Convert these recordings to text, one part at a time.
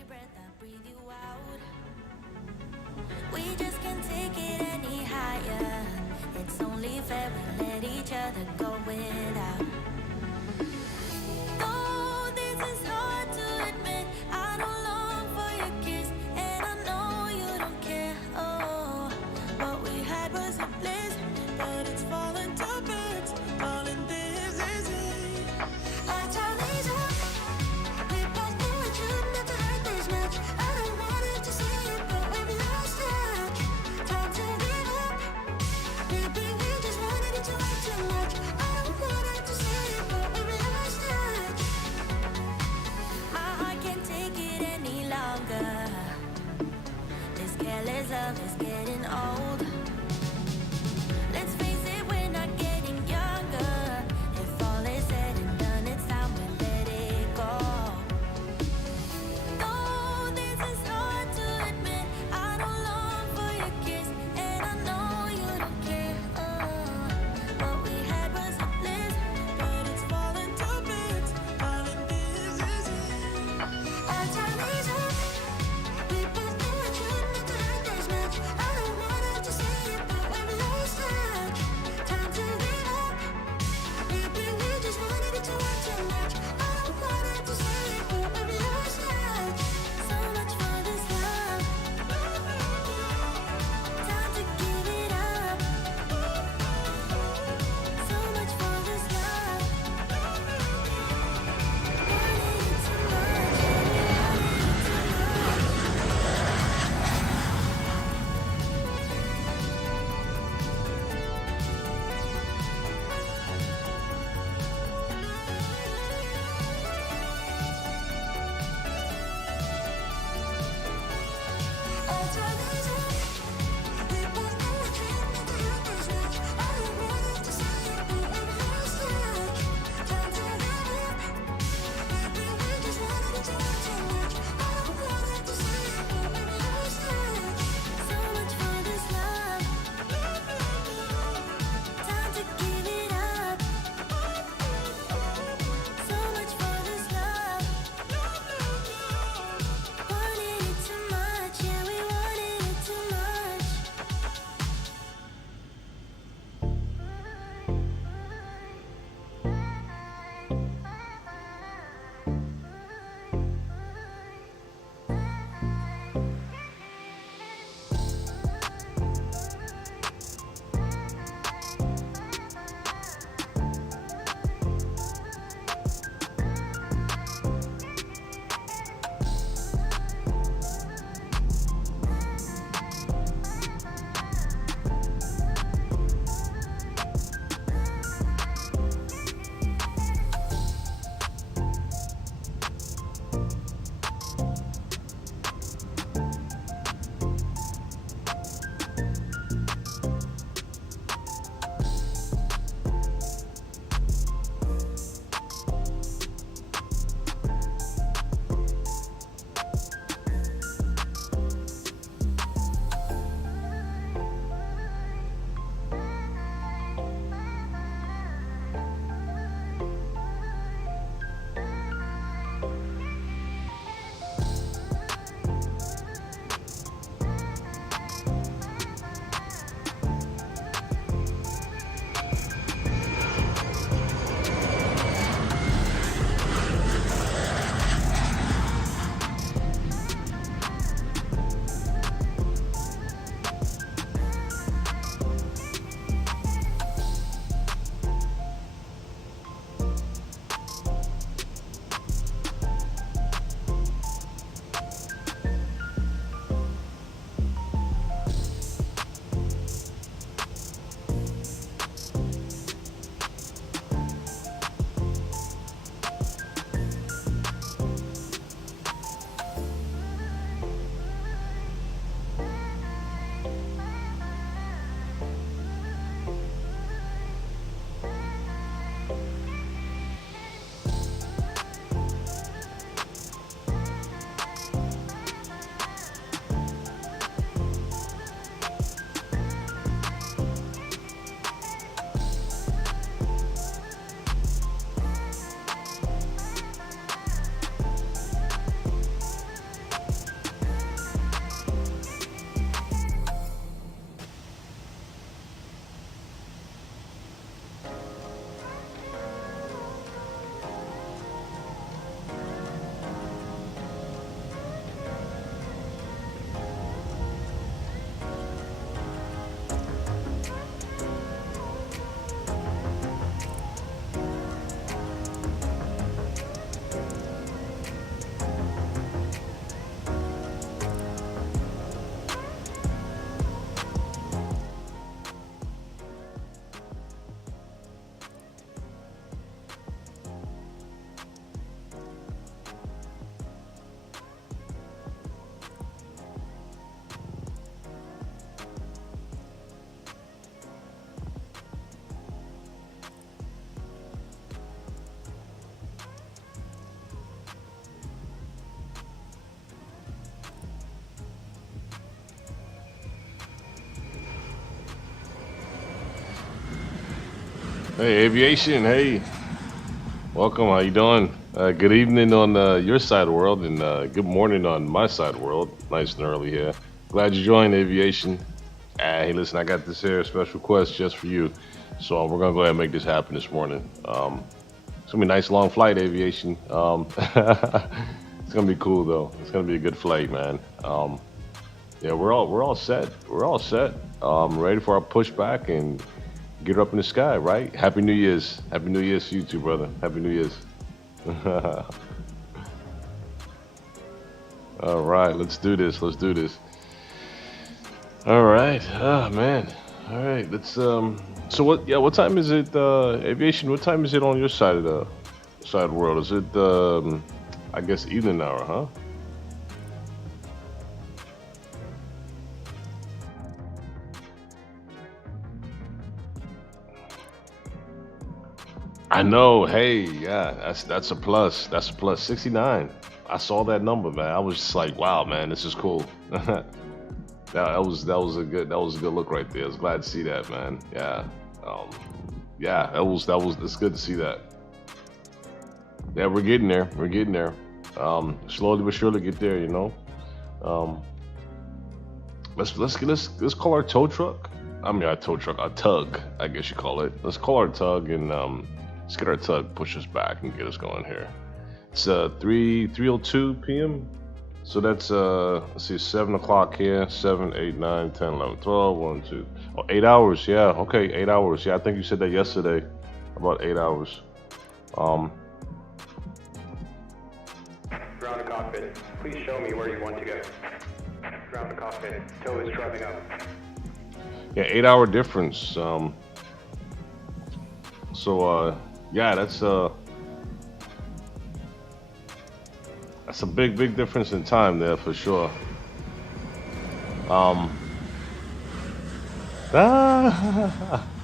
every breath I breathe you out. We just can't take it any higher. It's only fair we let each other go without. Though this is hard to admit, I don't long for your kiss, and I know you don't care. Oh, what we had was a bliss, but it's falling to bits. Darling, this is it. Our time is up. We both knew it shouldn't have to hurt this much. I don't want it to say it, but we've lost touch. Time to give up. Maybe we just wanted it to hurt too much. I don't want it to say it, but we've lost touch. My heart can't take it any longer. This careless love is getting old. Let's face it, we're not getting younger. If all is said and done, it's time we let it go. Though this is hard to admit, I don't long for your kiss, and I know you don't care. Oh, what we had was a bliss, but it's falling to bits. Darling, this is it. Our time is up. We both knew it shouldn't have to hurt this much. I don't want it to say it, but we've lost touch. Time to give up. Maybe we just wanted it to hurt too much. I don't want it to say it, but we've lost touch. So much for this love. Time to give it up. So much for this love. Wanted it too much. Wanted it too much. Hey, aviation. Hey, welcome. How you doing? Good evening on your side of the world, and good morning on my side of the world. Nice and early here. Glad you joined aviation. Hey, listen, I got this here special request just for you. So we're gonna go ahead and make this happen this morning. It's gonna be a nice long flight, aviation. It's gonna be cool though. It's gonna be a good flight, man. Yeah, we're all set. We're all set. Ready for our pushback and get her up in the sky, right? Happy New Year's. Happy New Year's to you too, brother. Happy New Year's. All right, let's do this. Let's do this. All right. Ah, man. All right. Let's So what? Yeah. What time is it? Aviation. What time is it on your side of the world? Is it? I guess evening hour, huh? I know. Hey, yeah. That's a plus. That's a plus. 69. I saw that number, man. I was just like, wow, man, this is cool. That was a good look right there. I was glad to see that, man. Yeah. Um, yeah, that's good to see that. Yeah, we're getting there. We're getting there. Slowly but surely get there, you know. Um, let's call our tow truck. I mean, our tow truck, our tug, I guess you call it. Let's call our tug and let's get our tug push us back and get us going here. It's 3:02 p.m. So that's let's see, 7 o'clock here. 7, 8, 9, 10, 11, 12, 1, 2. Oh, 8 hours. Yeah. Okay, 8 hours. Yeah, I think you said that yesterday. About 8 hours. Um, Ground to cockpit. Please show me where you want to go. Ground to cockpit. Tow is driving up. yeah, 8 hour difference. So yeah, that's a big difference in time there for sure. Um, ah,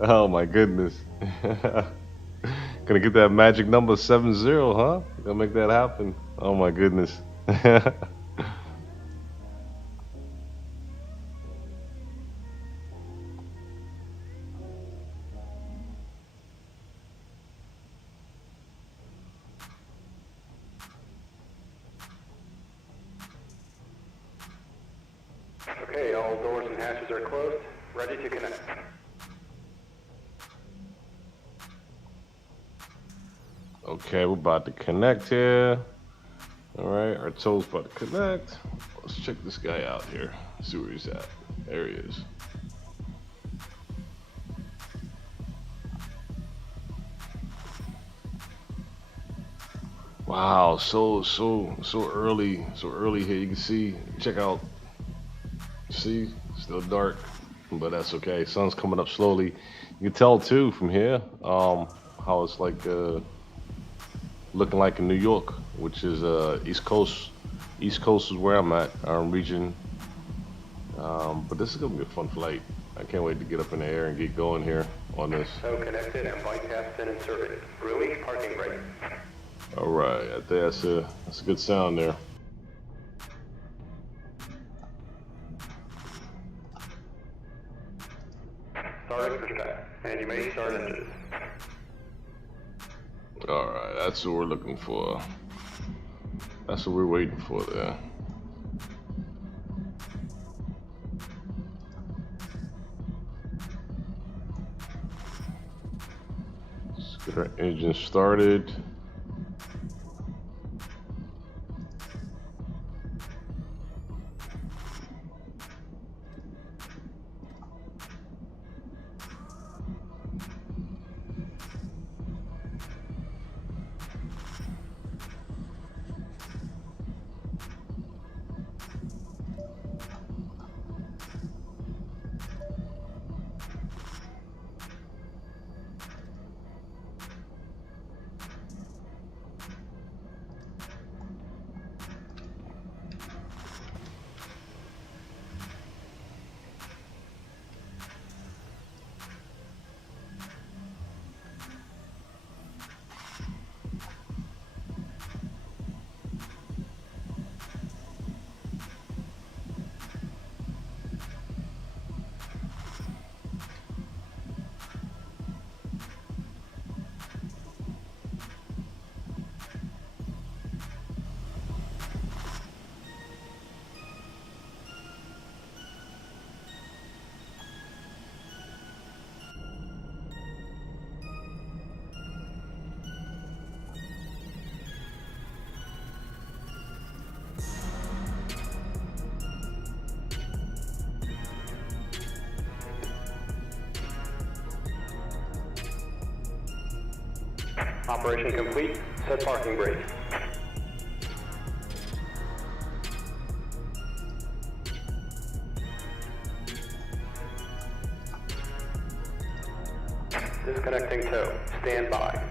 oh my goodness. Gonna get that magic number 70, huh? Gonna make that happen. Oh my goodness. Okay, all doors and hatches are closed. Ready to connect. Okay, we're about to connect here. All right, our tow's about to connect. Let's check this guy out here. See where he's at. There he is. Wow, so early, so early here. You can see, check out. See, still dark, but that's okay. Sun's coming up slowly. You can tell too from here, how it's like looking like in New York, which is East Coast. East Coast is where I'm at, our region. But this is gonna be a fun flight. I can't wait to get up in the air and get going here on this. Tow connected and bypass been inserted. Roomy parking brake. All right, I think that's a good sound there. Starting pushback. And you may start engines. All right, that's what we're looking for. That's what we're waiting for there. Let's get our engine started. Operation complete. Set parking brake. Disconnecting tow. Stand by.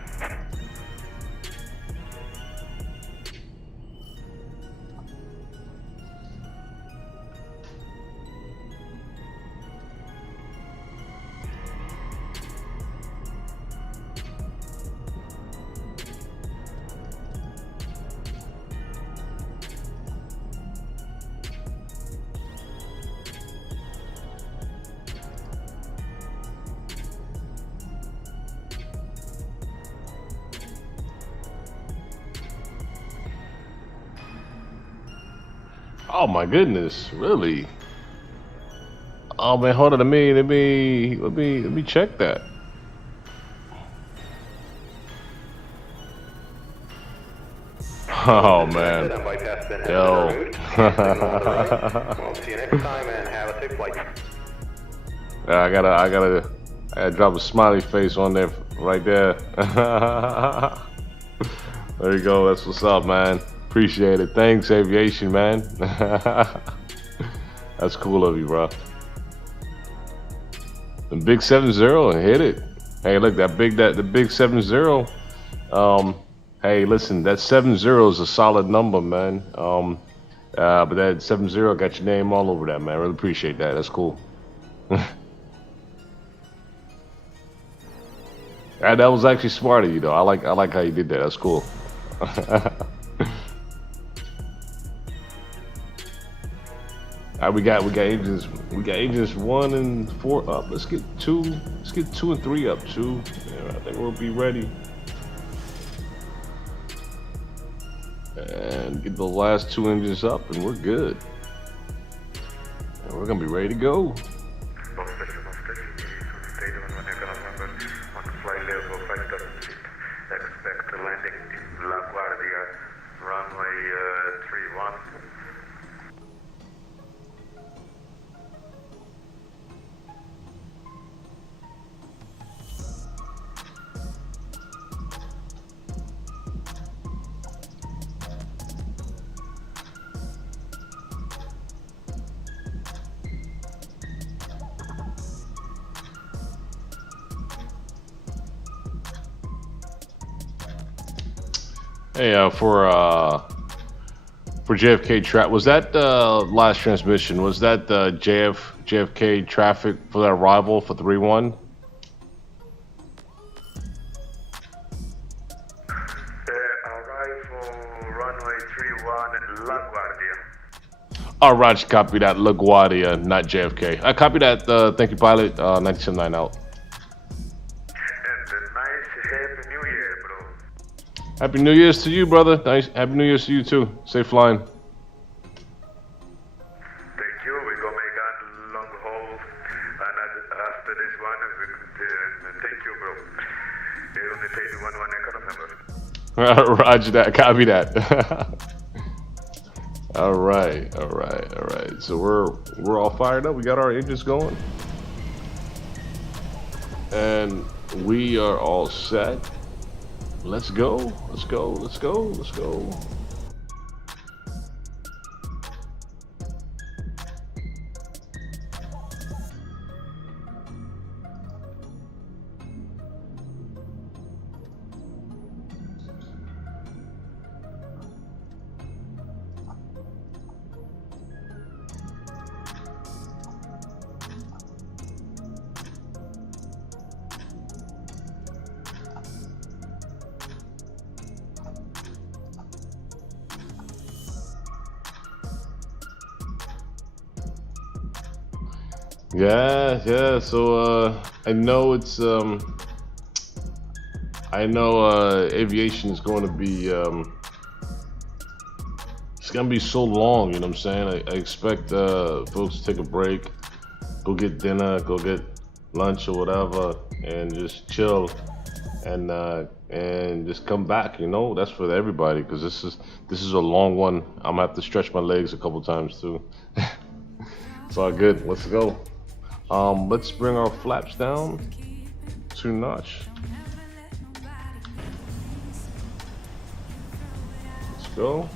Oh my goodness, really? Oh man, hold on, let me check that. Oh man. Yo. We'll see you next time and have a safe flight. I gotta drop a smiley face on there right there. There you go, that's what's up, man. Appreciate it. Thanks, aviation, man. That's cool of you, bro. The big 7-0 and hit it. Hey, look, the big 7-0. Hey, listen, that 7-0 is a solid number, man. But that 7-0 got your name all over that, man. I really appreciate that. That's cool. That was actually smart of you, though. I like how you did that. That's cool. We got agents 1 and 4 up. Let's get 2 and 3 up too. Yeah, I think we'll be ready. And get the last 2 engines up and we're good. And we're gonna be ready to go. Expect a landing in La Guardia, runway 31. Hey, for JFK traffic, was that last transmission? Was that JFK traffic for that arrival for 3-1? Arrival runway 31 La Guardia. Oh, Roger, copy that. LaGuardia, not JFK. I copy that. Thank you, pilot. 979 out. And a nice Happy New Year, bro. Happy New Year's to you, brother. Nice. Happy New Year's to you too. Safe flying. Thank you. We're gonna make a long haul, and after this one, thank you, bro. It only take you one Roger that. Copy that. All right. So we're all fired up. We got our engines going, and we are all set. Let's go. Yeah. So I know it's aviation is going to be it's gonna be so long. You know what I'm saying? I expect folks to take a break, go get dinner, go get lunch or whatever, and just chill and just come back. You know, that's for everybody because this is a long one. I'm gonna have to stretch my legs a couple times too. It's all good. Let's go. Let's bring our flaps down 2 notch. go.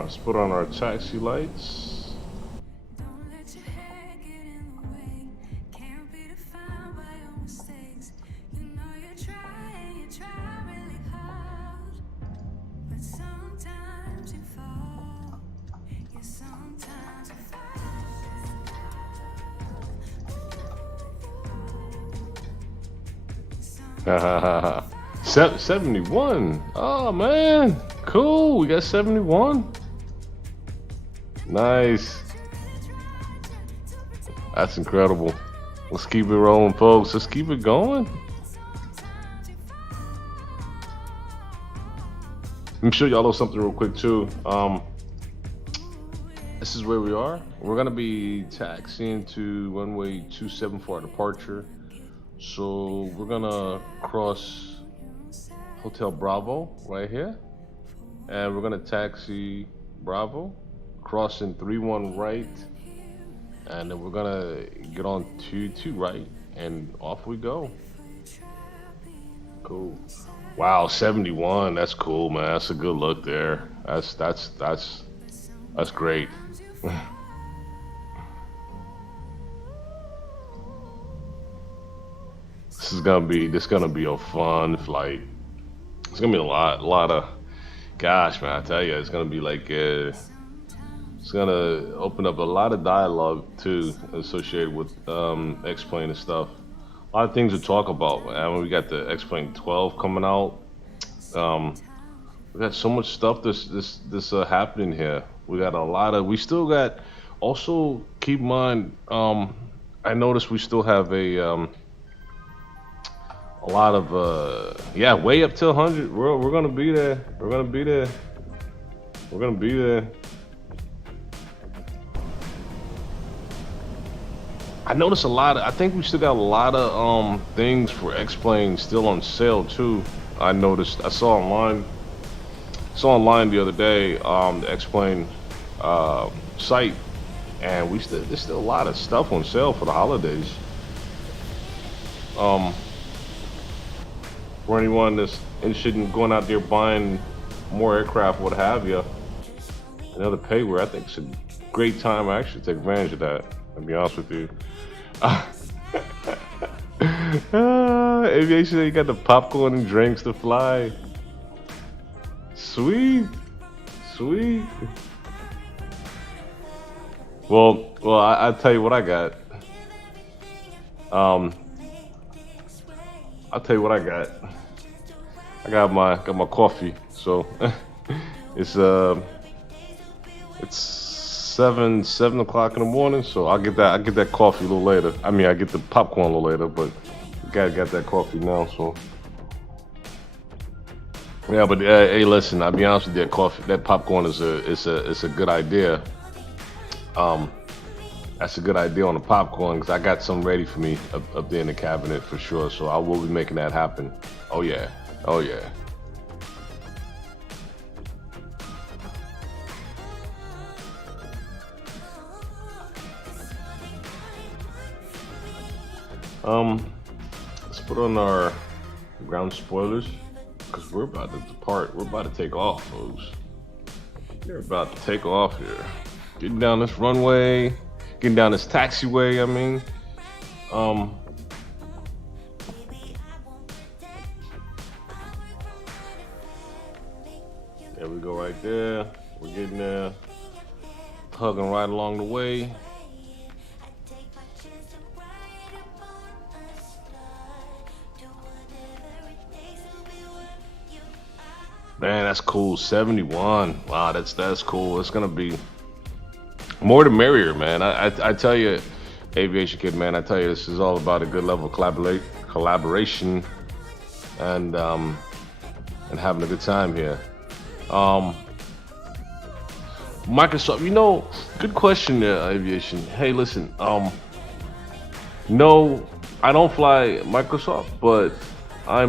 Let's put on our taxi lights. Don't let your hair get in the way. Can't be defined by your mistakes. You know you try really hard. But sometimes you fall. Yeah, sometimes you fall. 71. Oh man, cool. We got 71. Nice. That's incredible. Let's keep it rolling, folks. Let's keep it going. Let me show y'all a little something real quick too. This is where we are. We're gonna be taxiing to runway 27 for our departure. So we're gonna cross Hotel Bravo right here, and we're gonna taxi Bravo, crossing 31 right, and then we're gonna get on 22 right, and off we go. Cool. Wow, 71. That's cool, man. That's a good look there. That's great. This is gonna be a fun flight. It's gonna be a lot of, gosh, man, I tell you, it's gonna be like, it's gonna open up a lot of dialogue too, associated with XPlane and stuff. A lot of things to talk about, man. We got the XPlane 12 coming out. We got so much stuff this happening here. We got a lot of. We still got. Also, keep in mind, I noticed we still have a lot of yeah, way up to 100. We're gonna be there. We're gonna be there. We're gonna be there. I noticed a lot of. I think we still got a lot of things for XPlane still on sale too. I noticed. I saw online. Saw online the other day the XPlane site, and there's still a lot of stuff on sale for the holidays. For anyone that's interested in going out there buying more aircraft, what have you, another payware, I think it's a great time to actually take advantage of that. I'll be honest with you. Aviation, you got the popcorn and drinks to fly. Sweet. Well, I'll tell you what I got. I'll tell you what I got. I got my coffee. So it's 7 o'clock in the morning. So I'll get that coffee a little later. I mean, I get the popcorn a little later, but got that coffee now. So yeah, but hey, listen. I'll be honest with you. That popcorn is a good idea. That's a good idea on the popcorn, because I got some ready for me up there in the cabinet for sure. So I will be making that happen. Oh yeah. Let's put on our ground spoilers, because we're about to depart. We're about to take off, folks. We're about to take off here. Getting down this runway, getting down this taxiway, I mean. There we go right there. We're getting there. Hugging right along the way. Man, that's cool. 71. Wow, that's cool. It's gonna be more the merrier, man. I tell you, aviation kid, man. I tell you, this is all about a good level of collaboration, and having a good time here. Microsoft, good question there, aviation. Hey, listen, no, I don't fly Microsoft, but I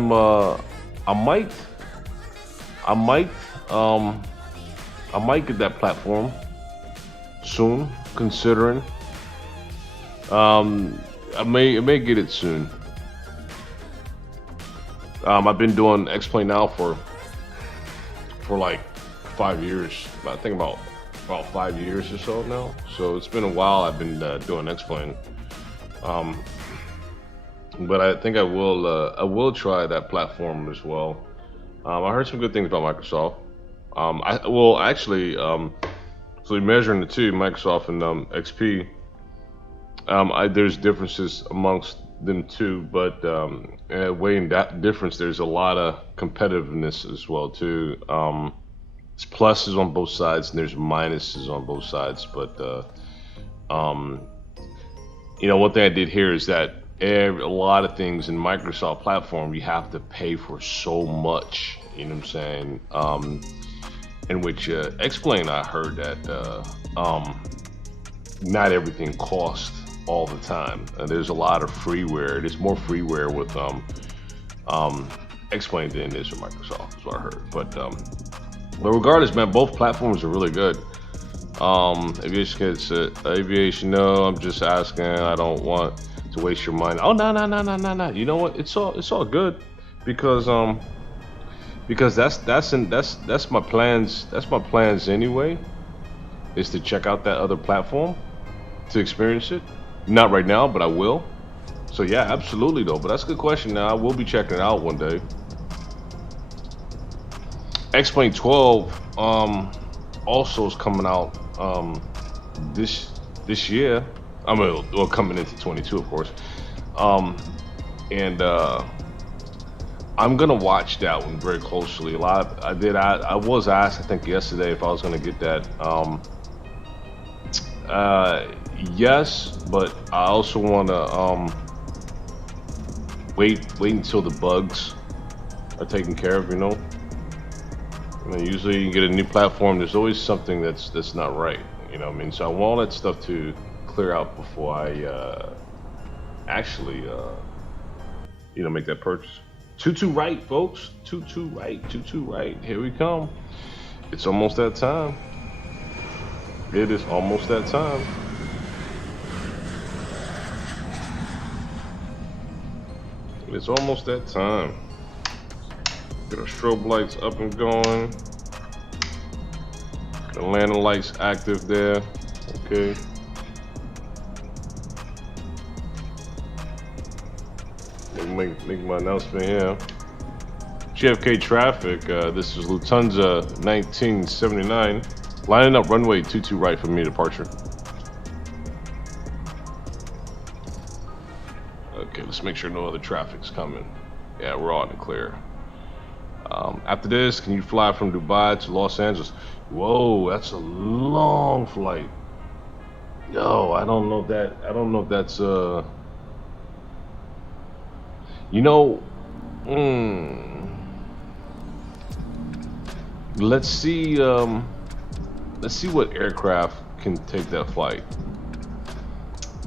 might get that platform soon, considering. I may get it soon. I've been doing XPlane now for like 5 years. I think about 5 years or so now. So it's been a while. I've been doing XPlane. But I think I will try that platform as well. I heard some good things about Microsoft. So you're measuring the two, Microsoft and XP. There's differences amongst them too, but weighing that difference, there's a lot of competitiveness as well too. There's pluses on both sides and there's minuses on both sides. But one thing I did hear is that a lot of things in Microsoft platform you have to pay for so much. You know what I'm saying? In which XPlane, I heard that not everything costs all the time. There's a lot of freeware. There's more freeware with XPlane than there is with Microsoft, is what I heard. But regardless, man, both platforms are really good. Aviation kids, aviation, no, I'm just asking. I don't want to waste your money. Oh, no. You know what? It's all good because that's my plans. That's my plans anyway. Is to check out that other platform to experience it. Not right now, but I will. So yeah, absolutely though. But that's a good question. Now I will be checking it out one day. XPlane 12 also is coming out this year. I mean, well, coming into 22, of course. And I'm gonna watch that one very closely. I was asked, I think yesterday, if I was gonna get that. Yes, but I also want to wait until the bugs are taken care of. Usually you can get a new platform. There's always something that's not right. You know what I mean? So I want all that stuff to clear out before I actually make that purchase. 22 right, folks. 22 right. Here we come. It's almost that time. It is almost that time. It's almost that time. Get our strobe lights up and going. The landing lights active there. Okay. Make my announcement here. JFK traffic. This is Lufthansa 1979. Lining up runway 22 right for me departure. Okay, let's make sure no other traffic's coming. Yeah, we're all in the clear. After this, can you fly from Dubai to Los Angeles? Whoa, that's a long flight. Yo, I don't know if that's let's see what aircraft can take that flight.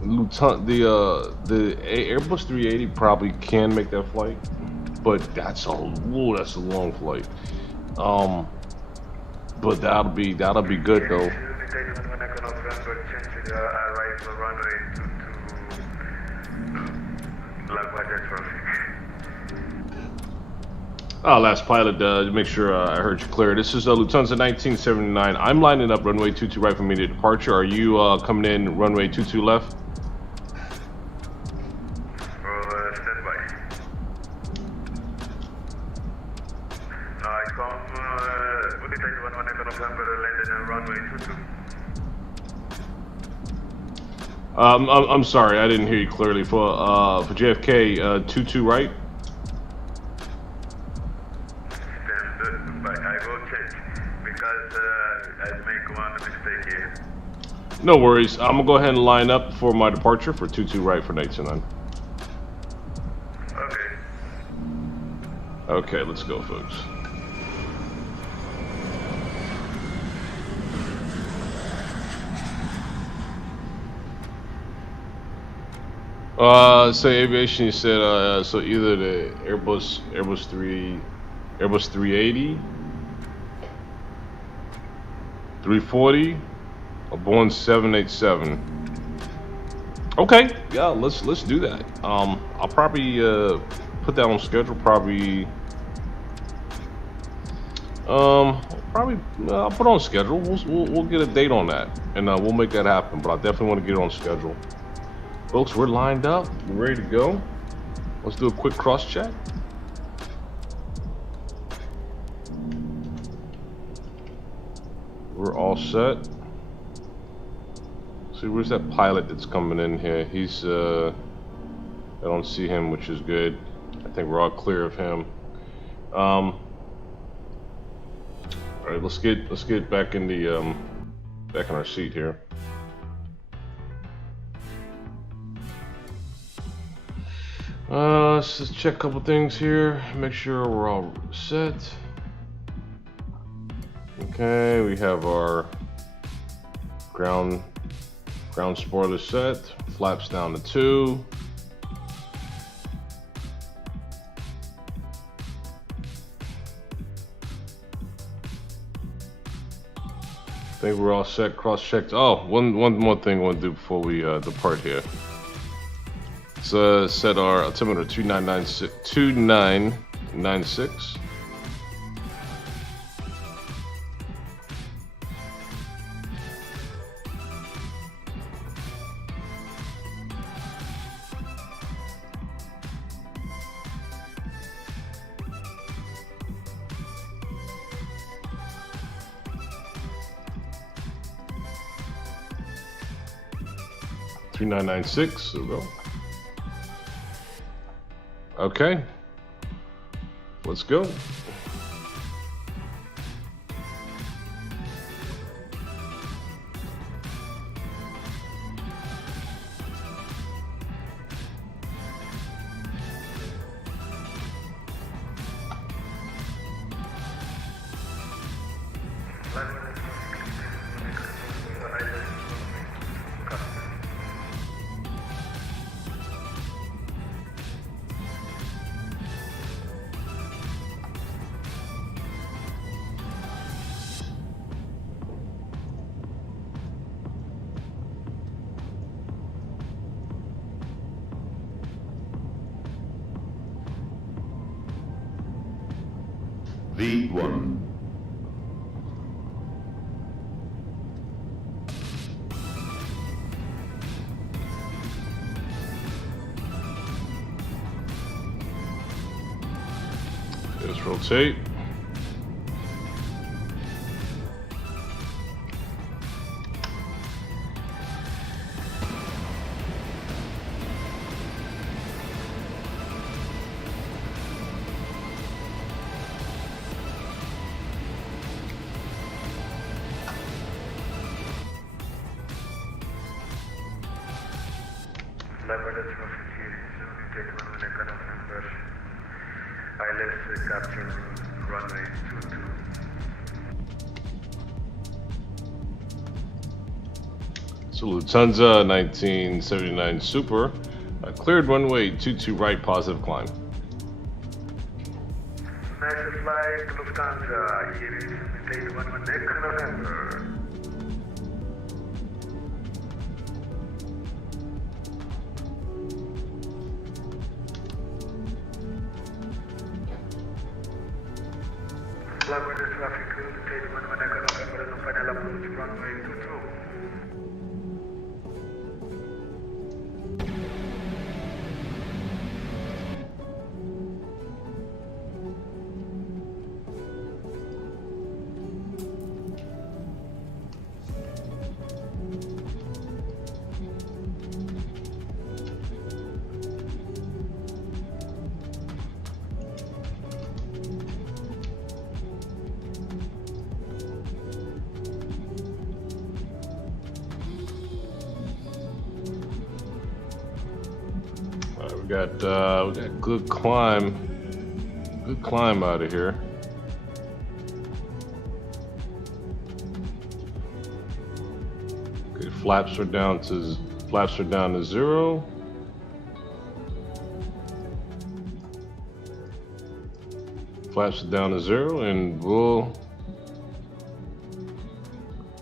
The Airbus 380 probably can make that flight, but that's a long flight. But that'll be good though. Last pilot, make sure I heard you clear. This is Lufthansa 1979. I'm lining up runway 22 right for immediate departure. Are you coming in runway 22 left? Standby. I come with the 11 November landed in runway 22. I'm sorry, I didn't hear you clearly. For JFK, 22 right. but I will change because I make one mistake here. No worries. I'm gonna go ahead and line up for my departure for 22 right for 929. Okay. Okay, let's go, folks. So aviation, you said, so either the Airbus 380, 340, or Boeing 787. Okay, yeah, let's do that. I'll probably put that on schedule. Probably I'll put it on schedule. We'll get a date on that, and we'll make that happen. But I definitely want to get it on schedule. Folks, we're lined up. We're ready to go. Let's do a quick cross check. We're all set. See, where's that pilot that's coming in here? He's, I don't see him, which is good. I think we're all clear of him. All right, let's get back in the, back in our seat here. Let's just check a couple things here. Make sure we're all set. Okay, we have our ground spoiler set. Flaps down to 2. I think we're all set. Cross checked. Oh, one more thing I want to do before we depart here. Let's set our altimeter 2996. There we go. Okay, let's go. V1. Let's rotate. ILS capture runway 22. So Lufthansa 1979 Super, cleared runway 22 right, positive climb. Nice flight, Lufthansa. Here is date 11 November. Flight with the traffic crew, date 11 November, and final approach runway 22. We got good climb out of here. Okay, flaps are down to 0. Flaps are down to 0, and we'll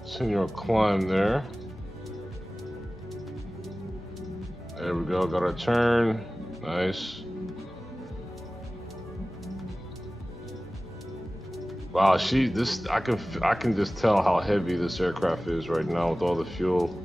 send your climb there. There we go, got our turn. Nice. Wow, I can just tell how heavy this aircraft is right now with all the fuel.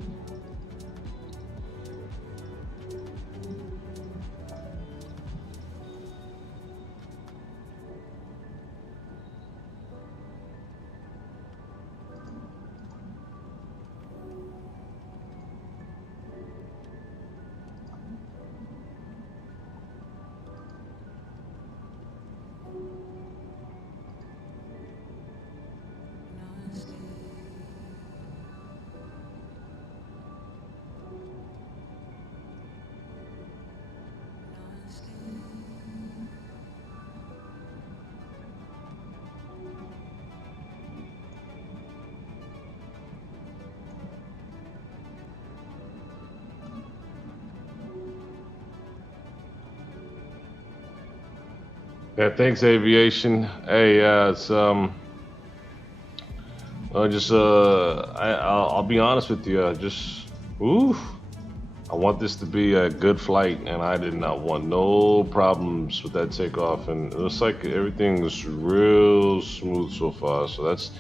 Yeah, thanks, aviation. Hey, it's I'll be honest with you. I want this to be a good flight, and I did not want no problems with that takeoff. And it looks like everything is real smooth so far. So that's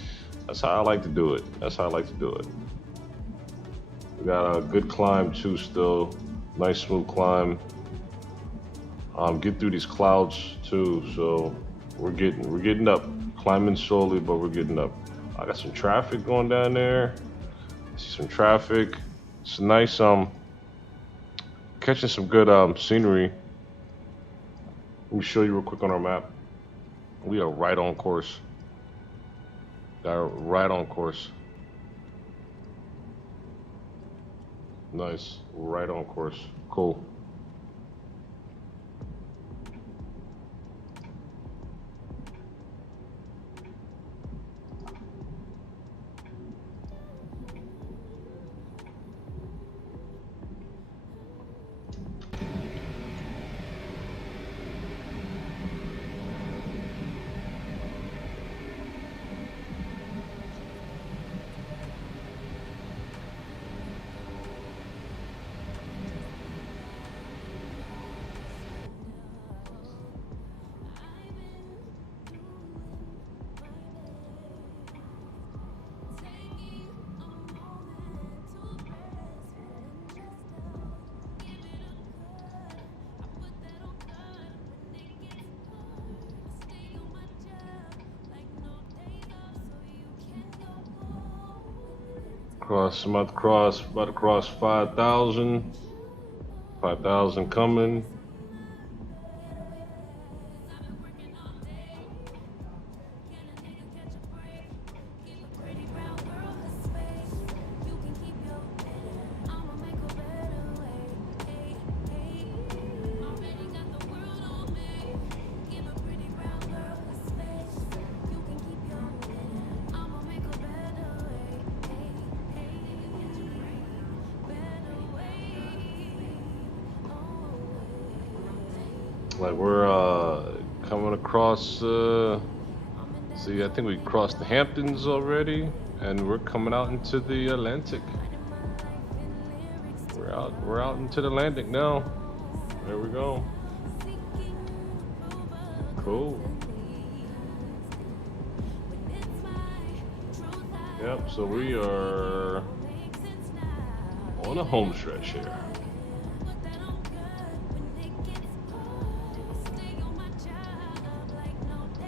how I like to do it. That's how I like to do it. We got a good climb too, still nice smooth climb. Get through these clouds too, so we're getting up, climbing slowly, but we're getting up. I got some traffic going down there. I see some traffic. It's nice, catching some good scenery. Let me show you real quick on our map. We are right on course. Right on course. Nice, right on course. Cool. About to cross 5,000. 5,000 coming. Like we're coming across, see, I think we crossed the Hamptons already, and we're coming out into the Atlantic. We're out into the Atlantic now. There we go. Cool. Yep, so we are on a home stretch here.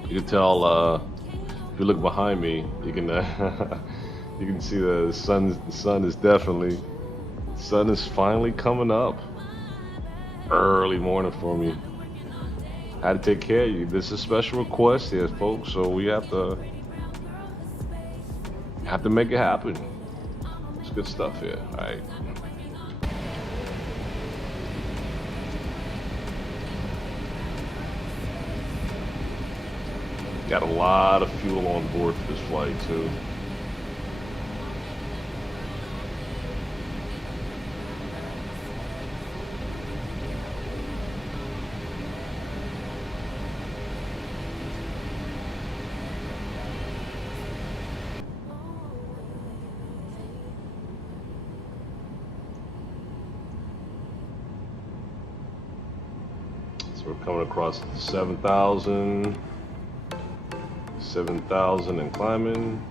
You can tell if you look behind me, you can you can see the sun is finally coming up. Early morning for me. I had to take care of you. This is a special request here, folks, so we have to make it happen. It's good stuff here. All right. Got a lot of fuel on board for this flight too. We're coming across 7,000 and climbing.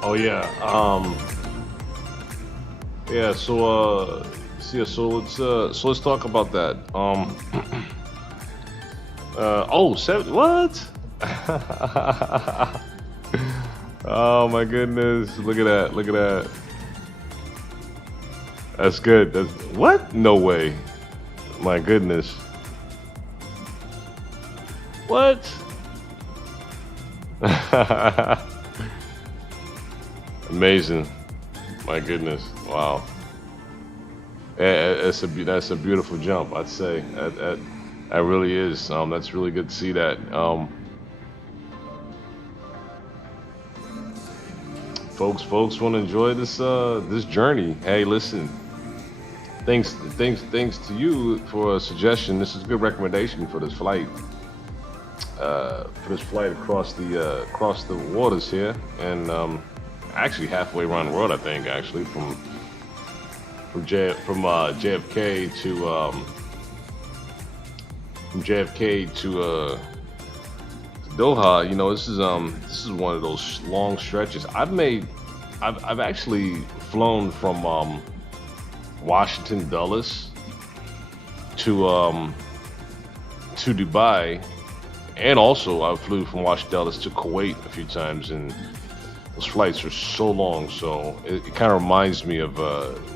Oh yeah. Yeah. So let's talk about that. What? Oh my goodness! Look at that! Look at that! That's good. That's what? No way! My goodness! What? Amazing! My goodness! Wow! That's a beautiful jump. I'd say that really is. That's really good to see that. Folks want to enjoy this journey. Hey, listen. Thanks to you for a suggestion. This is a good recommendation for this flight. Across the waters here, and actually halfway around the world. I think actually from JFK to Doha. You know, this is one of those long stretches. I've actually flown from Washington Dulles to Dubai, and also I flew from Washington Dulles to Kuwait a few times, and those flights are so long. So it kind of reminds me of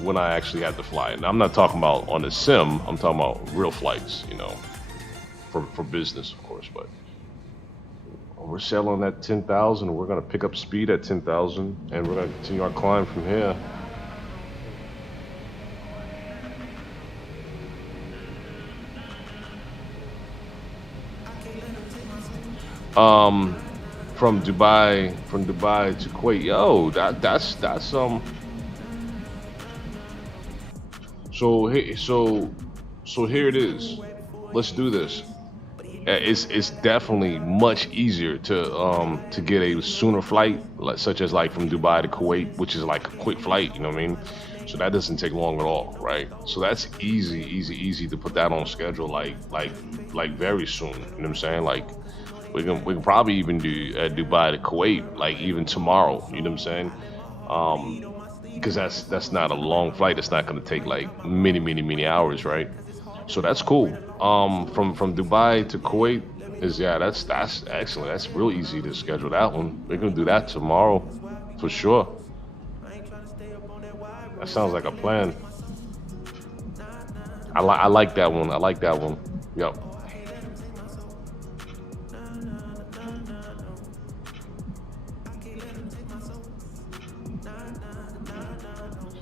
when I actually had to fly. And I'm not talking about on the sim. I'm talking about real flights, you know, for business, of course. But we're sailing at 10,000. We're going to pick up speed at 10,000, and we're going to continue our climb from here. From Dubai to Kuwait. Yo, that's so here it is. Let's do this. It's definitely much easier to get a sooner flight, such as like from Dubai to Kuwait, which is like a quick flight, you know what I mean? So that doesn't take long at all, right? So that's easy to put that on schedule, like very soon. You know what I'm saying? Like we can probably even do Dubai to Kuwait, like even tomorrow. You know what I'm saying? Because that's not a long flight. It's not going to take like many hours, right? So that's cool. From Dubai to Kuwait that's excellent. That's real easy to schedule that one. We're gonna do that tomorrow, for sure. That sounds like a plan. I like that one. I like that one. Yep.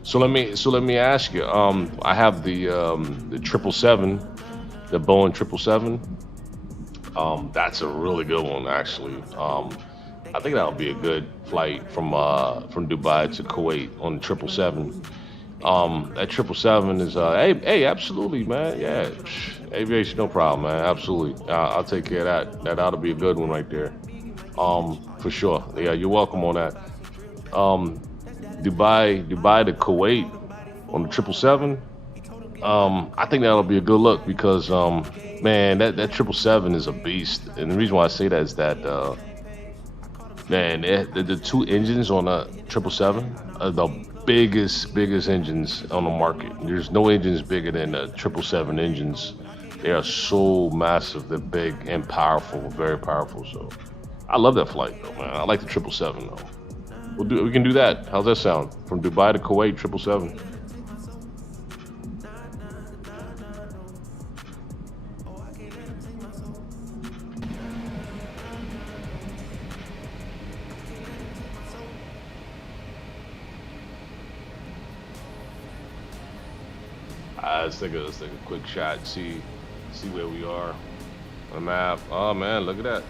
So let me ask you. I have the 777, the Boeing 777. That's a really good one, actually. I think that'll be a good flight from Dubai to Kuwait on the 777. That 777 is hey, absolutely, man. Yeah, aviation, no problem, man. Absolutely, I'll take care of that. That ought to be a good one right there. For sure. Yeah, you're welcome on that. Um, Dubai to Kuwait on the 777. I think that'll be a good look because man, that 777 is a beast, and the reason why I say that is that man, the two engines on a 777 are the biggest engines on the market. There's no engines bigger than the 777 engines. They are so massive, they're big and powerful, very powerful. So I love that flight though, man. I like the 777 though. We can do that. How's that sound? From Dubai to Kuwait, 777. Let's take a quick shot, see where we are on the map. Oh man, look at that.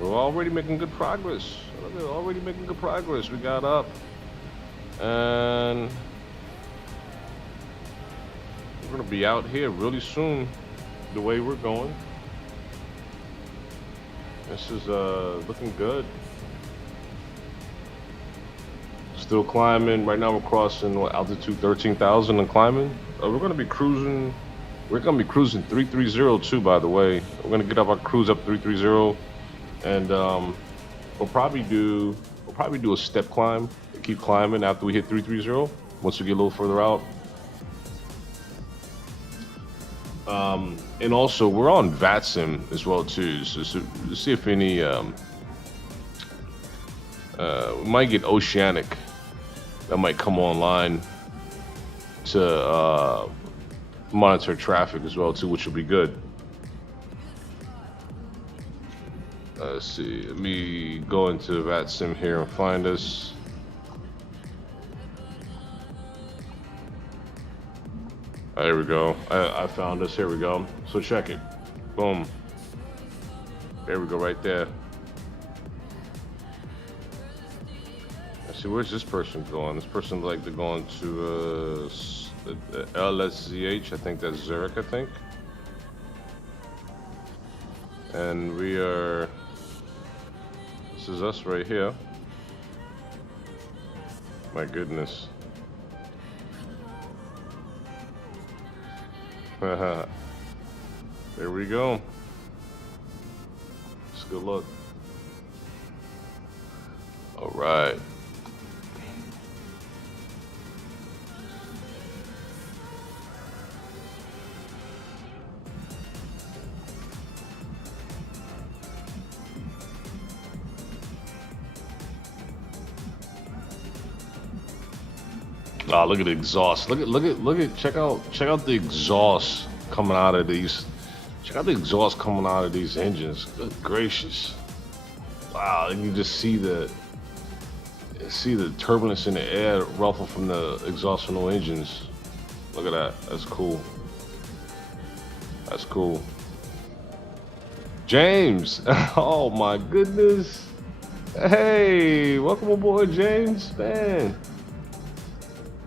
We're already making good progress. Look at already making good progress. We got up and we're gonna be out here really soon the way we're going. This is looking good. Still climbing. Right now we're crossing altitude 13,000 and climbing. We're gonna be cruising. We're gonna be cruising 330 too. By the way, we're gonna get up our cruise up 330, and we'll probably do a step climb. Keep climbing after we hit 330. Once we get a little further out. And also we're on VATSIM as well too. So to see if any we might get Oceanic that might come online to monitor traffic as well too, which will be good. Let's see, let me go into VATSIM here and find us. There we go. I found us. Here we go. So check it. Boom. There we go, right there. Let's see, where's this person going? This person like they're going to LSZH. I think that's Zurich. I think. And we are. This is us right here. My goodness. There we go. Just good luck. All right. Oh, look at the exhaust. Look at check out the exhaust coming out of these. Check out the exhaust coming out of these engines. Good gracious. Wow, and you just see the turbulence in the air ruffle from the exhaust from the engines. Look at that. That's cool. That's cool. James. Oh my goodness. Hey, welcome aboard, James. Man.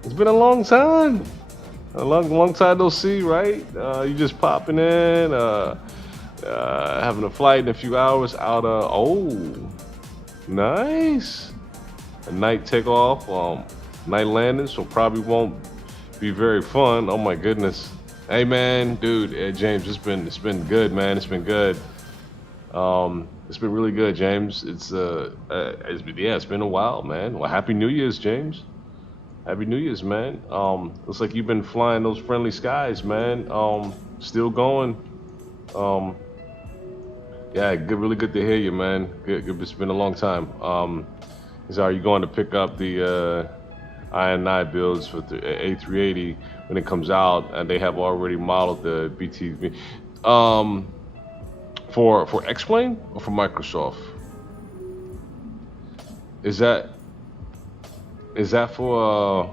It's been a long time. A long time no see, right? You just popping in, having a flight in a few hours out of, oh, nice. A night takeoff, night landing, so probably won't be very fun. Oh my goodness. Hey man, dude, James, it's been good, man. It's been good. It's been really good, James. It's been a while, man. Well, Happy New Year's, James. Happy New Year's, man. Looks like you've been flying those friendly skies, man. Still going. Yeah, good, really good to hear you, man. Good. It's been a long time. So are you going to pick up the I&I builds for the A380 when it comes out, and they have already modeled the BTV? For XPlane or for Microsoft? Is that for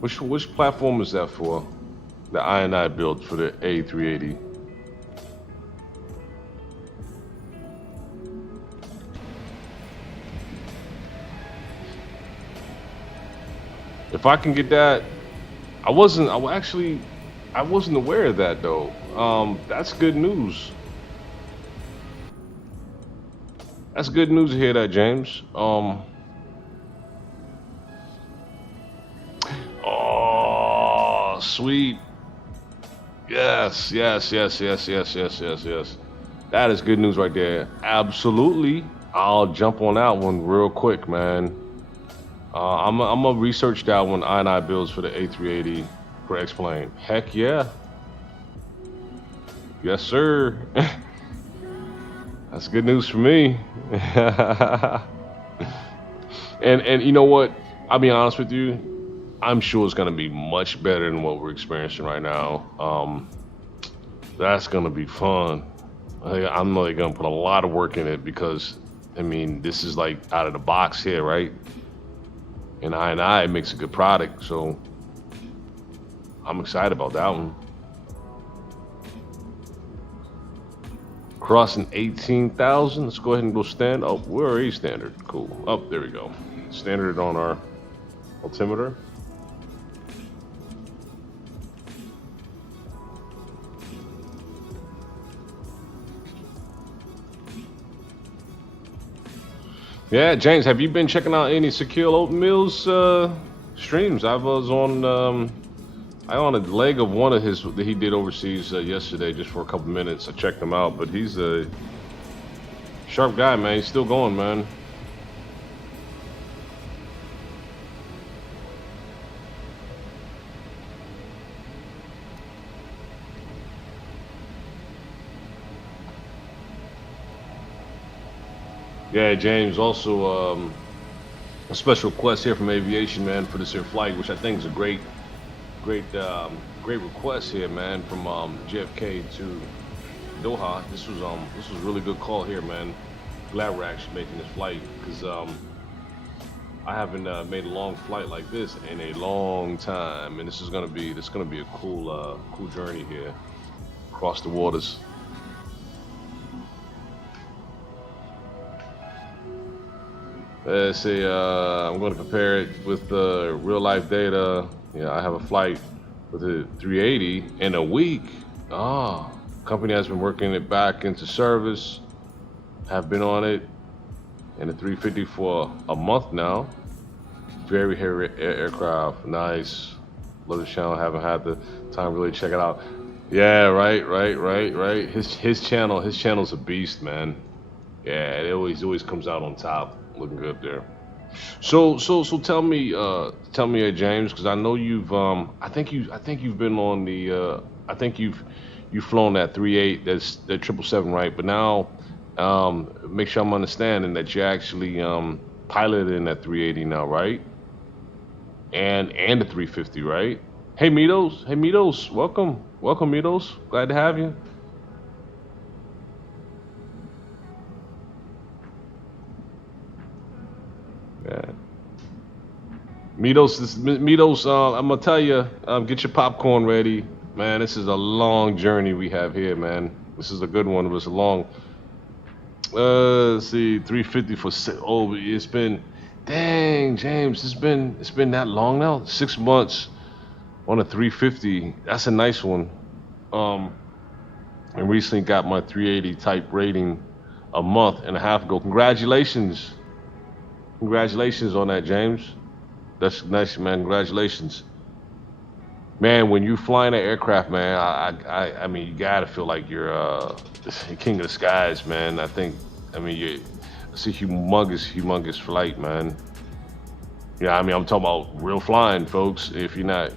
which platform is that for? The I&I build for the A380. If I can get that, I wasn't aware of that though. That's good news. That's good news to hear that, James. Oh, sweet. Yes, yes, yes, yes, yes, yes, yes, yes. That is good news right there. Absolutely. I'll jump on that one real quick, man. I'm gonna research that one. I builds for the A380 for XPlane. Heck yeah. Yes, sir. That's good news for me. and you know what? I'll be honest with you. I'm sure it's gonna be much better than what we're experiencing right now. That's gonna be fun. I'm really gonna put a lot of work in it because, I mean, this is like out of the box here, right? And I makes a good product, so I'm excited about that one. Crossing 18,000. Let's go ahead and go stand. Oh, we're already standard. Cool. Oh, there we go. Standard on our altimeter. Yeah, James, have you been checking out any Shaquille Oatmeal's streams? I was on a leg of one of his that he did overseas yesterday, just for a couple minutes. I checked him out, but he's a sharp guy, man. He's still going, man. Yeah, James, also a special request here from Aviation, man, for this here flight, which I think is a great request here, man, from JFK to Doha. This was a really good call here, man. Glad we're actually making this flight because I haven't made a long flight like this in a long time, and this is gonna be a cool journey here across the waters. Let's see, I'm going to compare it with the real life data. Yeah, I have a flight with a 380 in a week. Company has been working it back into service. Have been on it in a 350 for a month now. Very heavy aircraft. Nice. Love the channel. Haven't had the time to really check it out. Yeah, right. His channel's a beast, man. Yeah, it always comes out on top. Looking good there. So tell me, James, because I know you've I think you've been on the I think you've flown that 38, that's that 777, right? But now make sure I'm understanding that you're actually piloting that 380 now, right? And the 350, right? Hey Mitos, welcome Mitos, glad to have you. Yeah. Mitos, I'm gonna tell you, get your popcorn ready, man. This is a long journey we have here, man. This is a good one. It was a long. Let's see, 350 for it's been, dang, James, it's been that long now. 6 months on a 350. That's a nice one. And recently got my 380 type rating a month and a half ago. Congratulations on that, James. That's nice, man. Congratulations, man. When you flying an aircraft, man, I mean, you gotta feel like you're king of the skies, man. I mean, it's a humongous flight, man. Yeah, I mean, I'm talking about real flying, folks. If you're not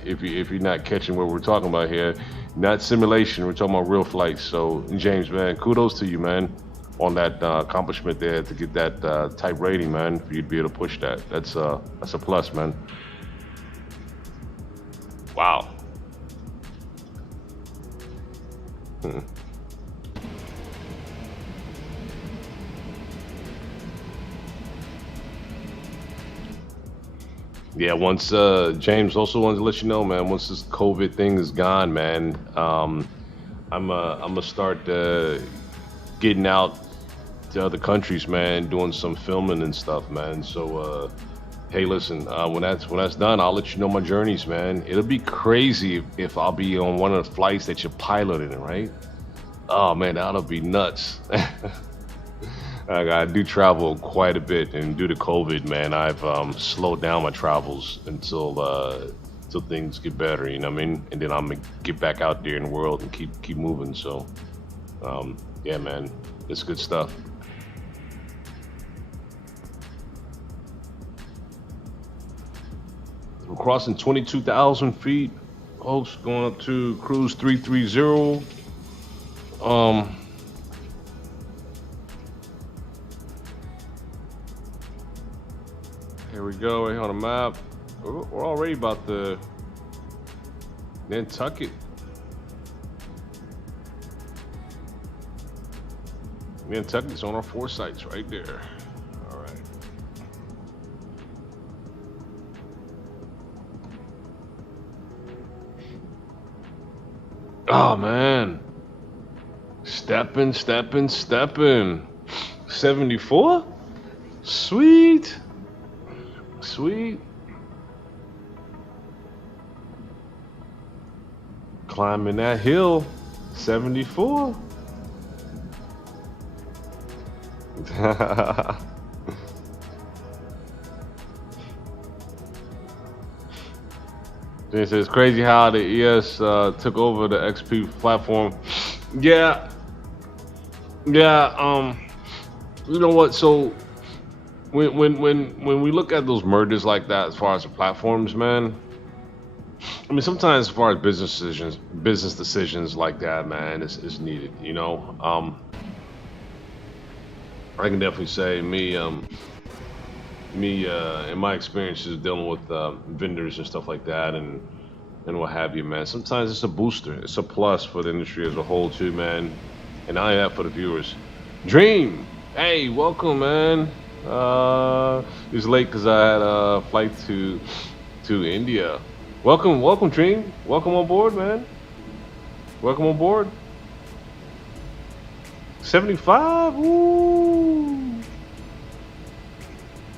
catching what we're talking about here, not simulation. We're talking about real flights. So, James, man, kudos to you, man, on that accomplishment there to get that type rating, man, for you to be able to push that. That's a plus, man. Wow. Yeah, once James also wanted to let you know, man, once this COVID thing is gone, man, I'm gonna start getting out to other countries, man, doing some filming and stuff, man. So Hey, listen, when that's done, I'll let you know my journeys, man. It'll be crazy if I'll be on one of the flights that you're piloting, right? Oh man, that'll be nuts. I do travel quite a bit, and due to COVID, man, I've slowed down my travels until things get better. You know what I mean? And then I'm gonna get back out there in the world and keep moving. So, yeah, man, it's good stuff. We're crossing 22,000 feet. Folks, going up to cruise 330. Here we go, right on the map. We're already about the Nantucket. Nantucket's on our foresights right there. All right. Oh man. Stepping. 74? Sweet. Climbing that hill. 74. It's crazy how the ES took over the XP platform. Yeah. You know what? So when we look at those mergers like that, as far as the platforms, man. I mean, sometimes as far as business decisions like that, man, is needed. You know, I can definitely say in my experiences dealing with vendors and stuff like that, and what have you, man. Sometimes it's a booster. It's a plus for the industry as a whole too, man. And I have for the viewers. Dream, hey, welcome, man. It was late because I had a flight to India. Welcome, Dream. Welcome on board, man. Welcome on board. 75. Ooh.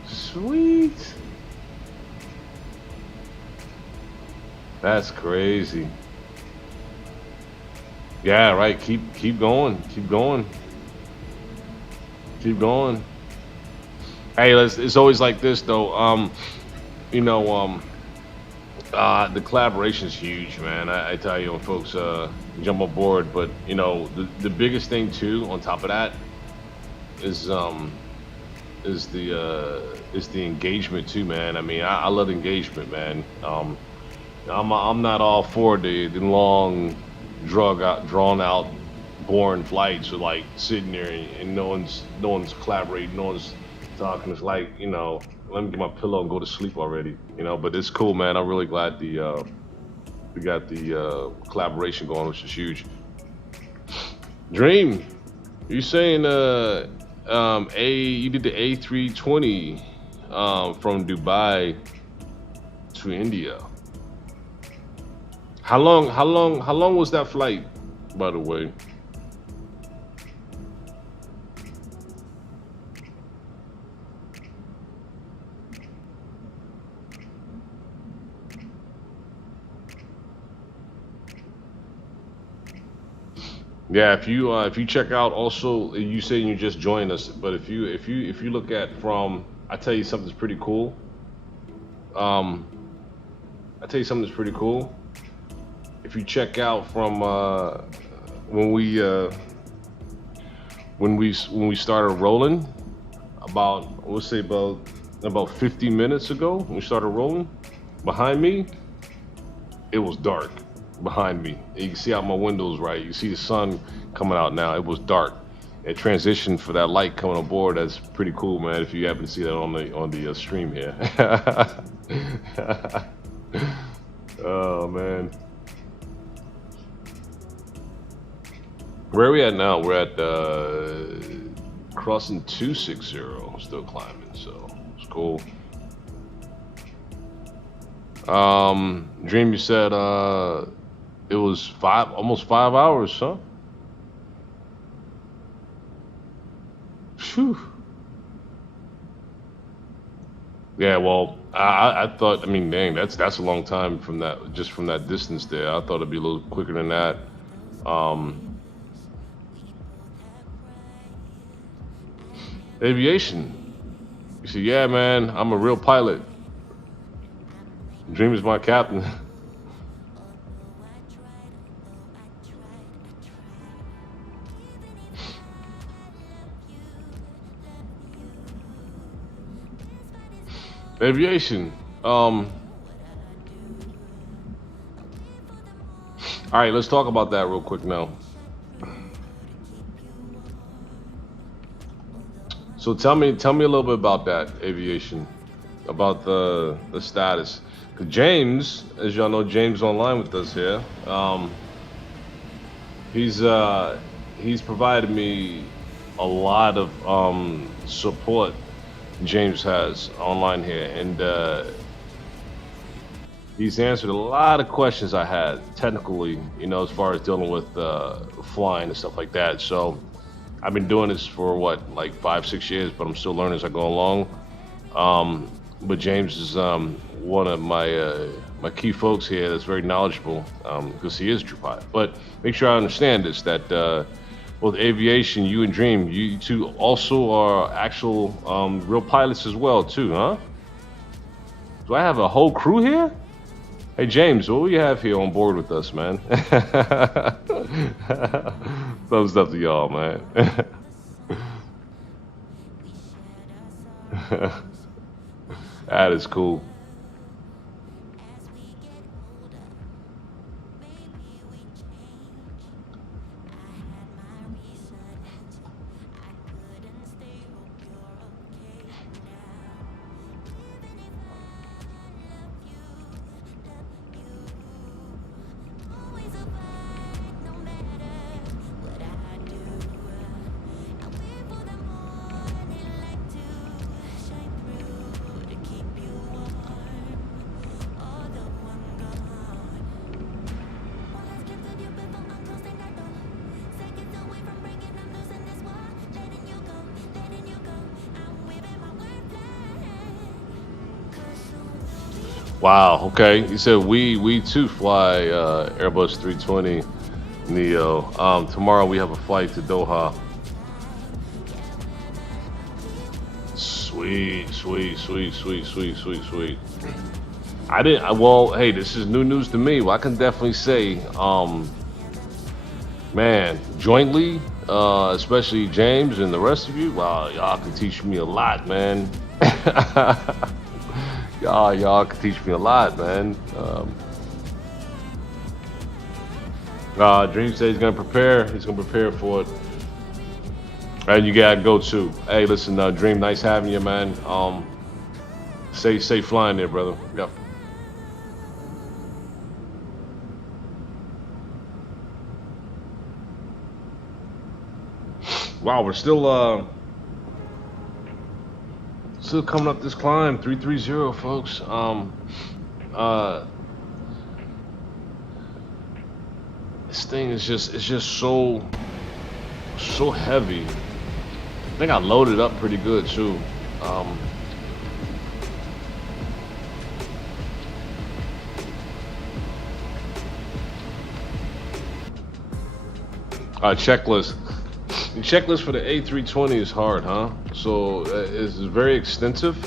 Sweet. That's crazy. Yeah, right. Keep going. Hey, it's always like this though. You know, the collaboration is huge, man. I tell you, when folks jump on board, but you know, the biggest thing too, on top of that, is the engagement too, man. I mean, I love engagement, man. I'm not all for the long, drawn out, boring flights, or like sitting there and no one's collaborating, no one's talking. It's like, you know, let me get my pillow and go to sleep already, you know. But it's cool, man. I'm really glad we got the collaboration going, which is huge. Dream, you saying you did the A320 from Dubai to India. How long was that flight, by the way? Yeah, if you check out, also you saying you just joined us, but if you look at from, I tell you something's pretty cool. If you check out from when we started rolling, about, let's say about 50 minutes ago, when we started rolling, behind me it was dark. Behind me, you can see out my windows, right? You see the sun coming out now. It was dark. It transitioned for that light coming on board. That's pretty cool, man. If you happen to see that on the stream here. Oh man, where are we at now? We're at crossing 260, still climbing, so it's cool. Dream, you said it was almost 5 hours, huh? Phew. Yeah, well, I thought, I mean, dang, that's a long time from that, just from that distance there. I thought it'd be a little quicker than that. Um, Aviation. You see, yeah, man, I'm a real pilot. Dream is my captain. Aviation. All right, let's talk about that real quick now. So tell me a little bit about that aviation, about the status. 'Cause James, as y'all know, James online with us here. He's he's provided me a lot of support. James has online here, and he's answered a lot of questions I had technically, you know, as far as dealing with flying and stuff like that. So I've been doing this for what, like 5, 6 years, but I'm still learning as I go along. But James is one of my key folks here that's very knowledgeable because he is a true pilot. But make sure I understand this, that both aviation, you and Dream, you two also are actual real pilots as well too, huh? Do I have a whole crew here? Hey James, what do we have here on board with us, man? Thumbs up to y'all, man. That is cool. Wow. Okay. You said we too fly Airbus 320 Neo. Tomorrow we have a flight to Doha. Sweet, sweet, sweet, sweet, sweet, sweet, sweet. I didn't. Well, hey, this is new news to me. Well, I can definitely say, man, jointly, especially James and the rest of you. Wow, y'all can teach me a lot, man. Y'all can teach me a lot, man. Dream said he's gonna prepare. He's gonna prepare for it. And you gotta go too. Hey, listen, Dream, nice having you, man. Safe flying there, brother. Yep. Wow, we're still coming up this climb, 330, folks. This thing is just so heavy. I think I loaded up pretty good too. Checklist. The checklist for the A320 is hard, huh? So it's very extensive.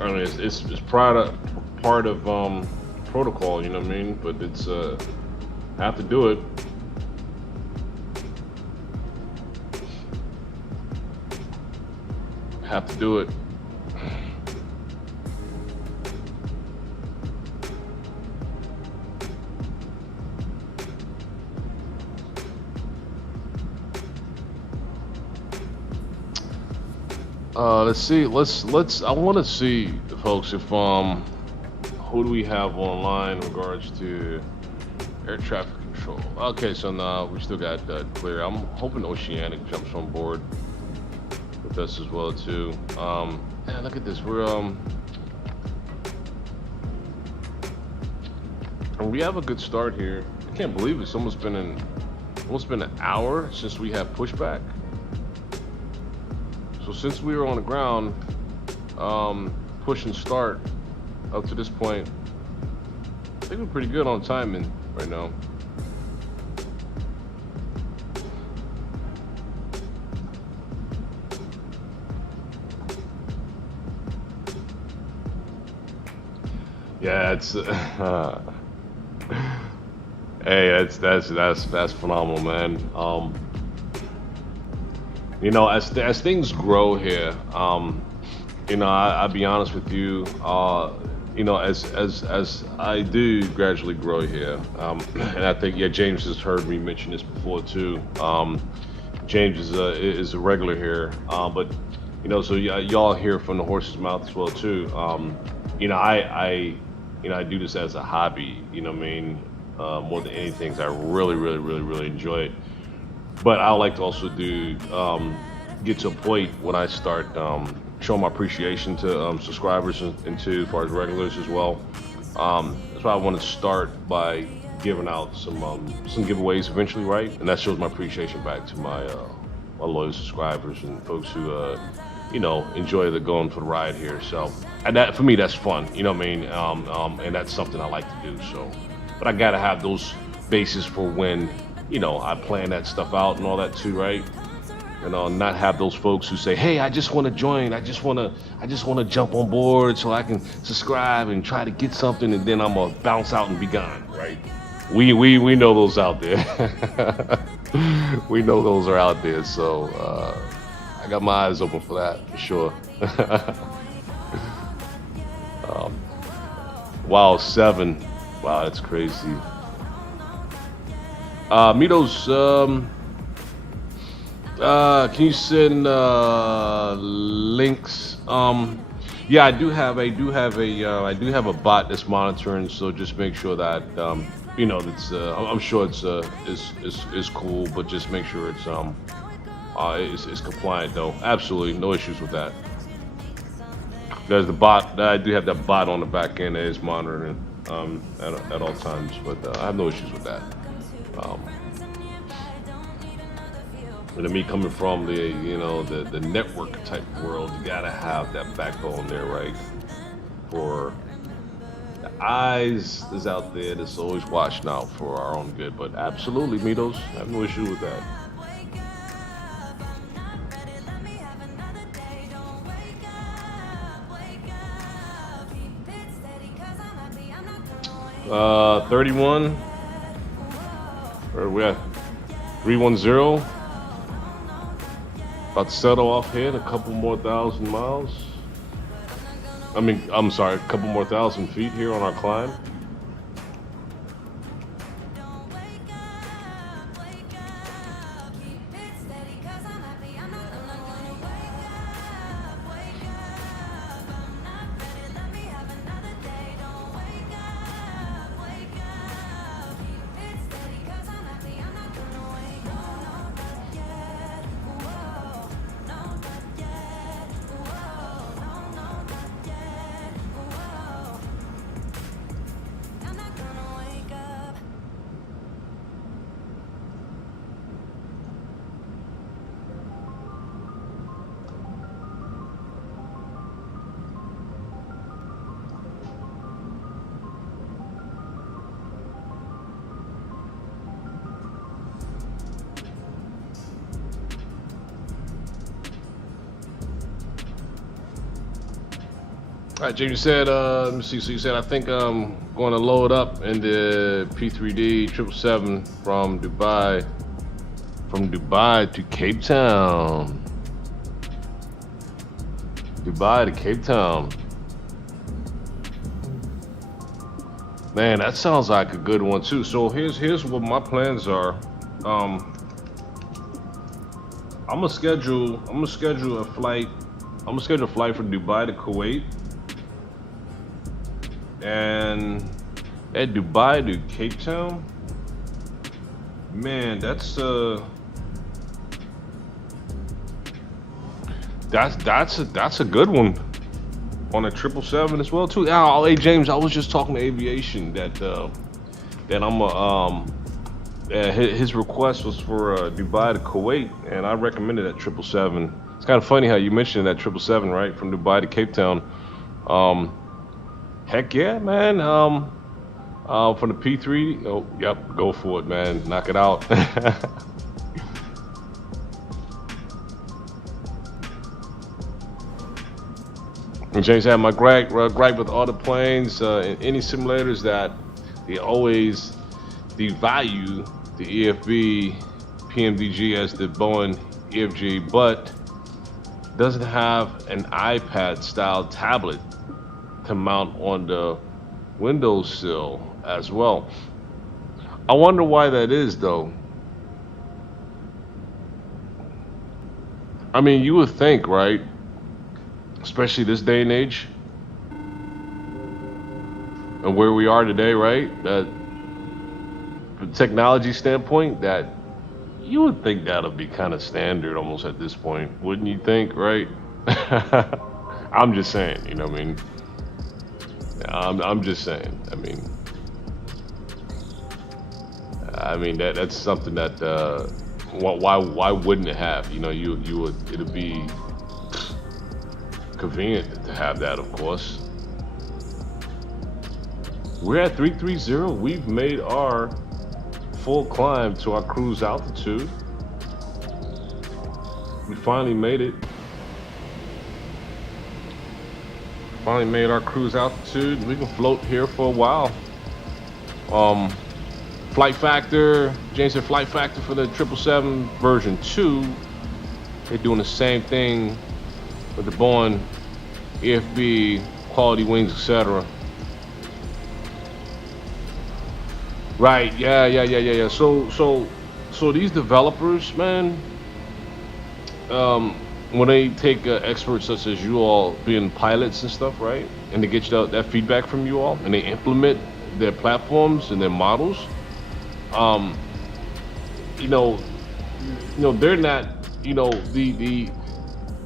I mean, it's part of protocol, you know what I mean? But it's have to do it. Have to do it. Let's see. Let's. I want to see, folks, if who do we have online in regards to air traffic control? Okay, so now we still got clear. I'm hoping Oceanic jumps on board with us as well too. Man, look at this. We're and we have a good start here. I can't believe it's almost been an hour since we had pushback. So since we were on the ground, push and start up to this point, I think we're pretty good on timing right now. Yeah, it's hey, that's phenomenal, man. You know, as things grow here, you know, I'll be honest with you. You know, as I do gradually grow here, and I think James has heard me mention this before too. James is a regular here, but you know, so y'all hear from the horse's mouth as well too. You know, I do this as a hobby. You know what I mean? More than anything, 'cause I really enjoy it. But I like to also do get to a point when I start showing my appreciation to subscribers and to as far as regulars as well. That's why I want to start by giving out some giveaways eventually, right? And that shows my appreciation back to my loyal subscribers and folks who you know, enjoy the going for the ride here. So, and that for me, that's fun. You know what I mean? And that's something I like to do. So, but I gotta have those bases for when, you know, I plan that stuff out and all that too, right? And not have those folks who say, "Hey, I just want to join. I just want to jump on board so I can subscribe and try to get something, and then I'm gonna bounce out and be gone." Right? We know those out there. We know those are out there. So I got my eyes open for that for sure. Wow, 7. Wow, that's crazy. Mitos, can you send links? Yeah, I do have a bot that's monitoring, so just make sure that you know, that's I'm sure it's cool, but just make sure it's compliant though. Absolutely no issues with that. There's the bot. I do have that bot on the back end that is monitoring at all times, but I have no issues with that. And me coming from the, you know, the network type world, you gotta have that backbone there, right? For the eyes that's out there that's always watching out for our own good. But absolutely, Mitos, I have no issue with that. 31. Where are we at? 310. About to settle off here in a couple more thousand miles. I'm sorry, a couple more thousand feet here on our climb. All right, Jay, you said, let me see. So you said, I think I'm going to load up in the P3D 777 from Dubai to Cape Town. Dubai to Cape Town. Man, that sounds like a good one too. So here's what my plans are. I'm gonna schedule a flight. I'm gonna schedule a flight from Dubai to Kuwait. And at Dubai to Cape Town, man, that's a good one on a 777 as well too. Oh, hey James, I was just talking to aviation that I'm his request was for Dubai to Kuwait, and I recommended that 777. It's kind of funny how you mentioned that 777, right, from Dubai to Cape Town. Um, Heck yeah, man. From the P3, oh, yep, go for it, man. Knock it out. And James had my gripe with all the planes in any simulators that they always devalue the EFB PMDG as the Boeing EFG, but doesn't have an iPad style tablet to mount on the windowsill as well. I wonder why that is though. I mean, you would think, right? Especially this day and age and where we are today, right? That from a technology standpoint, that you would think that'll be kind of standard almost at this point, wouldn't you think, right? I'm just saying, you know what I mean? I'm just saying. I mean that's something that why wouldn't it have? You know, you would, it'd be convenient to have that, of course. We're at 330. We've made our full climb to our cruise altitude. We finally made it. Finally made our cruise altitude. We can float here for a while. Flight factor, James said flight factor for the 777 version 2. They're doing the same thing with the Boeing EFB, quality wings, etc. Right, yeah. So these developers, man, when they take experts such as you all being pilots and stuff, right, and they get you that feedback from you all, and they implement their platforms and their models, you know, they're not, the.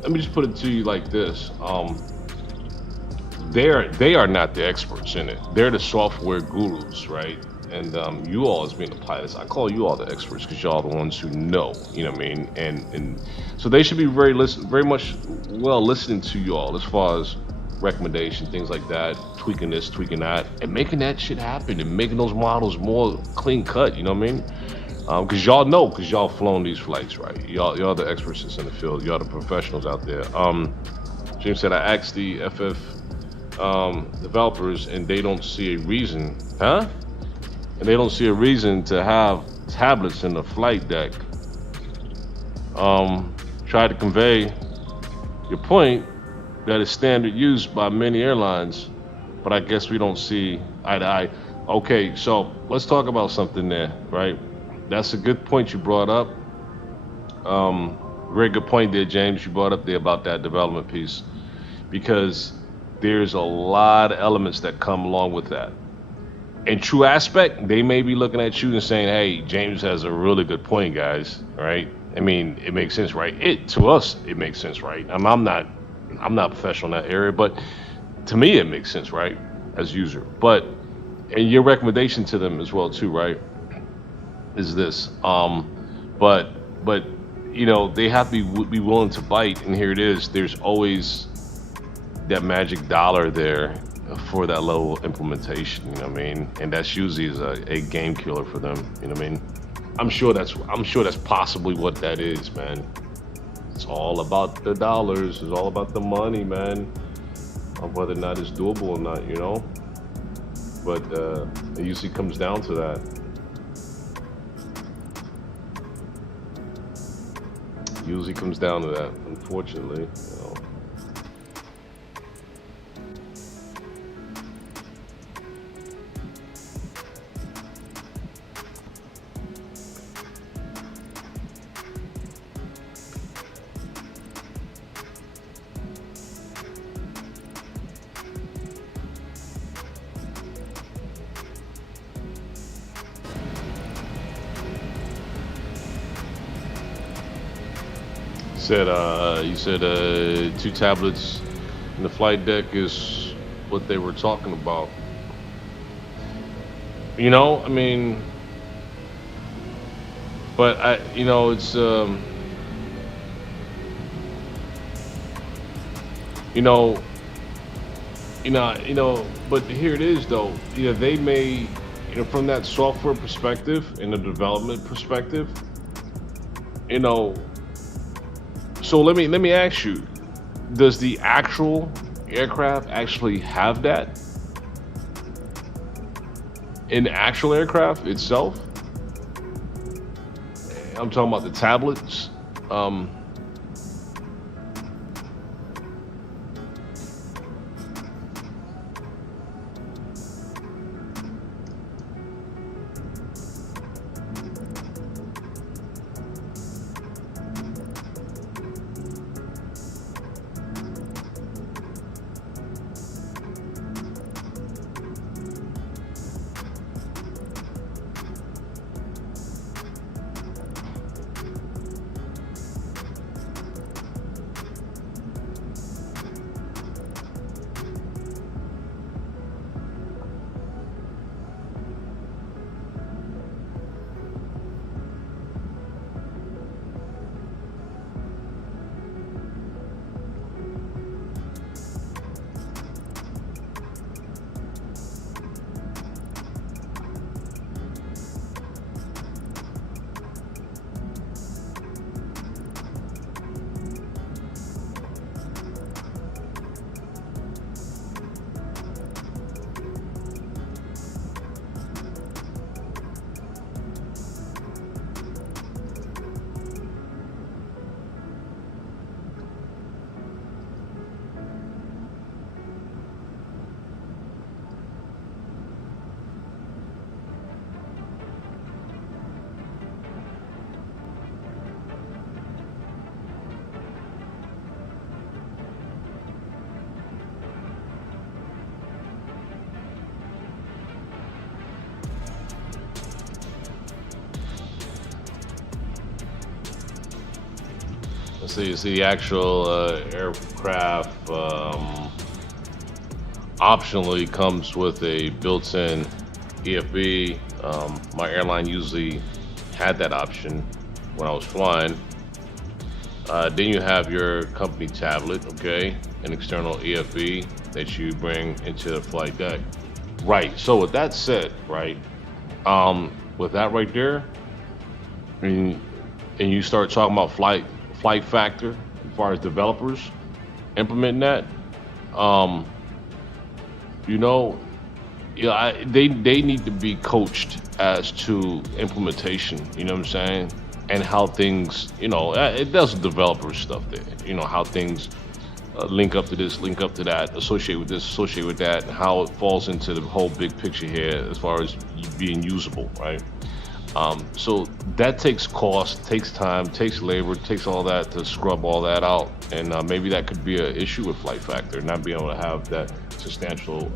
Let me just put it to you like this: they are not the experts in it. They're the software gurus, right? And you all, as being the pilots, I call you all the experts because y'all the ones who know. You know what I mean? And so they should be very much listening to you all as far as recommendation, things like that, tweaking this, tweaking that, and making that shit happen and making those models more clean cut. You know what I mean? Because y'all know, because y'all flown these flights, right? Y'all the experts that's in the field. Y'all the professionals out there. James said I asked the FF developers, and they don't see a reason, huh? And they don't see a reason to have tablets in the flight deck. Try to convey your point that is standard use by many airlines, but I guess we don't see eye to eye. Okay, so let's talk about something there, right? That's a good point you brought up. Very good point there, James, you brought up there about that development piece, because there's a lot of elements that come along with that. In true aspect, they may be looking at you and saying, hey, James has a really good point, guys, right? I mean, it makes sense, right? To us, it makes sense, right? I'm not professional in that area, but to me, it makes sense, right? As user. But, and your recommendation to them as well, too, right? Is this, but they have to be willing to bite, and here it is. There's always that magic dollar there for that level of implementation, you know what I mean? And that's usually a game killer for them, you know what I mean? I'm sure that's possibly what that is, man. It's all about the dollars. It's all about the money, man. Of whether or not it's doable or not, you know? But it usually comes down to that. Usually comes down to that, unfortunately, you know. You said 2 tablets in the flight deck is what they were talking about. You know, I mean, But it's you know, but here it is though. They may, from that software perspective and the development perspective, you know. So let me ask you: does the actual aircraft actually have that in the actual aircraft itself? I'm talking about the tablets. Um, let's see the actual aircraft optionally comes with a built-in EFB. My airline usually had that option when I was flying. Then you have your company tablet, okay, an external EFB that you bring into the flight deck. Right. So with that said, right, with that right there, and you start talking about flight factor as far as developers implementing that, um, you know, they need to be coached as to implementation. You know what I'm saying? And how things, it does developer stuff there. How things link up to this, link up to that, associate with this, associate with that, and how it falls into the whole big picture here as far as being usable, right? So that takes cost, takes time, takes labor, takes all that to scrub all that out. And maybe that could be an issue with flight factor, not being able to have that substantial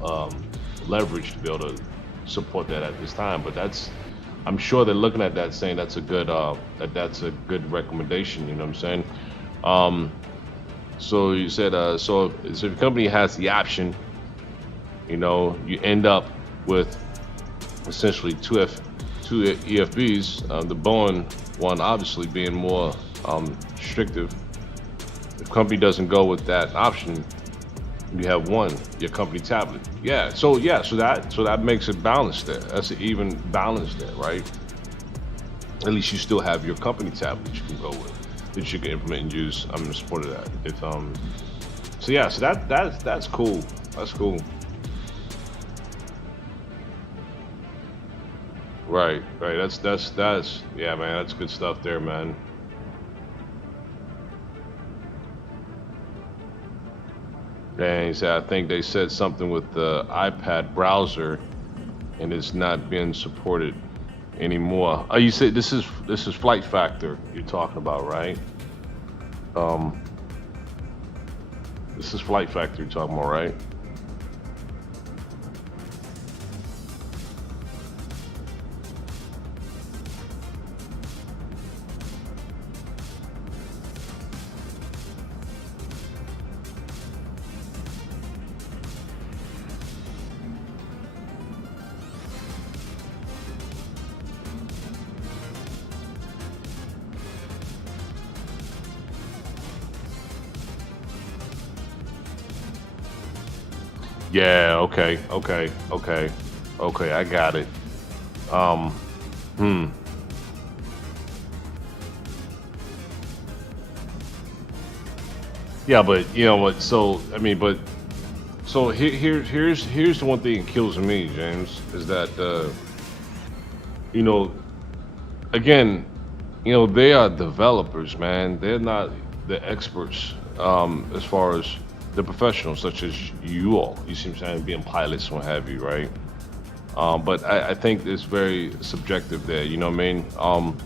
leverage to be able to support that at this time. But I'm sure they're looking at that saying that's a good recommendation. You know what I'm saying? So you said so if your company has the option, you end up with essentially two EFBs. The Boeing one obviously being more restrictive. If the company doesn't go with that option, you have your company tablet. So that makes it balanced there. That's an even balance there, right? At least you still have your company tablet that you can go with, that you can implement and use. I'm in support of that. That's cool. That's cool. Right. That's yeah, man. That's good stuff there, man. And he said, I think they said something with the iPad browser, and it's not being supported anymore. Oh, you said this is Flight Factor you're talking about, right? This is Flight Factor you're talking about, right? Yeah, okay, I got it. Um, hmm. Yeah, but you know what? So I mean, but so here's the one thing that kills me, James, is that you know, again, you know, they are developers, man. They're not the experts as far as the professionals, such as you all. You see what I'm saying? Being pilots and what have you, right? But I think it's very subjective there. You know what I mean? From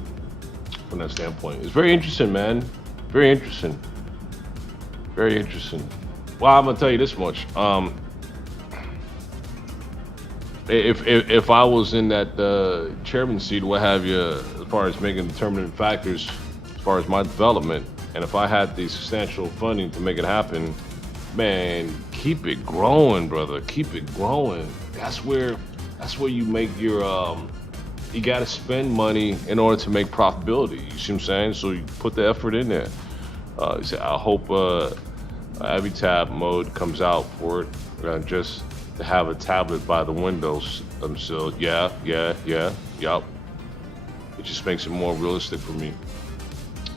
that standpoint, it's very interesting, man. Very interesting. Very interesting. Well, I'm gonna tell you this much. If I was in that chairman seat, what have you, as far as making determinant factors, as far as my development, and if I had the substantial funding to make it happen, man, keep it growing, brother. Keep it growing. That's where you make your you got to spend money in order to make profitability. You see what I'm saying? So you put the effort in there. You say, I hope every tab mode comes out for it. Just to have a tablet by the windows. So yeah, yup. It just makes it more realistic for me.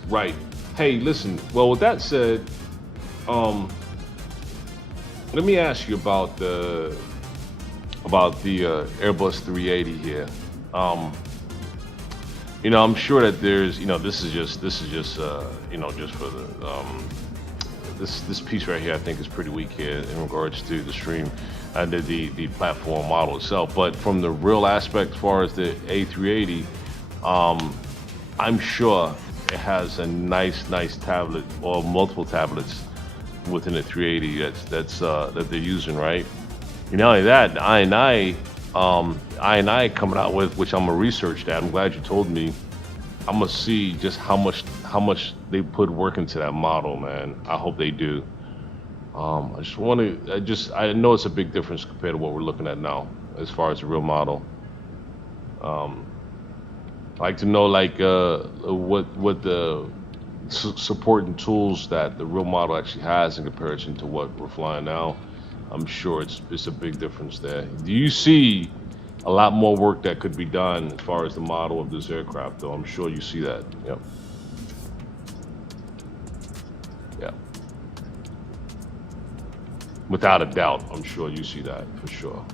Right. Hey, listen. Well, with that said, let me ask you about the Airbus 380 here. You know, I'm sure that there's, you know, this is just you know, just for the this piece right here, I think is pretty weak here in regards to the stream and the platform model itself. But from the real aspect, as far as the A380, I'm sure it has a nice tablet or multiple tablets within the 380 that they're using, right? You know, not only that, the I&I coming out with, which I'm gonna research that. I'm glad you told me. I'm gonna see just how much they put work into that model, man. I hope they do. I know it's a big difference compared to what we're looking at now, as far as the real model. I like to know like what the supporting tools that the real model actually has in comparison to what we're flying now. I'm sure it's a big difference there. Do you see a lot more work that could be done as far as the model of this aircraft, though? I'm sure you see that. Yep. Yeah. Without a doubt, I'm sure you see that for sure.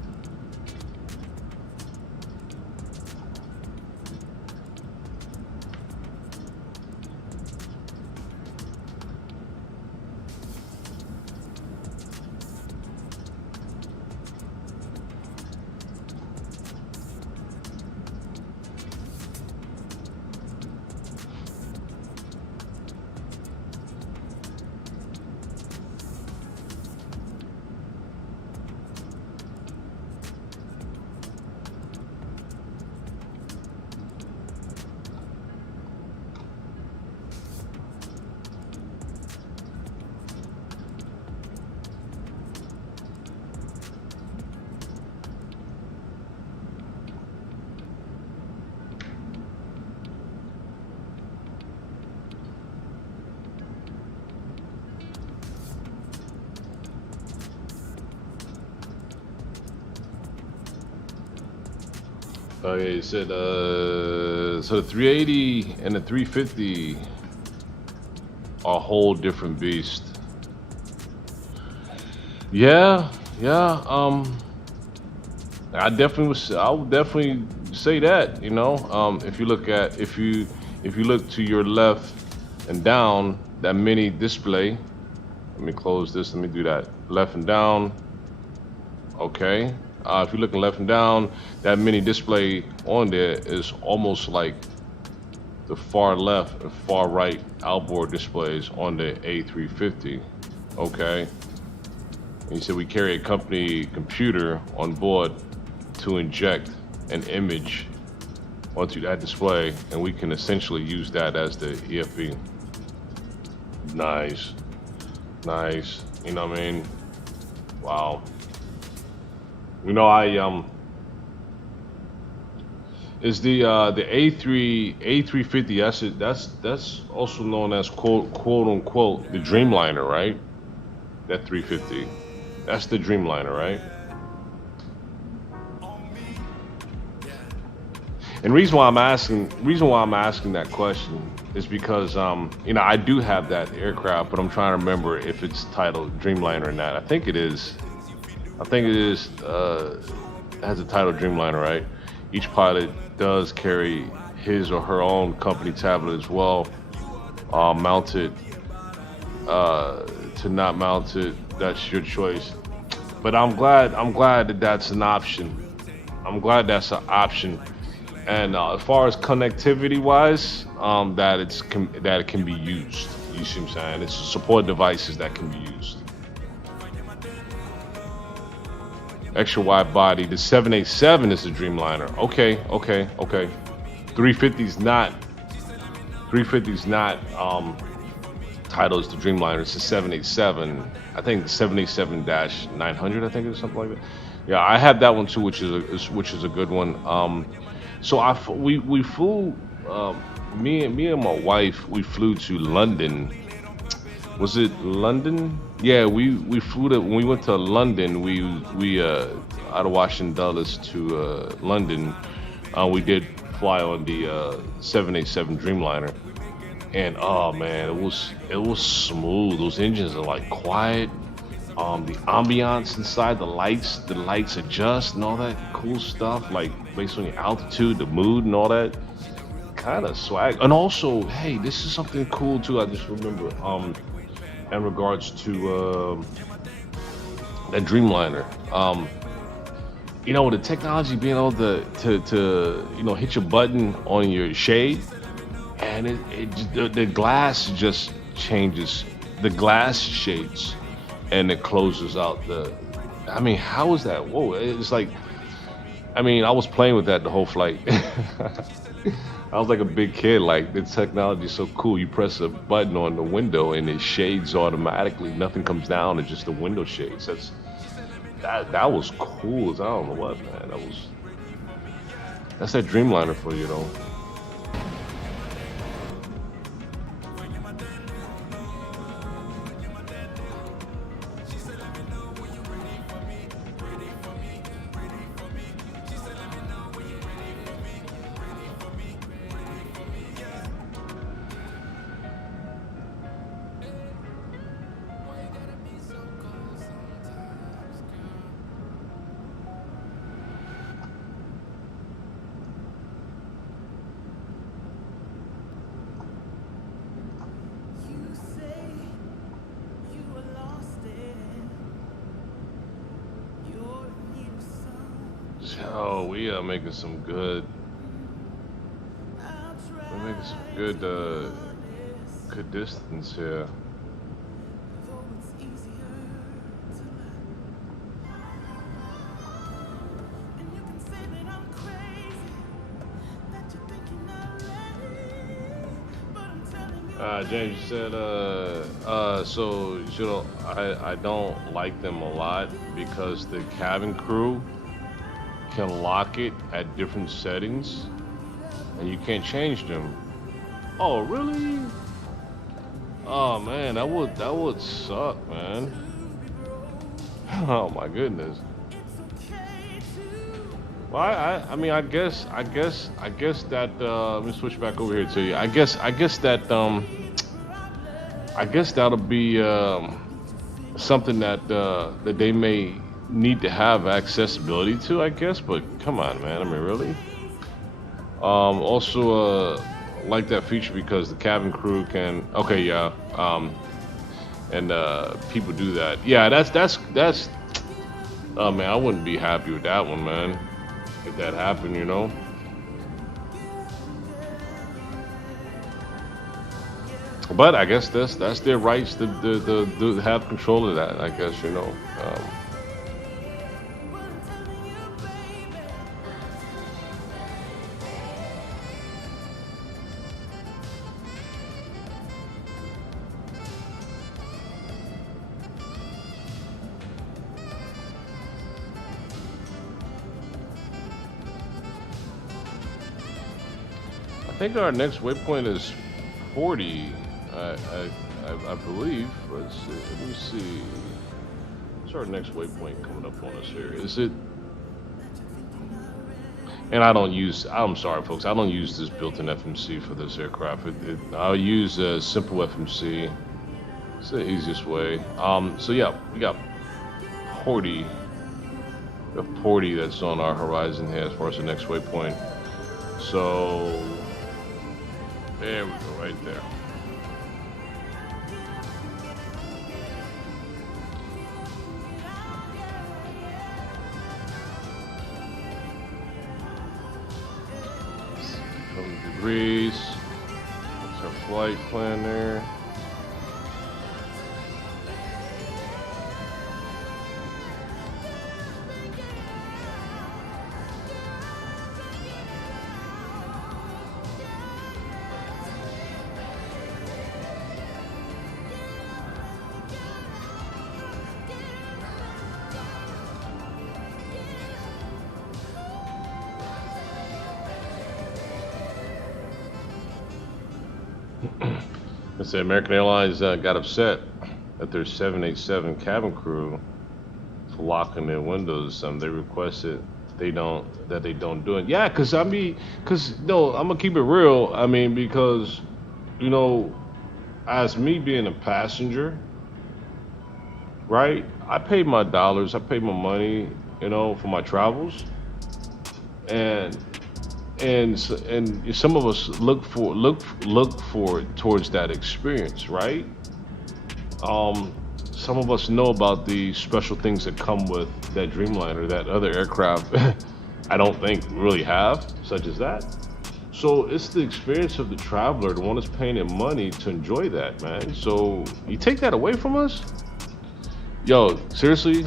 Okay, you said so the 380 and the 350 are a whole different beast. Yeah, yeah. I would definitely say that. You know, if you look to your left and down, that mini display. Let me close this. Let me do that. Left and down. Okay. If you're looking left and down, that mini display on there is almost like the far left and far right outboard displays on the A350. Okay. And you said we carry a company computer on board to inject an image onto that display, and we can essentially use that as the EFB. Nice. Nice. You know what I mean? Wow. You know, is the A350, that's also known as quote unquote the Dreamliner, right? That 350. That's the Dreamliner, right? And reason why I'm asking that question is because you know, I do have that aircraft, but I'm trying to remember if it's titled Dreamliner or not. I think it is. I think it is. It has a title Dreamliner, right? Each pilot does carry his or her own company tablet as well, mounted. To not mount it, that's your choice. But I'm glad that that's an option. I'm glad that's an option. And as far as connectivity wise, that it can be used. You see what I'm saying? It's support devices that can be used. Extra wide body. The 787 is the Dreamliner. Okay. 350's not. 350's not. Title is the Dreamliner. It's the 787. I think the 787-900. I think it's something like that. Yeah, I have that one too, which is a good one. So we flew. Me and my wife, we flew to London. Was it London? Yeah, we flew to, when we went to London. We out of Washington Dulles to London. We did fly on the 787 Dreamliner. And oh man, it was smooth. Those engines are like quiet. The ambiance inside, the lights adjust and all that cool stuff, like based on your altitude, the mood and all that. Kind of swag. And also, hey, this is something cool too. I just remember in regards to that Dreamliner. You know, with the technology being able to you know, hit your button on your shade. And the glass just changes, the glass shades, and it closes out the. I mean, how is that? Whoa! It's like, I mean, I was playing with that the whole flight. I was like a big kid. Like, the technology is so cool. You press a button on the window and it shades automatically. Nothing comes down. It's just the window shades. That was cool. I don't know what, man. That's that Dreamliner for you, though. Oh, we are making some good. We're making some good distance here. James, you said, so, you know, I don't like them a lot because the cabin crew can lock it at different settings and you can't change them. Oh, really? Oh man, that would suck, man. Oh my goodness. Well, I mean, I guess that let me switch back over here to you. I guess that'll be something that they may need to have accessibility to, I guess. But come on, man. I mean, really. Also, like that feature because the cabin crew can. Okay, yeah. And people do that. Yeah, that's. Oh man, I wouldn't be happy with that one, man. If that happened, you know. But I guess that's their rights to have control of that. I guess, you know. I think our next waypoint is 40. I believe. Let me see. What's our next waypoint coming up on us here? Is it? And I don't use. I'm sorry, folks. I don't use this built-in FMC for this aircraft. I'll use a simple FMC. It's the easiest way. So yeah, we got Porty. We have Porty that's on our horizon here as far as the next waypoint. So there we go, right there. Degrees. What's our flight plan there? Let's say American Airlines got upset at their 787 cabin crew for locking their windows. They requested they don't do it. Yeah, cause I'm gonna keep it real. I mean, because as me being a passenger, right? I paid my dollars, I paid my money, for my travels, and some of us look for towards that experience, right? Some of us know about the special things that come with that Dreamliner that other aircraft I don't think really have, such as that. So it's the experience of the traveler, the one that's paying their money to enjoy that, man. So you take that away from us, yo, seriously,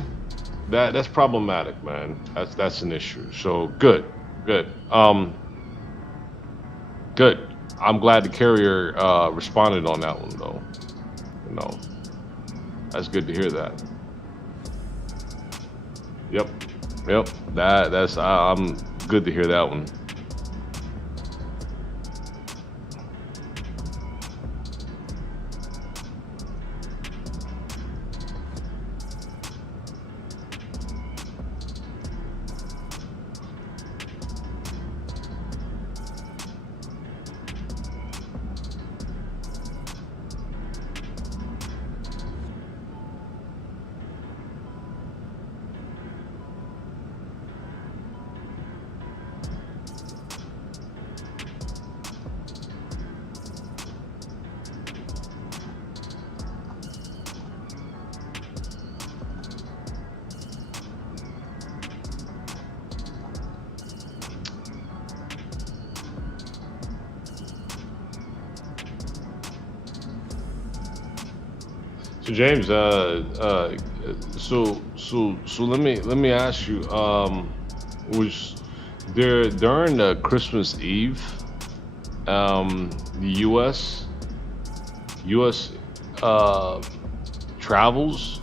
that's problematic, man. That's an issue. So good. Good. Good. I'm glad the carrier responded on that one, though. That's good to hear that. Yep. I'm good to hear that one. So James, so let me ask you, was there during the Christmas Eve, the U.S. Travels,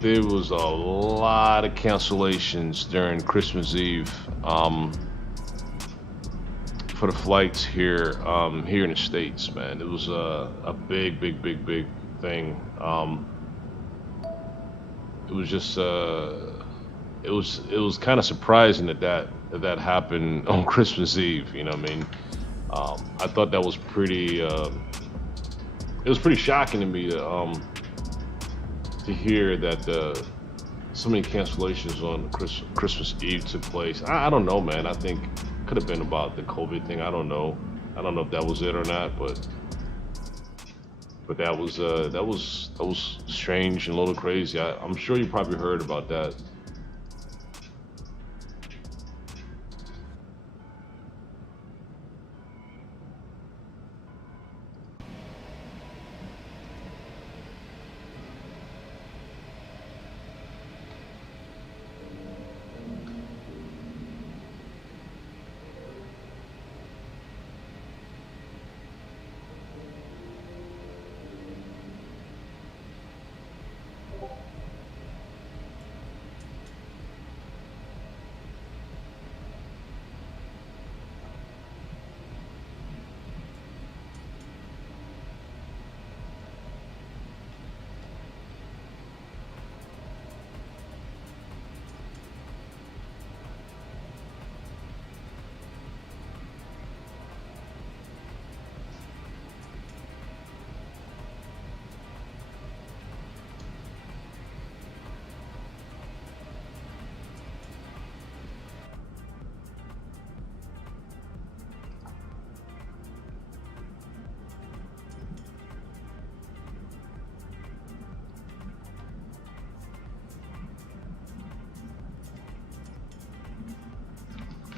there was a lot of cancellations during Christmas Eve, for the flights here, here in the States, man. It was a big thing. It was just it was kind of surprising that happened on Christmas Eve. You know what I mean? I thought that was pretty. It was pretty shocking to me to hear that so many cancellations on Christmas Eve took place. I don't know, man. I think could have been about the COVID thing. I don't know. I don't know if that was it or not, but that was strange and a little crazy. I'm sure you probably heard about that.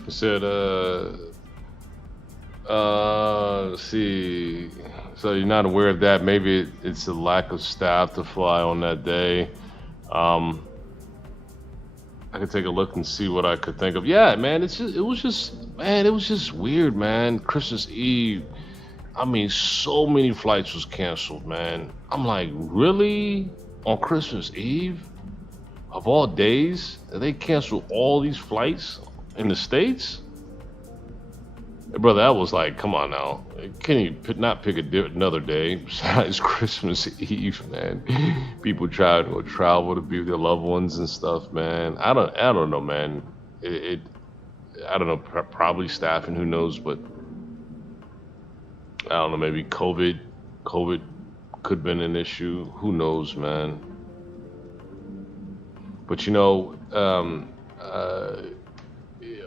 It said, let's see. So you're not aware of that? Maybe it's a lack of staff to fly on that day. Um, I could take a look and see what I could think of. Yeah, man, it was just weird, man. Christmas Eve. I mean, so many flights was canceled, man. I'm like, really? On Christmas Eve? Of all days? They canceled all these flights in the States? Brother, I was like, come on now. Can you not pick another day besides Christmas Eve, man? People try to go travel to be with their loved ones and stuff, man. I don't know, man. I don't know, probably staffing, who knows, but I don't know, maybe COVID could have been an issue. Who knows, man? But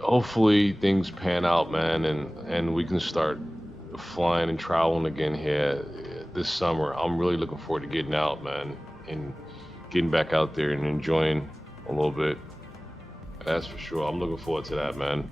hopefully things pan out, man, and we can start flying and traveling again here this summer. I'm really looking forward to getting out, man, and getting back out there and enjoying a little bit. That's for sure. I'm looking forward to that, man.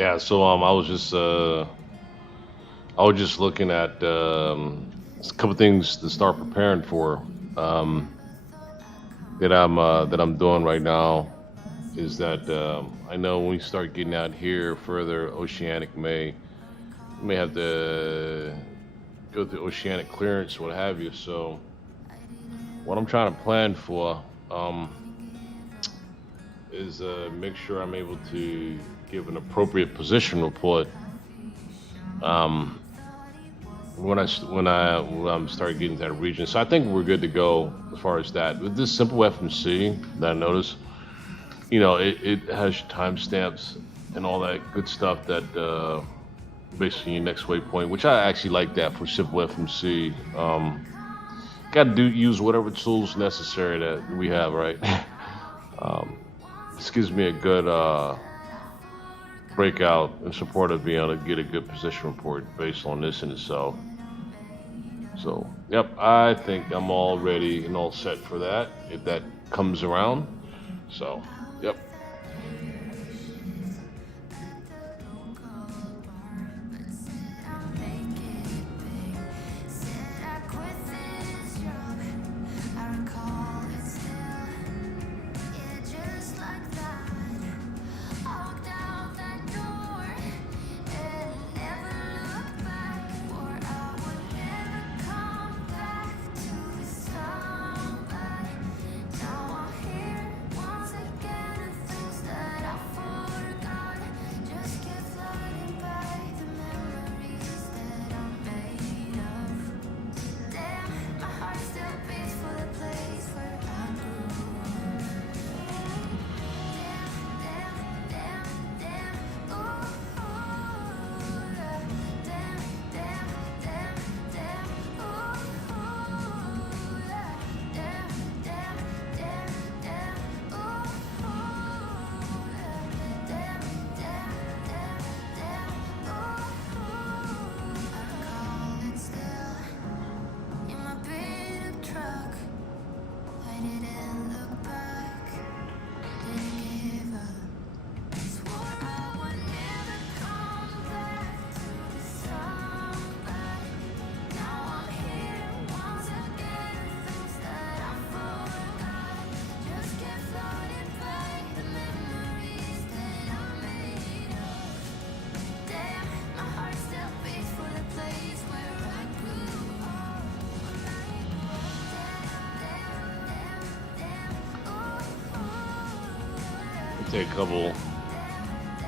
Yeah, so I was just looking at a couple things to start preparing for. Um, that I'm doing right now is that I know when we start getting out here further, Oceanic may have to go through Oceanic clearance, what have you. So what I'm trying to plan for is make sure I'm able to give an appropriate position report um, when I'm starting getting to that region. So I think we're good to go as far as that. With this simple FMC that I noticed, it has timestamps and all that good stuff that basically your next waypoint, which I actually like that for simple FMC. Got to use whatever tools necessary that we have, right? um, this gives me a good breakout in support of being able to get a good position report based on this in itself. So, yep, I think I'm all ready and all set for that if that comes around. So, yep. take a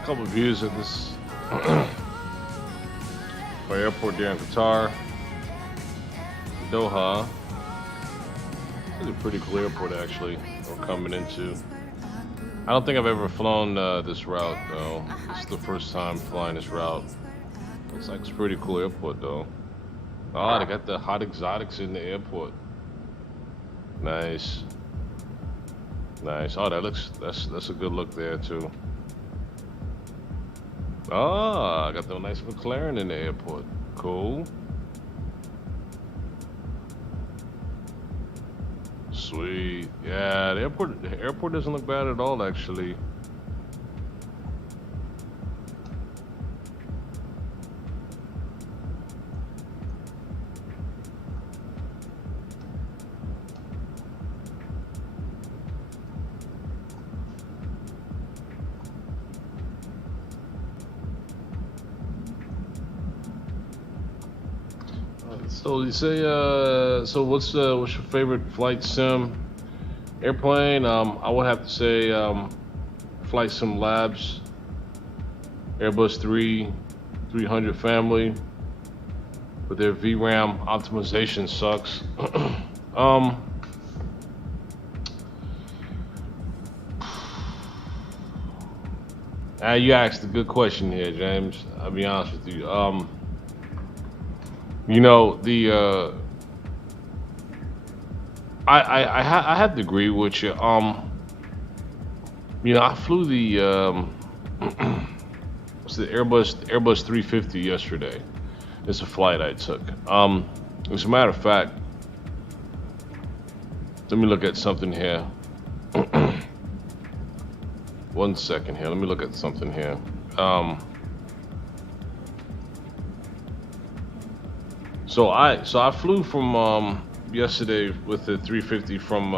couple views of this our airport there in Qatar, Doha. It's a pretty cool airport actually. We're coming into. I don't think I've ever flown this route though. This is the first time flying this route. Looks like it's a pretty cool airport though. Oh, they got the hot exotics in the airport. Nice. Nice. Oh, that's a good look there too. Oh, I got the nice McLaren in the airport. Cool. Sweet. Yeah, the airport doesn't look bad at all actually. So you say, so what's your favorite flight sim? Airplane, I would have to say Flight Sim Labs, Airbus 300 family, but their VRAM optimization sucks. You asked a good question here, James. I'll be honest with you. You know, I have to agree with you. You know, I flew the what's the Airbus 350 yesterday. It's a flight I took. As a matter of fact, let me look at something here. 1 second here. Let me look at something here. So I flew from yesterday with the 350 from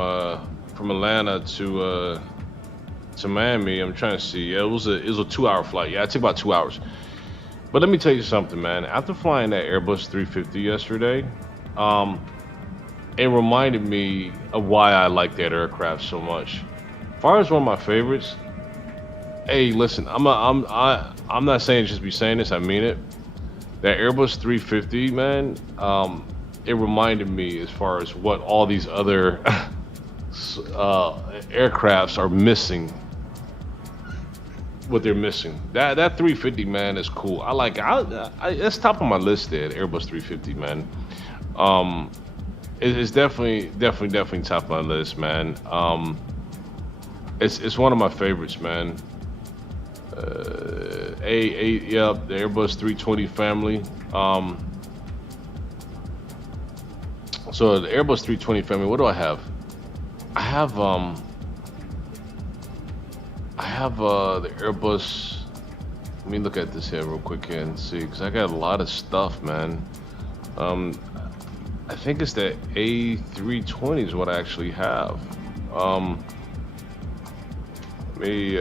Atlanta to Miami. I'm trying to see. Yeah, it was a 2-hour flight. Yeah, it took about 2 hours. But let me tell you something, man. After flying that Airbus 350 yesterday, it reminded me of why I like that aircraft so much. As far as one of my favorites, hey, listen, I'm not saying just be saying this. I mean it. That Airbus 350, man, it reminded me as far as what all these other aircrafts are missing. What they're missing. That 350, man, is cool. I like it. It's top of my list there, the Airbus 350, man. It's definitely top of my list, man. It's one of my favorites, man. The Airbus 320 family. So the Airbus 320 family, what do I have? I have the Airbus. Let me look at this here real quick here and see, because I got a lot of stuff, man. I think it's the A320 is what I actually have. Let me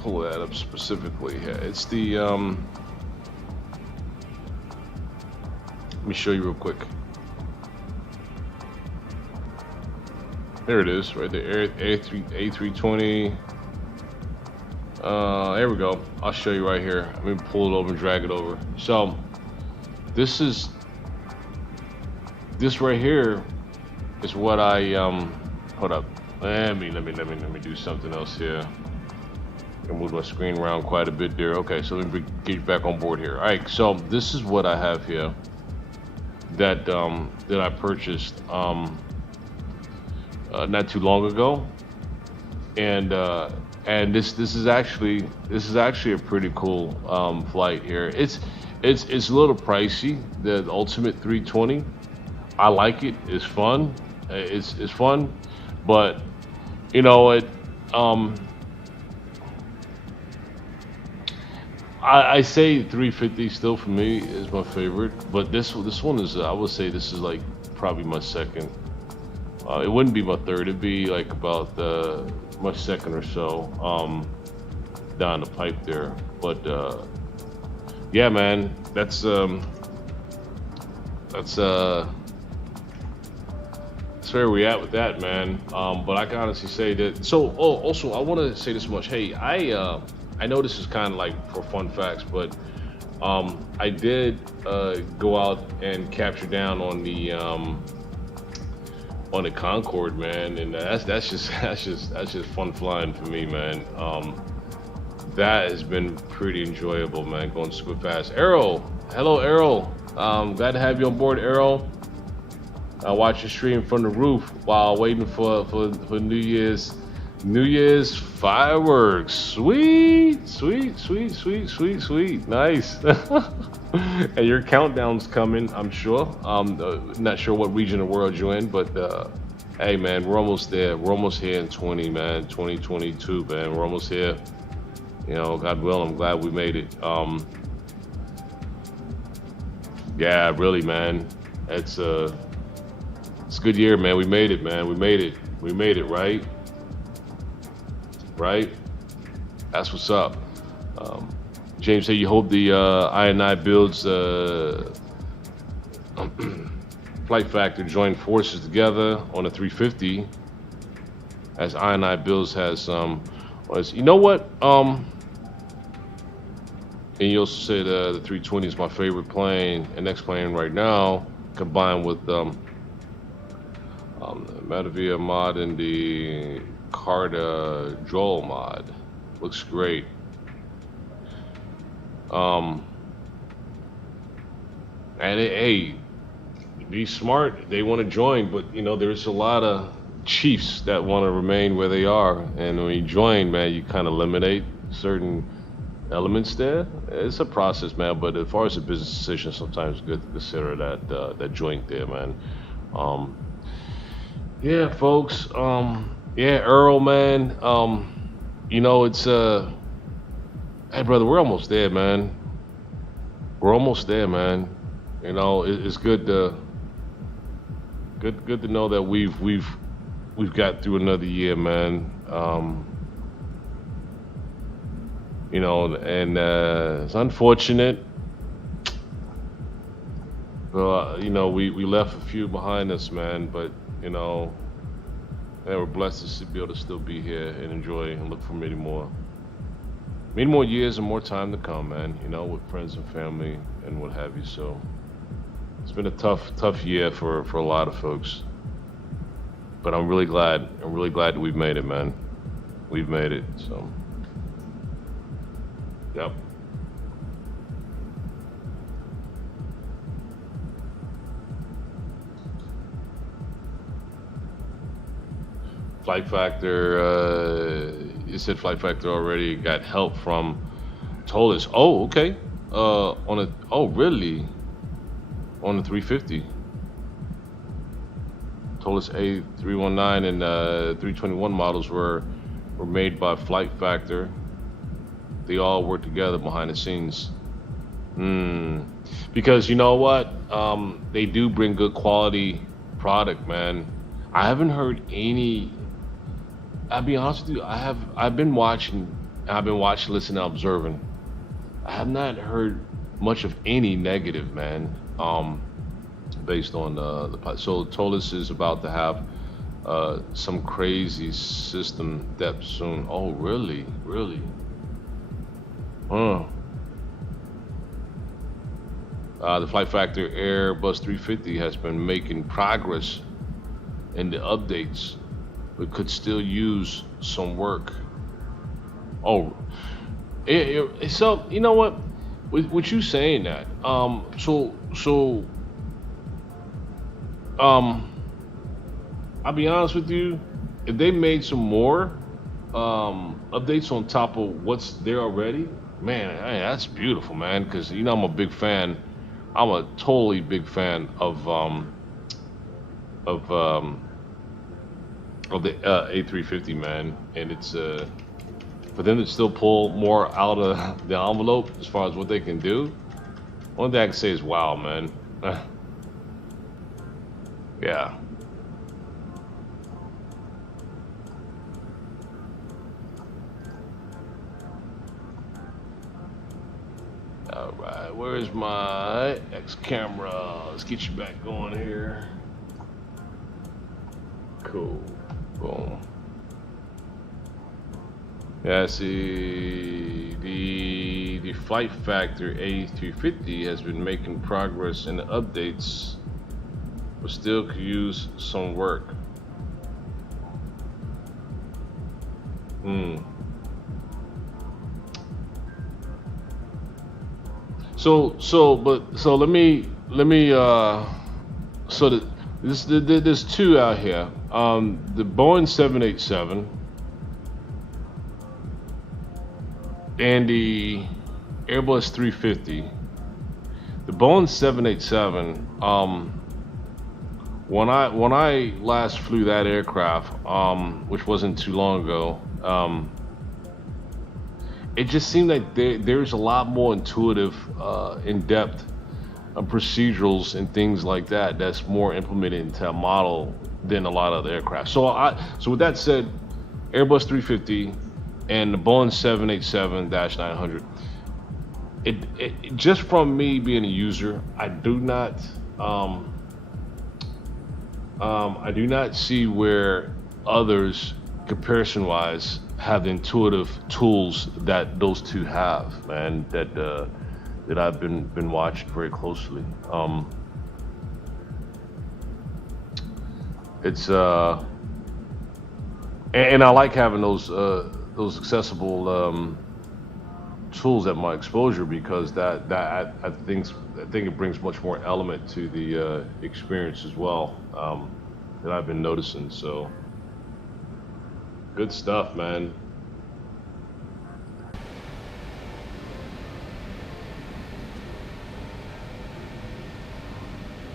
pull that up specifically here. It's the let me show you real quick. There it is, right there, A320. There we go. I'll show you right here. Let me pull it over and drag it over. So this right here is what I hold up. Let me do something else here. I moved my screen around quite a bit there. Okay, so let me get you back on board here. All right, so this is what I have here that I purchased not too long ago, and this is actually a pretty cool flight here. It's a little pricey, the Ultimate 320. I like it. It's fun. It's fun, but you know it. I say 350 still for me is my favorite, but this one is, I would say this is like probably my second. It wouldn't be my third. It'd be like about my second or so down the pipe there. But yeah, man, that's that's where we at with that, man. But I can honestly say that. So, also, I want to say this much. Hey, I know this is kind of like for fun facts, but I did go out and capture down on the Concorde, man, and that's just fun flying for me, man. That has been pretty enjoyable, man. Going super fast. Arrow, hello, Arrow. Glad to have you on board, Arrow. I watch your stream from the roof while waiting for New Year's fireworks. Sweet. Nice. And your countdown's coming, I'm sure. Not sure what region of the world you're in, but hey, man, we're almost there. We're almost here in 2022, man. We're almost here. You know, God willing, I'm glad we made it. Yeah, really, man. It's a good year, man. We made it, man. We made it, right? Right? That's what's up. James said you hope the I&I builds Flight Factor join forces together on a 350 as I&I builds has you know what? And you also said the 320 is my favorite plane and XPlane right now, combined with Metavia mod and the Carta Droll mod. Looks great. And hey, be smart. They want to join, but you know there's a lot of chiefs that want to remain where they are, and when you join, man, you kind of eliminate certain elements there. It's a process, man, but as far as a business decision, sometimes it's good to consider that joint there, man. Yeah, folks. Yeah, Earl, man. You know, it's hey, brother, we're almost there, man. We're almost there, man. You know, it's good to know that we've got through another year, man. You know, and it's unfortunate. But you know, we left a few behind us, man. But you know, and we're blessed to be able to still be here and enjoy and look for many more years and more time to come, man. You know, with friends and family and what have you. So it's been a tough year for a lot of folks. But I'm really glad that we've made it, man. We've made it. So, yep. Flight Factor, you said Flight Factor already got help from Tolis. Oh, okay. Really? On the 350. Tolis A319 and 321 models were made by Flight Factor. They all work together behind the scenes. Because you know what? They do bring good quality product, man. I haven't heard any. I'll be honest with you. I've been watching, listening, and observing. I have not heard much of any negative, man. Based on so Tolis is about to have some crazy system depth soon. Oh, really? Huh. The Flight Factor Airbus 350 has been making progress in the updates, but could still use some work. Oh, so you know what? With you saying that, I'll be honest with you. If they made some more updates on top of what's there already, man, that's beautiful, man. Because you know I'm a big fan. I'm a totally big fan of the A350, man, and it's for them to still pull more out of the envelope as far as what they can do. One thing I can say is, wow, man. Yeah. All right, where's my X camera? Let's get you back going here. Cool. Boom. Yeah, see, the flight factor A350 has been making progress in the updates, but still could use some work. So let me there's two out here. The Boeing 787 and the Airbus 350. The Boeing 787, when I last flew that aircraft, which wasn't too long ago, it just seemed like there's a lot more intuitive, in-depth procedurals and things like that that's more implemented into a model than a lot of the aircraft. So with that said, Airbus 350 and the Boeing 787-900, it just from me being a user, I do not see where others comparison-wise have the intuitive tools that those two have, man, that I've been watching very closely. It's and I like having those accessible tools at my exposure, because that I think it brings much more element to the experience as well, that I've been noticing. So good stuff, man.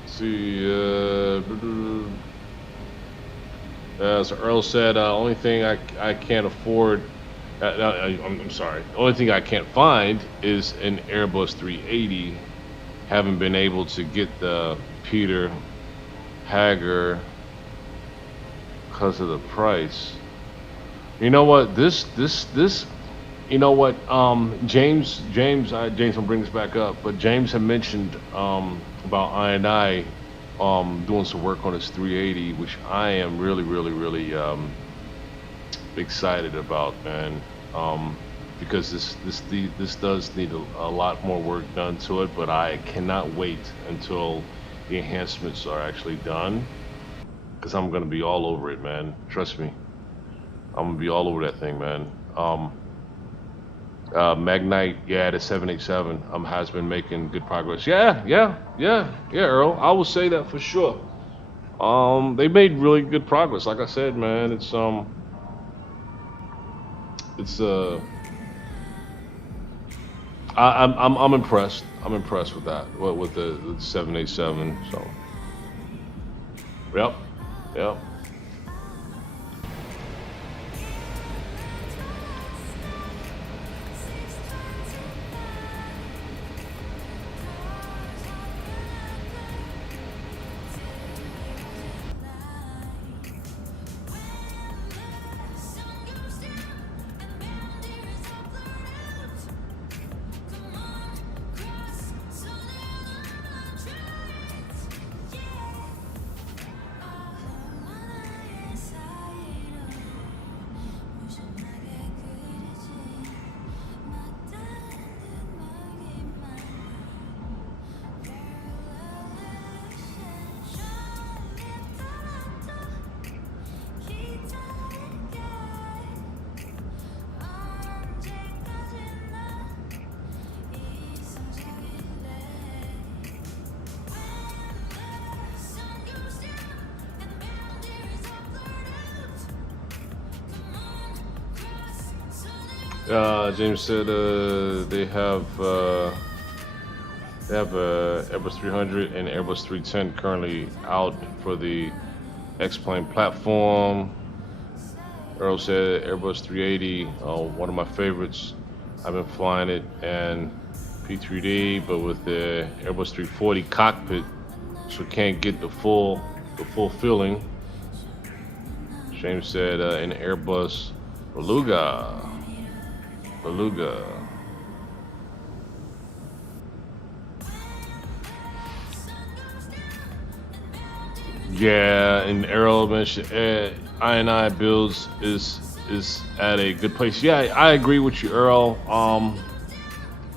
See, as Earl said, only thing I can't afford, I'm sorry, the only thing I can't find is an Airbus 380. Haven't been able to get the Peter Hager because of the price. You know what? This. You know what? James, will bring this back up. But James had mentioned about I&I doing some work on his 380, which I am really excited about, man. Because this does need a lot more work done to it. But I cannot wait until the enhancements are actually done, because I'm gonna be all over it, man. Trust me, I'm gonna be all over that thing, man. Magnite, yeah, the 787 has been making good progress. Yeah, Earl, I will say that for sure. They made really good progress. Like I said, man, I'm impressed. I'm impressed with that, with the 787. So, yep. James said they have Airbus 300 and Airbus 310 currently out for the XPlane platform. Earl said Airbus 380, one of my favorites. I've been flying it, and P3D, but with the Airbus 340 cockpit, so can't get the full feeling. James said an Airbus Beluga. Yeah, and Errol mentioned I builds is at a good place. Yeah, I agree with you, Earl.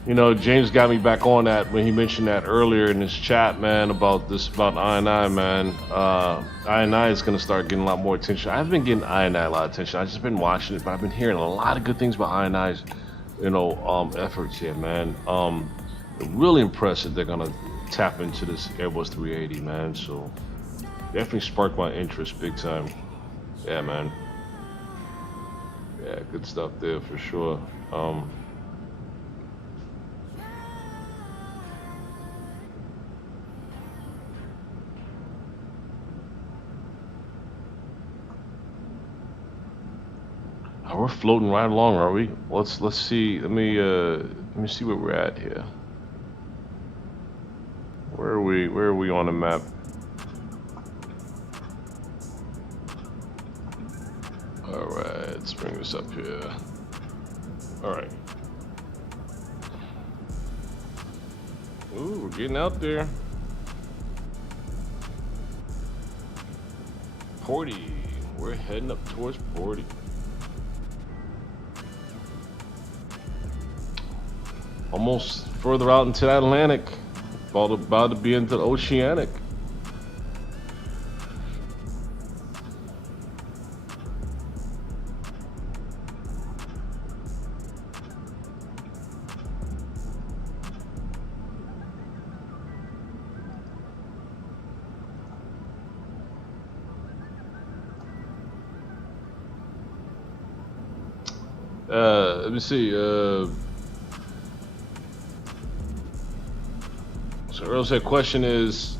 You know, James got me back on that when he mentioned that earlier in his chat, man, about this about I, man. I is gonna start getting a lot more attention. I've been getting I a lot of attention. I've just been watching it, but I've been hearing a lot of good things about I's, efforts here, man. Really impressed that they're gonna tap into this Airbus 380, man. So definitely sparked my interest big time. Yeah, man. Yeah, good stuff there for sure. We're floating right along, are we? Let's see. Let me see where we're at here. Where are we? Where are we on the map? All right, let's bring this up here. All right. Ooh, we're getting out there. Porty. We're heading up towards Porty. Almost further out into the Atlantic. About to be into the Oceanic. Let me see. So Earl said, question is,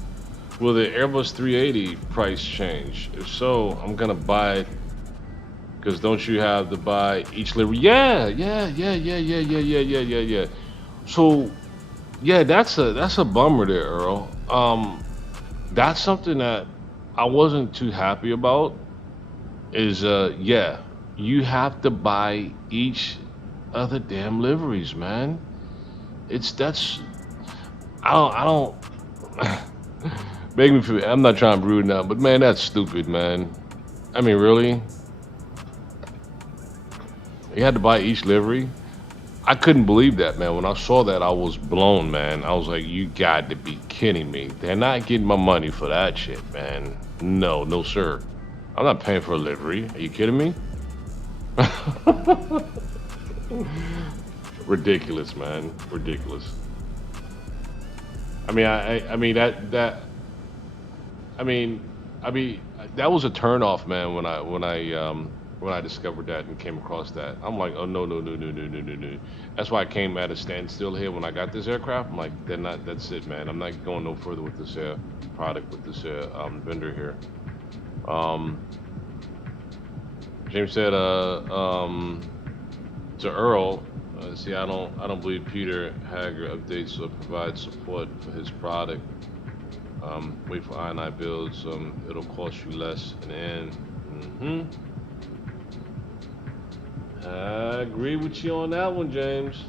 will the Airbus 380 price change? If so, I'm gonna buy it, because don't you have to buy each livery? Yeah. So, yeah, that's a bummer there, Earl. That's something that I wasn't too happy about. Is yeah, you have to buy each of the damn liveries, man. That's I don't make me feel. I'm not trying to be rude now, but man, that's stupid, man. I mean, really? You had to buy each livery? I couldn't believe that, man. When I saw that, I was blown, man. I was like, you got to be kidding me. They're not getting my money for that shit, man. No, sir. I'm not paying for a livery. Are you kidding me? Ridiculous, man. Ridiculous. I mean, I mean that was a turnoff, man. When I discovered that and came across that, I'm like, oh no. That's why I came at a standstill here when I got this aircraft. I'm like, that's it, man. I'm not going no further with this product, with this vendor here. James said, to Earl, see, I don't believe Peter Hager updates or provides support for his product. Wait for I builds. It'll cost you less in the end. I agree with you on that one, James.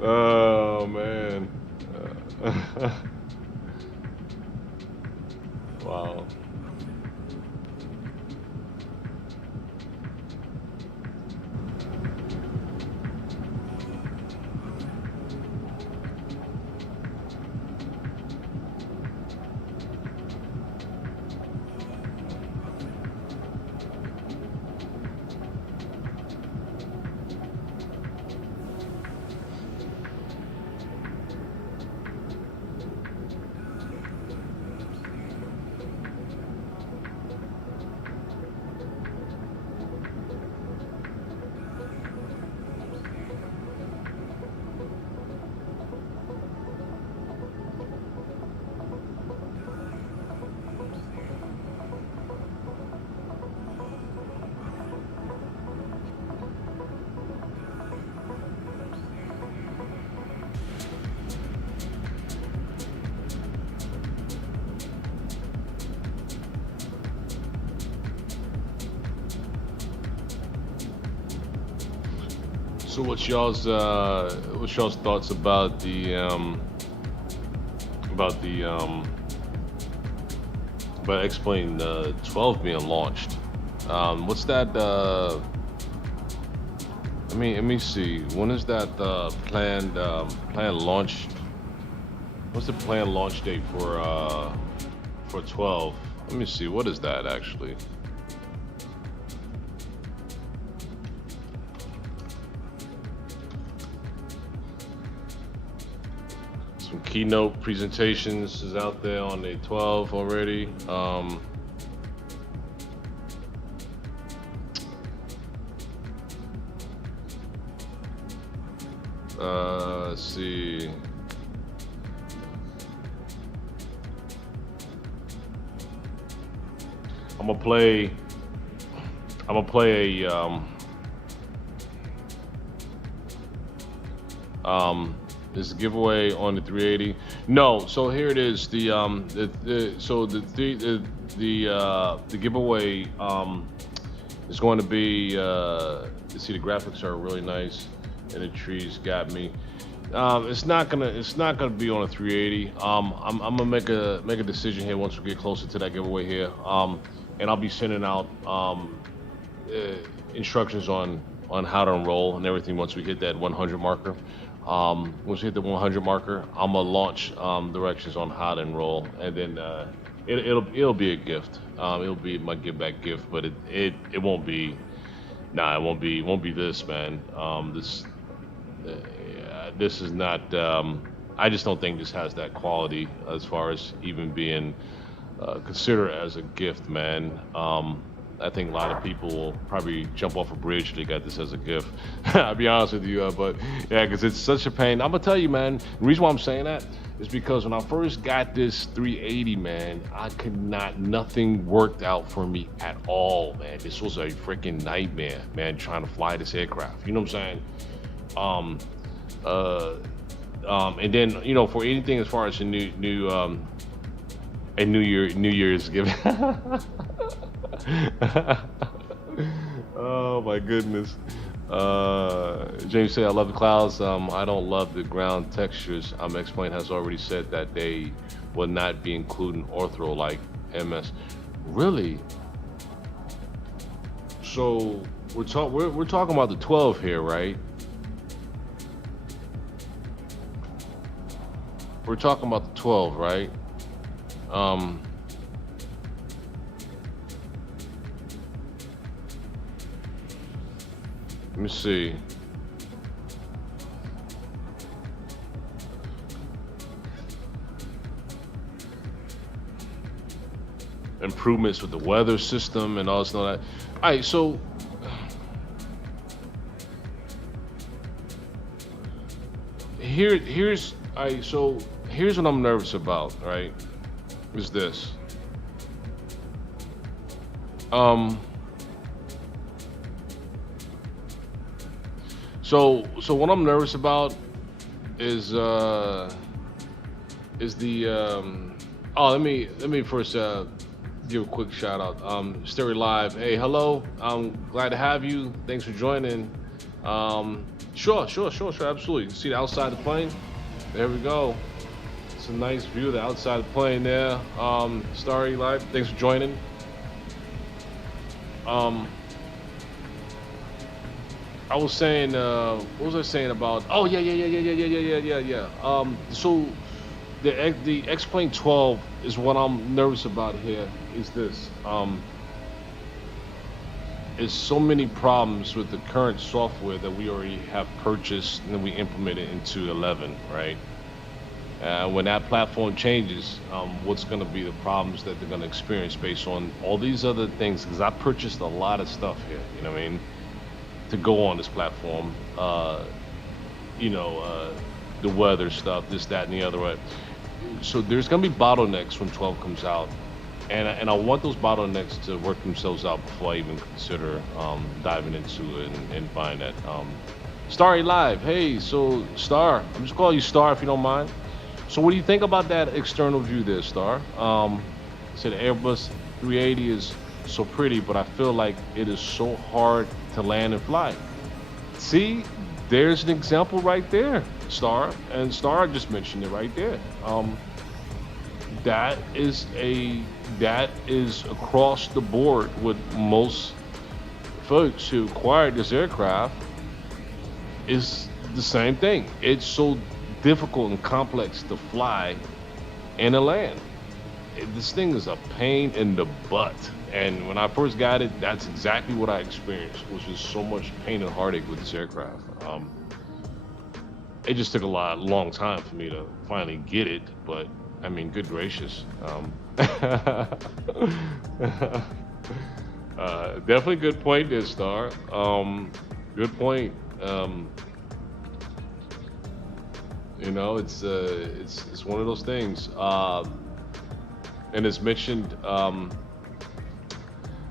Oh man. Wow. So what's y'all's thoughts about the about the about XPlane 12 being launched? What's that? Let me see. When is that planned launch? What's the planned launch date for 12? Let me see. What is that actually? Some keynote presentations is out there on the 12 already. Let's see. I'm gonna play this giveaway on the 380. No, so here it is. The giveaway is going to be. You see, the graphics are really nice, and the trees got me. It's not gonna be on a 380. I'm gonna make a decision here once we get closer to that giveaway here. And I'll be sending out instructions on how to enroll and everything once we hit that 100 marker. Once we hit the 100 marker, I'm gonna launch directions on how to enroll, and then it'll be a gift. It'll be my give back gift, but it won't be. Nah, it won't be this, man. This is not. I just don't think this has that quality as far as even being considered as a gift, man. I think a lot of people will probably jump off a bridge if they got this as a gift. I'll be honest with you, but yeah, because it's such a pain. I'm gonna tell you, man. The reason why I'm saying that is because when I first got this 380, man, nothing worked out for me at all, man. This was a freaking nightmare, man, trying to fly this aircraft. You know what I'm saying? And then, you know, for anything as far as a New Year's gift. Oh my goodness. James said, I love the clouds. I don't love the ground textures. XPlane has already said that they will not be including ortho like MS. Really? So we're talking about the 12 here, right? We're talking about the 12, right? Let me see. Improvements with the weather system and all this and all that. All right, so here's what I'm nervous about, right? Is this. So what I'm nervous about is the let me first give a quick shout out. Stereo Live, hey, hello, I'm glad to have you. Thanks for joining. Sure, absolutely. See the outside of the plane? There we go. It's a nice view of the outside of the plane there. Starry Live, thanks for joining. I was saying, what was I saying about? Oh yeah. So the XPlane 12 is what I'm nervous about here. Is this? Is so many problems with the current software that we already have purchased and we implemented into 11, right? When that platform changes, what's going to be the problems that they're going to experience based on all these other things? Because I purchased a lot of stuff here, you know what I mean, to go on this platform. The weather stuff, this, that, and the other. Right? So there's going to be bottlenecks when 12 comes out. And I want those bottlenecks to work themselves out before I even consider diving into it and buying that. Starry Live, hey, so Star, I'm just calling you Star if you don't mind. So what do you think about that external view there, Star? Said Airbus 380 is so pretty, but I feel like it is so hard to land and fly. See, there's an example right there, Star, and Star just mentioned it right there. That is across the board with most folks who acquired this aircraft. Is the same thing. It's so difficult and complex to fly and to land. This thing is a pain in the butt. And when I first got it, that's exactly what I experienced, which is so much pain and heartache with this aircraft. It just took a long time for me to finally get it, but I mean, good gracious. Definitely good point there, Star. Good point. You know, it's one of those things. And it's mentioned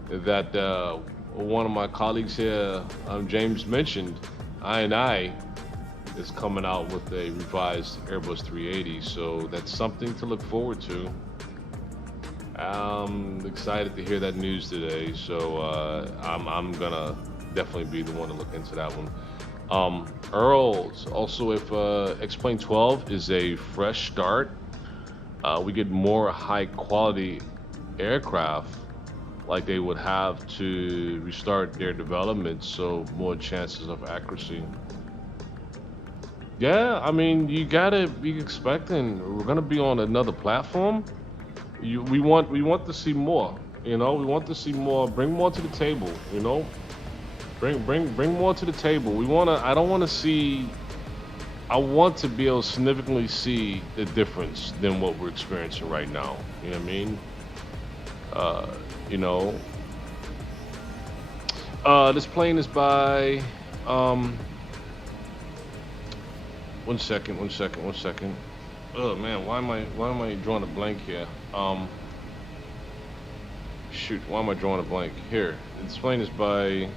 that one of my colleagues here, James, mentioned I is coming out with a revised Airbus 380, so that's something to look forward to. I'm excited to hear that news today, so I'm gonna definitely be the one to look into that one. Earls, also if XPlane 12 is a fresh start, we get more high quality aircraft like they would have to restart their development, so more chances of accuracy. Yeah, I mean, you gotta be expecting we're gonna be on another platform. We want to see more, you know, we want to see more, bring more to the table, you know. Bring more to the table. I want to be able to significantly see the difference than what we're experiencing right now. You know what I mean? You know, this plane is by, one second. Oh man, why am I drawing a blank here? Shoot, why am I drawing a blank? Here, this plane is by,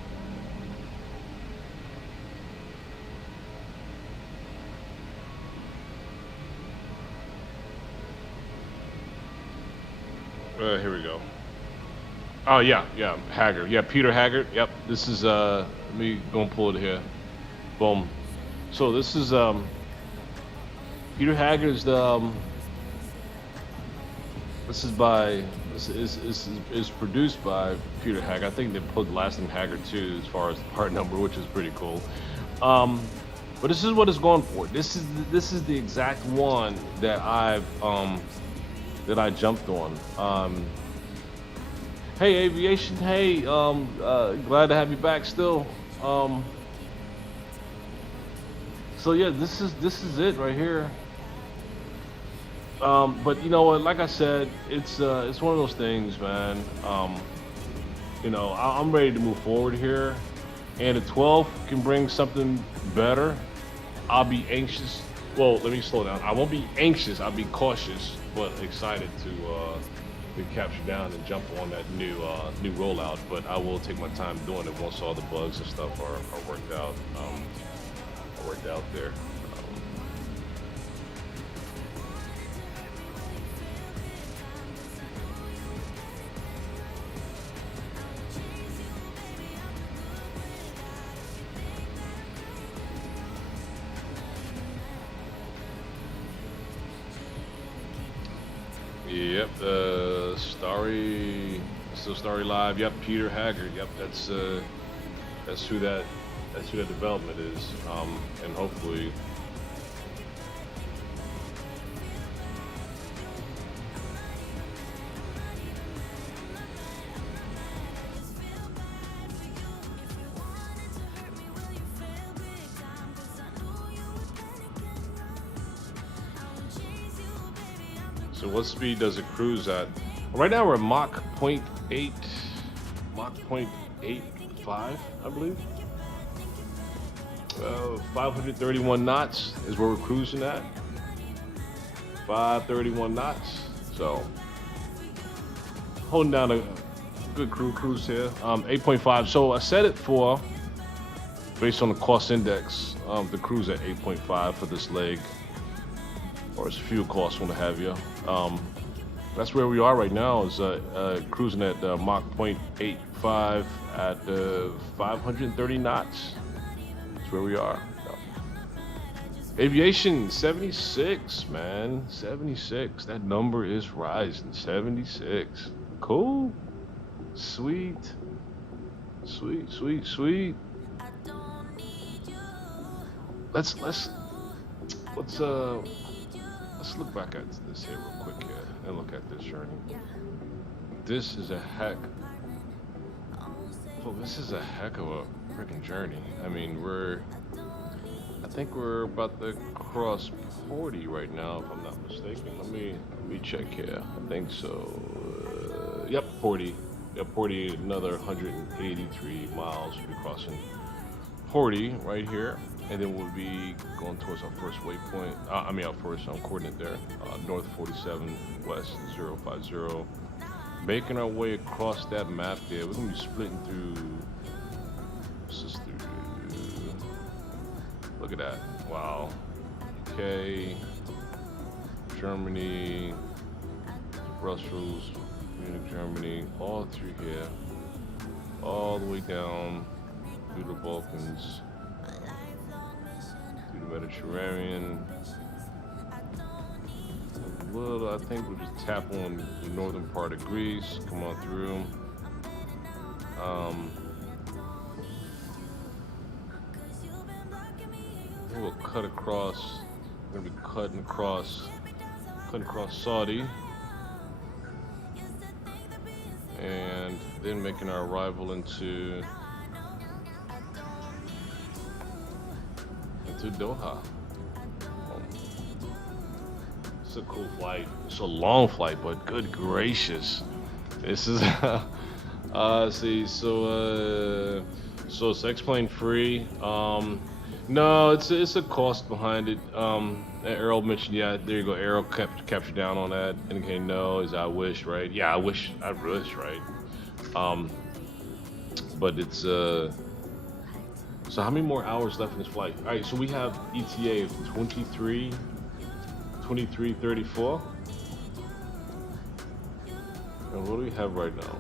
here we go. Oh yeah, Haggard. Yeah, Peter Haggard. Yep. This is let me go and pull it here. Boom. So this is Peter Haggard's this is produced by Peter Haggard. I think they put the last name Haggard too as far as the part number, which is pretty cool. But this is what it's going for. This is the exact one that I jumped on. Hey Aviation, hey, glad to have you back still. So yeah, this is it right here. But you know what? Like I said, it's one of those things, man. You know, I'm ready to move forward here, and if 12 can bring something better, I'll be anxious. Well, let me slow down. I won't be anxious. I'll be cautious, but excited to capture down and jump on that new rollout. But I will take my time doing it once all the bugs and stuff are worked out. Worked out there. Yep, Starry Live. Yep, Peter Haggard. Yep, that's who that development is, and hopefully so what speed does it cruise at? Right now we're at Mach 0.8, Mach 0.85, I believe. 531 knots is where we're cruising at. 531 knots. So holding down a good cruise here. 8.5. So I set it for, based on the cost index, the cruise at 8.5 for this leg, or it's fuel costs, what have you. That's where we are right now, is cruising at Mach 0.85 at 530 knots. That's where we are. Yeah. Aviation 76, man. 76. That number is rising. 76. Cool. Sweet. Sweet, sweet, sweet. Let's let's let's look back at this here real quick here and look at this journey. This is a heck. Well, this is a heck of a freaking journey. I mean, I think we're about to cross 40 right now, if I'm not mistaken. Let me check here. I think so. Yep, 40. Yep, 40. Another 183 miles. We'll be crossing 40 right here, and then we'll be going towards our first waypoint. Our first coordinate there. North 47, west 050. Making our way across that map there. We're gonna be splitting through. What's this through? Look at that. Wow. UK, Germany, Brussels, Munich, Germany, all through here, all the way down through the Balkans, through the Mediterranean. I think we'll just tap on the northern part of Greece, come on through. We'll cut across. We're gonna be cutting across Saudi, and then making our arrival into Doha. It's a cool flight. It's a long flight, but good gracious, this is see. So it's XPlane free. No, it's a cost behind it. Errol mentioned, yeah, there you go. Errol captured down on that. Indicating no is I wish, right? Yeah, I wish, right? But it's so how many more hours left in this flight? All right, so we have ETA of 23:34. And what do we have right now?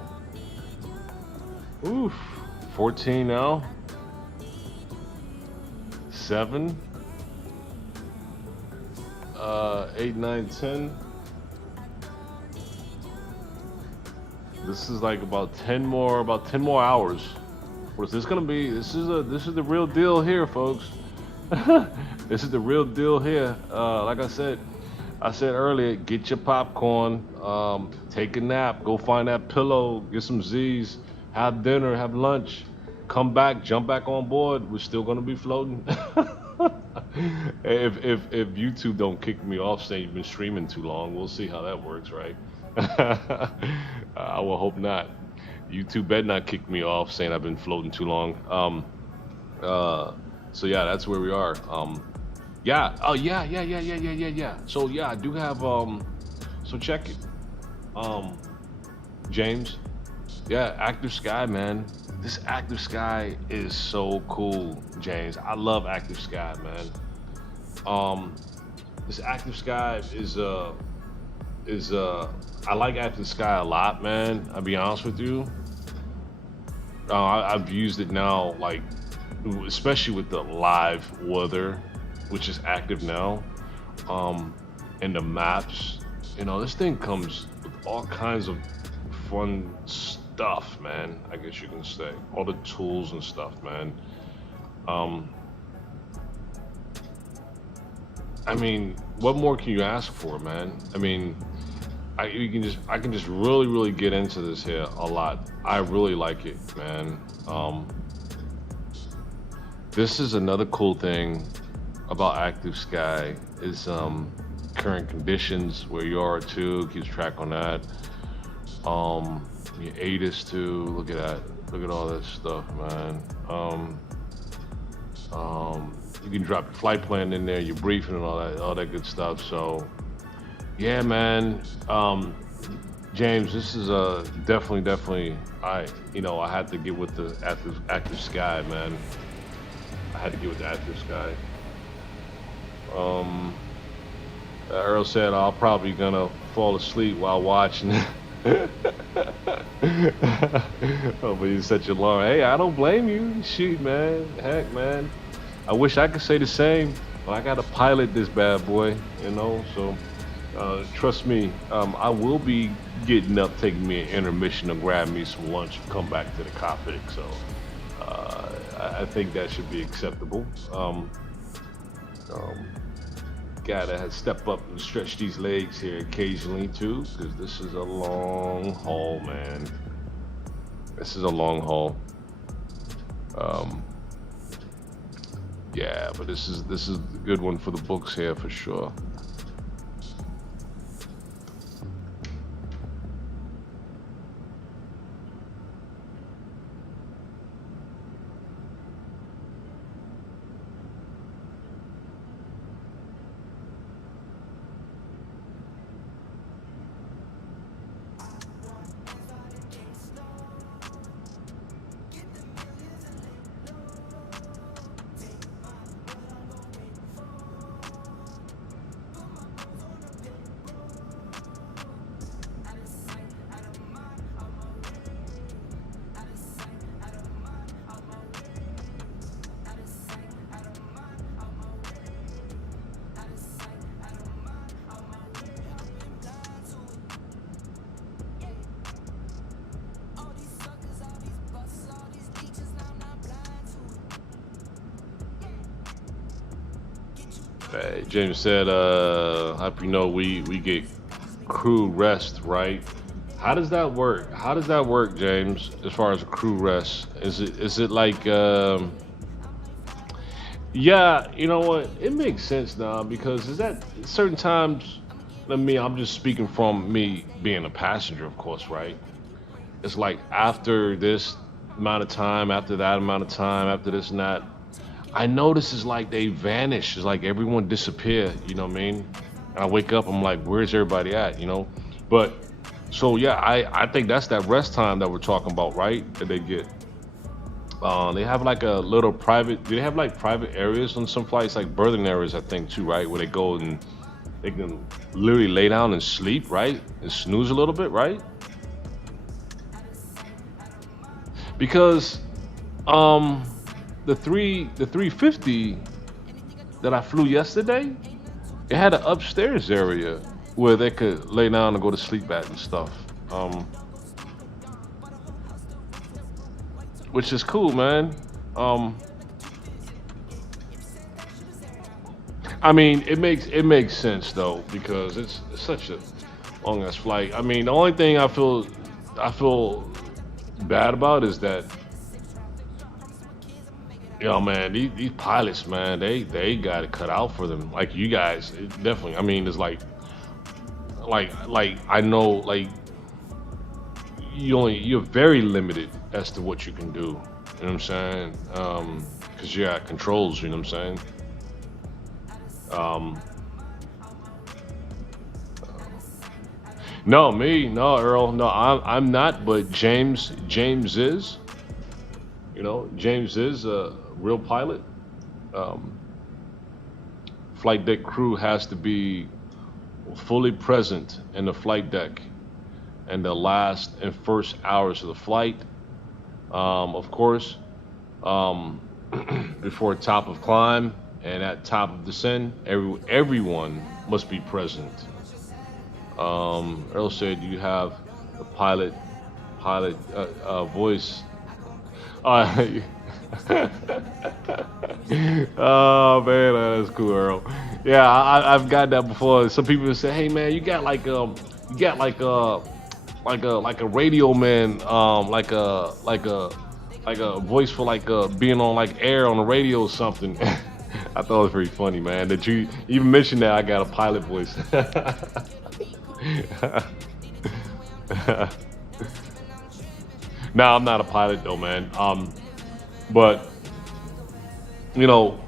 Oof, 14 now. 7, 8, 9, 10. This is like about 10 more hours. What is this gonna be? This is the real deal here, folks. This is the real deal here. Like I said earlier, get your popcorn, take a nap, go find that pillow, get some Z's, have dinner, have lunch. Come back, jump back on board. We're still gonna be floating. if YouTube don't kick me off saying you've been streaming too long, we'll see how that works, right? I will hope not. YouTube better not kick me off saying I've been floating too long. So yeah, that's where we are. Yeah. Oh yeah. So yeah, I do have so check it. James. Yeah, Active Sky, man. This Active Sky is so cool, James. I love Active Sky, man. This Active Sky is I like Active Sky a lot, man. I'll be honest with you. I've used it now, like, especially with the live weather, which is active now, and the maps. You know, this thing comes with all kinds of fun stuff, man. I guess you can say all the tools and stuff, man. I mean, what more can you ask for, man? I mean, I can just really get into this here a lot. I really like it, man. This is another cool thing about Active Sky is current conditions, where you are too, keeps track on that. Your ATIS too. Look at that. Look at all this stuff, man. You can drop your flight plan in there, your briefing and all that good stuff. So yeah, man. James, this is definitely I had to get with the active Sky, man. I had to get with the Active Sky. Earl said I'll probably gonna fall asleep while watching it. Oh, but you set your alarm. Hey, I don't blame you. Shoot, man. Heck, man. I wish I could say the same. but I gotta pilot this bad boy, you know. So trust me, I will be getting up, taking me an intermission to grab me some lunch, and come back to the cockpit. So I think that should be acceptable. Um, Gotta step up and stretch these legs here occasionally too, because this is a long haul, man. This is a long haul. Um, yeah, but this is a good one for the books here for sure. James said, hope you know we get crew rest, right? How does that work? How does that work, James, as far as crew rest? Is it like yeah, you know what? It makes sense now because is that certain times, I'm just speaking from me being a passenger, of course, right? It's like after this amount of time, after that amount of time, after this and that, I notice it's like they vanish. It's like everyone disappear, you know what I mean? And I wake up, I'm like, where's everybody at, you know? But, so yeah, I think that's that rest time that we're talking about, right? That they get. They have like a little private, do they have like private areas on some flights, like berthing areas, I think too, right? Where they go and they can literally lay down and sleep, right? And snooze a little bit, right? Because, the 350 that I flew yesterday, it had an upstairs area where they could lay down and go to sleep at and stuff. Which is cool, man. I mean, it makes sense though, because it's such a long ass flight. I mean, the only thing I feel bad about is that, yo, man, these pilots, man, they got it cut out for them. Like you guys, it definitely. I mean, it's like I know, like you're very limited as to what you can do. You know what I'm saying? Because you got controls. You know what I'm saying? No, Earl, no, I'm not. But James is. You know, James is a real pilot. Flight deck crew has to be fully present in the flight deck in the last and first hours of the flight. Of course, before top of climb and at top of descent, everyone must be present. Earl said you have the pilot voice. Oh man, that's cool, Earl. Yeah, I've got that before. Some people say, "Hey man, you got like a radio man, like a voice for being on like air on the radio or something." I thought it was very funny, man, that you even mentioned that I got a pilot voice. No, I'm not a pilot though, man. But you know,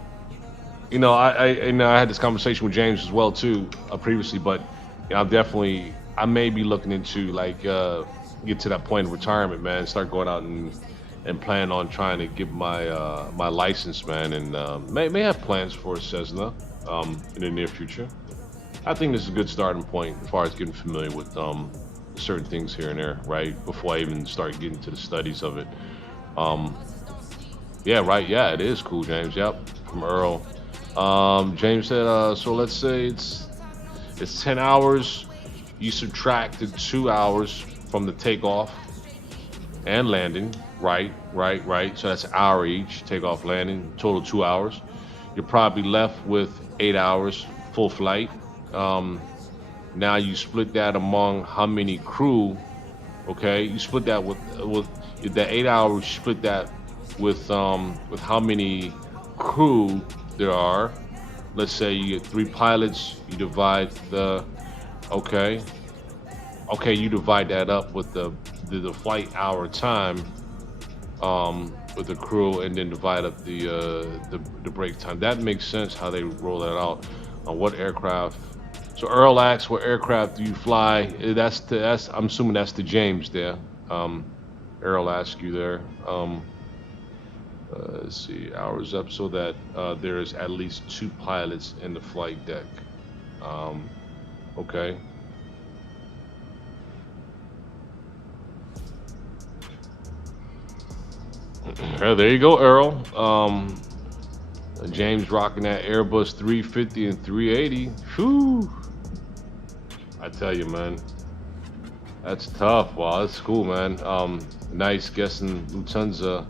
I had this conversation with James as well too previously. But I may be looking into get to that point of retirement, man. Start going out and plan on trying to get my license, man, and may have plans for a Cessna in the near future. I think this is a good starting point as far as getting familiar with certain things here and there, right? Before I even start getting to the studies of it. Yeah, right. Yeah, it is cool, James. Yep, from Earl. James said, so let's say it's 10 hours. You subtract the 2 hours from the takeoff and landing. Right. So that's an hour each. Takeoff, landing, total 2 hours. You're probably left with 8 hours full flight. Um, Now you split that among how many crew. Okay, you split that with that 8 hours. Split that with how many crew there are. Let's say you get three pilots. You divide the okay. Okay, you divide that up with the flight hour time with the crew, and then divide up the break time. That makes sense how they roll that out. On what aircraft? So Earl asks, what aircraft do you fly? That's I'm assuming that's the James there. Um, Earl asks you there. Let's see, hours up so that there is at least two pilots in the flight deck. Um, okay. Yeah, there you go, Earl. James rocking that Airbus 350 and 380. Whew. I tell you, man, that's tough. Wow, that's cool, man. Nice guessing Lufthansa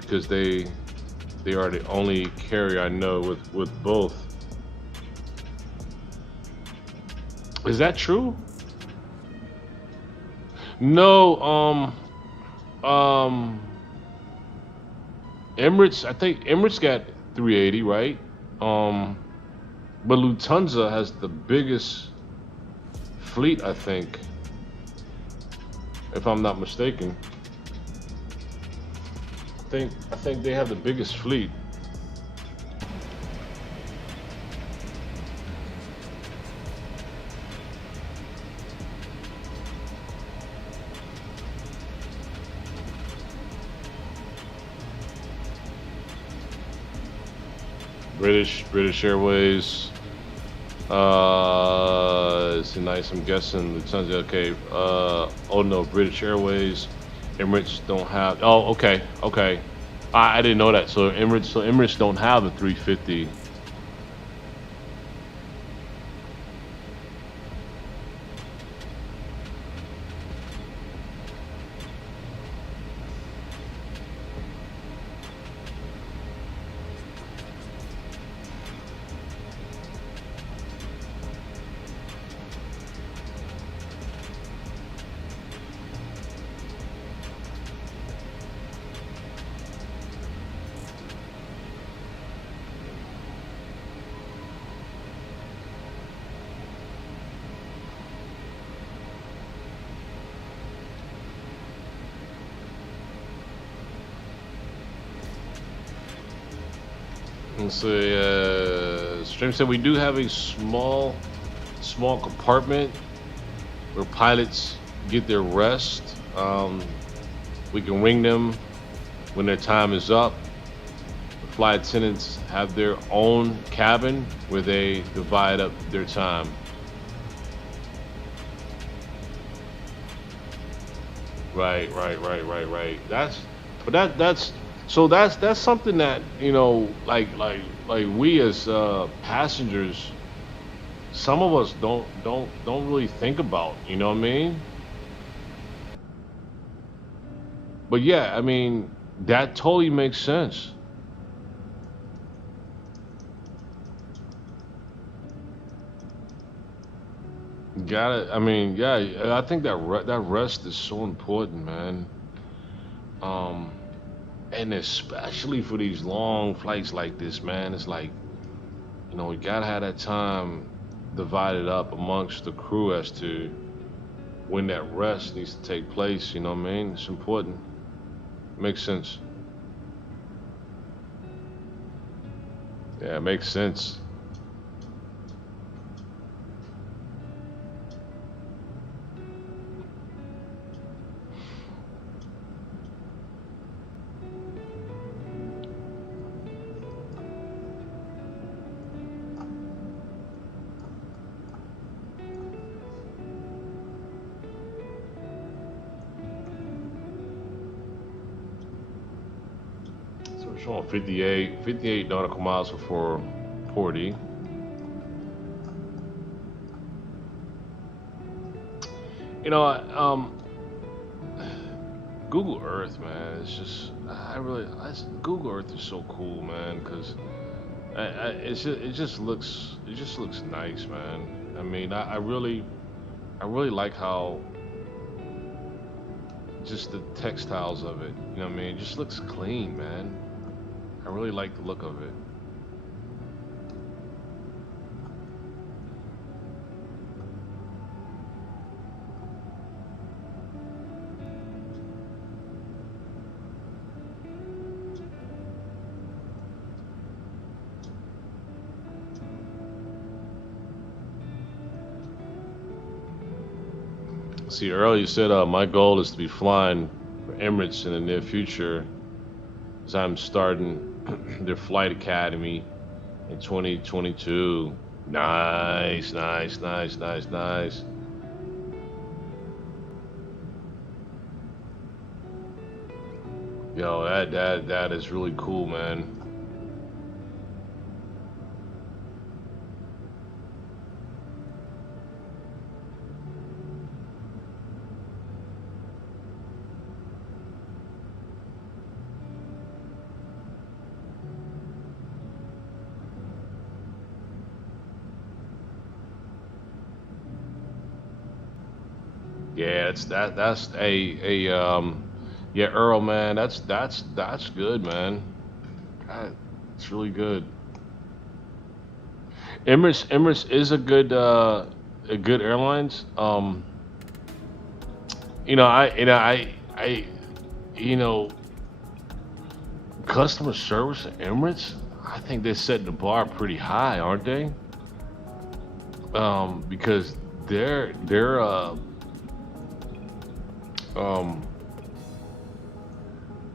because they are the only carrier I know with both. Is that true? No. Um. Emirates. I think Emirates got 380, right? Um. But Lufthansa has the biggest fleet, I think, if I'm not mistaken. I think they have the biggest fleet. British Airways. It's nice. I'm guessing Lufthansa. Okay. Oh no, British Airways. Emirates don't have. Oh, okay. I didn't know that. So Emirates don't have a 350. Let's see. Stream said we do have a small compartment where pilots get their rest. We can ring them when their time is up. The flight attendants have their own cabin where they divide up their time. Right. That's something that like we as passengers, some of us don't really think about. You know what I mean? But yeah, I mean that totally makes sense. Got it. I mean, yeah, I think that rest is so important, man. Um, and especially for these long flights like this, man. It's like, you gotta have that time divided up amongst the crew as to when that rest needs to take place. You know what I mean? It's important. Makes sense. Yeah, it makes sense. So we're showing 58 nautical miles before reportee. You know, Google Earth, man. It's just Google Earth is so cool, man, because it just looks nice, man. I mean, I really like how just the textiles of it. You know what I mean? It just looks clean, man. I really like the look of it. See, earlier you said my goal is to be flying for Emirates in the near future, as I'm starting their flight academy in 2022. Nice, nice, nice, nice, nice. Yo, that is really cool, man. Yeah, that's yeah, Earl, man, that's good, man. It's really good. Emirates is a good airlines. You know, I you know, customer service at Emirates, I think they're setting the bar pretty high, aren't they? Because they're um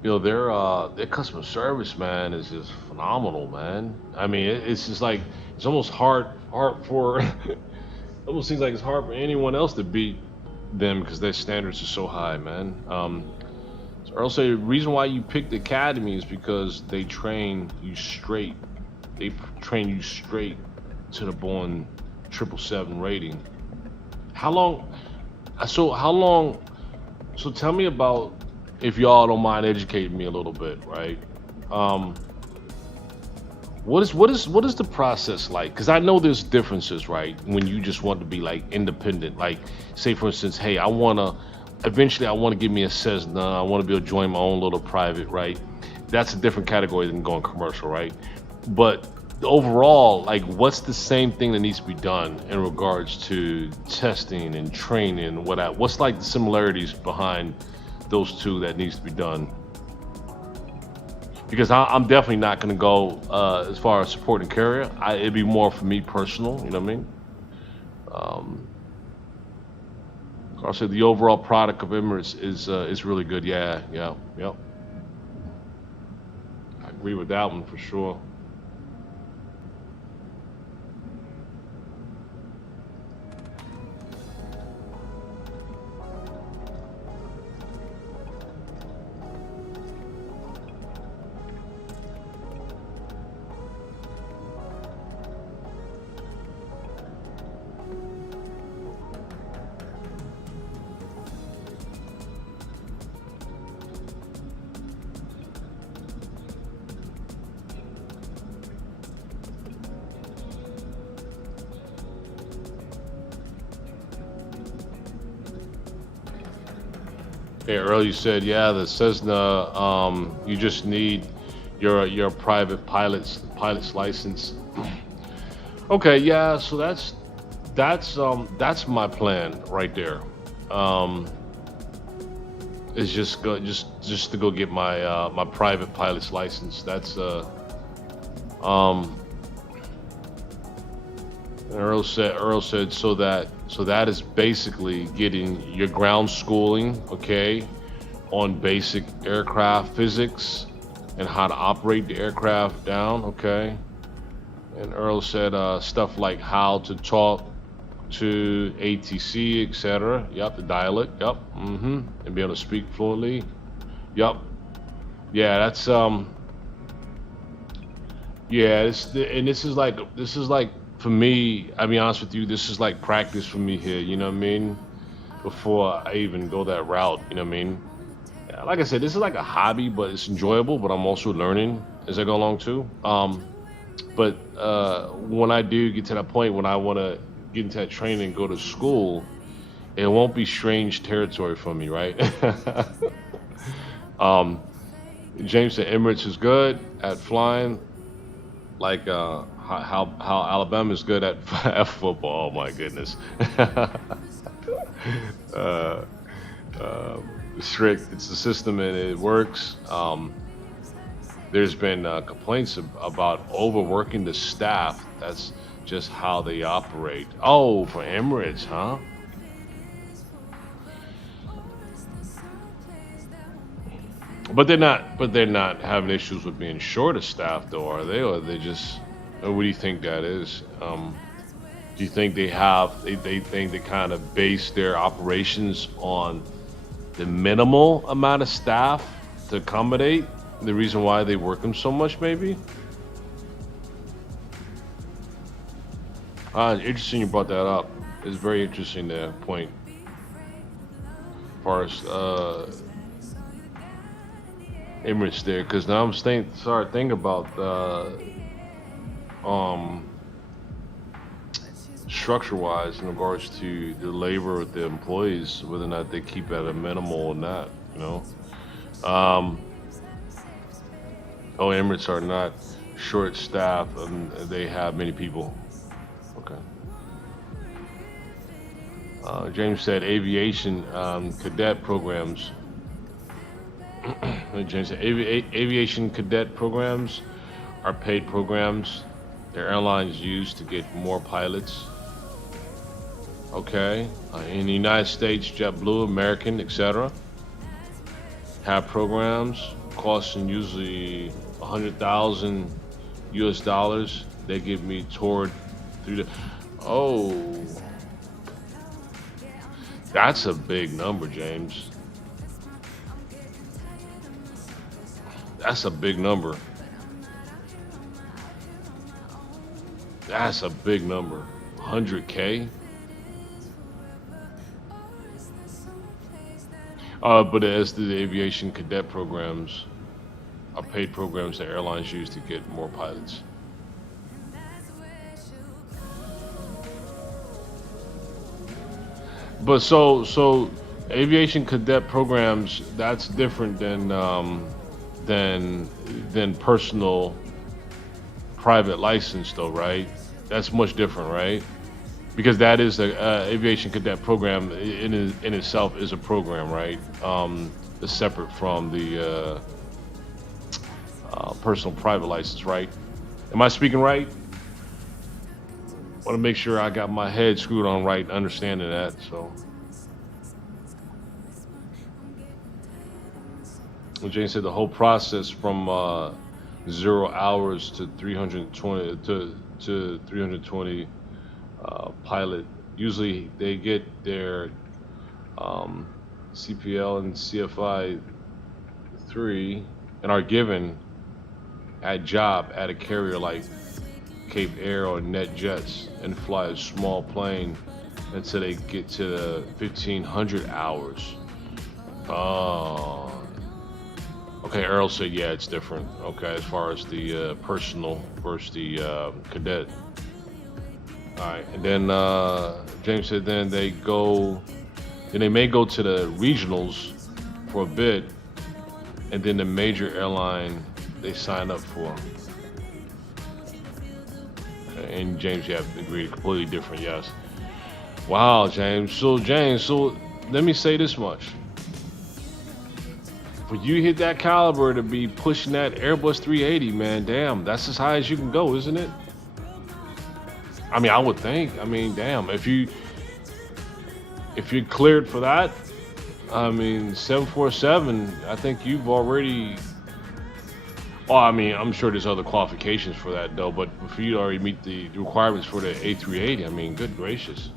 you know, their customer service, man, is just phenomenal, man. I mean, it's just like it's almost hard for almost seems like it's hard for anyone else to beat them because their standards are so high, man. So Earl say the reason why you picked the academy is because they train you straight. They train you straight to the Boeing 777 rating. How long? So how long? So tell me about, if y'all don't mind educating me a little bit, right? What is the process like? Because I know there's differences, right? When you just want to be like independent, like say for instance, hey, eventually I want to give me a Cessna, I want to be able to join my own little private, right? That's a different category than going commercial, right? But overall, like, what's the same thing that needs to be done in regards to testing and training and what's like the similarities behind those two that needs to be done? Because I'm definitely not going to go as far as supporting carrier. It'd be more for me personal, you know what I mean? I said the overall product of Emirates is really good. Yeah. I agree with that one for sure. Yeah, earlier you said, yeah, the Cessna, you just need your private pilot's license. Okay, yeah, so that's my plan right there. Is just to go get my my private pilot's license. That's Earl said so that is basically getting your ground schooling, okay, on basic aircraft physics and how to operate the aircraft down, okay. And Earl said stuff like how to talk to ATC, etc. Yep, the dialect. Yep. And be able to speak fluently. Yep. Yeah, that's Yeah, and this is like for me. I'll be honest with you. This is like practice for me here. You know what I mean? Before I even go that route. You know what I mean? Like I said, this is like a hobby, but it's enjoyable. But I'm also learning as I go along too. But when I do get to that point when I want to get into that training and go to school, it won't be strange territory for me, right? um, James said Emirates is good at flying, like how Alabama is good at at football. Oh my goodness. uh, Strict. It's the system and it works. There's been complaints about overworking the staff. That's just how they operate. Oh, for Emirates, huh? But they're not. But they're not having issues with being short of staff, though, are they? Or they just? Or what do you think that is? Do you think they have? They think they kind of base their operations on the minimal amount of staff to accommodate the reason why they work them so much, maybe? Interesting you brought that up. It's very interesting the point. As far as Emirates there, because now I'm started thinking about um, structure-wise in regards to the labor of the employees, whether or not they keep at a minimal or not. You know. Um, oh, Emirates are not short-staffed, and they have many people. Okay. James said aviation cadet programs. James said aviation cadet programs are paid programs the airlines use to get more pilots. Okay. In the United States, JetBlue, American, etc. have programs costing usually 100,000 US dollars. They give me toward through the. Oh, that's a big number, James. That's a big number. That's a big number. 100K. But as the aviation cadet programs are paid programs that airlines use to get more pilots. But so aviation cadet programs, that's different than than personal private license though, right? That's much different, right? Because that is the aviation cadet program in itself is a program, right? It's separate from the personal private license, right? Am I speaking right? Want to make sure I got my head screwed on right, understanding that. So, well, Jane said the whole process from 0 hours to 320 to 320 pilot. Usually they get their CPL and CFI 3 and are given a job at a carrier like Cape Air or NetJets and fly a small plane until they get to the 1,500 hours. Oh. Okay, Earl said, yeah, it's different. Okay, as far as the personal versus the cadet. All right, and then James said then they may go to the regionals for a bit, and then the major airline they sign up for. Okay, and James, yeah, agreed, completely different, yes. Wow, James. So let me say this much. For you hit that caliber to be pushing that Airbus 380, man, damn, that's as high as you can go, isn't it? I mean, I would think. I mean, damn, if you're cleared for that, I mean, 747, I think you've already. Well, I mean, I'm sure there's other qualifications for that though, but if you already meet the requirements for the A380, I mean, good gracious.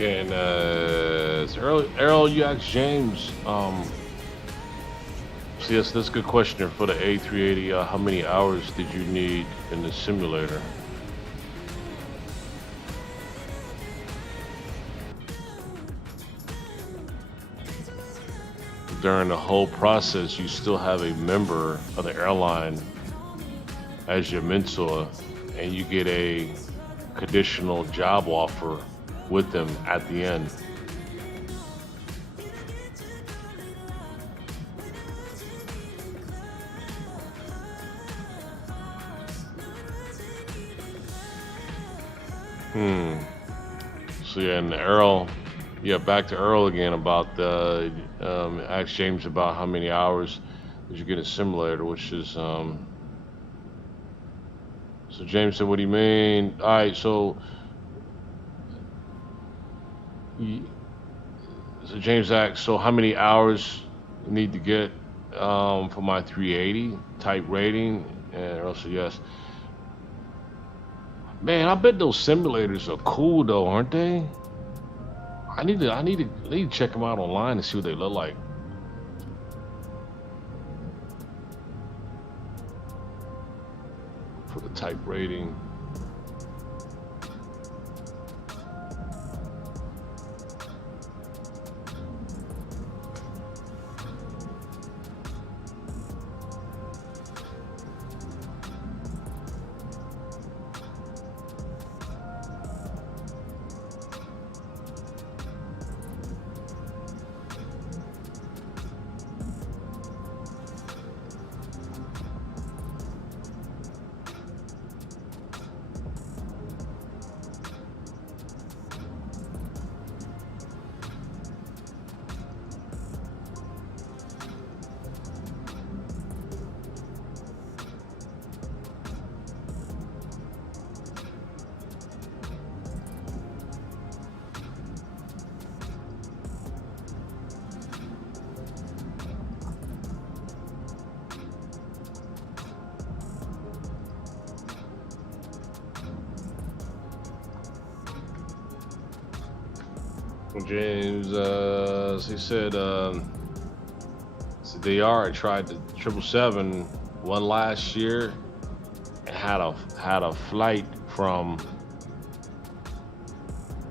Okay, and so Errol, you asked James. So yes, that's a good question there for the A380. How many hours did you need in the simulator? During the whole process, you still have a member of the airline as your mentor, and you get a conditional job offer with them at the end. So yeah, and Earl, yeah, back to Earl again about the ask James about how many hours did you get a simulator, which is so James said, what do you mean? All right, so so James asked, so how many hours you need to get for my 380 type rating? And Earl said yes. Man, I bet those simulators are cool though, aren't they? I need to check them out online and see what they look like. For the type rating. James, he said, so they are. I tried the 777 one last year and had a flight from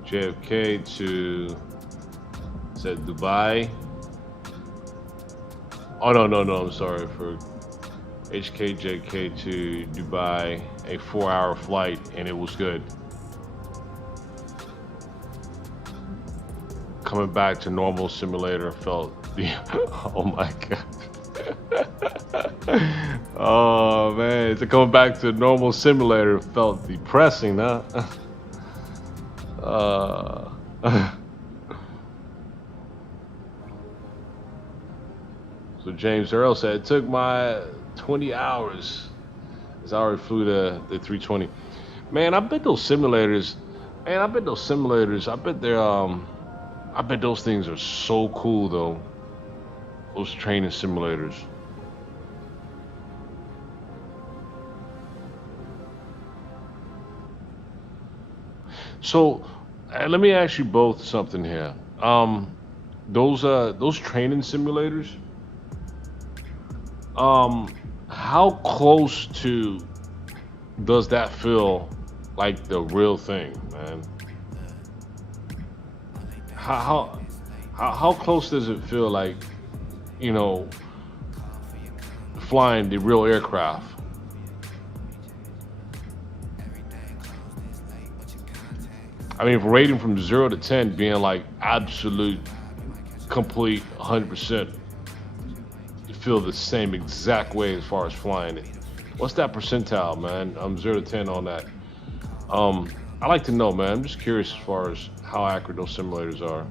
JFK to said Dubai. Oh no, I'm sorry, for HKJK to Dubai, a 4-hour flight, and it was good. Coming back to normal simulator felt oh my god. Oh man, to come back to normal simulator felt depressing, huh? So James Earl said it took my 20 hours as I already flew the 320. Man, I bet those simulators, I bet those things are so cool though. Those training simulators. So let me ask you both something here. Those training simulators. How close to does that feel like the real thing, man? How close does it feel like, you know, flying the real aircraft? I mean, rating from 0 to 10 being like absolute, complete, 100%, you feel the same exact way as far as flying it. What's that percentile, man? 0 to 10 on that. I like to know, man. I'm just curious as far as how accurate those simulators are.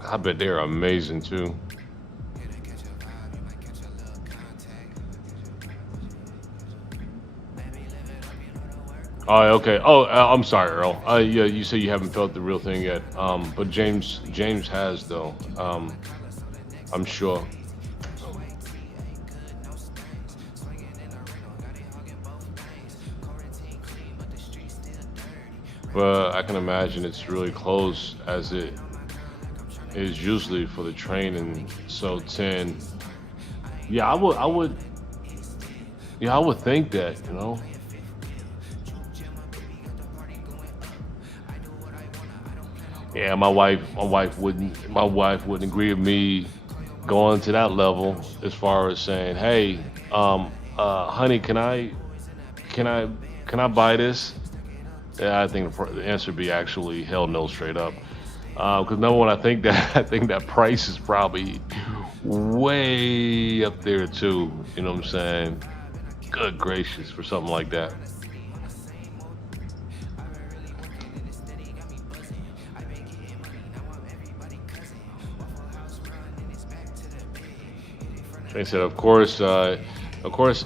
I bet they're amazing too. Oh, okay. Oh, I'm sorry, Earl. Yeah, you say you haven't felt the real thing yet. But James has though. I'm sure. but I can imagine it's really close as it is usually for the training. So 10. Yeah, I would think that, you know. Yeah, my wife wouldn't agree with me going to that level as far as saying, "Hey, honey, can I, can I buy this?" Yeah, I think the answer would be actually hell no, straight up. Because number one, I think that I think that price is probably way up there too. You know what I'm saying? Good gracious, for something like that. They said, of course,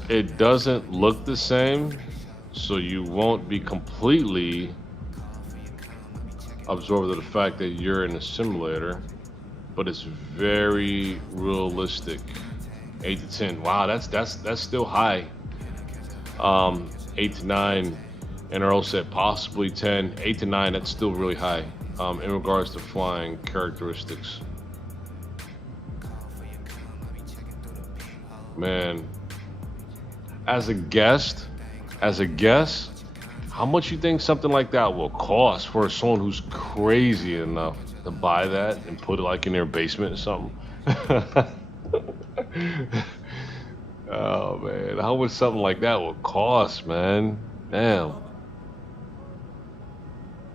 it doesn't look the same, so you won't be completely absorbed to the fact that you're in a simulator, but it's very realistic. 8 to 10. Wow, that's still high. 8 to 9, and Earl said possibly 10. 8 to 9. That's still really high. In regards to flying characteristics, man. As a guest, as a guest, how much you think something like that will cost for someone who's crazy enough to buy that and put it like in their basement or something? Oh man, how much something like that would cost, man? Damn.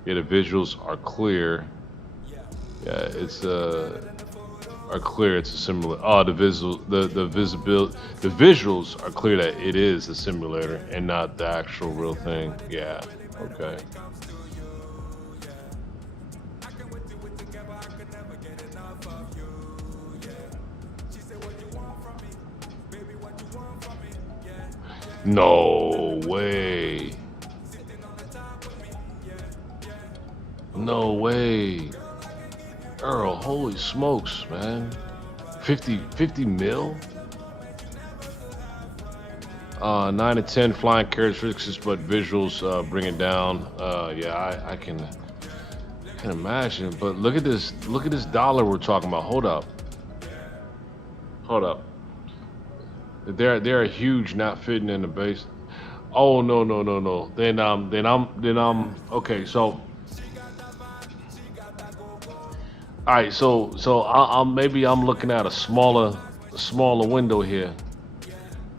Yeah, the visuals are clear. Yeah, it's are clear. It's a similar. Oh, the visibility, the visuals are clear that it is a simulator and not the actual real thing. Yeah. Okay. No way. No way. Earl, holy smokes, man. 50 mil? 9 to 10 flying characteristics, but visuals bring it down. Yeah, I can imagine. But look at this. Look at this dollar we're talking about. Hold up. Hold up. They're huge, not fitting in the base. Oh no. Then okay. So all right. So I'm maybe I'm looking at a smaller window here.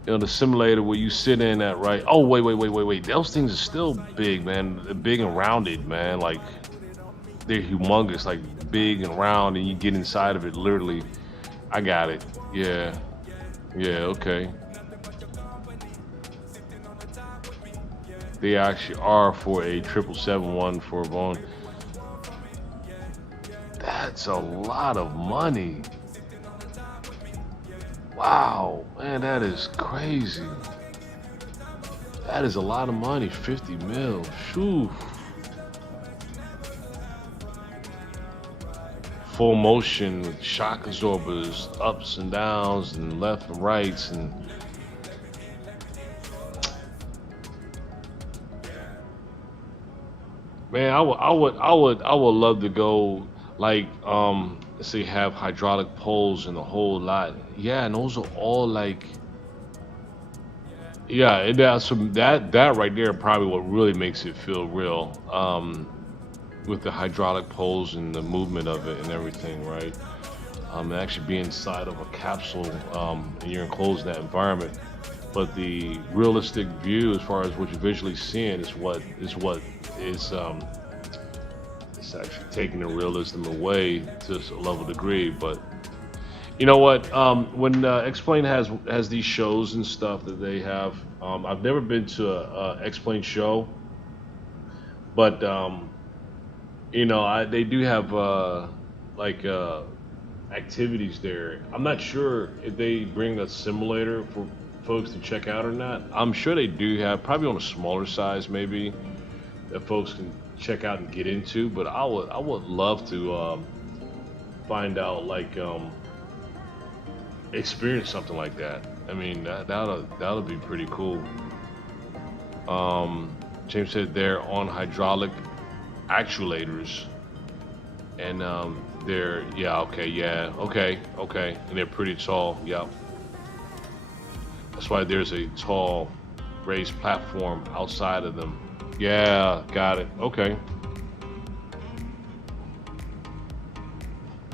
You know, the simulator where you sit in at, right? Oh wait. Those things are still big, man. They're big and rounded, man. Like they're humongous, like big and round, and you get inside of it literally. I got it. Yeah. Yeah, okay. They actually are for a 777 for Boeing. That's a lot of money. Wow, man, that is crazy. That is a lot of money, 50 mil. Shoo. Full motion with shock absorbers, ups and downs and left and rights, and man, I would love to go like let's say have hydraulic poles and a whole lot. Yeah, and those are all like yeah, and that right there probably what really makes it feel real. With the hydraulic poles and the movement of it and everything, right? Actually be inside of a capsule, and you're enclosed in that environment. But the realistic view, as far as what you're visually seeing, is what is it's actually taking the realism away to a level degree. But you know what? When XPlane has these shows and stuff that they have, I've never been to a XPlane show, but you know, they do have like activities there. I'm not sure if they bring a simulator for folks to check out or not. I'm sure they do have, probably on a smaller size maybe, that folks can check out and get into. But I would love to find out like experience something like that. I mean that'll be pretty cool. James said they're on hydraulic actuators, and they're okay, and they're pretty tall. Yeah, that's why there's a tall raised platform outside of them. Yeah, got it. Okay.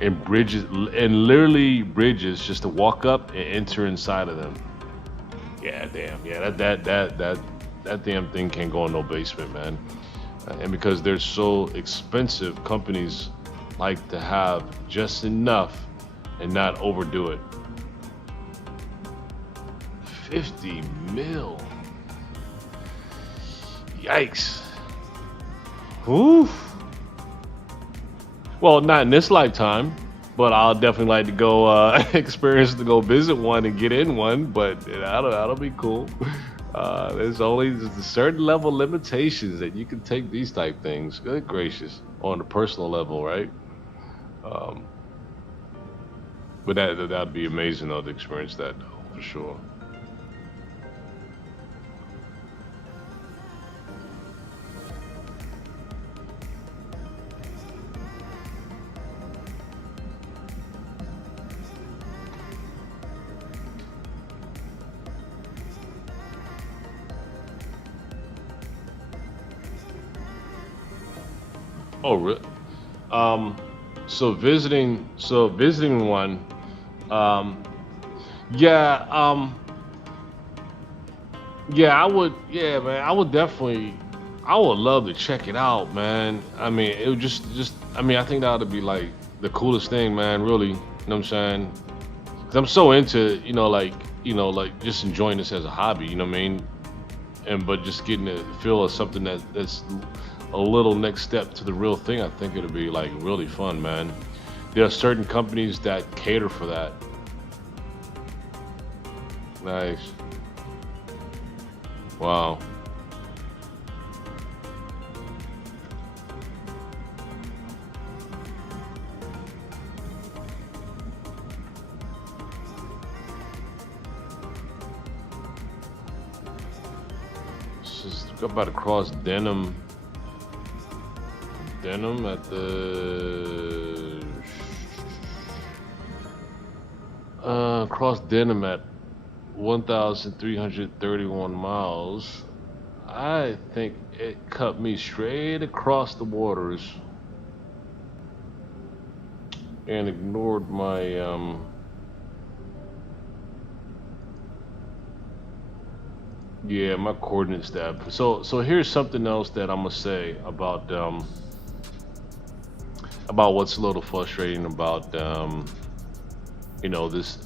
And bridges, and literally bridges just to walk up and enter inside of them. Yeah, damn. Yeah, that damn thing can't go in no basement, man. And because they're so expensive, companies like to have just enough and not overdo it. 50 mil. Yikes. Oof. Well, not in this lifetime, but I'll definitely like to go experience to go visit one and get in one. But that'll be cool. There's only a certain level of limitations that you can take these type things. Good gracious, on a personal level, right? But that'd be amazing though to experience that though, for sure. Oh, really? So visiting one, yeah, I would, yeah, man, I would love to check it out, man. I mean, it would I mean, I think that would be like the coolest thing, man, really, you know what I'm saying? 'Cause I'm so into, like just enjoying this as a hobby, you know what I mean? But just getting the feel of something that's a little next step to the real thing, I think it'll be like really fun, man. There are certain companies that cater for that. Nice. Wow. It's just about to cross Denham at the cross Denham at 1,331 miles. I think it cut me straight across the waters and ignored my yeah, my coordinates tab. So here's something else that I'm gonna say about what's a little frustrating about this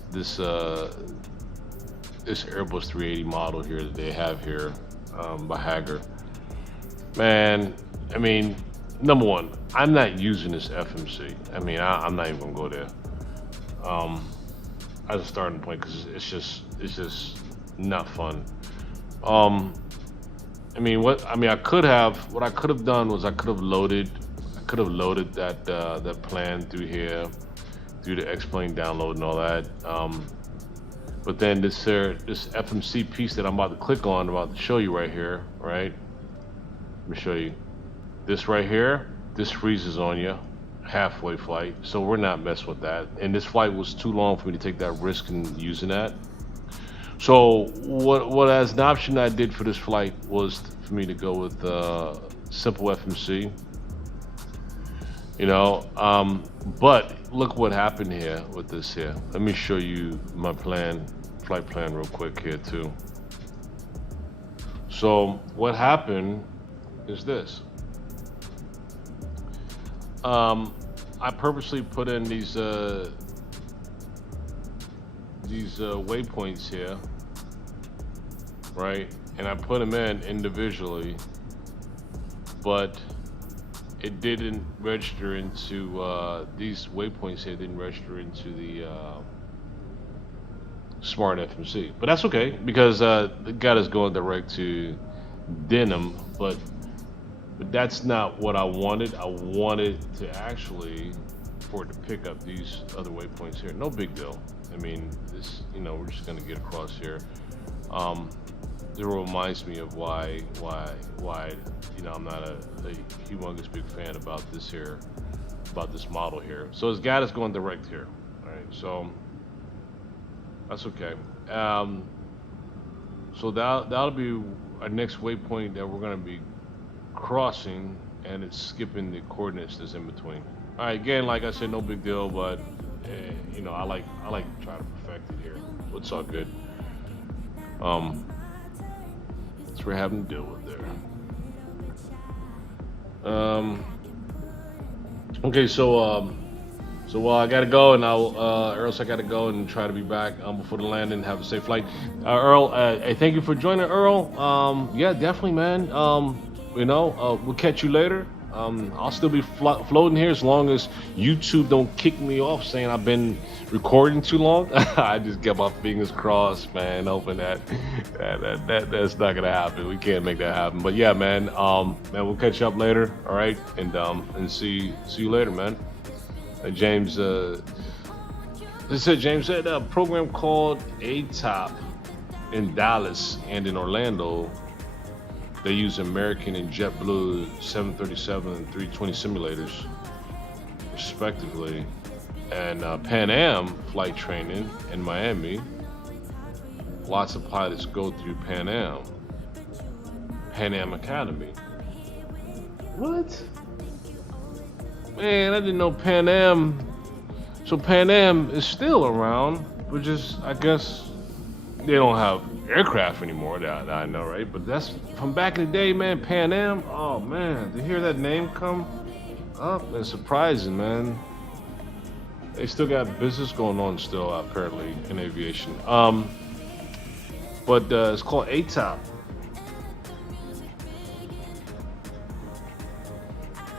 Airbus 380 model here that they have here by Hager. Man, I mean, number one, I'm not using this FMC. I mean, I'm not even gonna go there as a starting point because it's just not fun. I mean, what I could have done was I could have loaded that plan through here, through the XPlane download and all that. But then this FMC piece that I'm about to click on, I'm about to show you right here, right? Let me show you. This right here, this freezes on you, halfway flight. So we're not messing with that. And this flight was too long for me to take that risk in using that. So what as an option I did for this flight was for me to go with simple FMC. But look what happened here with this here. Let me show you my flight plan real quick here too. So what happened is this. I purposely put in these waypoints here, right? And I put them in individually, but it didn't register into these waypoints here didn't register into the smart FMC, but that's okay because it got us going direct to Denham, but that's not what I wanted. I wanted to actually for it to pick up these other waypoints here. No big deal. I mean, this, we're just gonna get across here. it reminds me of why you know I'm not a humongous big fan about this model here. So his gat is going direct here. All right, so that's okay. So that'll be our next waypoint that we're gonna be crossing, and it's skipping the coordinates that's in between. All right, again, like I said, no big deal, but you know, I like to try to perfect it here. So it's all good. That's what we're having to deal with there. Okay, so I gotta go, and or else I gotta go and try to be back before the landing. Have a safe flight. Earl, hey, thank you for joining, Earl. Yeah, definitely, man. You know, we'll catch you later. I'll still be floating here as long as YouTube don't kick me off saying I've been recording too long. I just get my fingers crossed, man, hoping that's not gonna happen. We can't make that happen. But yeah, man, we'll catch up later, all right? And see you later, man. James, James said a program called ATOP in Dallas and in Orlando. They use American and JetBlue 737 and 320 simulators, respectively, and Pan Am flight training in Miami. Lots of pilots go through Pan Am Academy. What? Man, I didn't know Pan Am. So Pan Am is still around, but just, I guess, they don't have aircraft anymore that I know, right? But that's from back in the day, man. Pan Am. Oh man, to hear that name come up, it's surprising, man. They still got business going on still, apparently, in aviation. But it's called ATOP.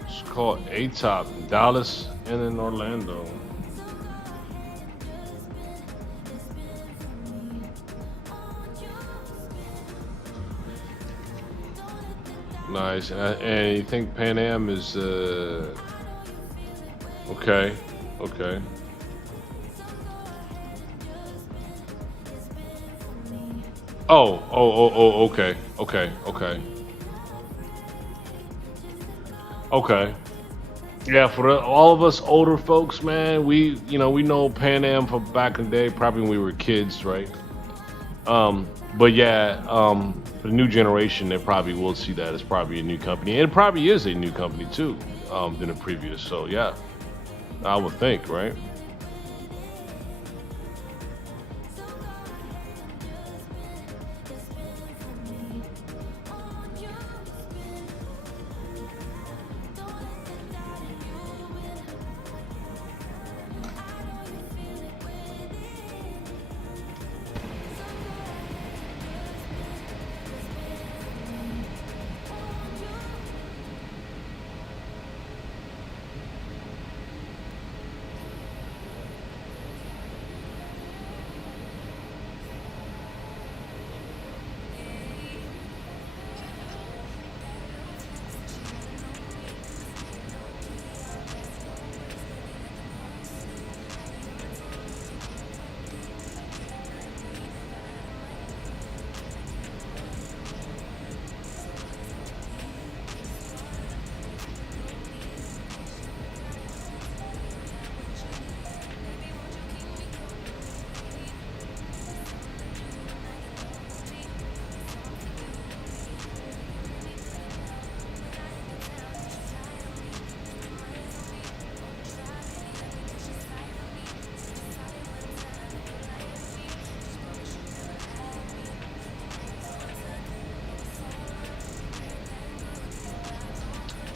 It's called ATOP in Dallas and in Orlando. Nice, and you think Pan Am is okay. Okay. Yeah, for all of us older folks, man, we know Pan Am from back in the day, probably when we were kids, right? But yeah, for the new generation, they probably will see that as probably a new company. And it probably is a new company too, than the previous. So yeah, I would think, right?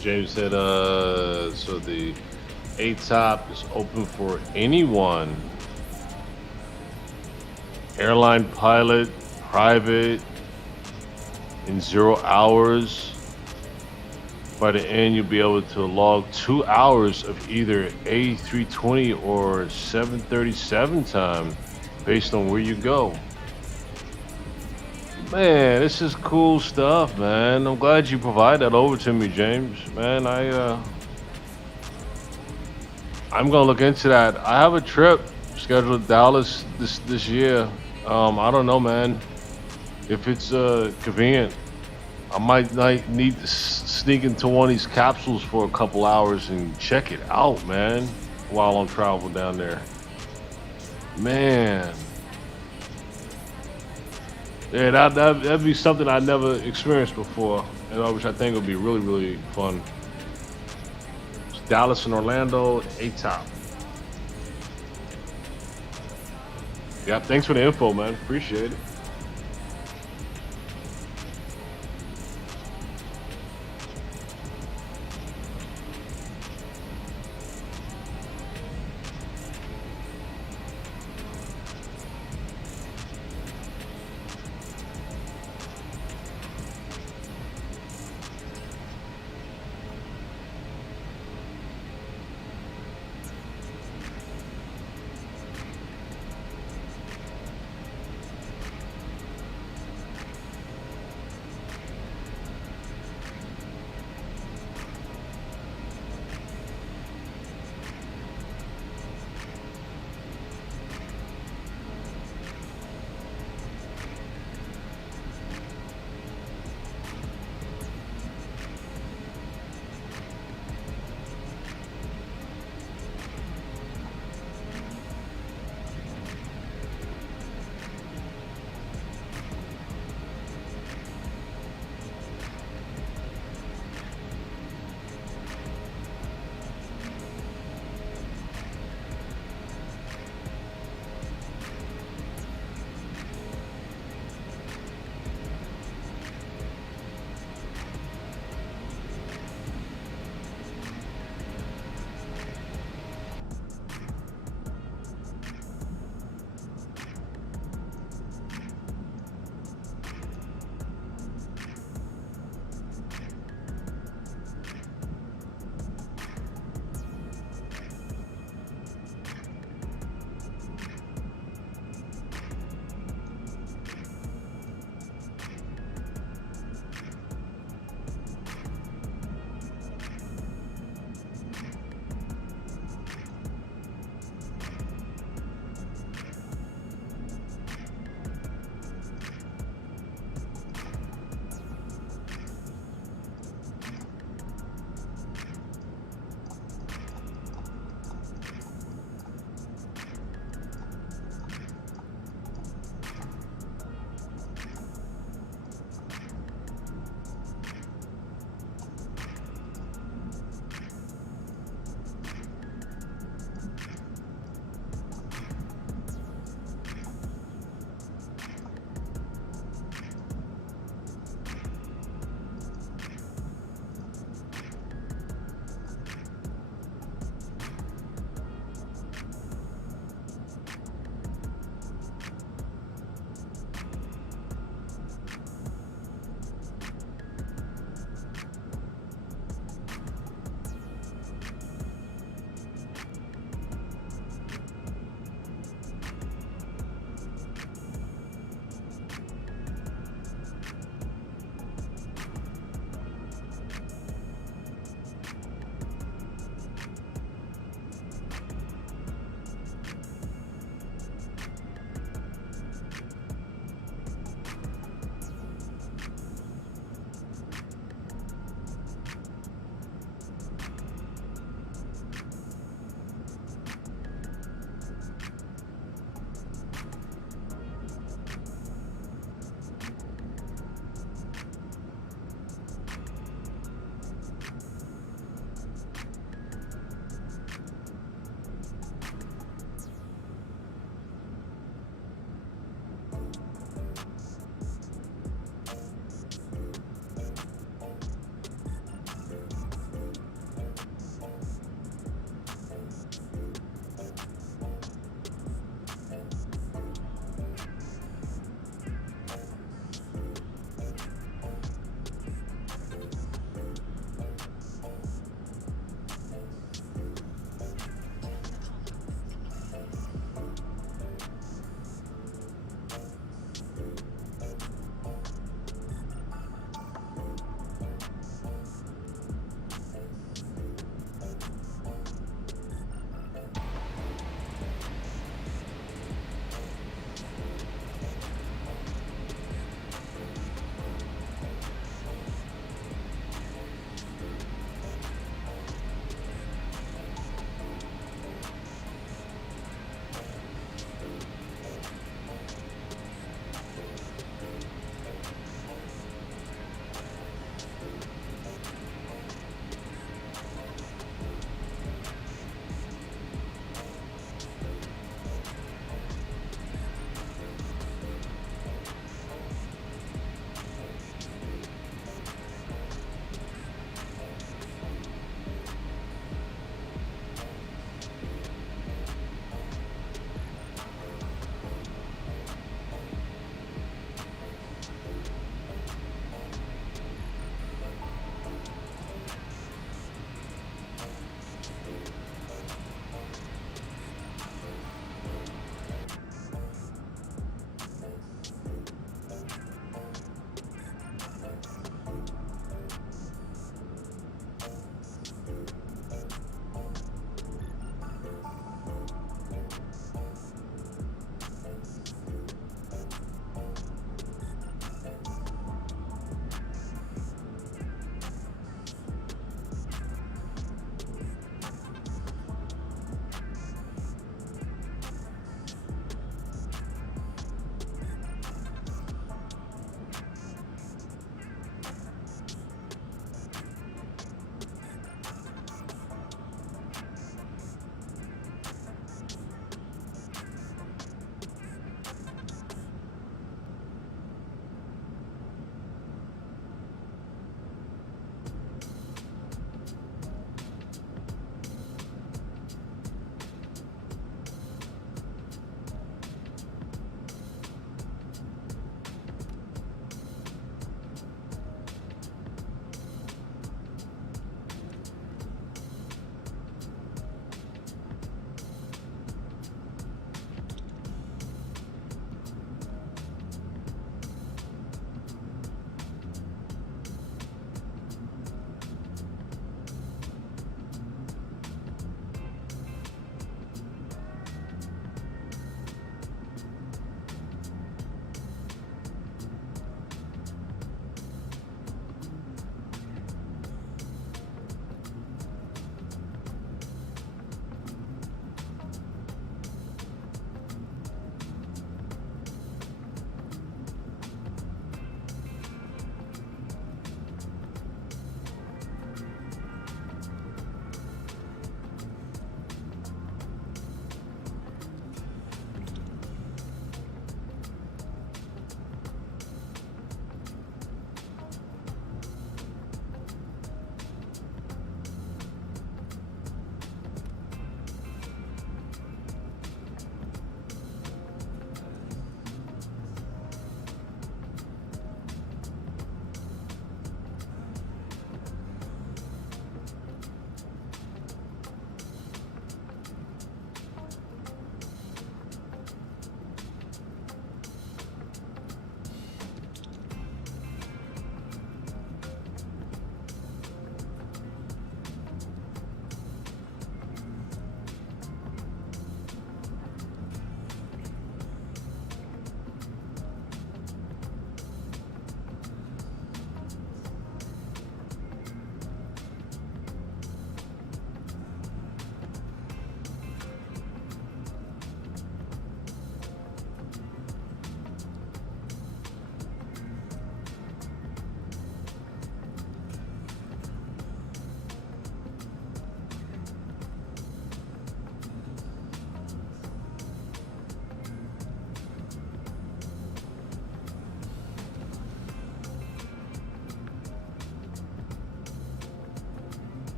James said, so the ATOP is open for anyone. Airline pilot, private, in 0 hours. By the end, you'll be able to log 2 hours of either A320 or 737 time based on where you go. Man, this is cool stuff, man. I'm glad you provide that over to me, James. Man, I'm gonna look into that. I have a trip scheduled to Dallas this year. I don't know, man. If it's convenient, I might need to sneak into one of these capsules for a couple hours and check it out, man, while I'm traveling down there. Man. Yeah, that'd be something I never experienced before, and which I think would be really, really fun. It's Dallas and Orlando, A-top. Yeah, thanks for the info, man. Appreciate it.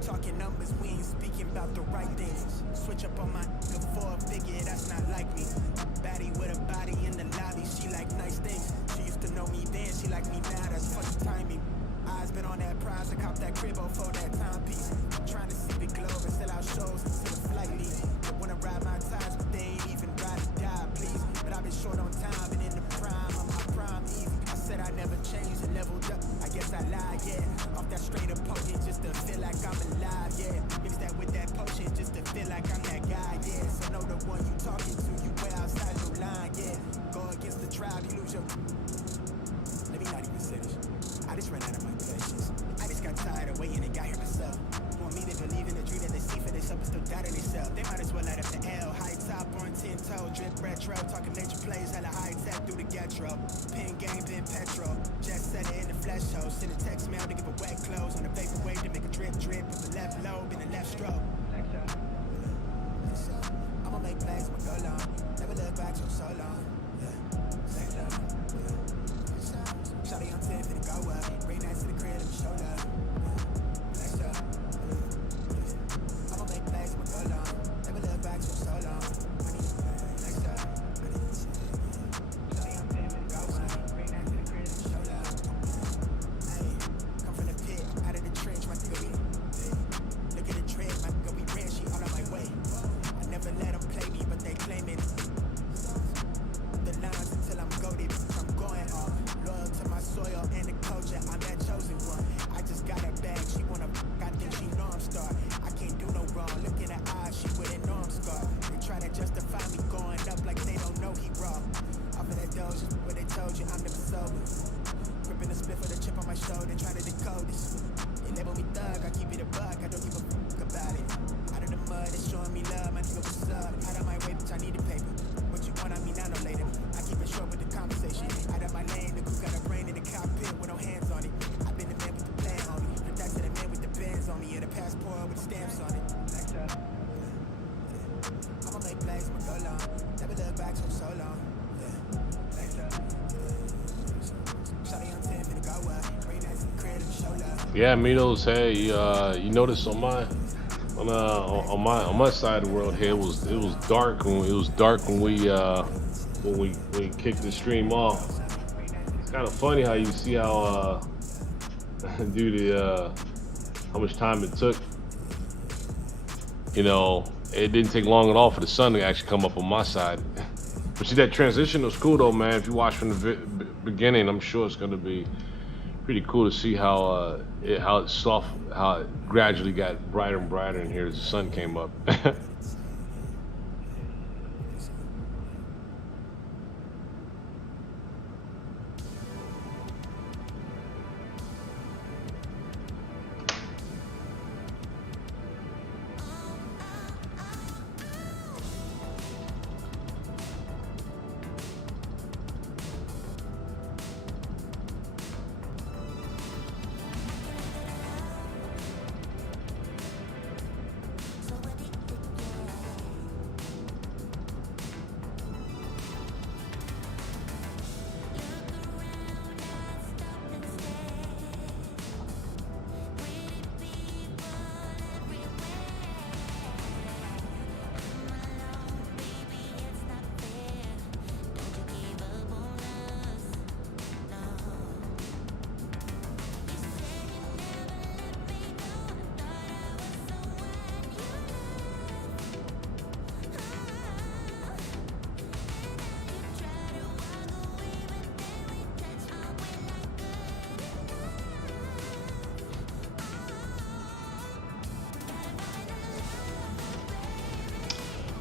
talking numbers, we ain't speaking about the right things. Switch up on my before figure, that's not like me. Baddie with a body in the lobby, she like nice things. She used to know me then, she like me now, that's fucking timing. Eyes been on that prize, I cop that cribbo for that timepiece. Trying to see the globe and sell out shows until the flight leaves. They wanna ride my ties, but they ain't even ride or die, please. But I've been short on time and in the prime of my prime easy. I said I never changed and leveled up, I guess I lied, yeah. Off that straight up potion just to feel like I'm alive, yeah. Mix that with that potion just to feel like I'm that guy, yeah. So know the one you talking to, you way outside your line, yeah. Go against the tribe, you lose your... Let me not even finish. I just ran out of my patience. I just got tired of waiting and got here myself. Want me to believe in the dream that they see for themselves, but still doubt in themselves. They might as well light up the L. High top on 10 toe, drip retro. Talking nature plays, hella high tech through the getro. Pin game, pin petrol. Just set it in the flesh show. Send a text mail to give a wet clothes. On a vapor wave to make a drip drip. With the left lobe in the left stroke. I'ma make plays, I'ma go long. Never look back so long. Shawty on 10 finna go up. Bring that to the crib, let me show love. Next up. I'ma make plays, I'ma go long. Never look back so long. Next up. Shawty on 10 finna go up. Bring that to the crib, let me show love. Hey, come from the pit, out of the trench, my nigga. Look at the trend, my nigga, we ran, she all on my way. I never let them play me, but they claim it. The lines until I'm goated, I'm going off. Loyal to my soil and the culture, I'm that chosen one. I just got a bag, she wanna I think she know I'm star. I can't do no wrong, look in her eyes, she wouldn't know I'm scarred. They try to justify me going up like they don't know he raw. Off of that doja, what they told you, I'm never sober. Gripping the spit for the chip on my shoulder, try to decode this. They label me thug, I keep it a buck, I don't give a fuck about it. Out of the mud, they showing me love, my nigga, what's up? Out of my way, bitch, I need the paper. What you want, I mean, I know later. I keep it short with the conversation. Out of my lane, the crew got a brain in the cockpit with no hands on it. I've been the man with the plan on me. But that's the man with the bands on me. And the passport with the stamps on it. Next up. I'ma make plays, I'ma go long. Never look back so long. Yeah. Next up. Shawty on 10 finna go up. Bring that to the crib and show love. Yeah, Mitos. Hey, you notice on my side of the world here, it was dark when we kicked the stream off. It's kind of funny how you see how due to how much time it took, you know, it didn't take long at all for the sun to actually come up on my side. But see, that transition was cool though, man. If you watch from the beginning, I'm sure it's gonna be pretty cool to see how it gradually got brighter and brighter in here as the sun came up.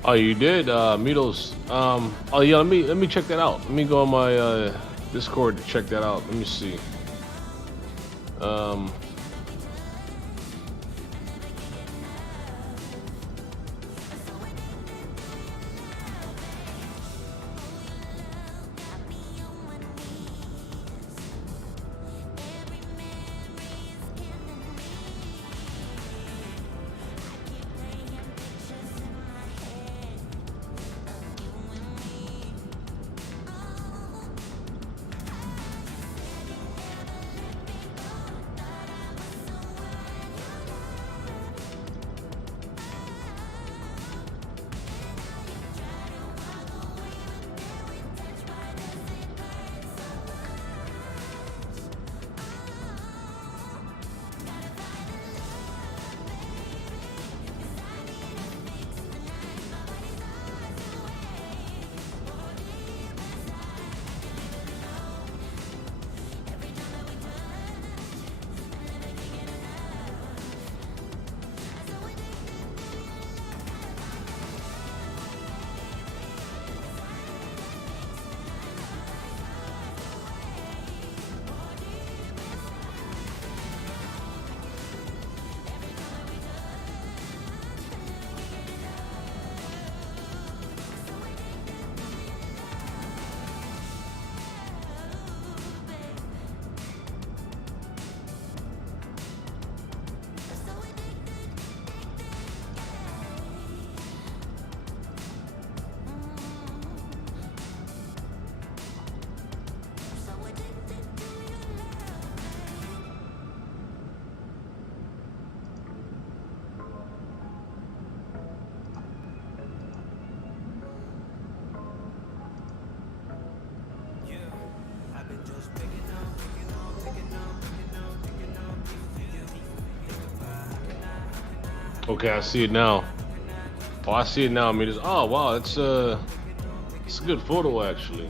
Oh, you did, Mitos. Oh yeah, let me check that out. Let me go on my Discord to check that out. Let me see. Okay, I see it now. Oh, I see it now. I mean, oh wow, it's a good photo actually.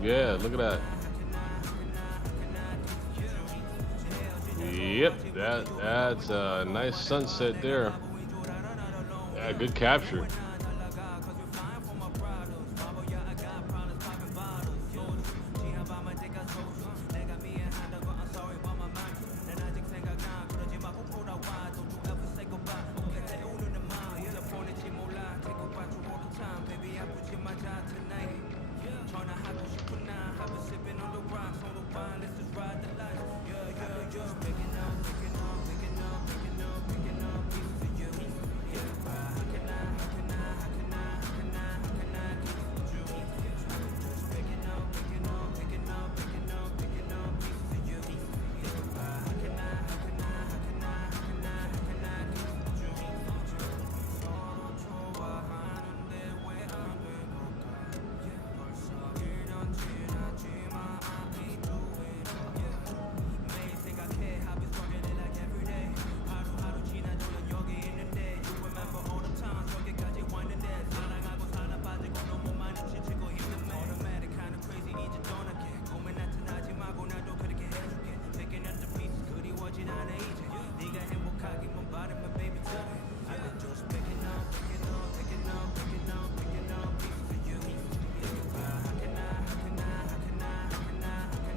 Yeah, look at that. Yep, that's a nice sunset there. Yeah, good capture.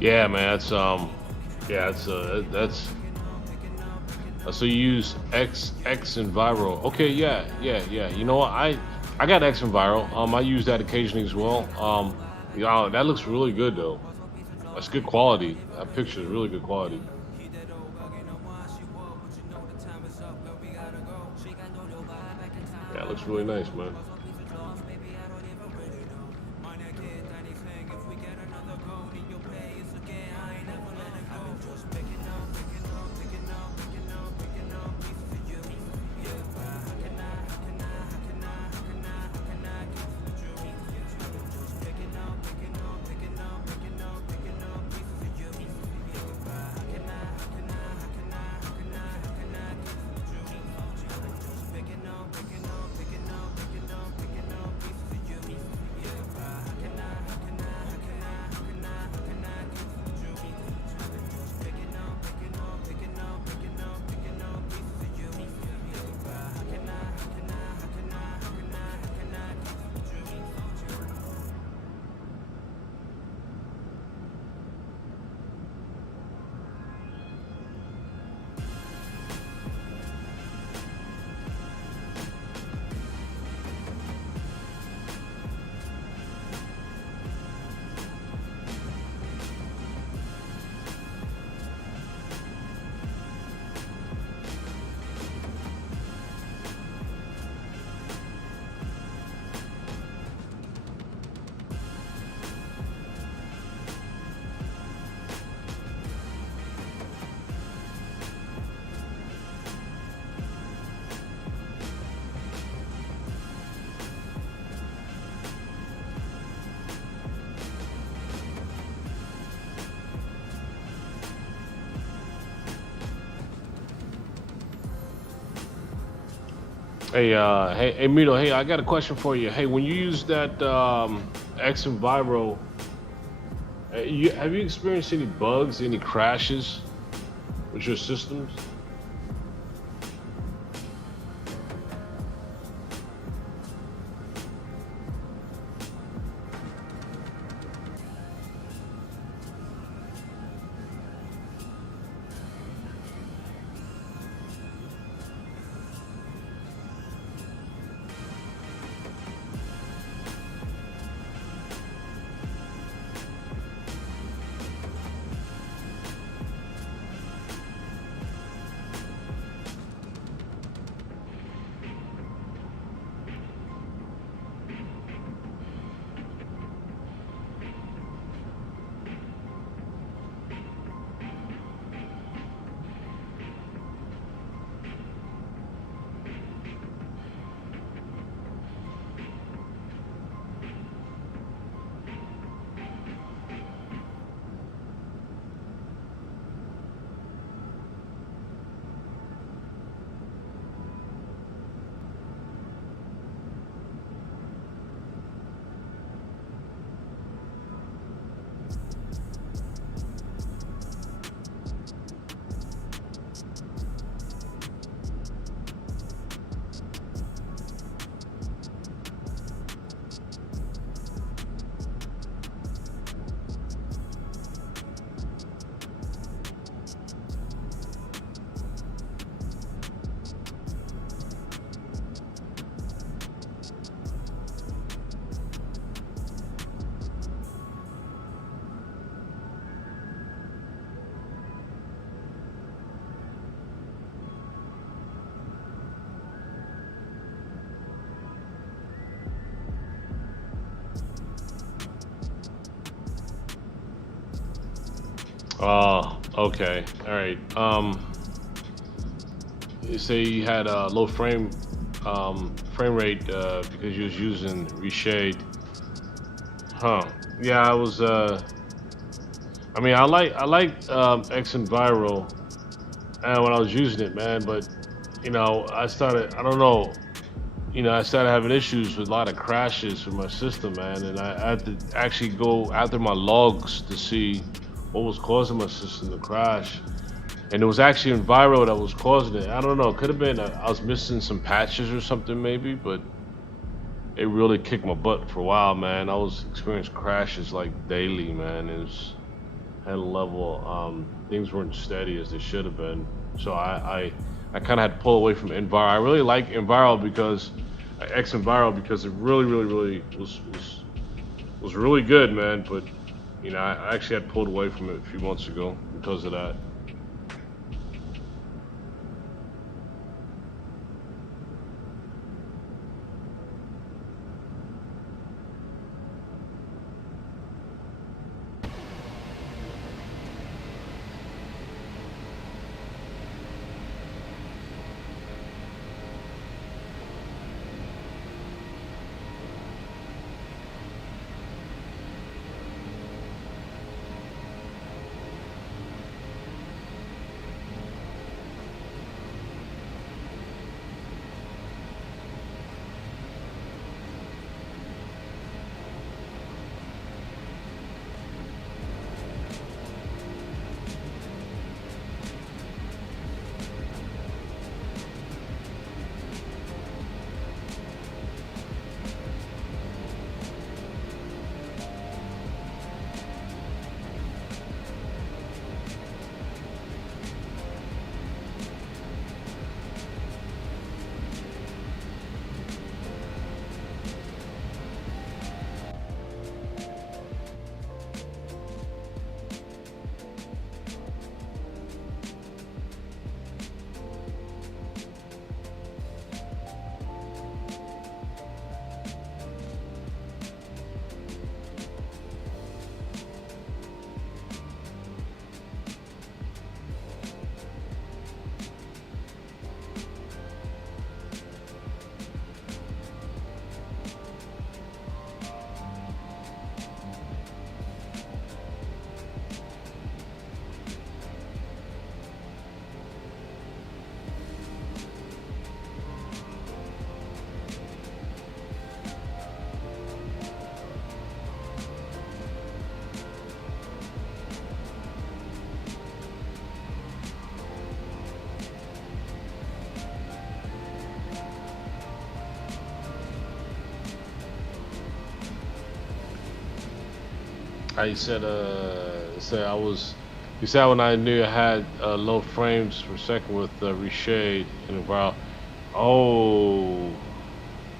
Yeah, man, yeah, that's so you use X Enviro. Okay, yeah. You know what? I got X Enviro. I use that occasionally as well. Yeah, that looks really good though. That's good quality. That picture is really good quality. Yeah, it looks really nice, man. Hey, Mito. Hey, I got a question for you. Hey, when you use that X Enviro, have you experienced any bugs, any crashes with your systems? Oh, okay. All right. You say you had a low frame rate because you was using reshade. Huh. Yeah, I was. I mean, I like X Enviro, when I was using it, man. But I started. I don't know. I started having issues with a lot of crashes with my system, man, and I had to actually go after my logs to see what was causing my system to crash. And it was actually Enviro that was causing it. I don't know. It could have been I was missing some patches or something, maybe, but it really kicked my butt for a while, man. I was experiencing crashes like daily, man. It was at a level things weren't steady as they should have been. So I kind of had to pull away from Enviro. I really like Enviro because X Enviro because it really was really good, man. But I actually had pulled away from it a few months ago because of that. I said I was. You said when I knew I had low frames per second with reshade and Enviro. Oh,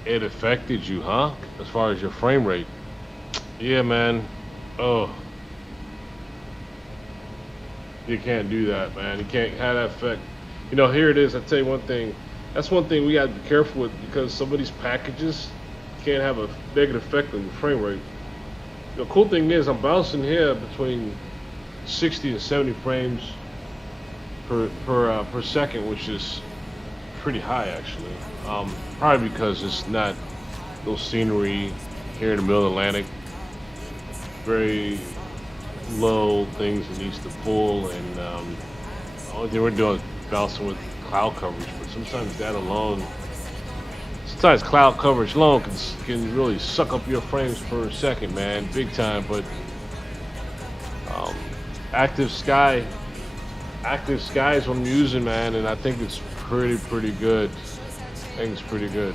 it affected you, huh? As far as your frame rate. Yeah, man. Oh, you can't do that, man. You can't have that effect. Here it is. I tell you one thing. That's one thing we got to be careful with because some of these packages can't have a negative effect on your frame rate. The cool thing is I'm bouncing here between 60 and 70 frames per second, which is pretty high actually. Probably because it's not no scenery here in the middle of the Atlantic. Very low things it needs to pull, and the only thing we're doing is bouncing with cloud coverage. But sometimes that alone, sometimes cloud coverage alone can really suck up your frames per second, man, big time. But active sky is what I'm using, man, and I think it's pretty good. I think it's pretty good.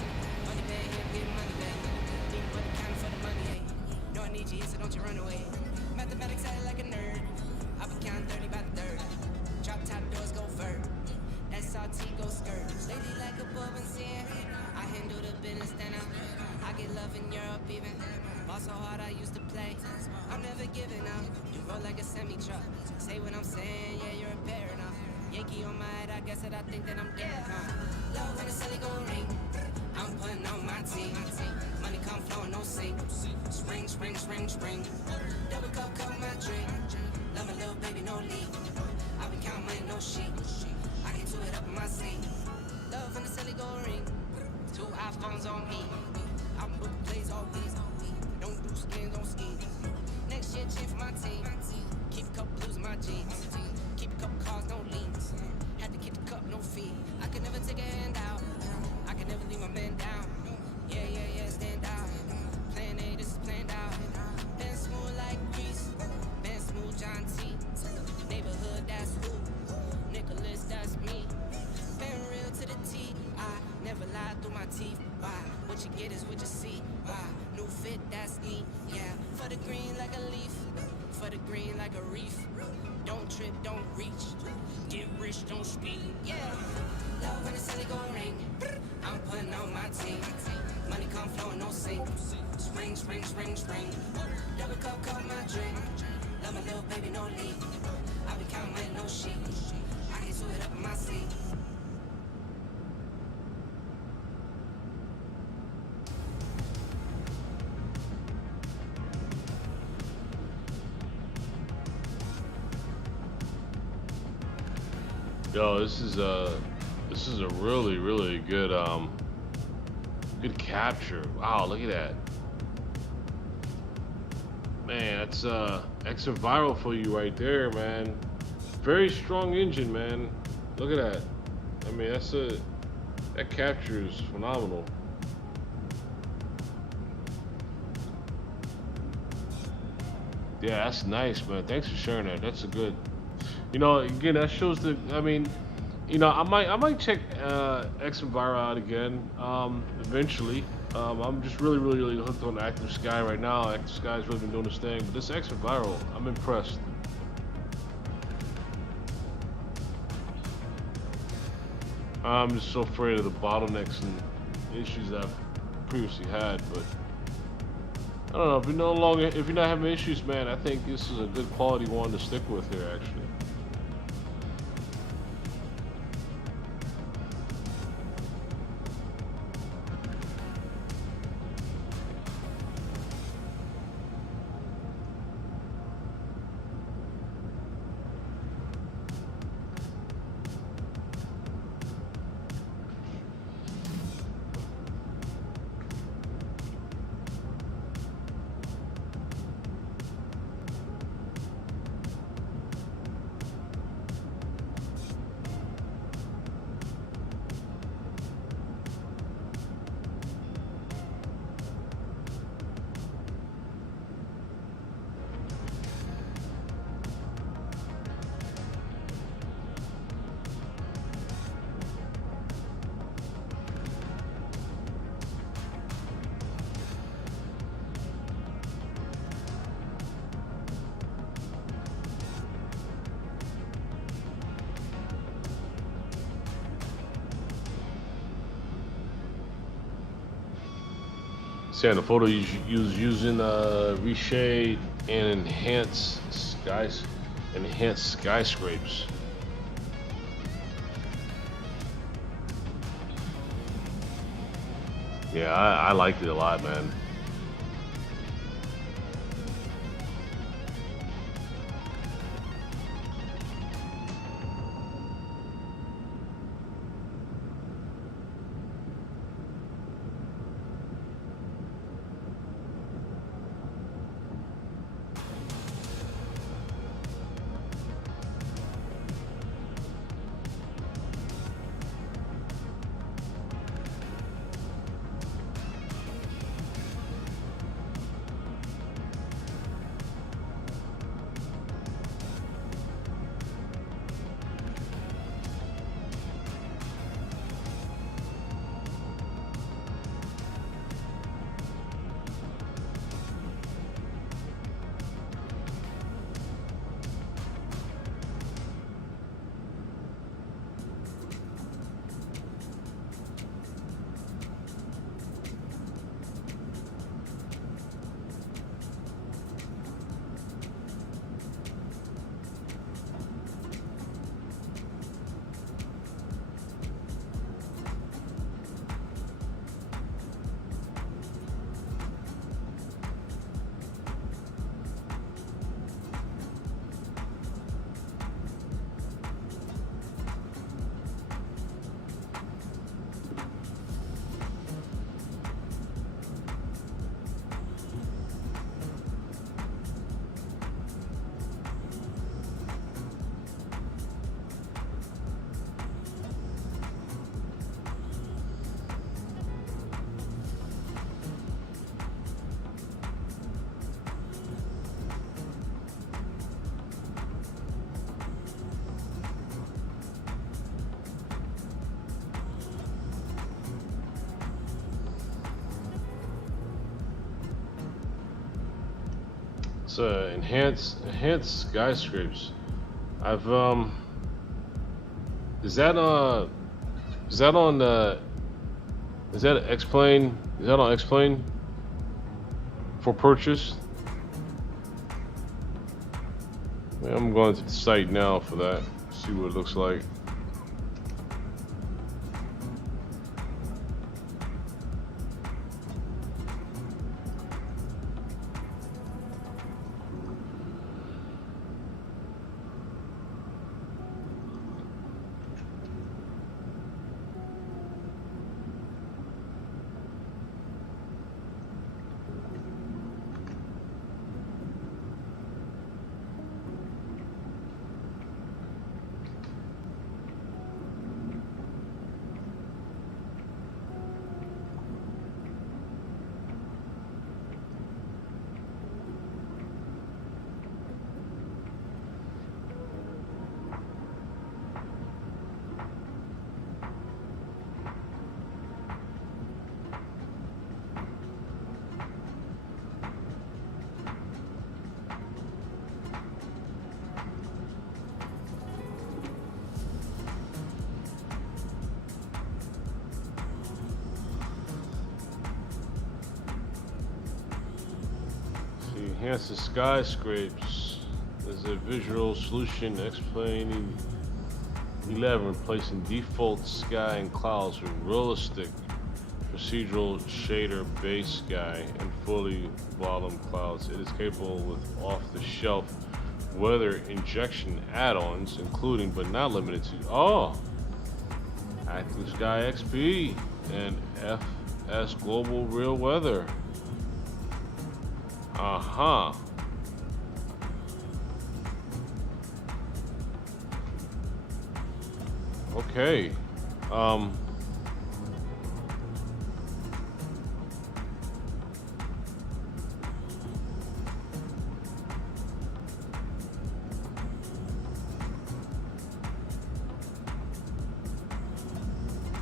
Double cup, my drink. Love a little baby, no no leave. I be counting money, no sheet. I get to it up in my seat. Love in the celly go ring. 2 iPhones on me. I'm booking plays all week. Don't do skins on ski. Next year, cheer for my team. Keep a couple blues in my jeans. Keep a couple cars, no leans. Had to keep the cup, no fee. I could never take a hand out. I could never leave my man down. Yeah, stand out. Plan A, this is planned out. Been smooth like grease. Been smooth John T. Neighborhood, that's who. Nicholas, that's me. Been real to the T. I never lied through my teeth. Why? What you get is what you see. Why? New fit, that's me. Yeah, for the green like a leaf. For the green like a reef. Don't trip, don't reach. Get rich, don't speak. Yeah. Love when the celly go ring. I'm putting on my team. Money come flowing, no sink. Spring, spring, spring, spring. Double cup, my drink. Love my little baby, no leave. I be counting money, no sheet. I get to it up in my seat. Yo, this is a really good good capture. Wow, look at that. Man, that's extra viral for you right there, man. Very strong engine, man. Look at that. I mean, that capture is phenomenal. Yeah, that's nice, man. Thanks for sharing that. That's a good. You know, again, that shows the. I mean, you know, I might check XPlane out again eventually. I'm just really hooked on Active Sky right now. Active Sky's really been doing this thing, but this XPlane, I'm impressed. I'm just so afraid of the bottlenecks and issues that I've previously had, but I don't know. If you're not having issues, man, I think this is a good quality one to stick with here, actually. Saying the photo you use using reshade and enhanced skyscrapes. Yeah, I liked it a lot, man. It's enhanced skyscrapers. I've is that on is that XPlane? Is that on XPlane for purchase? I'm going to the site now for that. See what it looks like. Enhance the skyscrapers. There's a visual solution XPlane 11 replacing default sky and clouds with realistic procedural shader base sky and fully volume clouds. It is capable with off-the-shelf weather injection add-ons, including but not limited to Active Sky XP and FS Global Real Weather. Okay.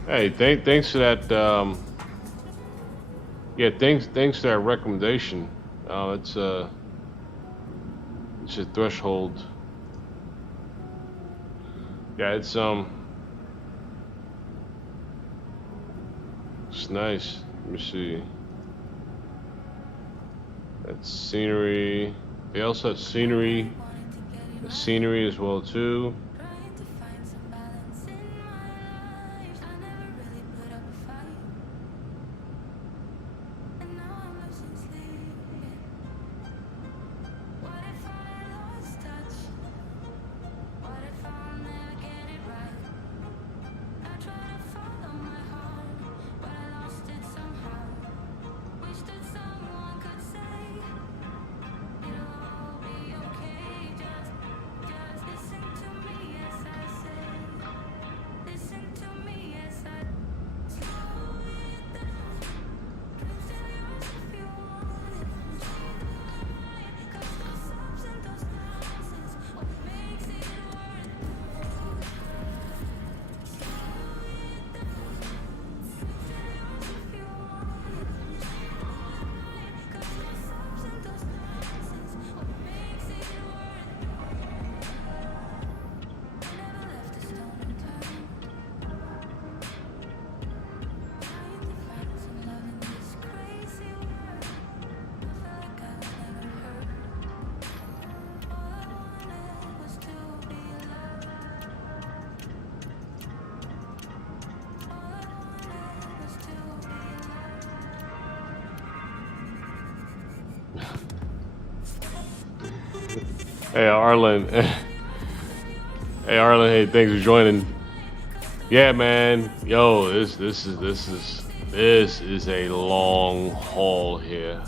Hey, thanks for that. Yeah, thanks for that recommendation. It's a threshold. Yeah, it's nice. Let me see. That's scenery. They also have scenery as well too. Trying to find some balance in my life. I never really put up a fight, and now I'm losing sleep. What if I lost touch? What if I'll never get it right? I try to follow my heart, but I lost it somehow. Wish that someone could say it'll all be okay. Just listen to me as I say. Listen to me as I slow it down. Dreams are yours if you want it. Cause those ups and those downs is what makes it worth it. Slow it down. Dreams are yours if you want it. Cause those ups and those downs is what makes it worth it. I never left a stone unturned. Trying to find some love in this crazy world. I felt like I was never heard. All I wanted was to be loved. All I wanted was to be loved. Hey, Arlen. Hey, Arlen. Hey, thanks for joining. Yeah, man. Yo, this is a long haul here.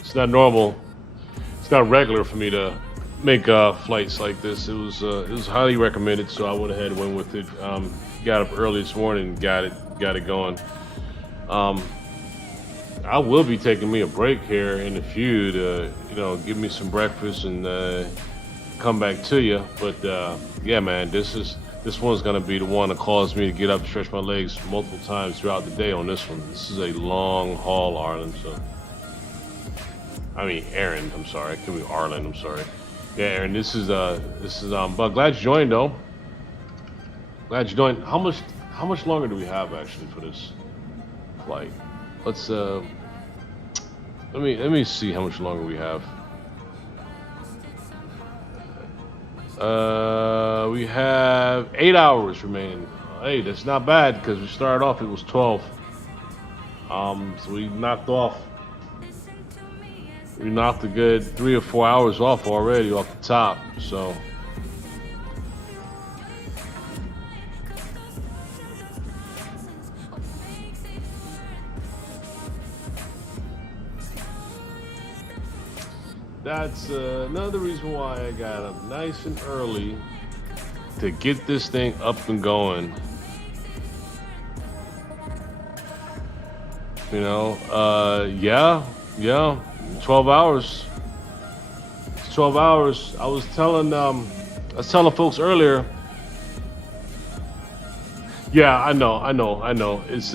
It's not normal. It's not regular for me to make flights like this. It was highly recommended, so I went ahead and went with it. Got up early this morning, and got it going. I will be taking me a break here in a few to give me some breakfast and come back to you. But yeah, man, this one's gonna be the one that caused me to get up and stretch my legs multiple times throughout the day on this one. This is a long haul, Arlen. So I mean Aaron. I'm sorry. It could be Arlen. I'm sorry. Yeah, Aaron. This is But glad you joined though. Glad you joined. How much longer do we have actually for this flight? Let's let me see how much longer we have. We have 8 hours remaining. Hey, that's not bad because we started off, it was 12. So we knocked a good 3 or 4 hours off already off the top. So that's another reason why I got up nice and early to get this thing up and going. You know, yeah, 12 hours. It's 12 hours. I was telling folks earlier. Yeah, I know. It's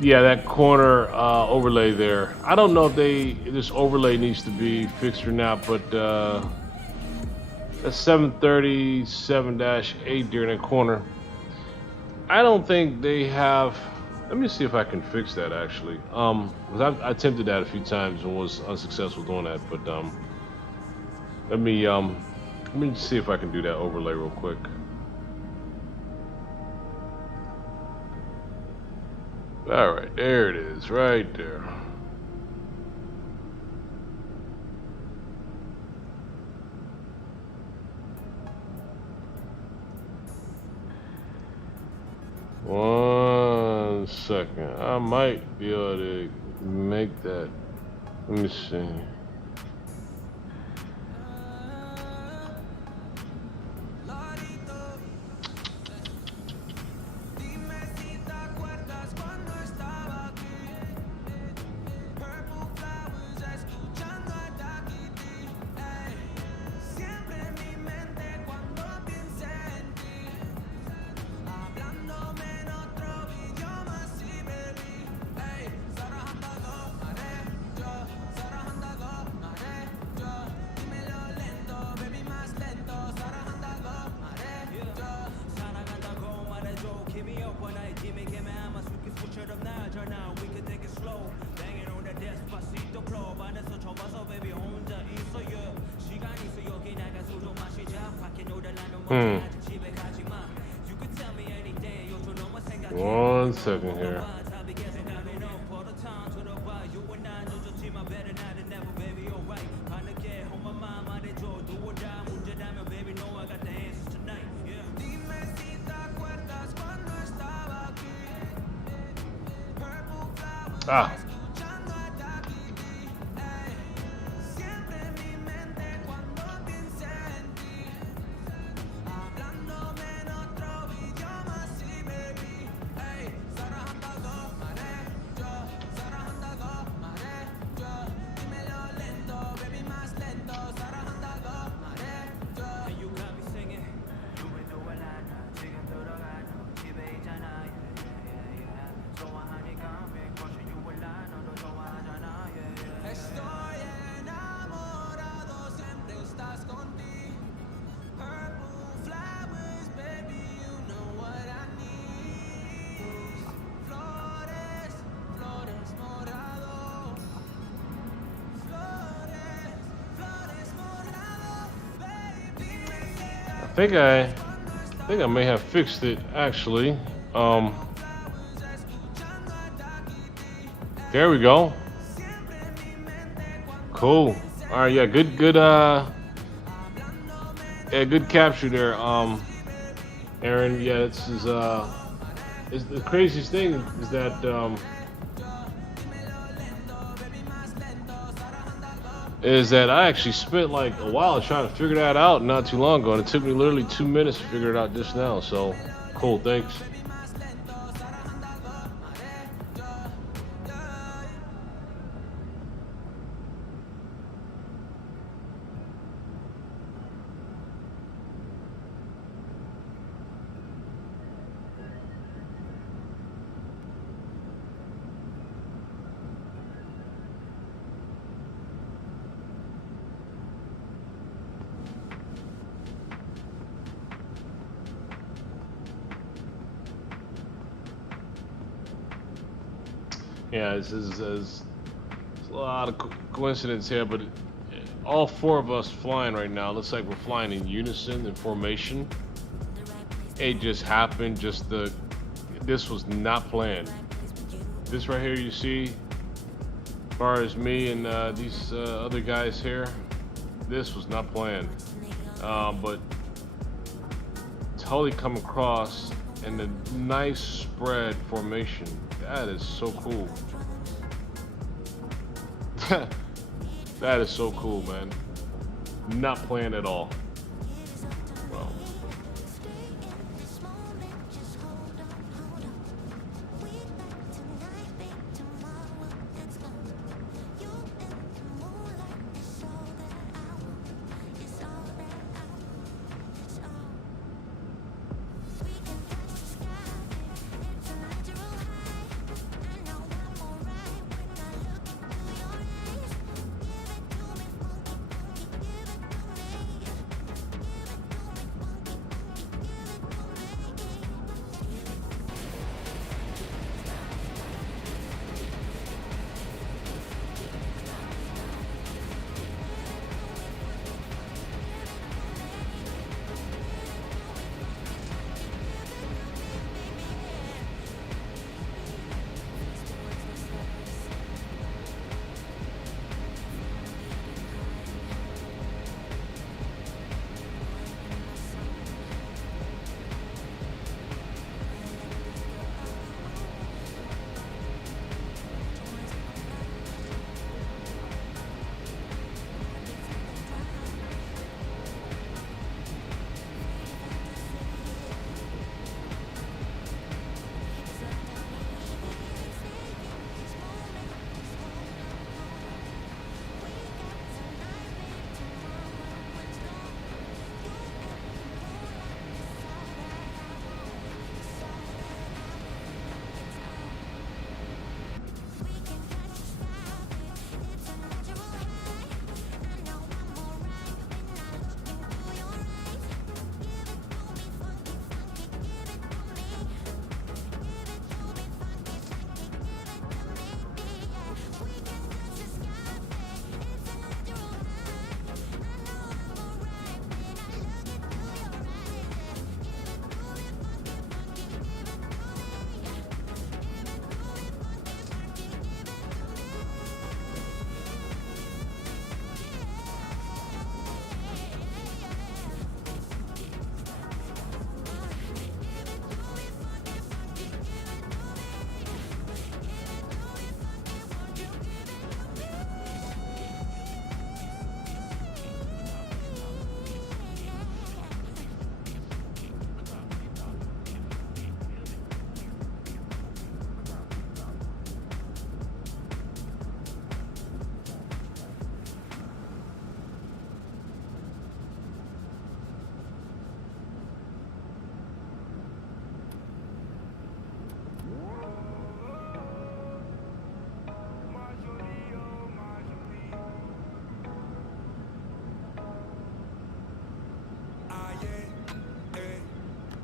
yeah, that corner overlay there. I don't know if this overlay needs to be fixed or not, but that's 737-8 during that corner. I don't think they have. Let me see if I can fix that actually. Because I attempted that a few times and was unsuccessful doing that. But let me see if I can do that overlay real quick. All right, there it is, right there. One second. I might be able to make that. Let me see. One second here. Ah. I think I may have fixed it actually. There we go. Cool. All right, yeah, good capture there, Aaron. Yeah, this is it's the craziest thing is that I actually spent like a while trying to figure that out not too long ago, and it took me literally 2 minutes to figure it out just now. So cool, thanks. Yeah, there's a lot of coincidence here, but all four of us flying right now looks like we're flying in unison in formation. It just happened. This was not planned. This right here, you see, as far as me and these other guys here, this was not planned. But totally come across in the nice spread formation. That is so cool. That is so cool, man. Not planned at all. Well,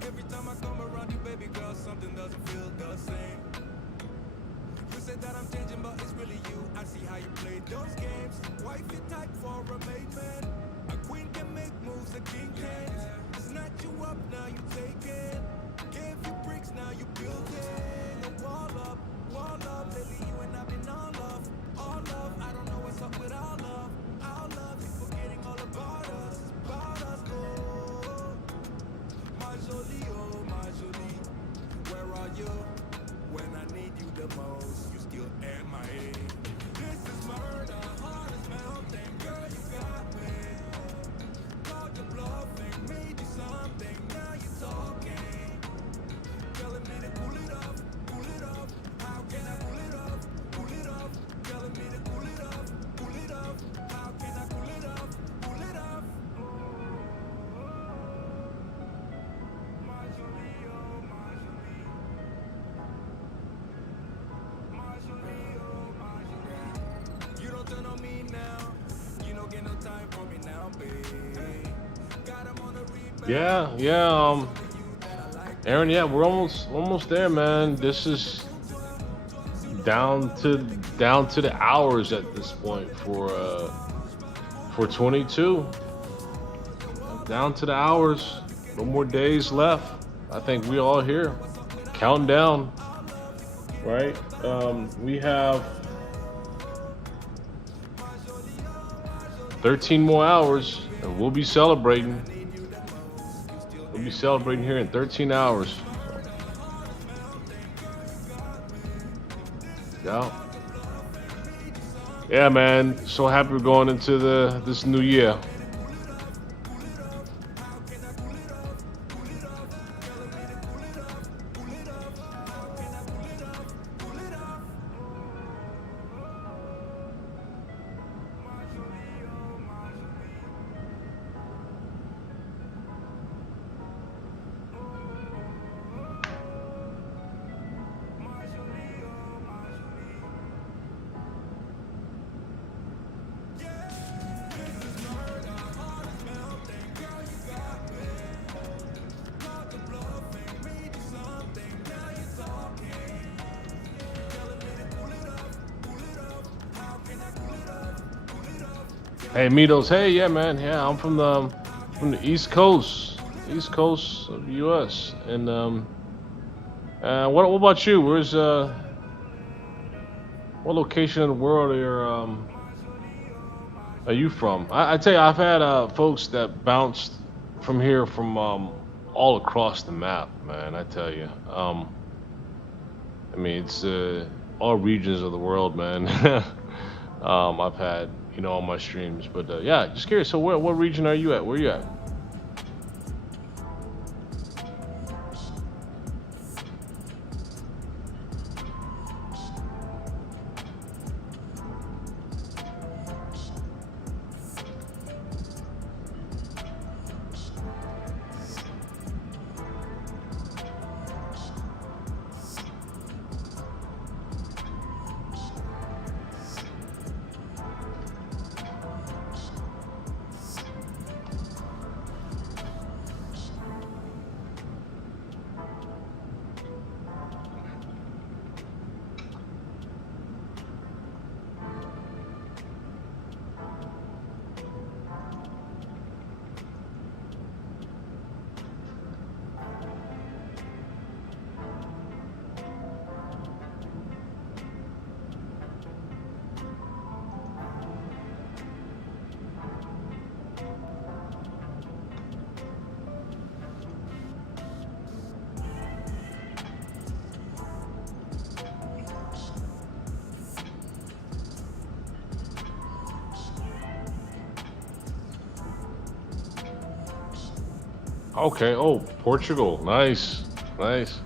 Every time I come around you, baby girl, something doesn't feel the same. You said that I'm changing, but it's really you. I see how you play those games. Wifey type for a mate man. A queen can make moves, a king can't. Snatch you up, now you take it. Gave you bricks, now you building a wall up, lately you and I've been all love, I don't know what's up with our love, you forgetting all about us, oh. My jolie, oh my jolie, where are you, when I need you the most, you still MIA. This is murder, heart is melting, girl you got me, called your bluffing, made you something, now you're talking, telling me to cool it off, how can I cool it off, telling me to cool it off, how can I cool it off, my jolie, oh my jolie, my jolie, oh my jolie. You don't turn on me now, you don't get no time for me now, babe. Got him on a rebound. yeah. Aaron, yeah, we're almost there, man. This is down to the hours at this point for 22. Down to the hours. No more days left. I think we all here counting down. Right? We have 13 more hours, and we'll be celebrating. We'll be celebrating here in 13 hours. Yeah. Yeah, man. So happy we're going into this new year. Hey, Mitos. Hey, yeah, man. Yeah, I'm from the East Coast of the U.S. And what about you? Where's what location in the world are you from? I tell you, I've had folks that bounced from here from all across the map, man. I tell you. I mean, it's all regions of the world, man. I've had, on my streams, but yeah, just curious. So, what region are you at? Where are you at? Okay. Oh, Portugal. Nice, nice.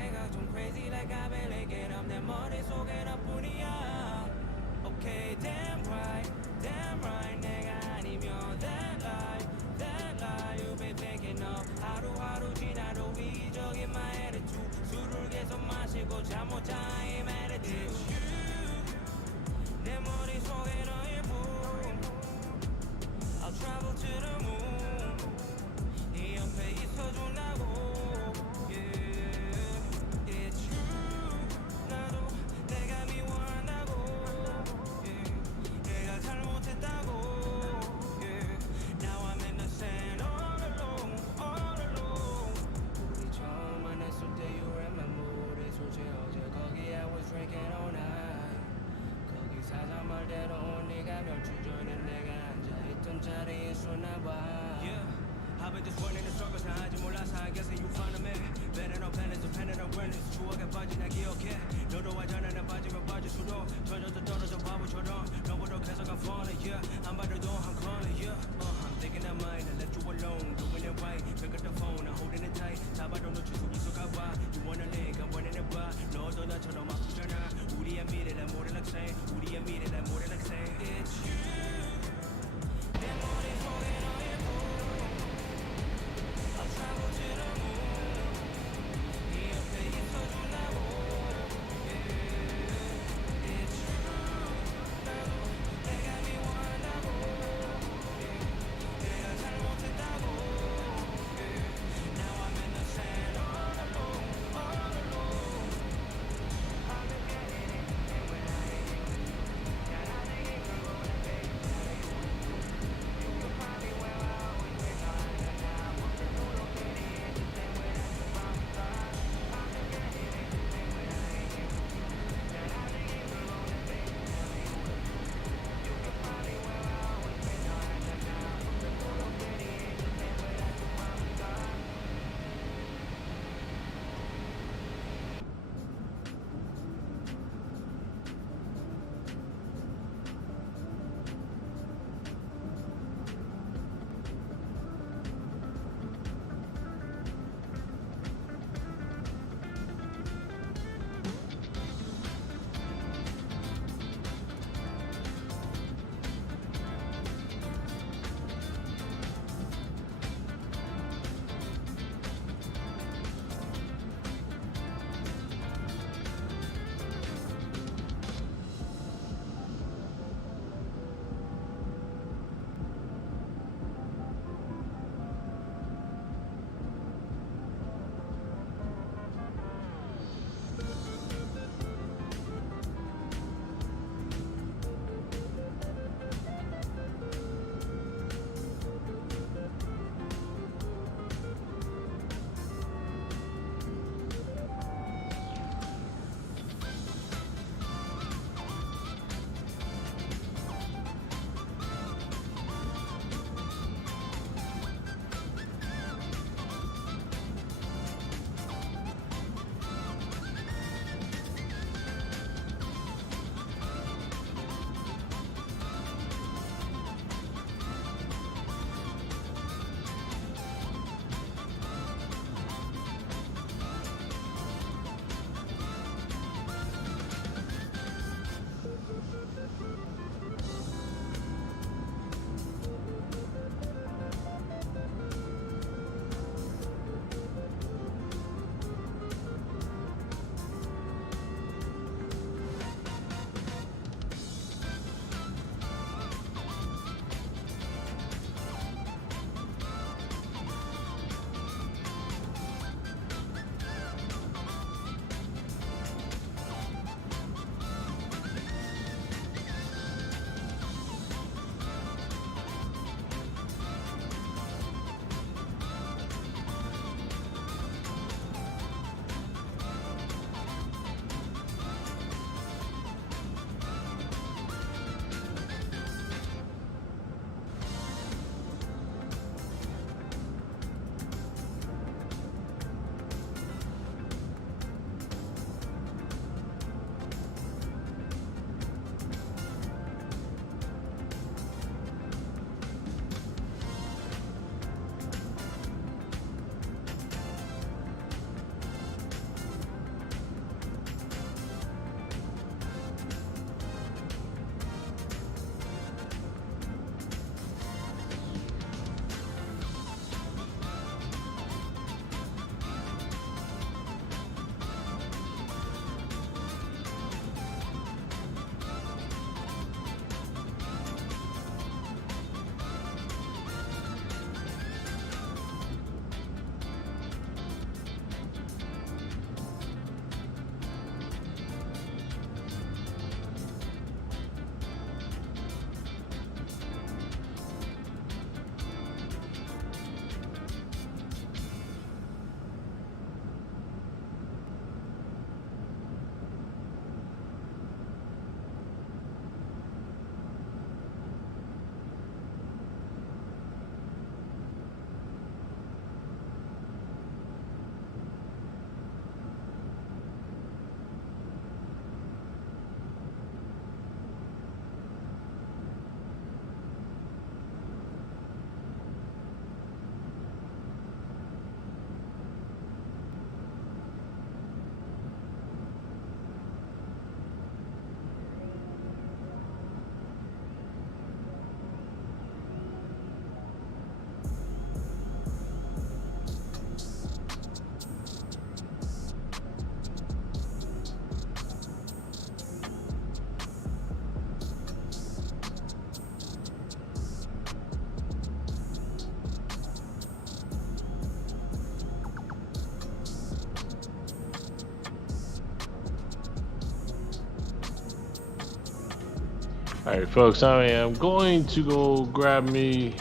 생각 좀 crazy like I barely get up 내 머릿속에 너뿐이야 Okay damn right 내가 아니면 that lie you've been thinking of 하루하루 지나도 이기적인 my attitude 술을 계속 마시고 잠 못 자 I'm attitude It's you 내 머릿속에 너의 품 I'll travel to the moon 네 옆에 있어준다고 Yeah It's true 나도 내가 미워한다고 Yeah 내가 잘못했다고 Yeah Now I'm in the sand all alone 우리 처음 만났을 때 you remember 술 취해서 거기 I was drinking all night 거기 사장 말대로 네가 멸치 전에 내가 앉아있던 자리에 있었나봐 Yeah I've been just running the circles 다 아직 몰라서 I guess you find me Betting on planets, depending on planets 추억에 빠진 나 기억해 너도 알잖아 난 빠지면 빠질수록 젖어도 떨어져 바보처럼 너보다 계속 I'm falling yeah I'm about to do I'm calling yeah I'm thinking I might have left you alone doing it right pick up the phone I'm holding it tight 잡아도 놓칠 수 있을까봐 You wanna link I'm running it by 너도 나처럼 아프잖아 우리의 미래란 모래락새 우리의 미래란 모래락새 It's you 내 머릿속에 너의 품 I'll travel to the moon 네 옆에 있어준다고 Yeah It's true 나도 내가 미워한다고 Yeah 내가 잘못했다고 Yeah Now I'm in the sand all alone I've been getting it and when I ain't got Alright, folks, I am going to go grab me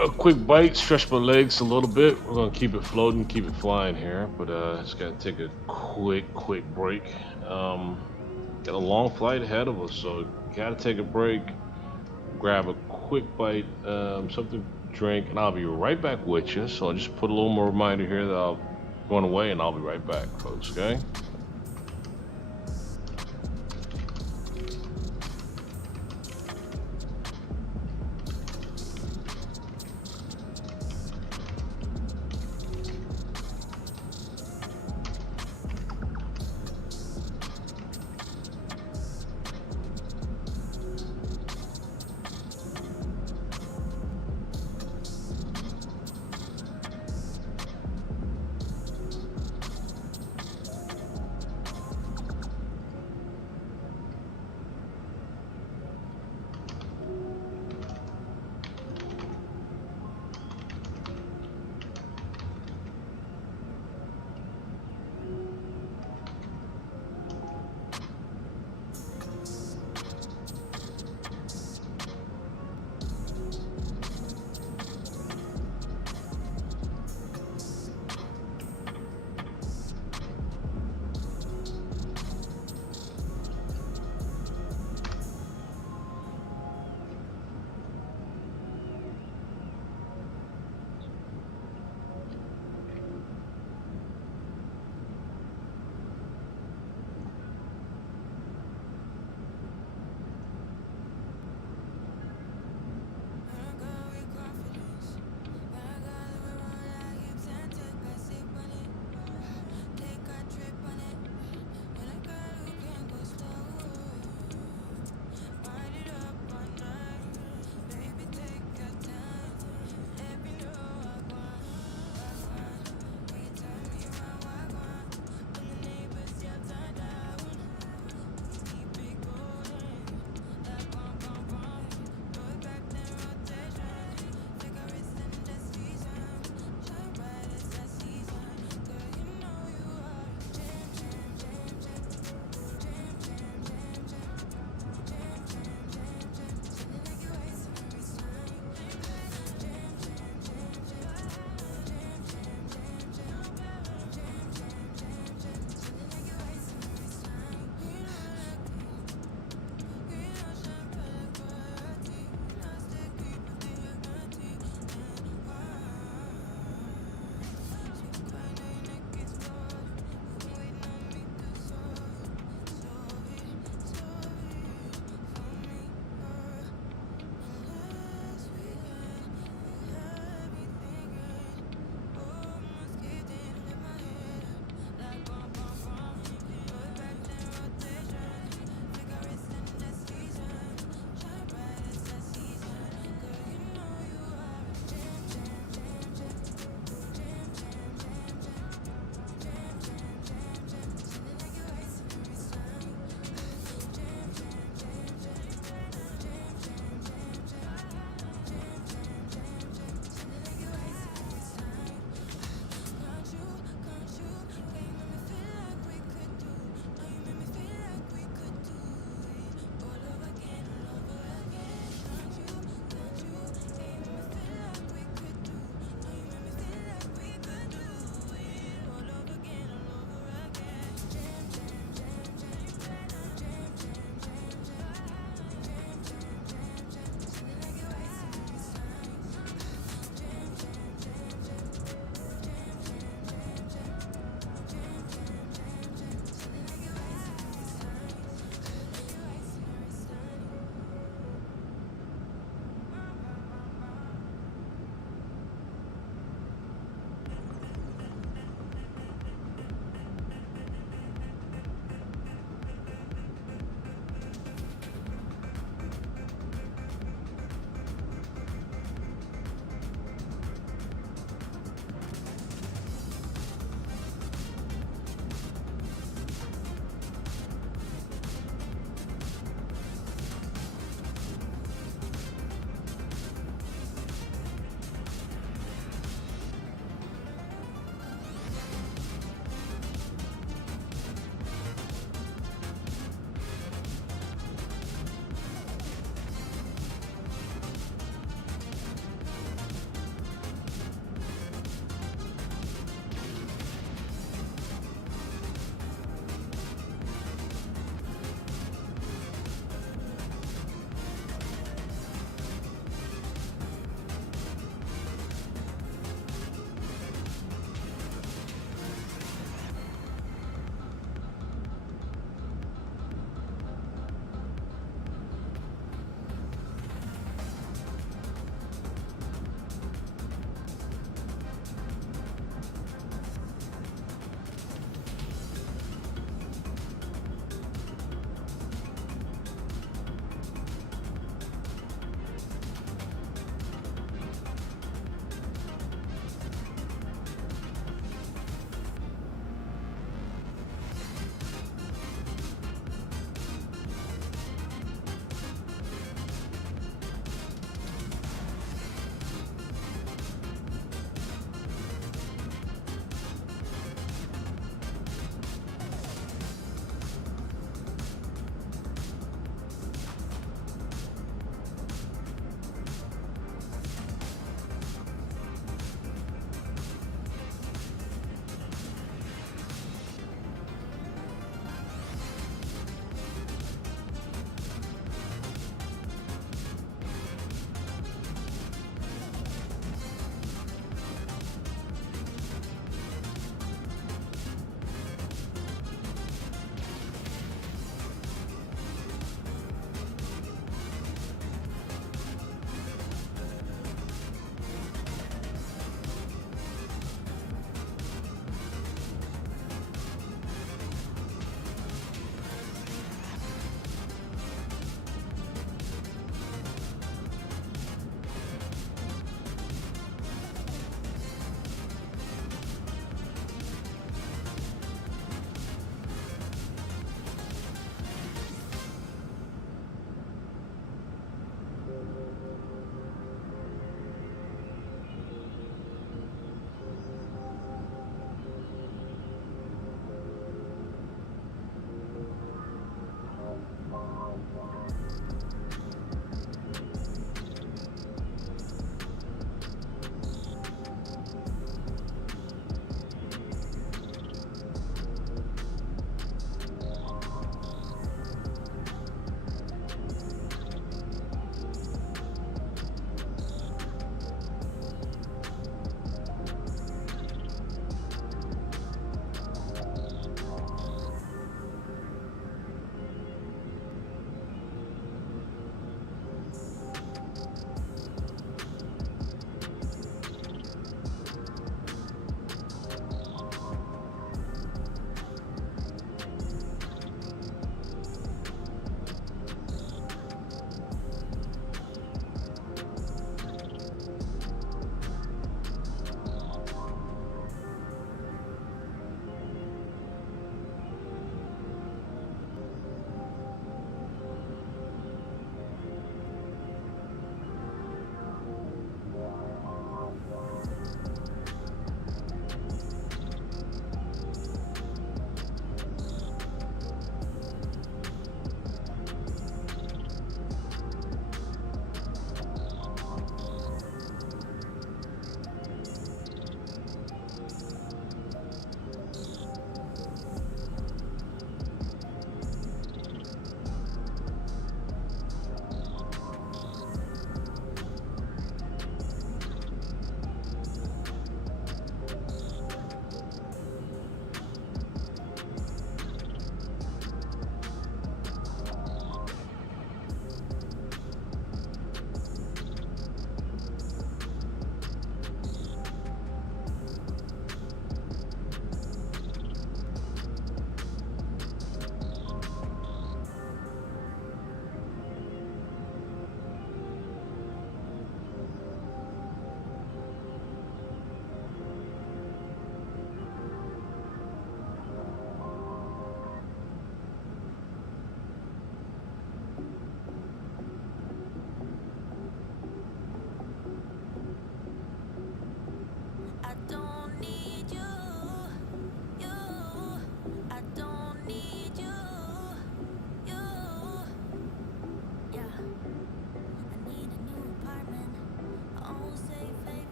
a quick bite, stretch my legs a little bit. We're gonna keep it floating, keep it flying here, but just gotta take a quick break. Got a long flight ahead of us, so gotta take a break, grab a quick bite, something to drink, and I'll be right back with you. So I'll just put a little more reminder here that I'll going away, and I'll be right back, folks. Okay.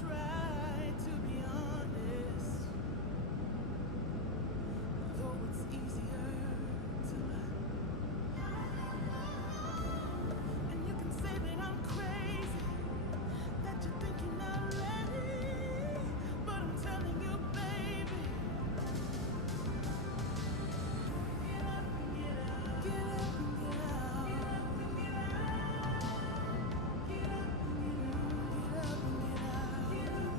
try to be honest, though it's easier to lie. And you can say that I'm crazy, that you're thinking already, but I'm telling you, baby, get up and get out, get up and get out, get up and get out, get up and get out, get up and get out.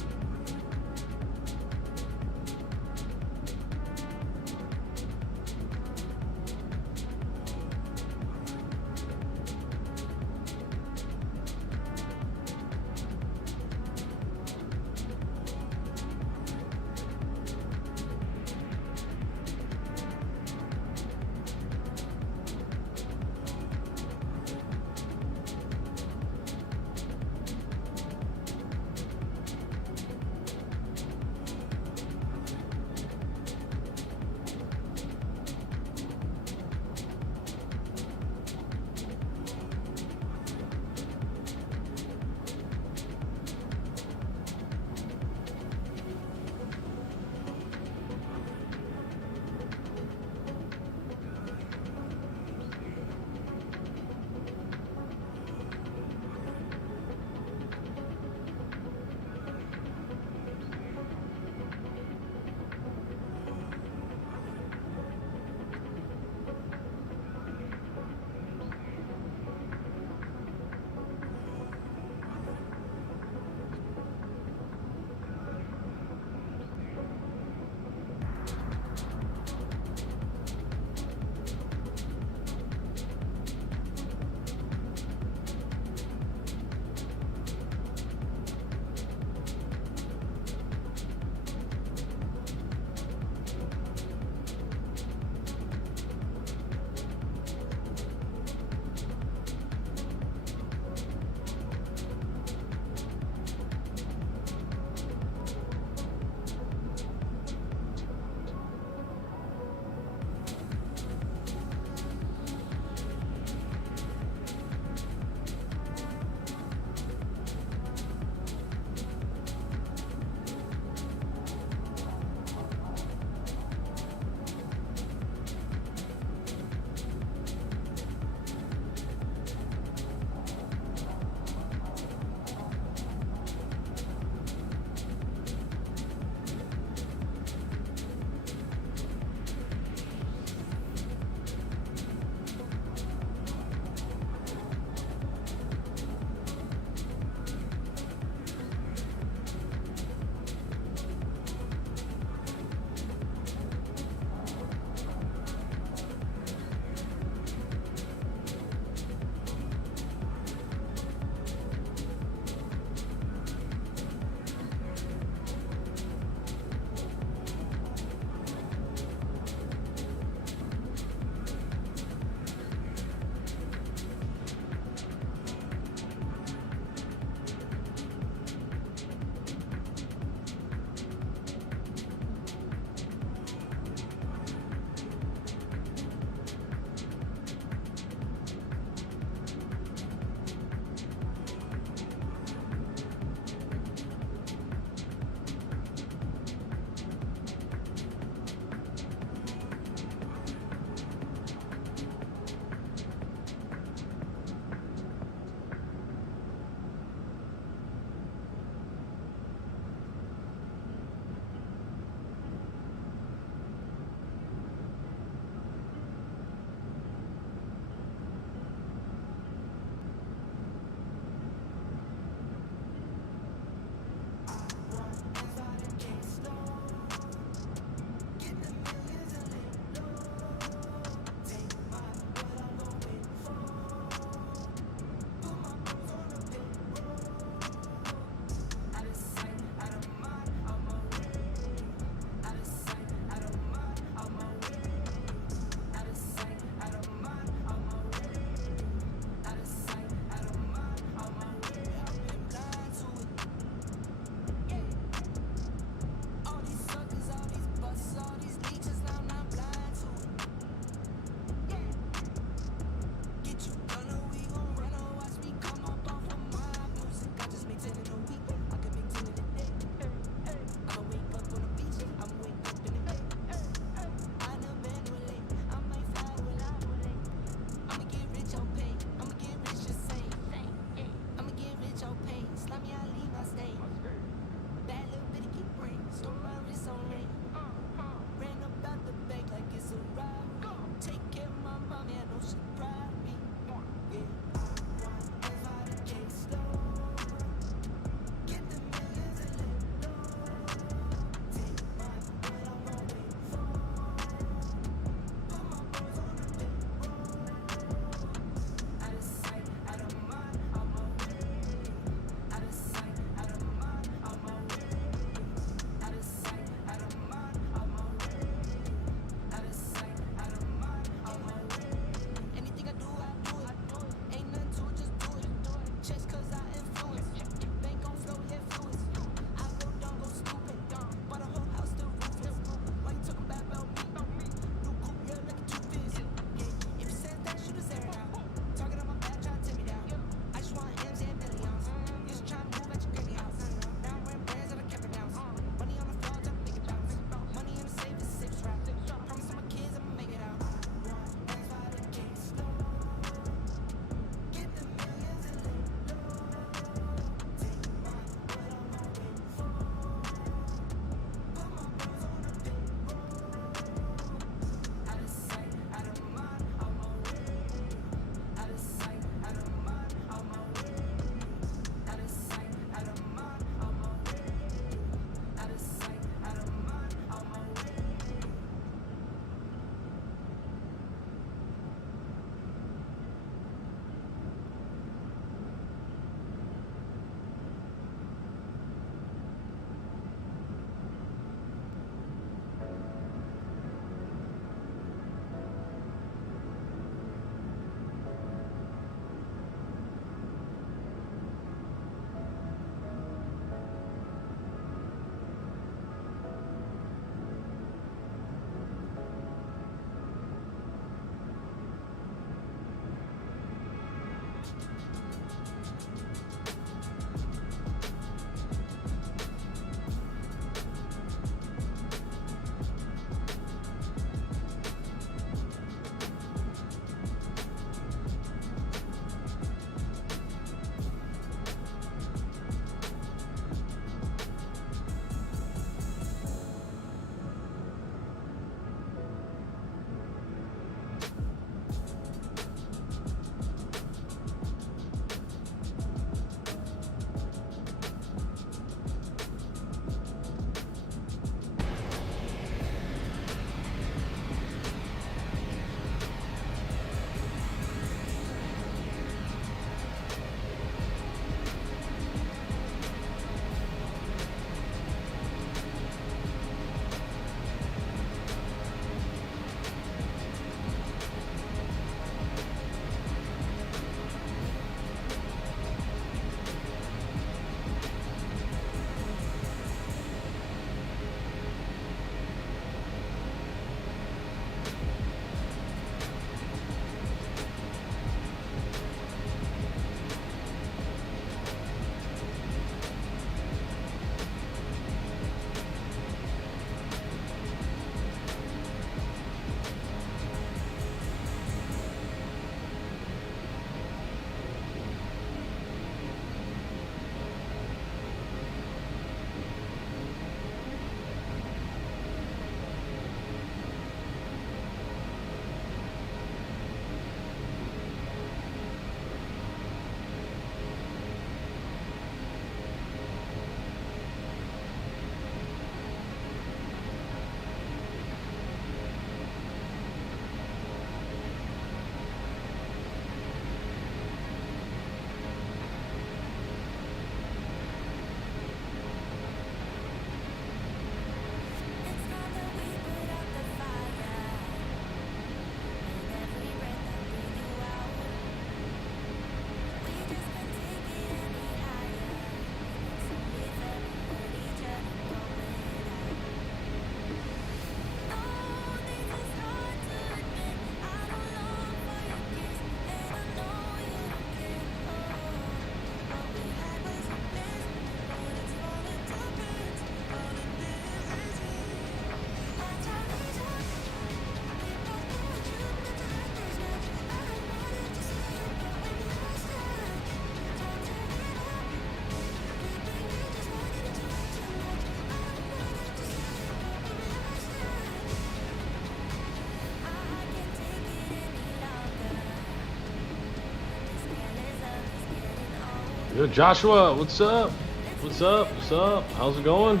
Yo, Joshua, what's up? What's up? What's up? How's it going?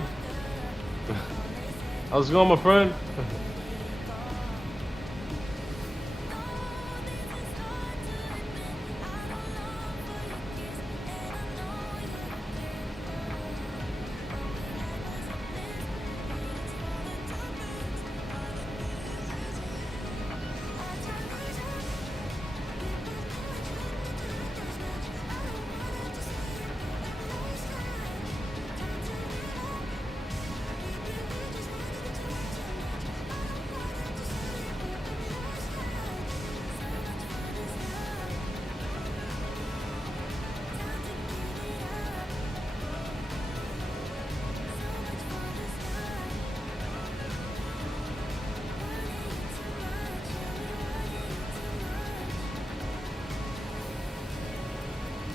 How's it going, my friend?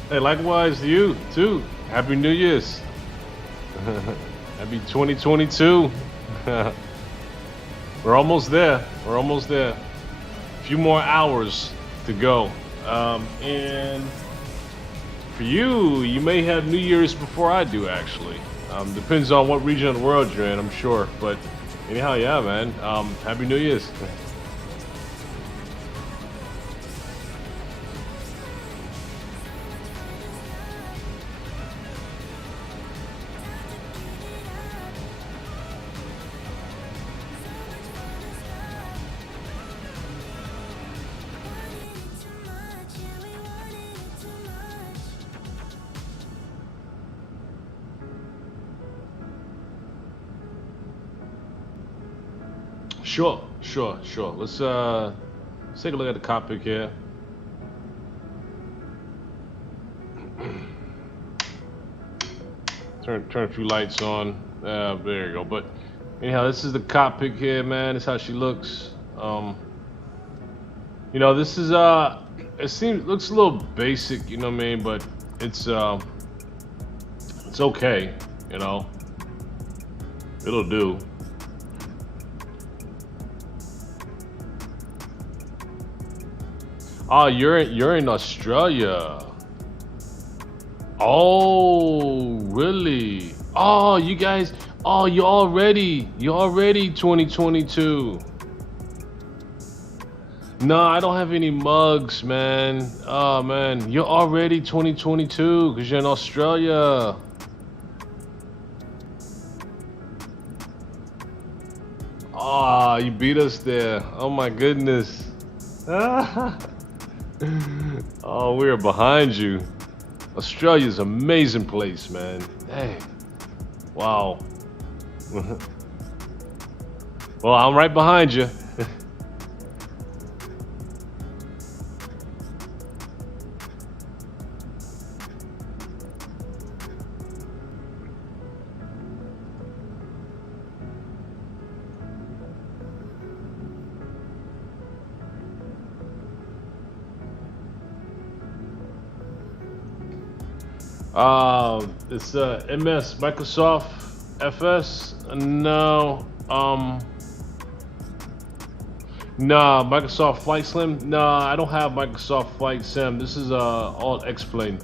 Hey, likewise to you too. Happy New Year's. Happy 2022. We're almost there. We're almost there. A few more hours to go. And for you, you may have New Year's before I do, actually. Depends on what region of the world you're in, I'm sure. But anyhow, yeah, man. Happy New Year's. Sure. Let's take a look at the cockpit here. Turn a few lights on. There you go. But anyhow, this is the cockpit here, man. This is how she looks. You know, this is looks a little basic, you know what I mean, but it's okay, you know. It'll do. Oh, you're in Australia. Oh, really? Oh, you guys. Oh, you're already 2022. No, I don't have any mugs, man. Oh man, you're already 2022 because you're in Australia. Oh, you beat us there. Oh my goodness. Oh, we're behind you. Australia's an amazing place, man. Hey, wow. Well, I'm right behind you. It's MS Microsoft FS. No, nah, Microsoft Flight Sim. Nah, I don't have Microsoft Flight Sim. This is all XPlane.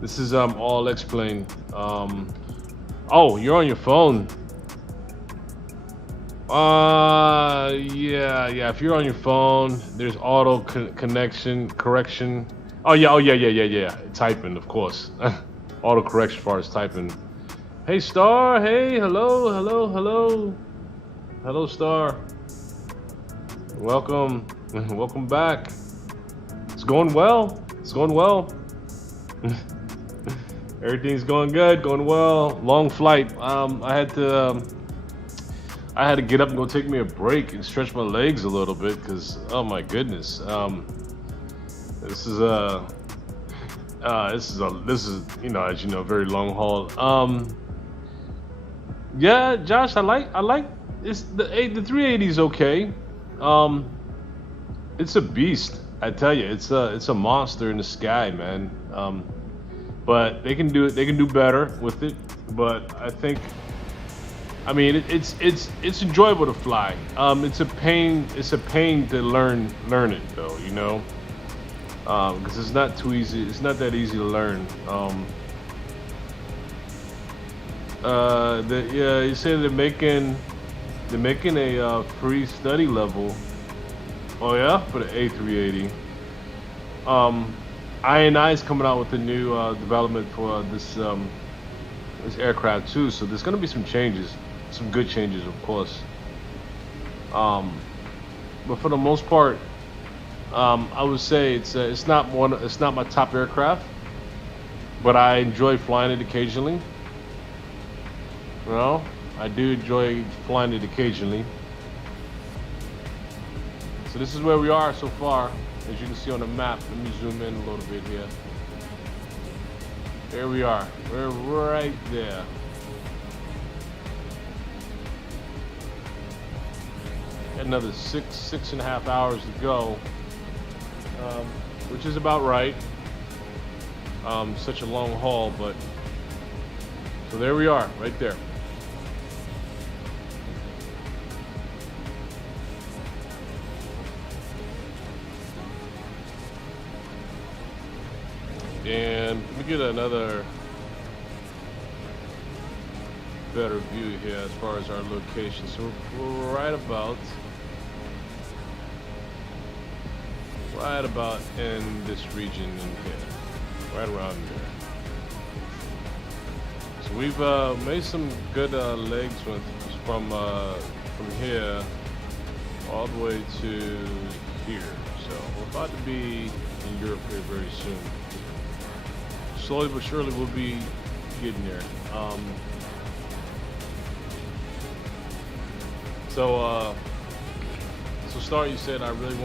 This is all XPlane. Oh, you're on your phone. Yeah. If you're on your phone, there's auto correction. Oh yeah. Typing, of course. Auto correction as far as typing. Hey Star, hey, hello, Star. Welcome, welcome back. It's going well. Everything's going good, going well. Long flight. I had to get up and go take me a break and stretch my legs a little bit because, oh my goodness. This is you know, as you know, very long haul. Yeah, Josh, I like it's the 380 is okay. It's a beast, I tell you. It's a monster in the sky, man. But they can do better with it. But I think, I mean, it's enjoyable to fly. It's a pain to learn it though, you know. because it's not too easy. It's not that easy to learn. Yeah, you say they're making a free study level. Oh yeah, for the A380. INI is coming out with a new development for this aircraft too. So there's gonna be some changes, some good changes, of course. But for the most part, I would say it's not my top aircraft, but I enjoy flying it occasionally. You know, I do enjoy flying it occasionally. So this is where we are so far, as you can see on the map. Let me zoom in a little bit here. There we are. We're right there. Got another six and a half hours to go, which is about right. Such a long haul, but so there we are, right there. And let me get another better view here as far as our location. So we're right about in this region in here, right around there. So we've made some good legs from here all the way to here. So we're about to be in Europe here very soon. Slowly but surely we'll be getting there. So Star, you said I really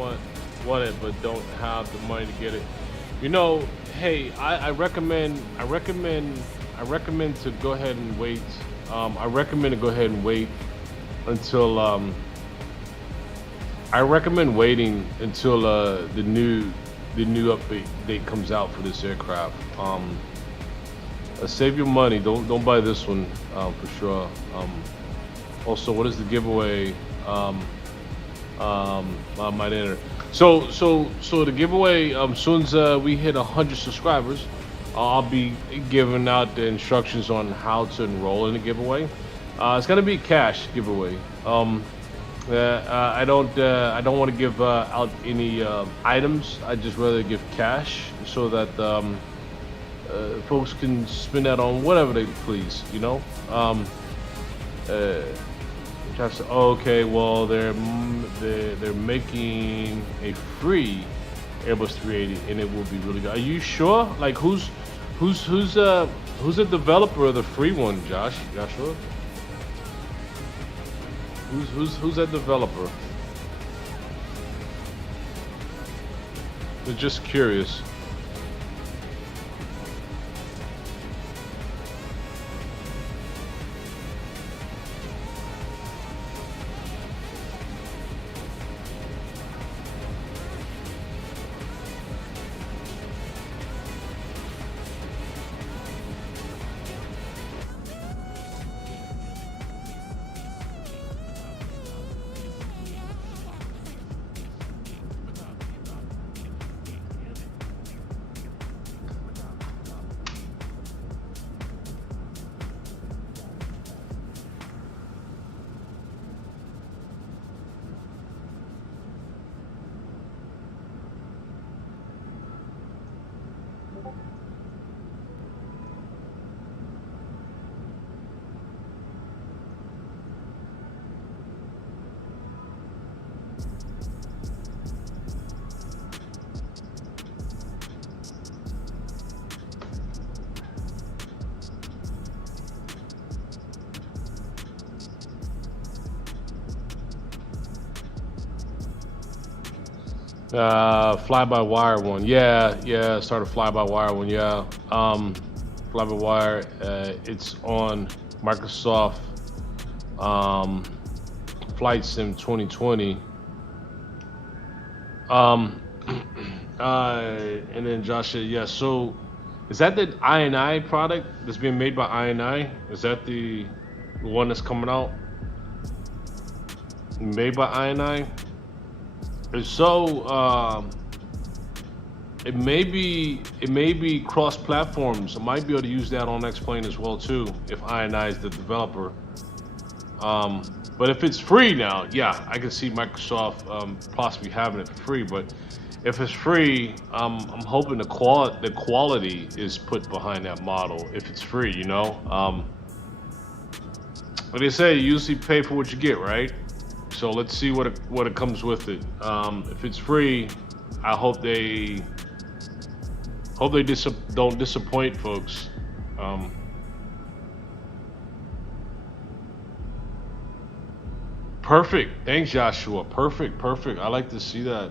want it, but don't have the money to get it. You know, hey, I recommend to go ahead and wait. I recommend to go ahead and wait until I recommend waiting until the new update date comes out for this aircraft. Save your money. Don't buy this one for sure. Also, what is the giveaway? Might enter. So the giveaway. As soon as we hit 100 subscribers, I'll be giving out the instructions on how to enroll in the giveaway. It's gonna be a cash giveaway. I don't want to give out any items. I just rather give cash so that folks can spend that on whatever they please. You know. Okay, well they're making a free Airbus 380, and it will be really good. Are you sure? Like who's the developer of the free one, Josh? Joshua? Who's that developer? I'm just curious. Fly-by-wire one. Yeah, start a fly-by-wire one. Yeah. Fly-by-wire. It's on Microsoft Flight Sim 2020. And then Josh said, yeah. So, is that the INI product that's being made by INI? Is that the one that's coming out? Made by INI? So, it may be cross platforms. I might be able to use that on XPlane as well too if I is the developer. But if it's free now, yeah, I can see Microsoft possibly having it for free. But if it's free, I'm hoping the quality is put behind that model. If it's free, you know. Like they say, you usually pay for what you get, right? So let's see what it comes with it. If it's free, I hope they don't disappoint folks. Perfect. Thanks, Joshua. Perfect. I like to see that.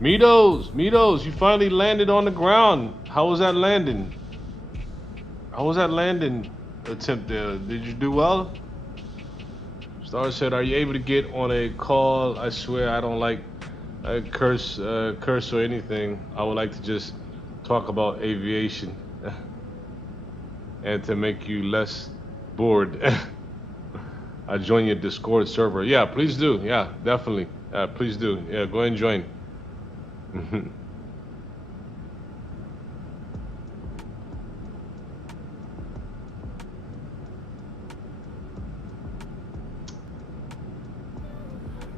Mitos, you finally landed on the ground. How was that landing? How was that landing attempt there? Did you do well? Star said, "Are you able to get on a call? I swear I don't like curse or anything. I would like to just talk about aviation and to make you less bored. I join your Discord server. Yeah, please do. Yeah, definitely. Please do. Yeah, go ahead and join."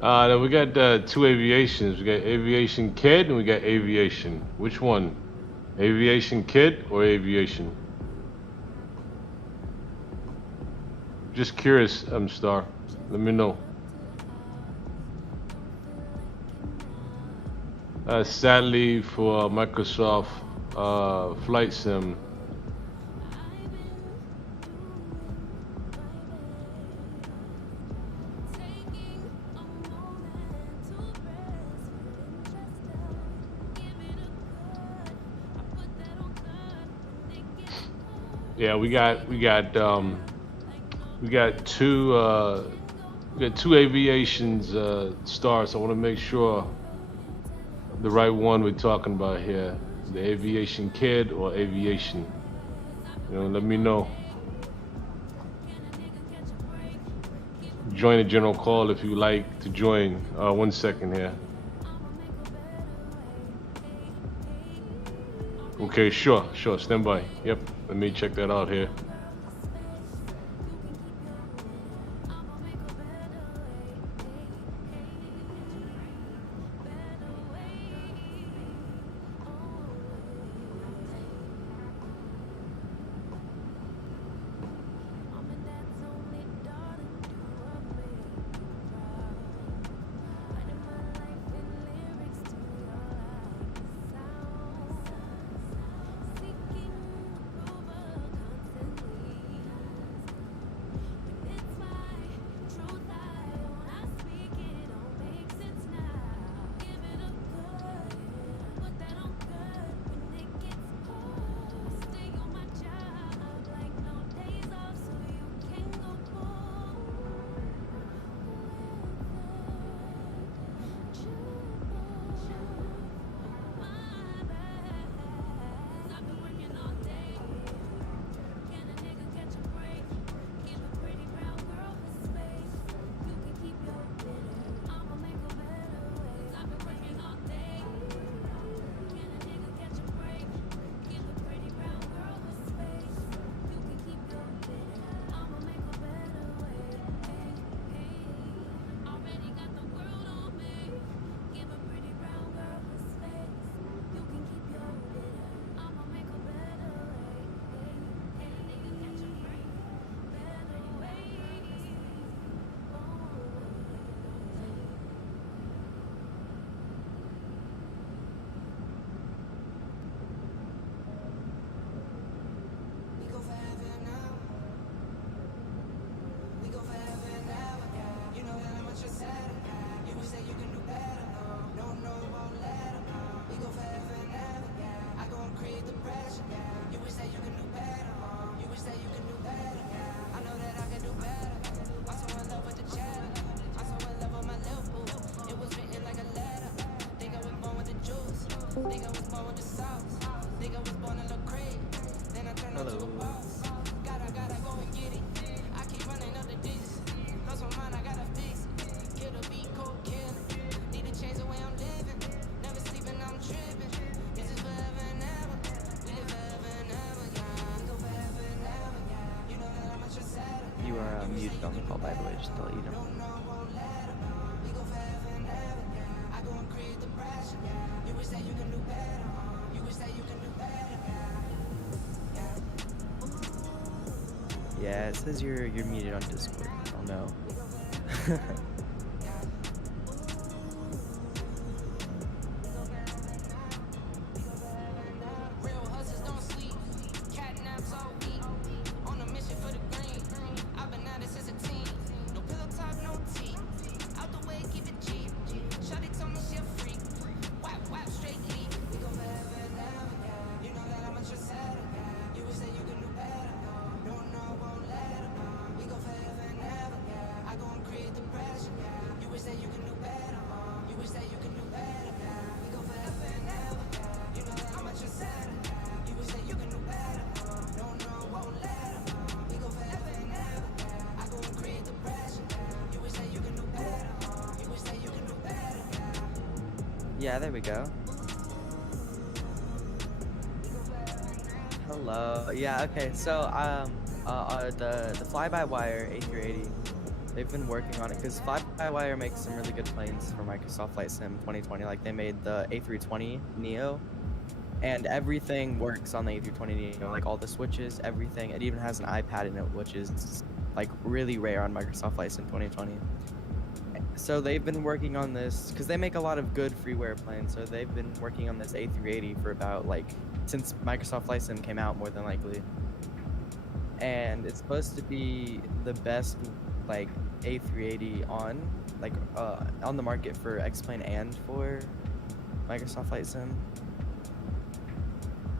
Then we got two aviations. We got Aviation Kid and we got Aviation. Which one? Aviation Kid or Aviation? Just curious, Star. Let me know. Sadly for Microsoft Flight Sim. Yeah, we got two aviations stars. I want to make sure the right one we're talking about here. The Aviation Kid or Aviation. You know, let me know. Join the general call if you like to join. 1 second here. Okay, sure. Stand by. Yep, let me check that out here. Lost my mind, I gotta fix it. Kill the beat, cold killer. Need to change the way I'm living. muted on the call, by the way, just to let you know. Yeah, it says you're muted on Discord. Oh no. Real hustlers don't sleep. Cat naps all week. On a mission for the green. I've been at it since a teen. No pillow talk, no tea. Out the way, keep it cheap. Shawty told me she a freak. Whap, whap, straight lead. We go forever and ever. You know that I'm a trendsetter. You wish that you could do better. No, no, I won't let her. We go forever and ever. I go and create the pressure. You wish that you could do better. You wish that you could do better. We go forever and ever. You know that I'm a trendsetter. You wish that you could do better. No, no, I won't let her. We go forever and ever. I go and create the pressure. You wish that you could do better. You wish that you could do better. Yeah, there we go. Hello. Yeah, okay. So the fly-by-wire A380, they've been working on it because fly-by-wire makes some really good planes for Microsoft Flight Sim 2020. Like they made the A320 Neo, and everything works on the A320 Neo. Like all the switches, everything. It even has an iPad in it, which is like really rare on Microsoft Flight Sim 2020. So they've been working on this because they make a lot of good freeware planes. So they've been working on this A380 for about like since Microsoft Flight Sim came out, more than likely. And it's supposed to be the best like A380 on the market for XPlane and for Microsoft Flight Sim.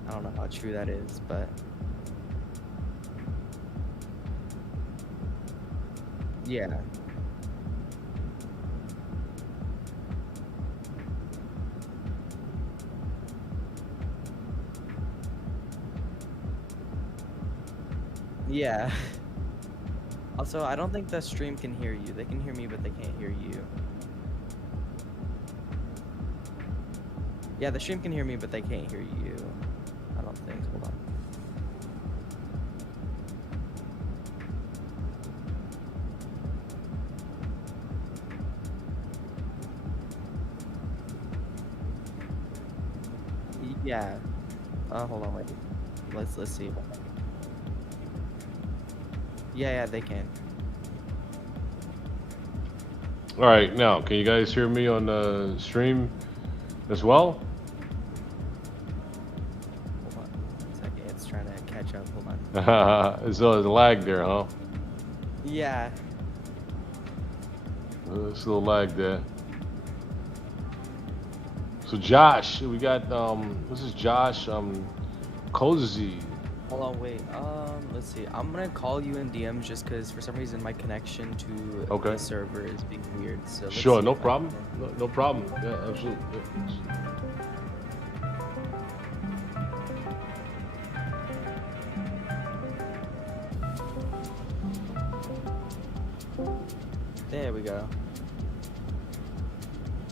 I don't know how true that is, but yeah. Yeah. Also, I don't think the stream can hear you. They can hear me, but they can't hear you. Yeah, the stream can hear me, but they can't hear you. I don't think. Hold on. Yeah. Hold on, wait. Let's see. Yeah, they can. All right, now can you guys hear me on the stream as well? Hold on 1 second. It's trying to catch up. Hold on. There's a lag there, huh? Yeah. There's a little lag there. So Josh, we got this is Josh Cozy. Hold on, wait. Let's see. I'm gonna call you in DMs just because for some reason my connection to the server is being weird. So let's Sure, see no if I problem. can- No problem. Yeah, absolutely. There we go.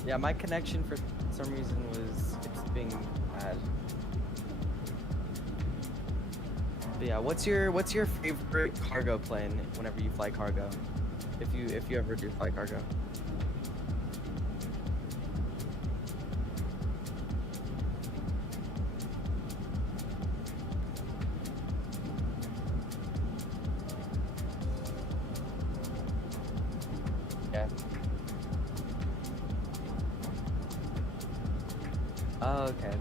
Yeah, my connection for some reason it's being bad. But yeah, what's your favorite cargo plane whenever you fly cargo? If you ever do fly cargo. Yeah. Oh, okay.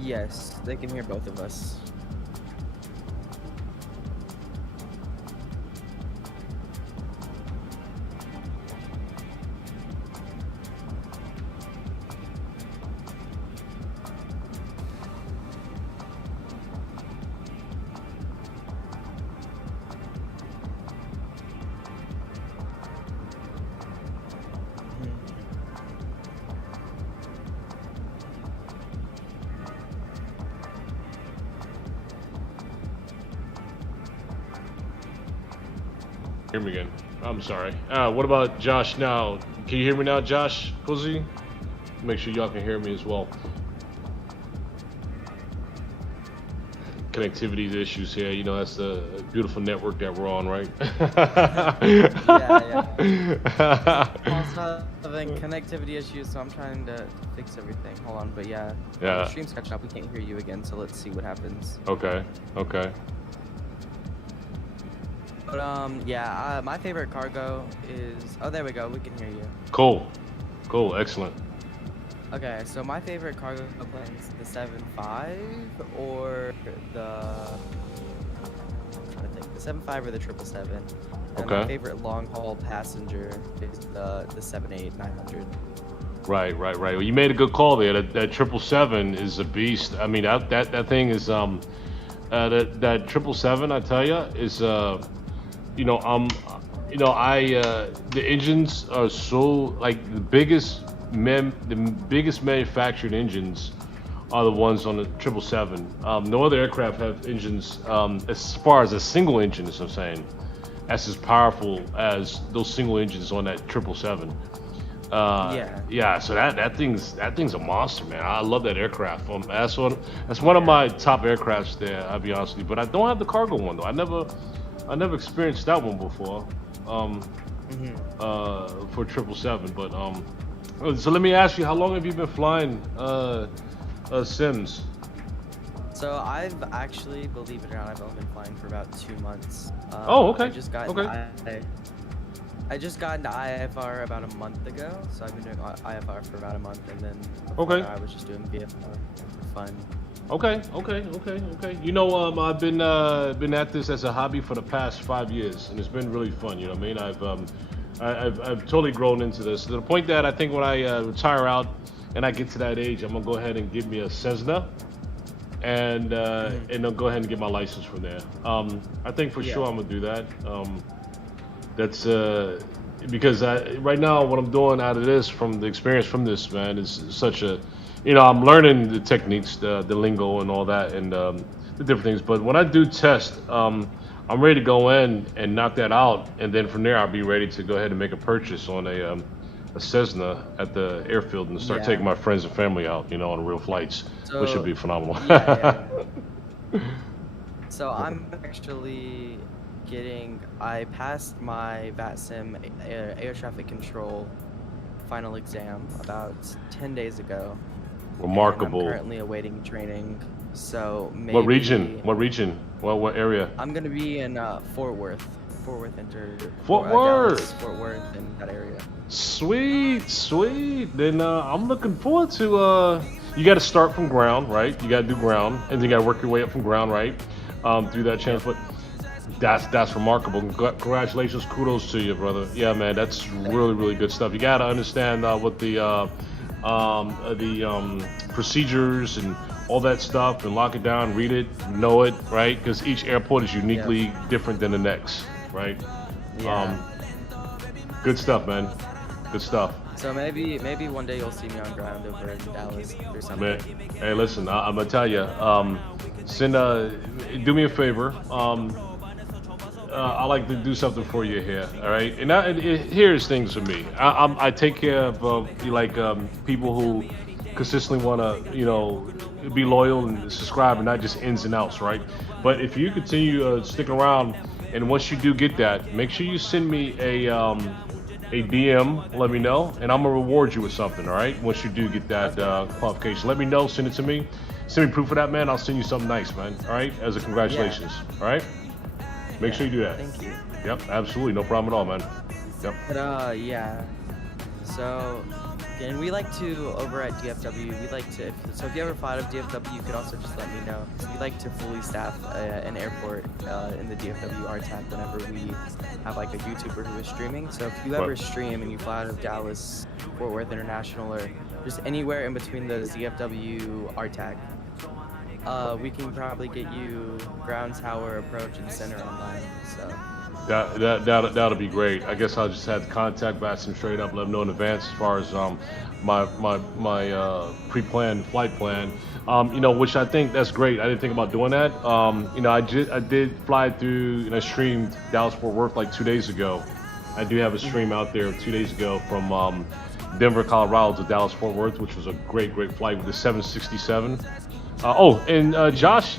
Yes, they can hear both of us. Hear me again. I'm sorry. What about Josh now? Can you hear me now, Josh Cozy? Make sure y'all can hear me as well. connectivity issues here. You know, that's the beautiful network that we're on, right? Yeah. Also having connectivity issues, so I'm trying to fix everything. Hold on, but yeah. Yeah. The stream's catching up. We can't hear you again, so let's see what happens. Okay. Okay. But yeah. My favorite cargo is. Oh, there we go. We can hear you. Cool. Cool. Excellent. Okay, so my favorite cargo plane is the 75 or the. I'm trying to think. The 75 or the 777. And Okay. my favorite long haul passenger is the 78-900. Right. Well, you made a good call there. That 777 is a beast. I mean, that thing is that 777. I tell you is you know the engines are so like the biggest manufactured engines are the ones on the 777. No other aircraft have engines as far as a single engine is I'm saying that's as powerful as those single engines on that 777. Yeah. So that thing's a monster, man. I love that aircraft. That's one of my top aircrafts there. I'll be honest with you, but I don't have the cargo one though. I never experienced that one before. For 777, but so let me ask you, how long have you been flying Sims? So I've actually, believe it or not, I've only been flying for about 2 months. Oh, okay. I just got into IFR about a month ago, so I've been doing IFR for about a month, and then before that, I was just doing VFR for fun. Okay. You know, I've been at this as a hobby for the past 5 years, and it's been really fun. You know what I mean? I've totally grown into this to the point that I think when I retire out and I get to that age, I'm gonna go ahead and get me a Cessna, and I'll go ahead and get my license from there. I think for sure I'm gonna do that. That's because right now what I'm doing out of this, from the experience from this, man, is such a, you know, I'm learning the techniques, the lingo and all that, and the different things. But when I do test, I'm ready to go in and knock that out, and then from there I'll be ready to go ahead and make a purchase on a Cessna at the airfield and start taking my friends and family out, you know, on real flights, which would be phenomenal. So I'm actually I passed my VATSIM air traffic control final exam about 10 days ago. Remarkable. I'm currently awaiting training, so maybe. What region? What area? I'm gonna be in Fort Worth. Fort Worth Dallas, Fort Worth, in that area. Sweet. Then I'm looking forward to. You got to start from ground, right? You got to do ground, and then you got to work your way up from ground, right? Through that channel. But that's remarkable. Congratulations, kudos to you, brother. Yeah, man, that's really good stuff. You got to understand what the procedures and all that stuff, and lock it down, read it, know it, right? Because each airport is uniquely different than the next, right? Good stuff, man. Good stuff. So maybe one day you'll see me on ground over in Dallas or something. Man, hey, listen, I'm gonna tell you, do me a favor. I like to do something for you here, all right? And here's things for me. I take care of people who consistently want to, you know, be loyal and subscribe, and not just ins and outs, right? But if you continue sticking around, and once you do get that, make sure you send me a DM, let me know, and I'm gonna reward you with something, all right? Once you do get that qualification, let me know, send it to me, send me proof of that, man. I'll send you something nice, man, all right? As a congratulations, all right? Make sure you do that. Thank you. Yep, absolutely, no problem at all, man. Yep. But yeah. So, and we like to, over at DFW, we like to, so if you ever fly out of DFW, you could also just let me know. We like to fully staff an airport in the DFW RTAC whenever we have like a YouTuber who is streaming. So if you ever stream and you fly out of Dallas, Fort Worth International, or just anywhere in between the DFW RTAC, we can probably get you ground tower, approach, and center online. So that'll be great. I guess I'll just have to contact VATSIM straight up, let them know in advance as far as my pre-planned flight plan. You know, which I think that's great. I didn't think about doing that. You know, I did fly through, and I streamed Dallas Fort Worth like 2 days ago. I do have a stream out there 2 days ago from Denver, Colorado to Dallas Fort Worth, which was a great flight with the 767. And Josh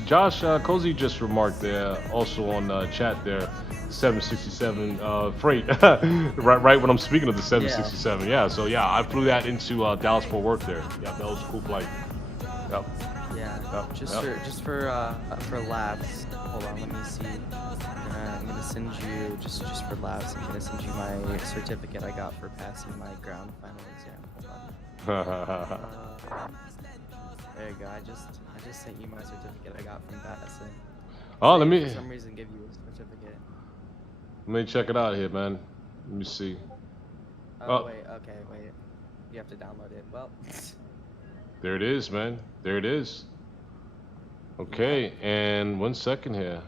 Cozy just remarked there, also on chat there, 767 freight, right when I'm speaking of the Yeah. 767. Yeah, so yeah, I flew that into Dallas Fort Worth there. Yeah, that was a cool flight. Yep, Yeah. yep, Just yep. for laughs. Hold on, let me see. I'm gonna send you just for laughs. I'm gonna send you my certificate I got for passing my ground final exam. Hold on. There you go. I just sent you my certificate I got from passing. Oh, They, let me for some reason, give you a certificate. check it out here, man. Let me see. Oh Oh, wait, okay, wait. You have to download it. Well, there it is, man. There it is. Okay, and 1 second here.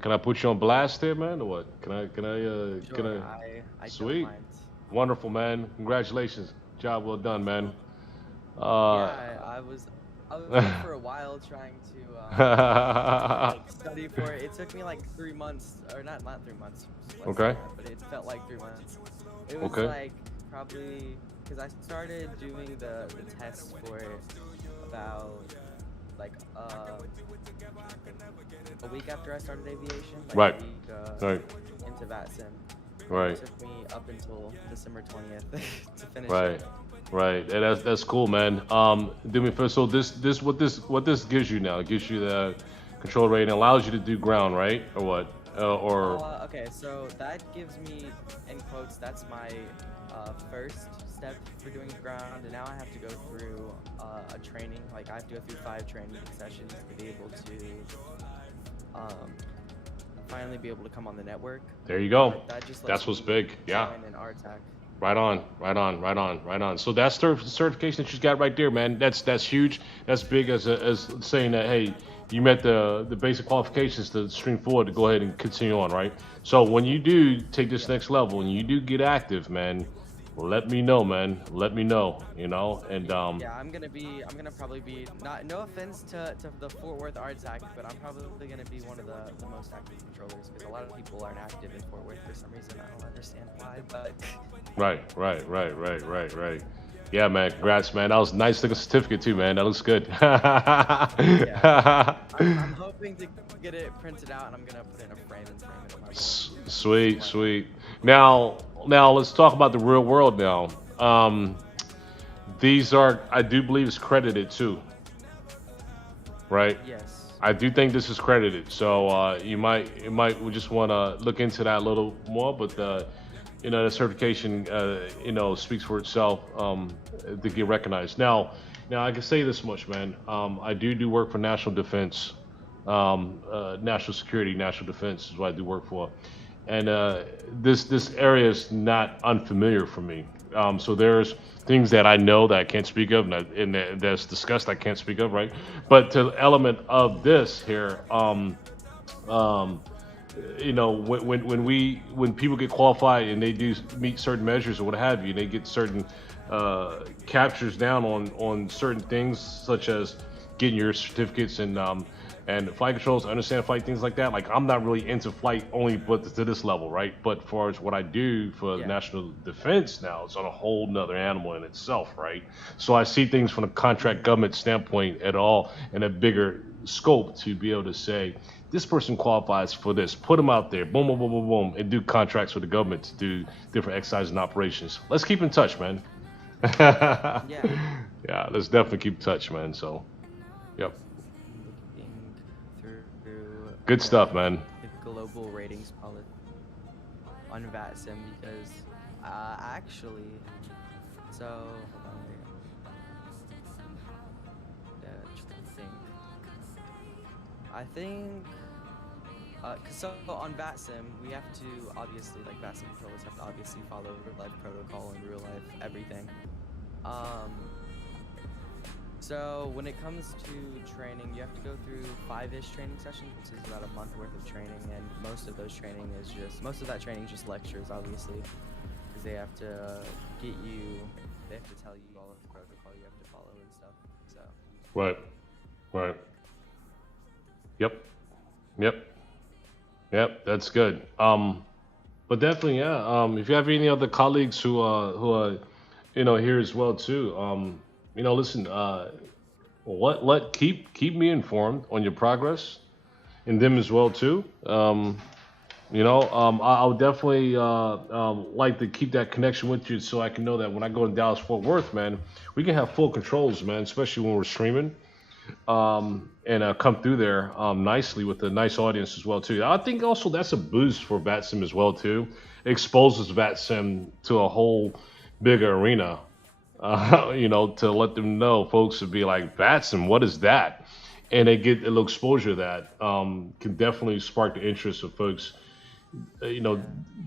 Can I put you on blast here, man, or what? Can I sure. I don't Sweet. mind. Wonderful, man. Congratulations. Job well done, man. Yeah, I was up for a while trying to like study for it. It took me like 3 months, or not 3 months, less Okay. than that, but it felt like 3 months. It was Okay. like probably because I started doing the tests for it about like a week after I started aviation, like Right. a week Right. into VATSIM. Right. It took me up until December 20th to finish Right. it. Right. And that's cool, man. Do me first. So this what this gives you now? It gives you the control rate and allows you to do ground, right? Or what? Or Okay, so that gives me, in quotes, that's my first step for doing ground, and now I have to go through a training. Like I have to go through 5 training sessions to be able to finally be able to come on the network. there you go. But that just lets That's what's me big. Yeah. join an RTAC. Right on, right on, right on, right on. So that's certification that you got right there, man. That's huge. That's big as saying that hey, you met the basic qualifications to stream forward to go ahead and continue on, right? So when you do take this Yep. next level and you do get active, man, let me know, man. Let me know, and Yeah, I'm gonna probably be not. No offense to the Fort Worth RTAC, but I'm probably gonna be one of the most active controllers because a lot of people aren't active in Fort Worth for some reason. I don't understand why, but right. Yeah, man. Congrats, man. That was nice looking certificate too, man. That looks good. yeah, I'm hoping to get it printed out and I'm gonna put it in a frame and frame it in my room. Sweet, sweet. Now let's talk about the real world now. These are, I do believe, it's credited too, right? Yes. I do think this is credited, so we just want to look into that a little more. But the certification, speaks for itself to get recognized. Now I can say this much, man. I do work for national defense, national security, national defense is what I do work for, and this area is not unfamiliar for me. So there's things that I know that I can't speak of, and that's discussed I can't speak of, right? But to the element of this here, um, when people get qualified and they do meet certain measures or what have you, they get certain captures down on certain things such as getting your certificates and flight controls, understand flight, things like that. Like I'm not really into flight only, but to this level, right? But as far as what I do for Yeah. national defense now, it's on a whole nother animal in itself, right? So I see things from a contract government standpoint at all in a bigger scope to be able to say this person qualifies for this, put them out there, boom, boom, boom, boom, boom, and do contracts with the government to do different exercises and operations. Let's keep in touch, man. Yeah. Yeah, let's definitely keep in touch, man. So, yep. Looking through Good stuff, man. the global ratings policy on VATSIM because actually, so hold on, wait. I think, so on VATSIM, we have to obviously, like VATSIM controllers have to obviously follow real life protocol and real life everything. So when it comes to training, you have to go through 5-ish training sessions, which is about a month worth of training, and most of that training is just lectures, obviously, because they have to they have to tell you all of the protocol you have to follow and stuff. So. Right. Yep. That's good. But definitely, yeah. If you have any other colleagues who are here as well too, listen. let keep me informed on your progress and them as well too. I would definitely like to keep that connection with you so I can know that when I go to Dallas Fort Worth, man, we can have full controls, man, especially when we're streaming and come through there nicely with a nice audience as well too. I think also that's a boost for VATSIM as well too. It exposes VATSIM to a whole bigger arena. To let them know, folks, to be like VATSIM, what is that? And they get a little exposure to that can definitely spark the interest of folks, uh, you know, Yeah.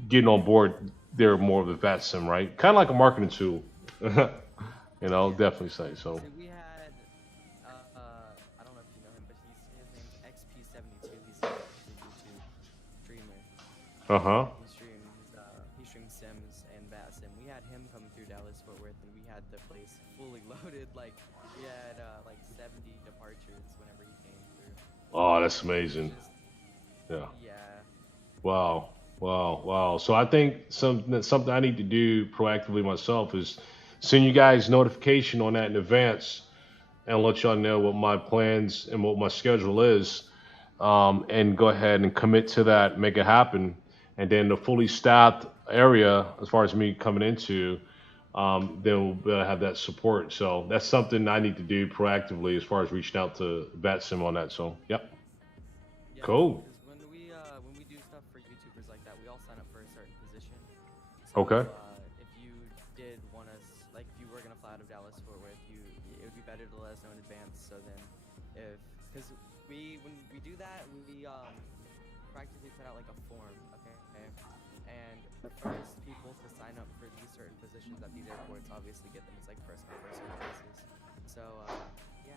getting on board. They're more of a VATSIM, right? Kind of like a marketing tool. Yeah. Definitely say so. So we had, I don't know if you know him, but his name's XP72. He's a YouTube streamer. Uh huh. He streams Sims and Bat Sim. We had him come through Dallas Fort Worth, and we had the place fully loaded. Like we had like 70 departures whenever he came through. Oh, that's It was amazing. just Yeah. yeah, Wow. Wow. Wow. So I think something I need to do proactively myself is send you guys notification on that in advance and let y'all know what my plans and what my schedule is, and go ahead and commit to that, make it happen, and then the fully staffed area, as far as me coming into, then we'll be able to have that support. So that's something I need to do proactively as far as reaching out to VetSim on that. So, yep, yeah. cool. Because when we do stuff for YouTubers like that, we all sign up for a certain position. So Okay. if you did want us, like if you were gonna fly out of Dallas Fort Worth, it would be better to let us know in advance. So then, because when we do that, we practically put out like a form, okay? And the first people to sign up for these certain positions at these airports obviously get them. It's like first come first served basis. So yeah,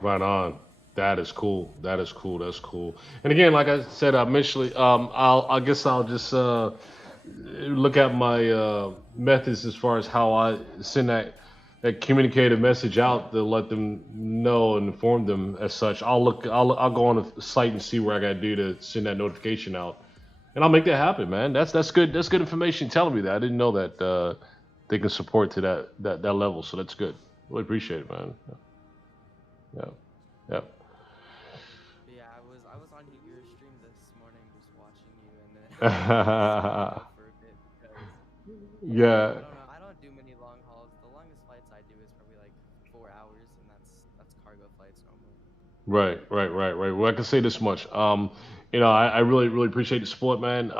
Right on. That is cool. That is cool. That's cool. And again, like I said, initially, I guess I'll just look at my methods as far as how I send that communicated message out to let them know and inform them as such. I'll go on the site and see where I got to do to send that notification out, and I'll make that happen, man. That's good. That's good information telling me that. I didn't know that they can support to that level, so that's good. Really appreciate it, man. Yeah, yeah. but yeah, I was on your stream this morning just watching you, and then I zoned Yeah. out for a bit because yeah, I don't know. I don't do many long hauls. The longest flights I do is probably like 4 hours, and that's cargo flights normally. Right. Well, I can say this much. I really appreciate the support, man.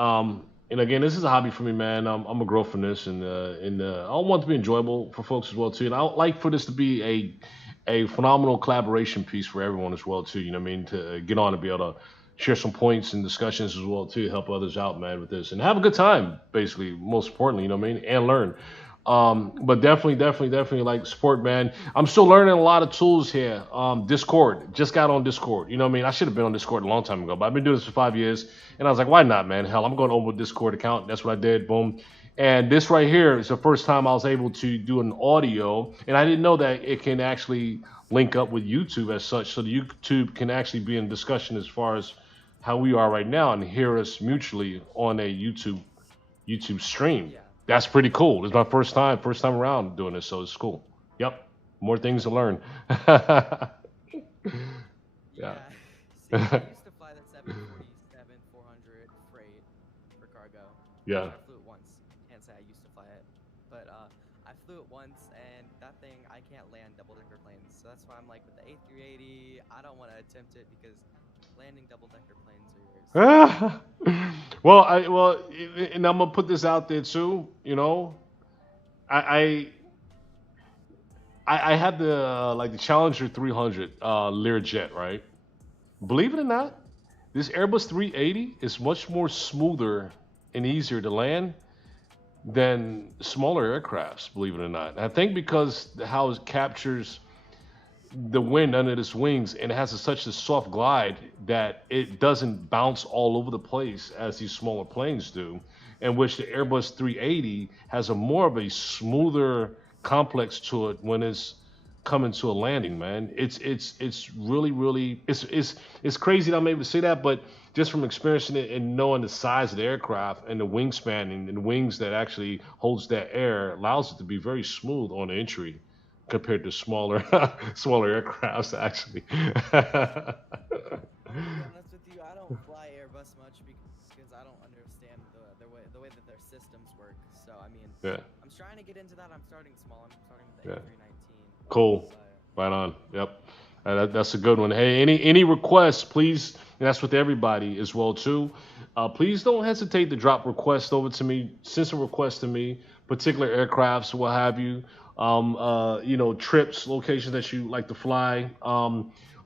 And again, this is a hobby for me, man. I'm a grow from this, and I want it to be enjoyable for folks as well too. And I would like for this to be a phenomenal collaboration piece for everyone as well too. You know what I mean? To get on and be able to share some points and discussions as well too, help others out, man, with this, and have a good time. Basically, most importantly, you know what I mean, and learn. But definitely like support, man. I'm still learning a lot of tools here. Discord, just got on Discord. You know what I mean? I should have been on Discord a long time ago, but I've been doing this for 5 years, and I was like, why not, man? Hell, I'm going to open a Discord account. That's what I did. Boom. And this right here is the first time I was able to do an audio, and I didn't know that it can actually link up with YouTube as such, so the YouTube can actually be in discussion as far as how we are right now and hear us mutually on a YouTube stream. Yeah. That's pretty cool. It's my first time around doing this, so it's cool. Yep, more things to learn. Yeah. Yeah. See, I used to fly the 747 400 freight for cargo. Yeah. I flew it once. Can't say I used to fly it, but I flew it once, and that thing I can't land double-decker planes. So that's why I'm like with the A380, I don't want to attempt it because landing double-decker planes are scary. And I'm gonna put this out there too. I I had the like the Challenger 300 Learjet, right? Believe it or not, this Airbus 380 is much more smoother and easier to land than smaller aircrafts. Believe it or not, I think because how it captures the wind under its wings and it has such a soft glide that it doesn't bounce all over the place as these smaller planes do, in which the Airbus 380 has a more of a smoother complex to it when it's coming to a landing, man. It's really it's crazy that I'm able to say that, but just from experiencing it and knowing the size of the aircraft and the wingspan and the wings that actually holds that air allows it to be very smooth on the entry. compared to smaller smaller aircrafts actually. I'm gonna be honest with you. I don't fly Airbus much because I don't understand the way that their systems work. So I mean, Yeah, I'm trying to get into that. I'm starting small. I'm starting with the yeah. A319. Cool. But Right on. Yep. That's a good one. Hey, any requests, please. And that's with everybody as well too. Please don't hesitate to drop requests over to me. Send some requests to me, particular aircrafts, what have you. Trips, locations that you like to fly.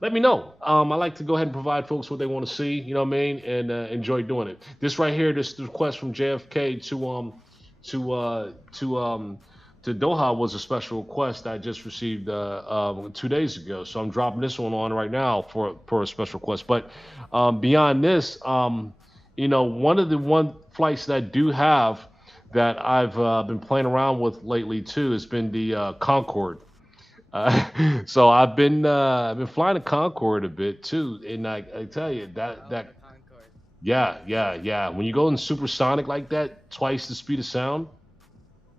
Let me know. I like to go ahead and provide folks what they want to see. You know what I mean, and enjoy doing it. This right here, this request from JFK to Doha was a special request I just received 2 days ago. So I'm dropping this one on right now for a special request. But beyond this, one of the one flights that I do have that I've been playing around with lately too has been the Concorde. So I've been flying the Concorde a bit too, and I tell you oh, that the Concorde. yeah. When you go in supersonic like that, twice the speed of sound,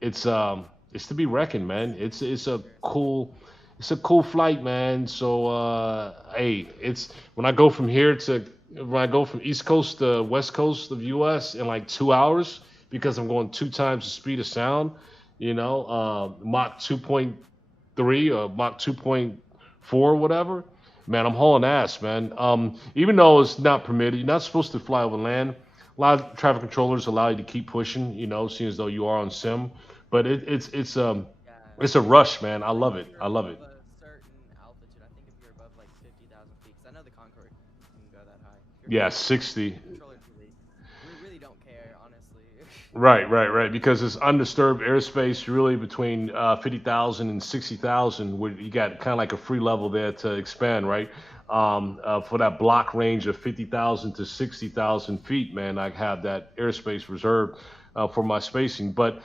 it's to be reckoned, man. It's a cool flight, man. So hey, it's when I go from East Coast to West Coast of US in like 2 hours because I'm going two times the speed of sound. Mach 2.3 or Mach 2.4 or whatever. Man, I'm hauling ass, man. Even though it's not permitted, you're not supposed to fly over land. A lot of traffic controllers allow you to keep pushing, seeing as though you are on sim. But Yeah. it's a rush, man. I I think love if it. you're I love above it. a certain altitude, I think if you're above like 50,000 feet, 'cause I know the Concorde can go that high. If you're Yeah, close enough, the 60. controllers really don't care, honestly. Right. Because it's undisturbed airspace, really between 50,000 and 60,000, where you got kind of like a free level there to expand, right? For that block range of 50,000 to 60,000 feet, man, I have that airspace reserved for my spacing. But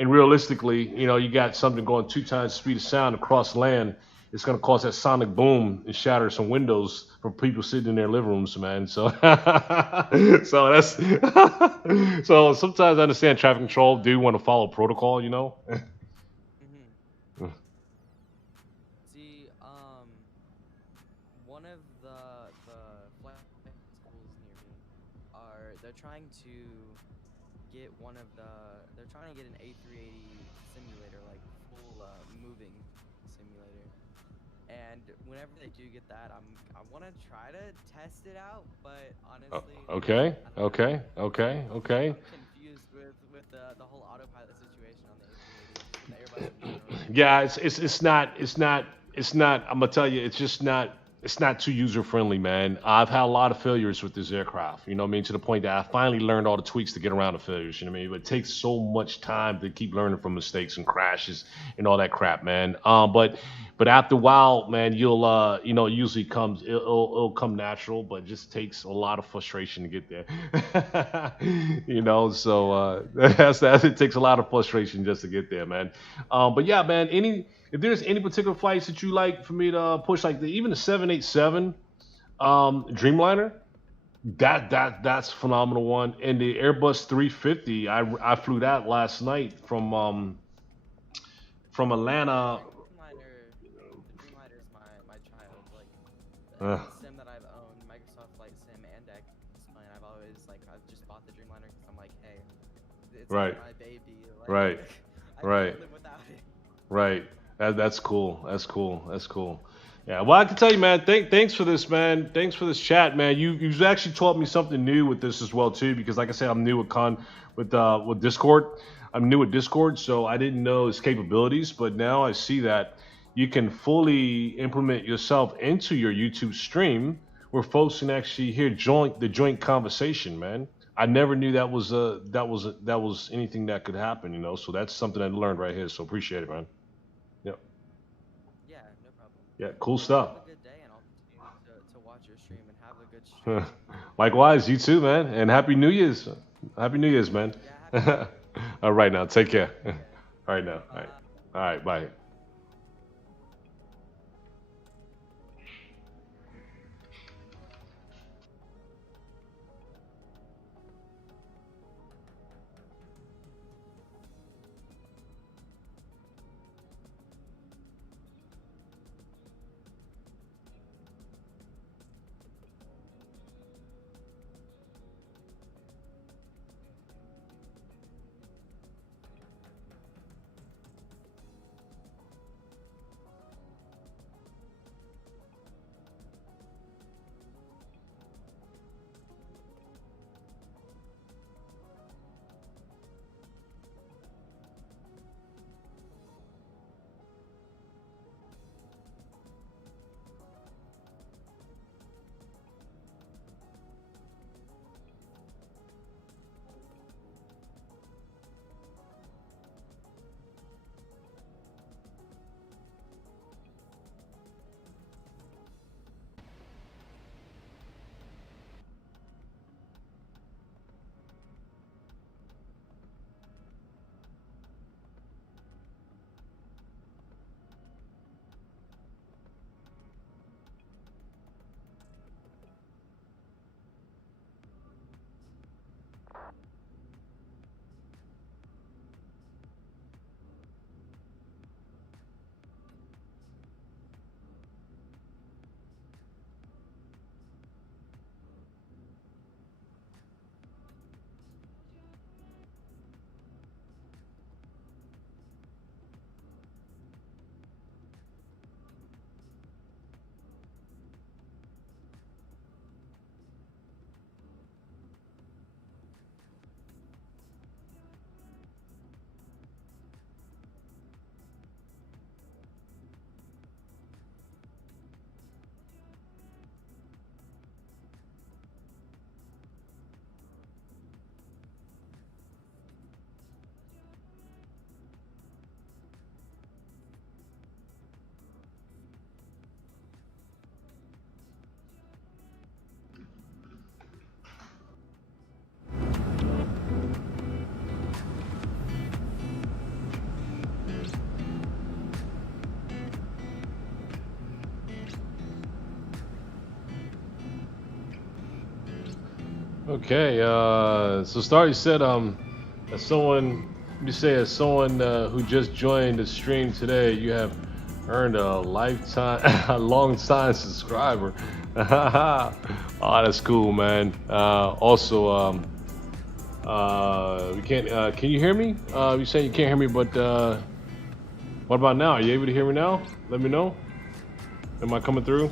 and realistically, you got something going two times the speed of sound across land. It's going to cause that sonic boom and shatter some windows for people sitting in their living rooms, man. So, so that's so sometimes I understand traffic See, control do want to follow protocol. mhm. See, one of the flight schools near me they're trying to get they're trying to get an A380 simulator, like full moving simulator. And whenever they do get that, I want to try to test it out, but honestly, Okay, I don't know. okay, okay, okay. I'm confused with the whole autopilot situation on the A380 and just with Airbus in general. Yeah, it's not. I'm gonna tell you, it's not too user friendly, man. I've had a lot of failures with this aircraft. You know what I mean? To the point that I finally learned all the tweaks to get around the failures. You know what I mean? But it takes so much time to keep learning from mistakes and crashes and all that crap, man. But after a while, man, you'll usually it'll come natural, but it just takes a lot of frustration to get there. So Yeah. that's it takes a lot of frustration just to get there, man. But yeah, man. If there's any particular flights that you like for me to push, like even the 787 Dreamliner, that's a phenomenal one. And the Airbus 350, I flew that last night from The Atlanta. Dreamliner is my child. Like Uh, any sim that I've owned, Microsoft Flight Sim and XPlane, I've just bought the Dreamliner because I'm like, hey, it's like right, my baby. Like right, I right. can't live without it. Right. That's cool. That's cool. That's cool. Yeah. Well, I can tell you, man. Thanks for this, man. Thanks for this chat, man. You've actually taught me something new with this as well too, because like I said, I'm new with Discord. I'm new with Discord, so I didn't know its capabilities, but now I see that you can fully implement yourself into your YouTube stream where folks can actually hear the joint conversation, man. I never knew that was anything that could happen. So that's something I learned right here. So appreciate it, man. Yep. Yeah, no problem. Yeah. Cool Well, stuff. have a good day, and I'll continue to watch your stream and have a good stream. Likewise, you too, man. And Happy New Year's. Happy New Year's, man. Yeah, happy New Year. All right now. Take care. Take care. All right now. All right. Bye. All right. Bye. Okay. So Starry said, as someone, as someone who just joined the stream today, you have earned a lifetime, a long time subscriber. Oh, that's cool, man. Also, we can't. Can you hear me? You saying you can't hear me, but what about now? Are you able to hear me now? Let me know. Am I coming through?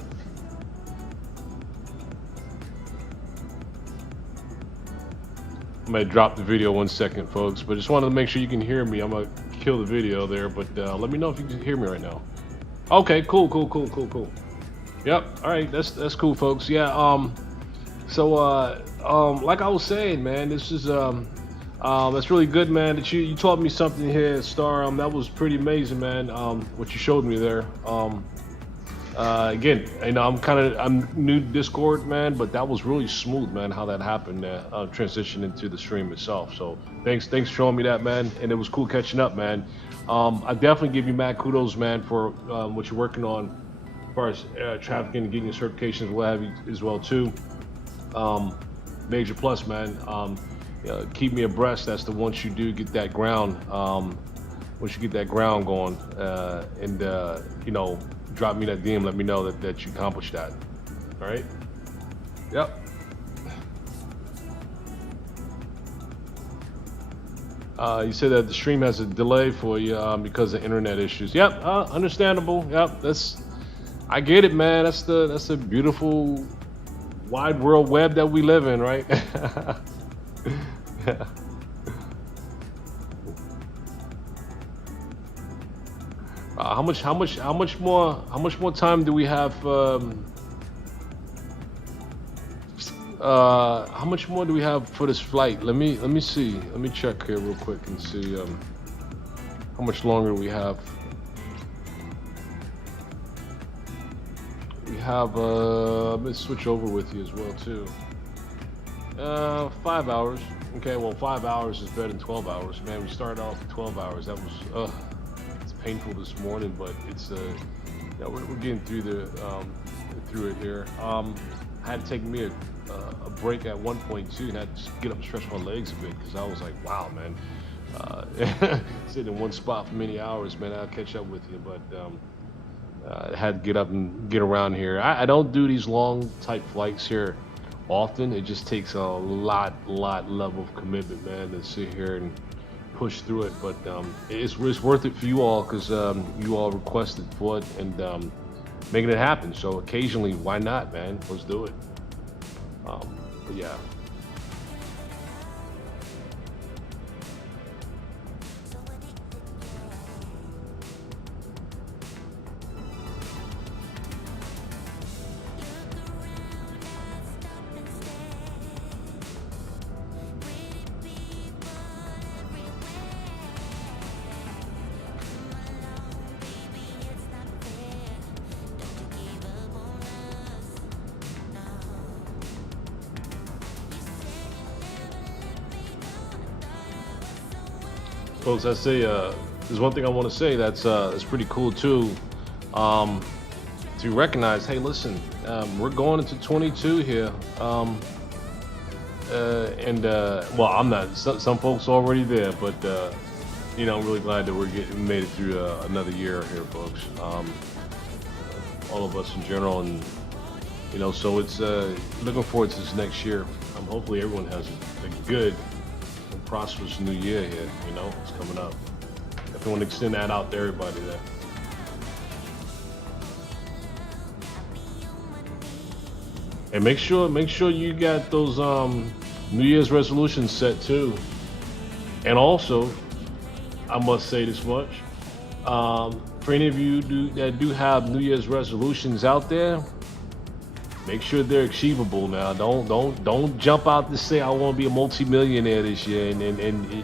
I'm gonna drop the video 1 second, folks, but just wanted to make sure you can hear me. I'm gonna kill the video there, but let me know if you can hear me right now. Okay, cool. Yep. All right, that's cool, folks. Yeah. So like I was saying, man, this is that's really good, man. That you taught me something here, Star. That was pretty amazing, man. What you showed me there. Again, you know, I'm new to Discord, man, but that was really smooth, man, how that happened, transition into the stream itself. So thanks for showing me that, man, and it was cool catching up, man. I definitely give you mad kudos, man, for what you're working on as far as trafficking and getting your certifications, what have you, as well too. Major plus, man. Keep me abreast as to once you do get that ground, going, and you know, drop me that DM, let me know that you accomplished that. All right? Yep. You said that the stream has a delay for you because of internet issues. Yep, understandable. Yep, I get it, man. That's the beautiful wide world web that we live in, right? Yeah. How much more time do we have? How much more do we have for this flight? Let me see. Let me check here real quick and see how much longer we have. We have let me switch over with you as well too. 5 hours. Okay, well 5 hours is better than 12 hours. Man, we started off with 12 hours. That was painful this morning, but it's yeah, we're getting through through it here. I had to take me a break at 1.2 and had to get up and stretch my legs a bit because I was like, wow, man, sitting in one spot for many hours, man. I'll catch up with you, but I had to get up and get around here. I don't do these long type flights here often. It just takes a lot level of commitment, man, to sit here and push through it, but it's worth it for you all because you all requested for it and making it happen. So occasionally, why not, man? Let's do it. But yeah. Folks, I say there's one thing I want to say that's pretty cool too, to recognize. Hey, listen, we're going into 22 here, and well, I'm not. Some folks already there, but you know, I'm really glad that we made it through another year here, folks. All of us in general, and you know, so it's looking forward to this next year. Hopefully, everyone has a good, prosperous new year here. You know, it's coming up. Definitely want to extend that out to everybody there. And make sure you got those New Year's resolutions set too. And also, I must say this much: for any of you that do have New Year's resolutions out there, make sure they're achievable. Now, don't jump out to say I want to be a multi-millionaire this year, and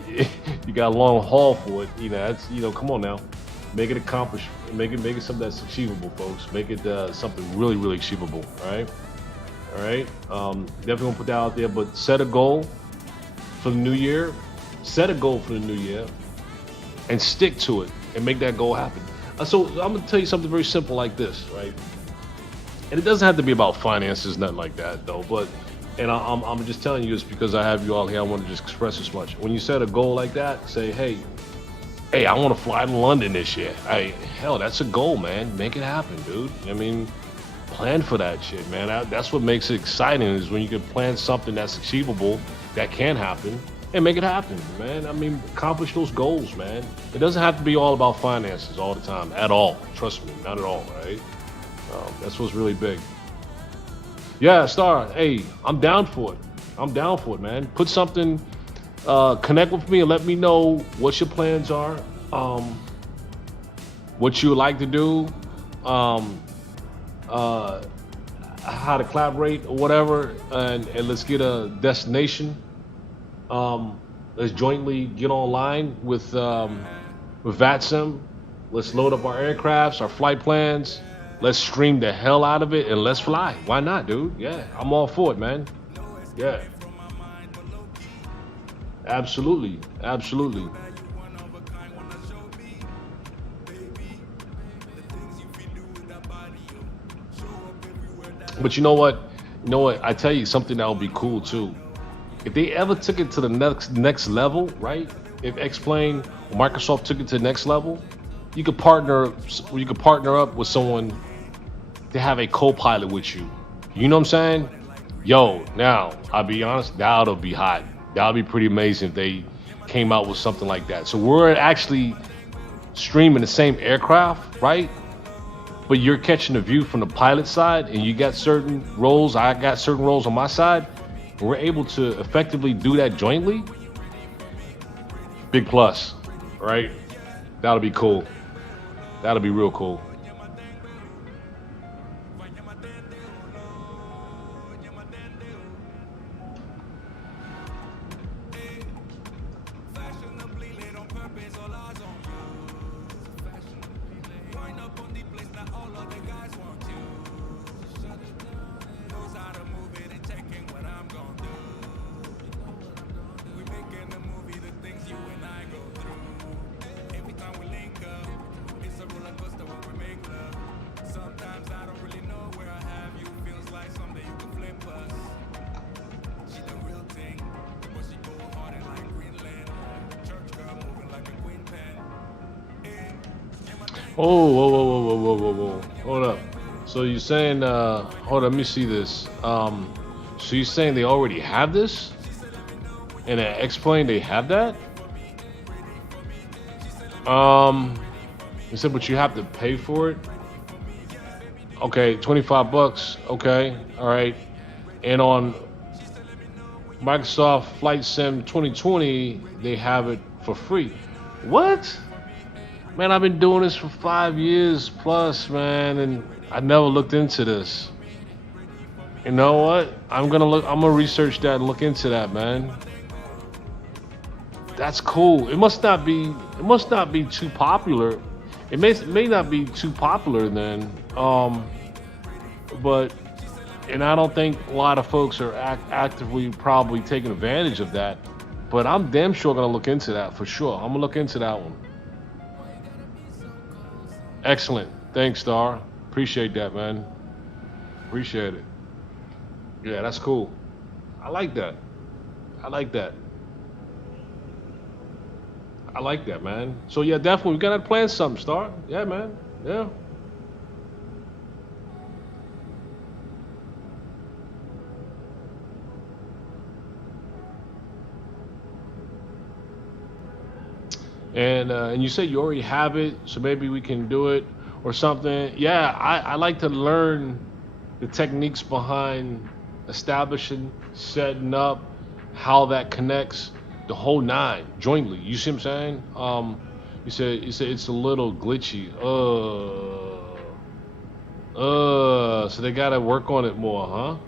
you got a long haul for it. You know, that's, you know, come on now, make it accomplished, make it something that's achievable, folks. Make it something really achievable. All right. Definitely gonna put that out there, but set a goal for the new year. Set a goal for the new year, and stick to it, and make that goal happen. So I'm gonna tell you something very simple like this, right? And it doesn't have to be about finances, nothing like that, though. But and I'm just telling you this because I have you all here. I want to just express this much. When you set a goal like that, say, hey, I want to fly to London this year. Hell, that's a goal, man. Make it happen, dude. I mean, plan for that shit, man. That's what makes it exciting, is when you can plan something that's achievable, that can happen, and make it happen, man. I mean, accomplish those goals, man. It doesn't have to be all about finances all the time, at all. Trust me, not at all, right? That's what's really big. Yeah, Star, hey, I'm down for it. I'm down for it, man. Put something, connect with me and let me know what your plans are, what you would like to do, how to collaborate or whatever, and let's get a destination. Let's jointly get online with VATSIM. Let's load up our aircrafts, our flight plans. Let's stream the hell out of it and let's fly. Why not, dude? Yeah, I'm all for it, man. Yeah. Absolutely, absolutely. But you know what? I tell you something that would be cool too. If they ever took it to the next level, right? If XPlane or Microsoft took it to the next level, you could partner up with someone to have a co-pilot with you. You know what I'm saying? Yo, now I'll be honest, that'll be hot. That'll be pretty amazing if they came out with something like that. So we're actually streaming the same aircraft, right? But you're catching the view from the pilot side, and you got certain roles, I got certain roles on my side, and we're able to effectively do that jointly. Big plus, right? That'll be cool. That'll be real cool. Oh, whoa. Hold up. So you're saying, hold on, let me see this. So you're saying they already have this? And at XPlane they have that? You said, but you have to pay for it? Okay, $25. Okay, all right. And on Microsoft Flight Sim 2020, they have it for free. What? Man, I've been doing this for 5 years plus, man, and I never looked into this. You know what? I'm gonna research that and look into that, man. That's cool. It must not be too popular. It may not be too popular then. But I don't think a lot of folks are actively probably taking advantage of that. But I'm damn sure gonna look into that for sure. I'm gonna look into that one. Excellent. Thanks, Star. Appreciate that, man. Appreciate it. Yeah, that's cool. I like that. I like that, man. So yeah, definitely we gotta plan something, Star. Yeah, man. Yeah. And you say you already have it, so maybe we can do it or something. Yeah, I like to learn the techniques behind establishing, setting up, how that connects, the whole nine jointly. You see what I'm saying? You said it's a little glitchy. So they gotta work on it more,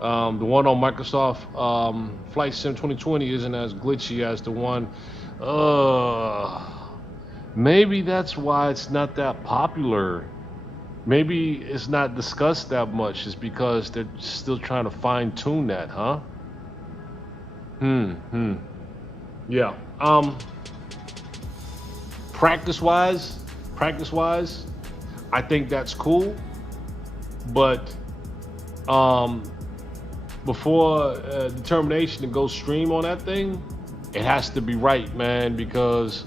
huh? The one on Microsoft Flight Sim 2020 isn't as glitchy as the one. Maybe that's why it's not that popular. Maybe it's not discussed that much. It's because they're still trying to fine tune that, huh? Yeah. Practice wise, I think that's cool. But before determination to go stream on that thing, it has to be right, man, because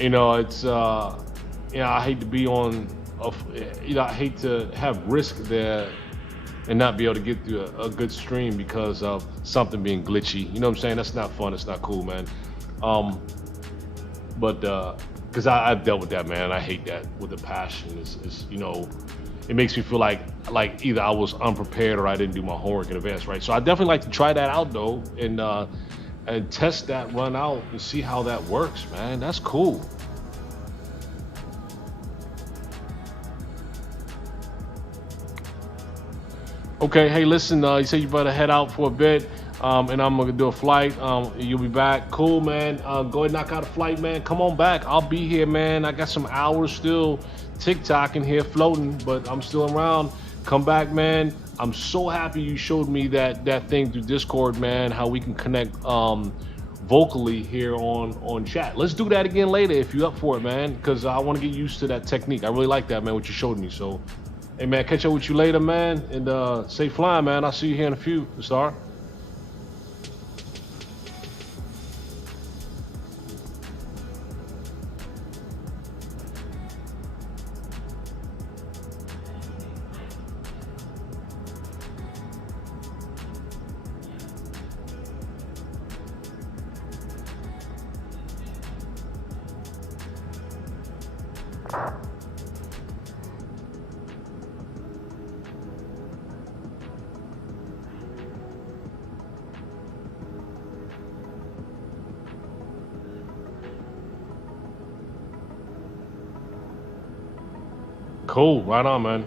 it's I hate to be on I hate to have risk there and not be able to get through a good stream because of something being glitchy. You know what I'm saying? That's not fun. It's not cool, man. But because I've dealt with that, man. I hate that with a passion. It's it makes me feel like either I was unprepared or I didn't do my homework in advance, right? So I definitely like to try that out though, and test that run out and see how that works, man. That's cool. Okay, hey, listen, you said you better head out for a bit, and I'm gonna do a flight. You'll be back. Cool, man. Go ahead and knock out a flight, man. Come on back. I'll be here, man. I got some hours still tick-tocking here, floating, but I'm still around. Come back, man. I'm so happy you showed me that thing through Discord, man, how we can connect vocally here on chat. Let's do that again later if you're up for it, man, because I want to get used to that technique. I really like that, man, what you showed me. So, hey, man, catch up with you later, man, and safe flying, man. I'll see you here in a few, Star. Cool, right on, man.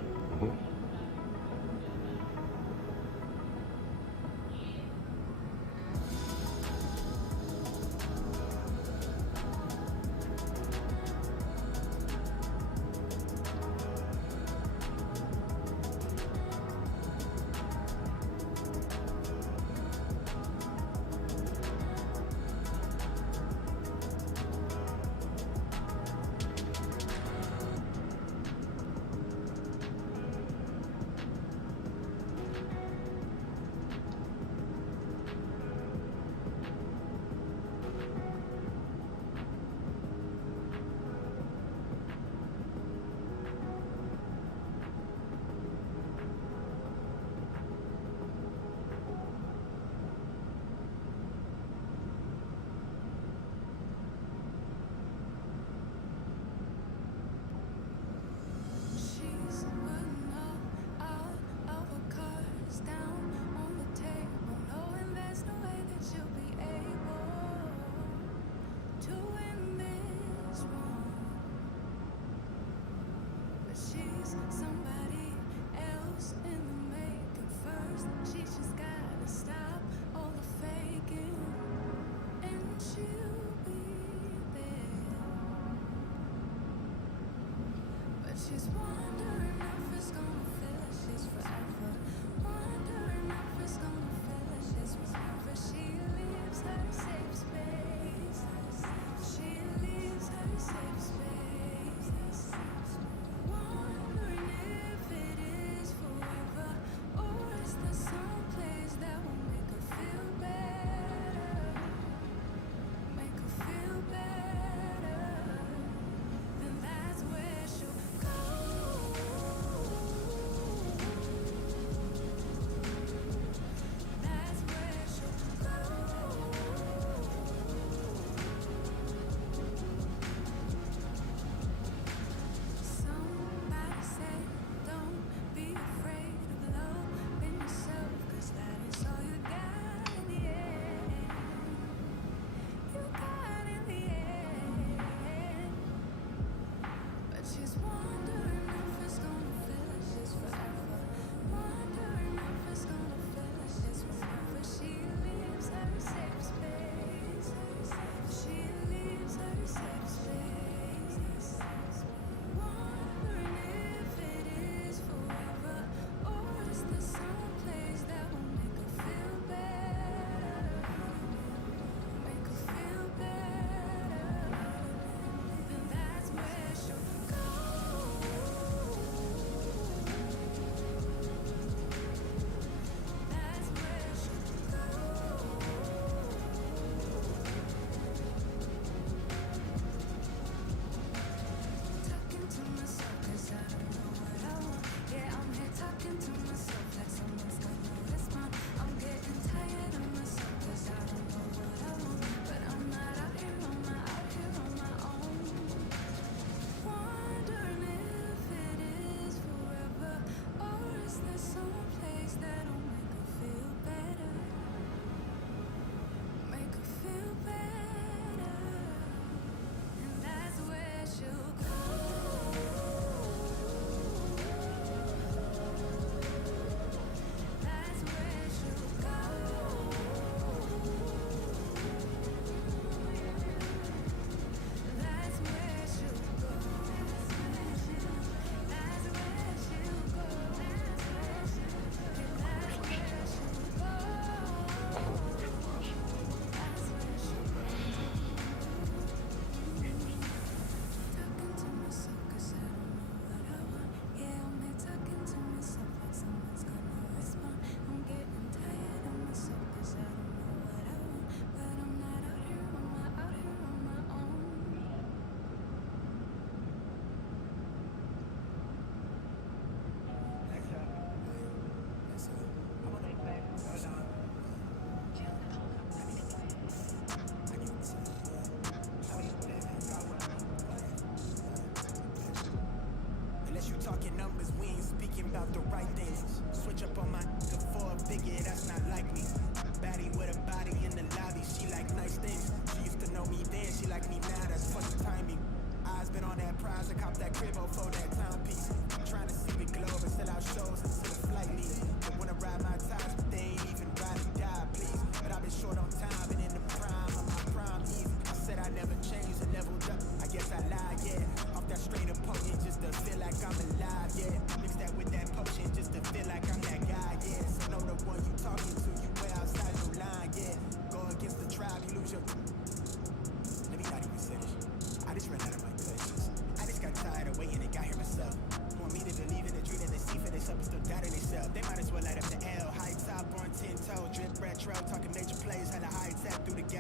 She's putting all of her cards down on the table, knowing there's no way that she'll be able to win this one. But she's somebody else in the making. First, she just gotta stop all the faking, and she'll be there. But she's wondering if it's gonna feel like she's forever. Wondering if it's gonna feel like she's whenever she leaves her safe space. She leaves her safe space. Wondering if it is forever, or is there some place that will make her feel better? Make her feel better. Then that's where she'll go.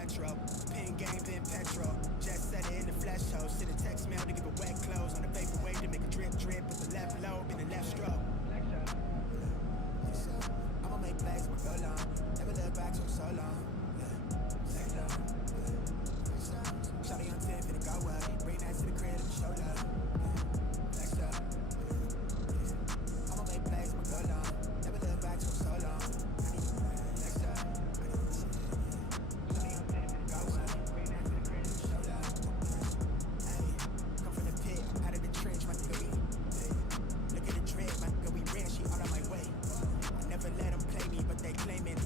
intro. Pin game, pin petrol. Just set it in the flesh hole. Send a text mail to give it wet clothes. On a vapor wave to make a drip drip. With the left lobe in the left stroke. I'ma make plays with go long. Never look back so long. Shawty on 10 finna go up. Bring that to the crib and show love. Next up. I'ma make plays with go long. Never look back so long. Next up. Shawty on 10 finna go up. Bring that to the crib and show love. Hey, come from the pit, out of the trench, my nigga we. Look at the drip, my nigga we ran, she all on my way. I never let them play me, but they claim it.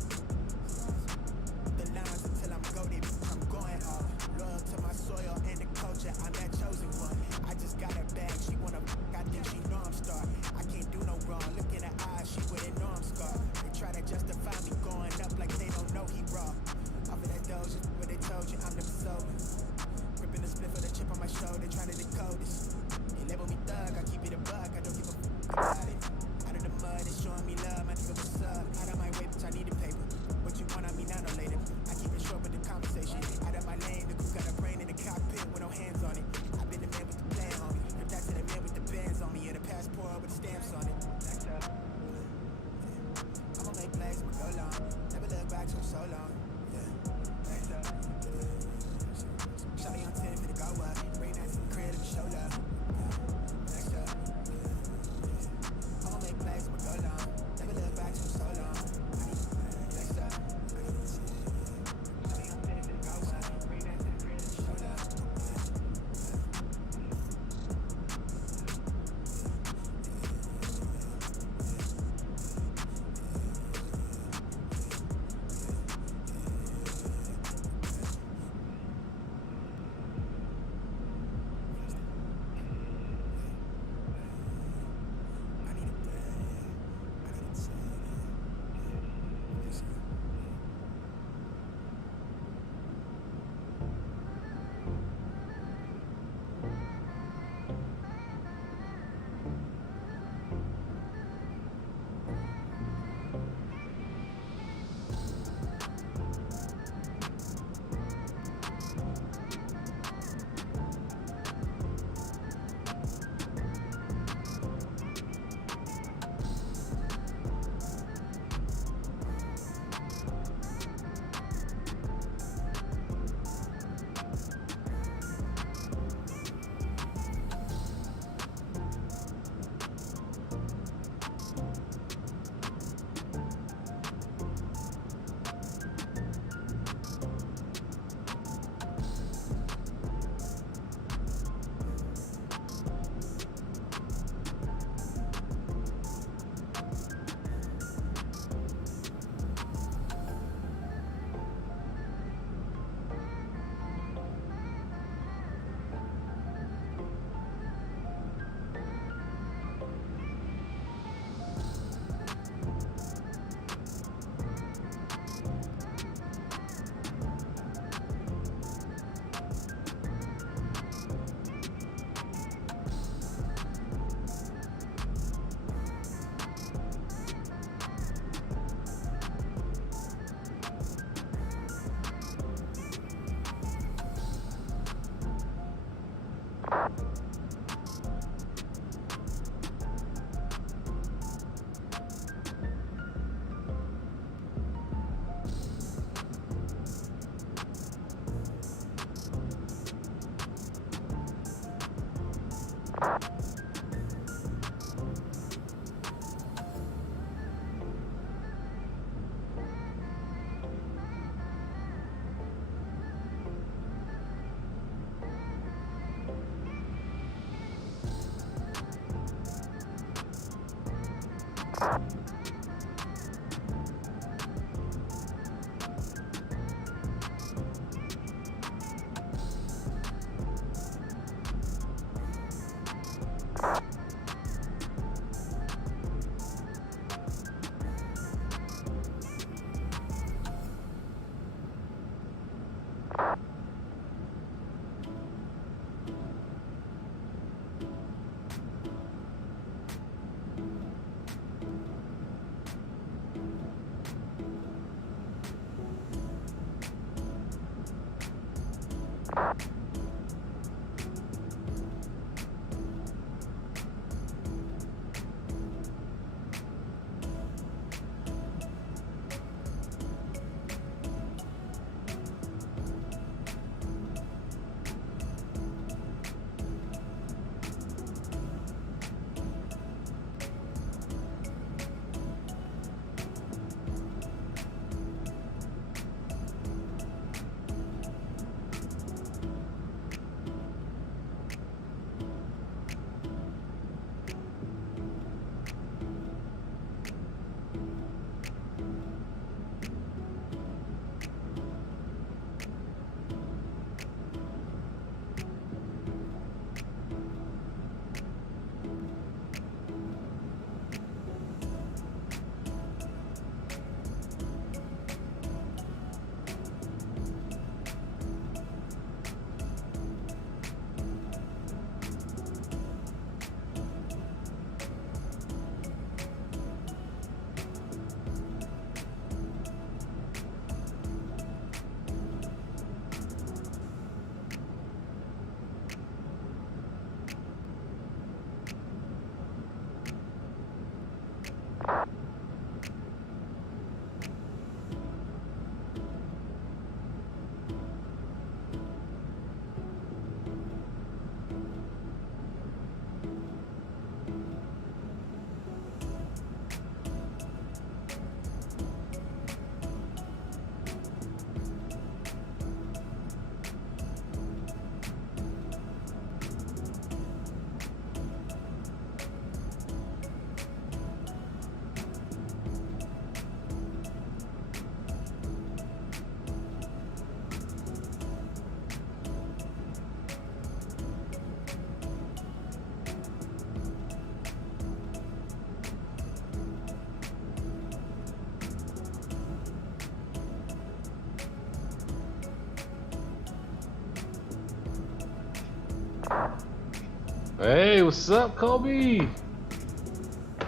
Hey, what's up, Kobe?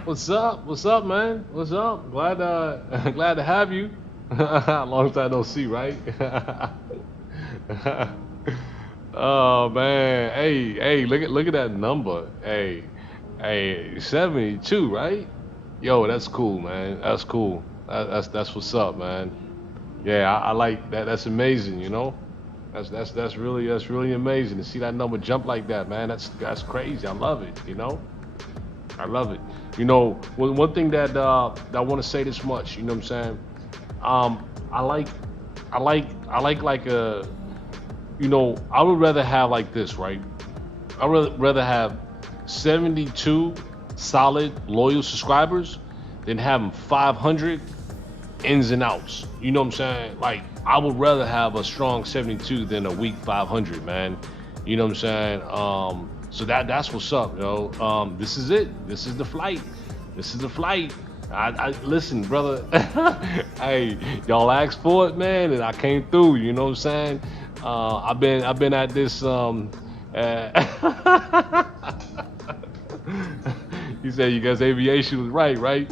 What's up? What's up, man? What's up? Glad glad to have you. Long time no see, right? Oh man, hey, look at that number. Hey, 72, right? Yo, that's cool, man. That's cool. That's what's up, man. Yeah, I like that. That's amazing, you know. That's really amazing to see that number jump like that, man. That's crazy. I love it, you know. I love it. You know, one thing that I want to say this much, you know what I'm saying? I like a, you know, I would rather have like this, right? I would rather have 72 solid loyal subscribers than having 500 ins and outs. You know what I'm saying? Like, I would rather have a strong 72 than a weak 500, man. You know what I'm saying? So that's what's up, yo. This is it. This is the flight. This is the flight. I listen, brother. Hey, y'all asked for it, man, and I came through. You know what I'm saying? I've been at this. You said you guys aviation was right?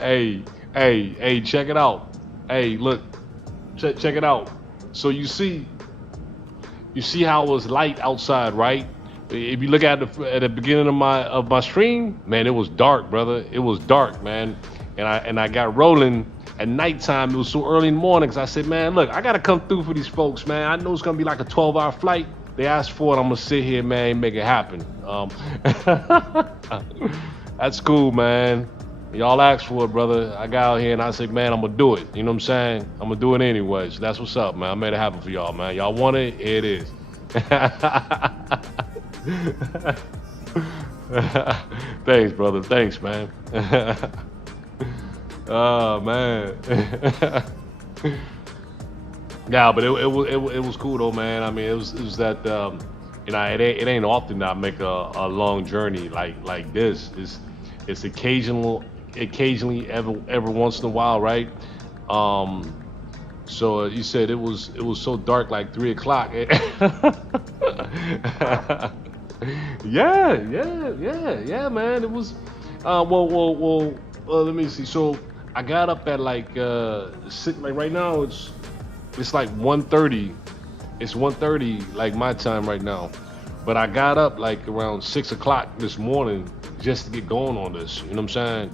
Hey, check it out. Hey, look, check it out. So you see how it was light outside, right? If you look at the beginning of my stream, man, it was dark, brother. It was dark, man. And I got rolling at nighttime. It was so early in the morning, cause I said, man, look, I gotta come through for these folks, man. I know it's gonna be like a 12-hour flight. They asked for it. I'm gonna sit here, man, and make it happen. That's cool, man. Y'all asked for it, brother. I got out here and I said, man, I'm gonna do it. You know what I'm saying? I'm gonna do it anyway. So that's what's up, man. I made it happen for y'all, man. Y'all want it? Here it is. Thanks, brother. Thanks, man. Oh man. Yeah, but it was cool though, man. I mean, it was that you know, it ain't often that I make a long journey like this. It's occasionally every once in a while, right? So you said it was so dark, like 3 o'clock. Yeah, man. It was. Well. Let me see. So I got up at like right now it's like 1:30, It's 1:30 like my time right now. But I got up like around 6 o'clock this morning just to get going on this. You know what I'm saying?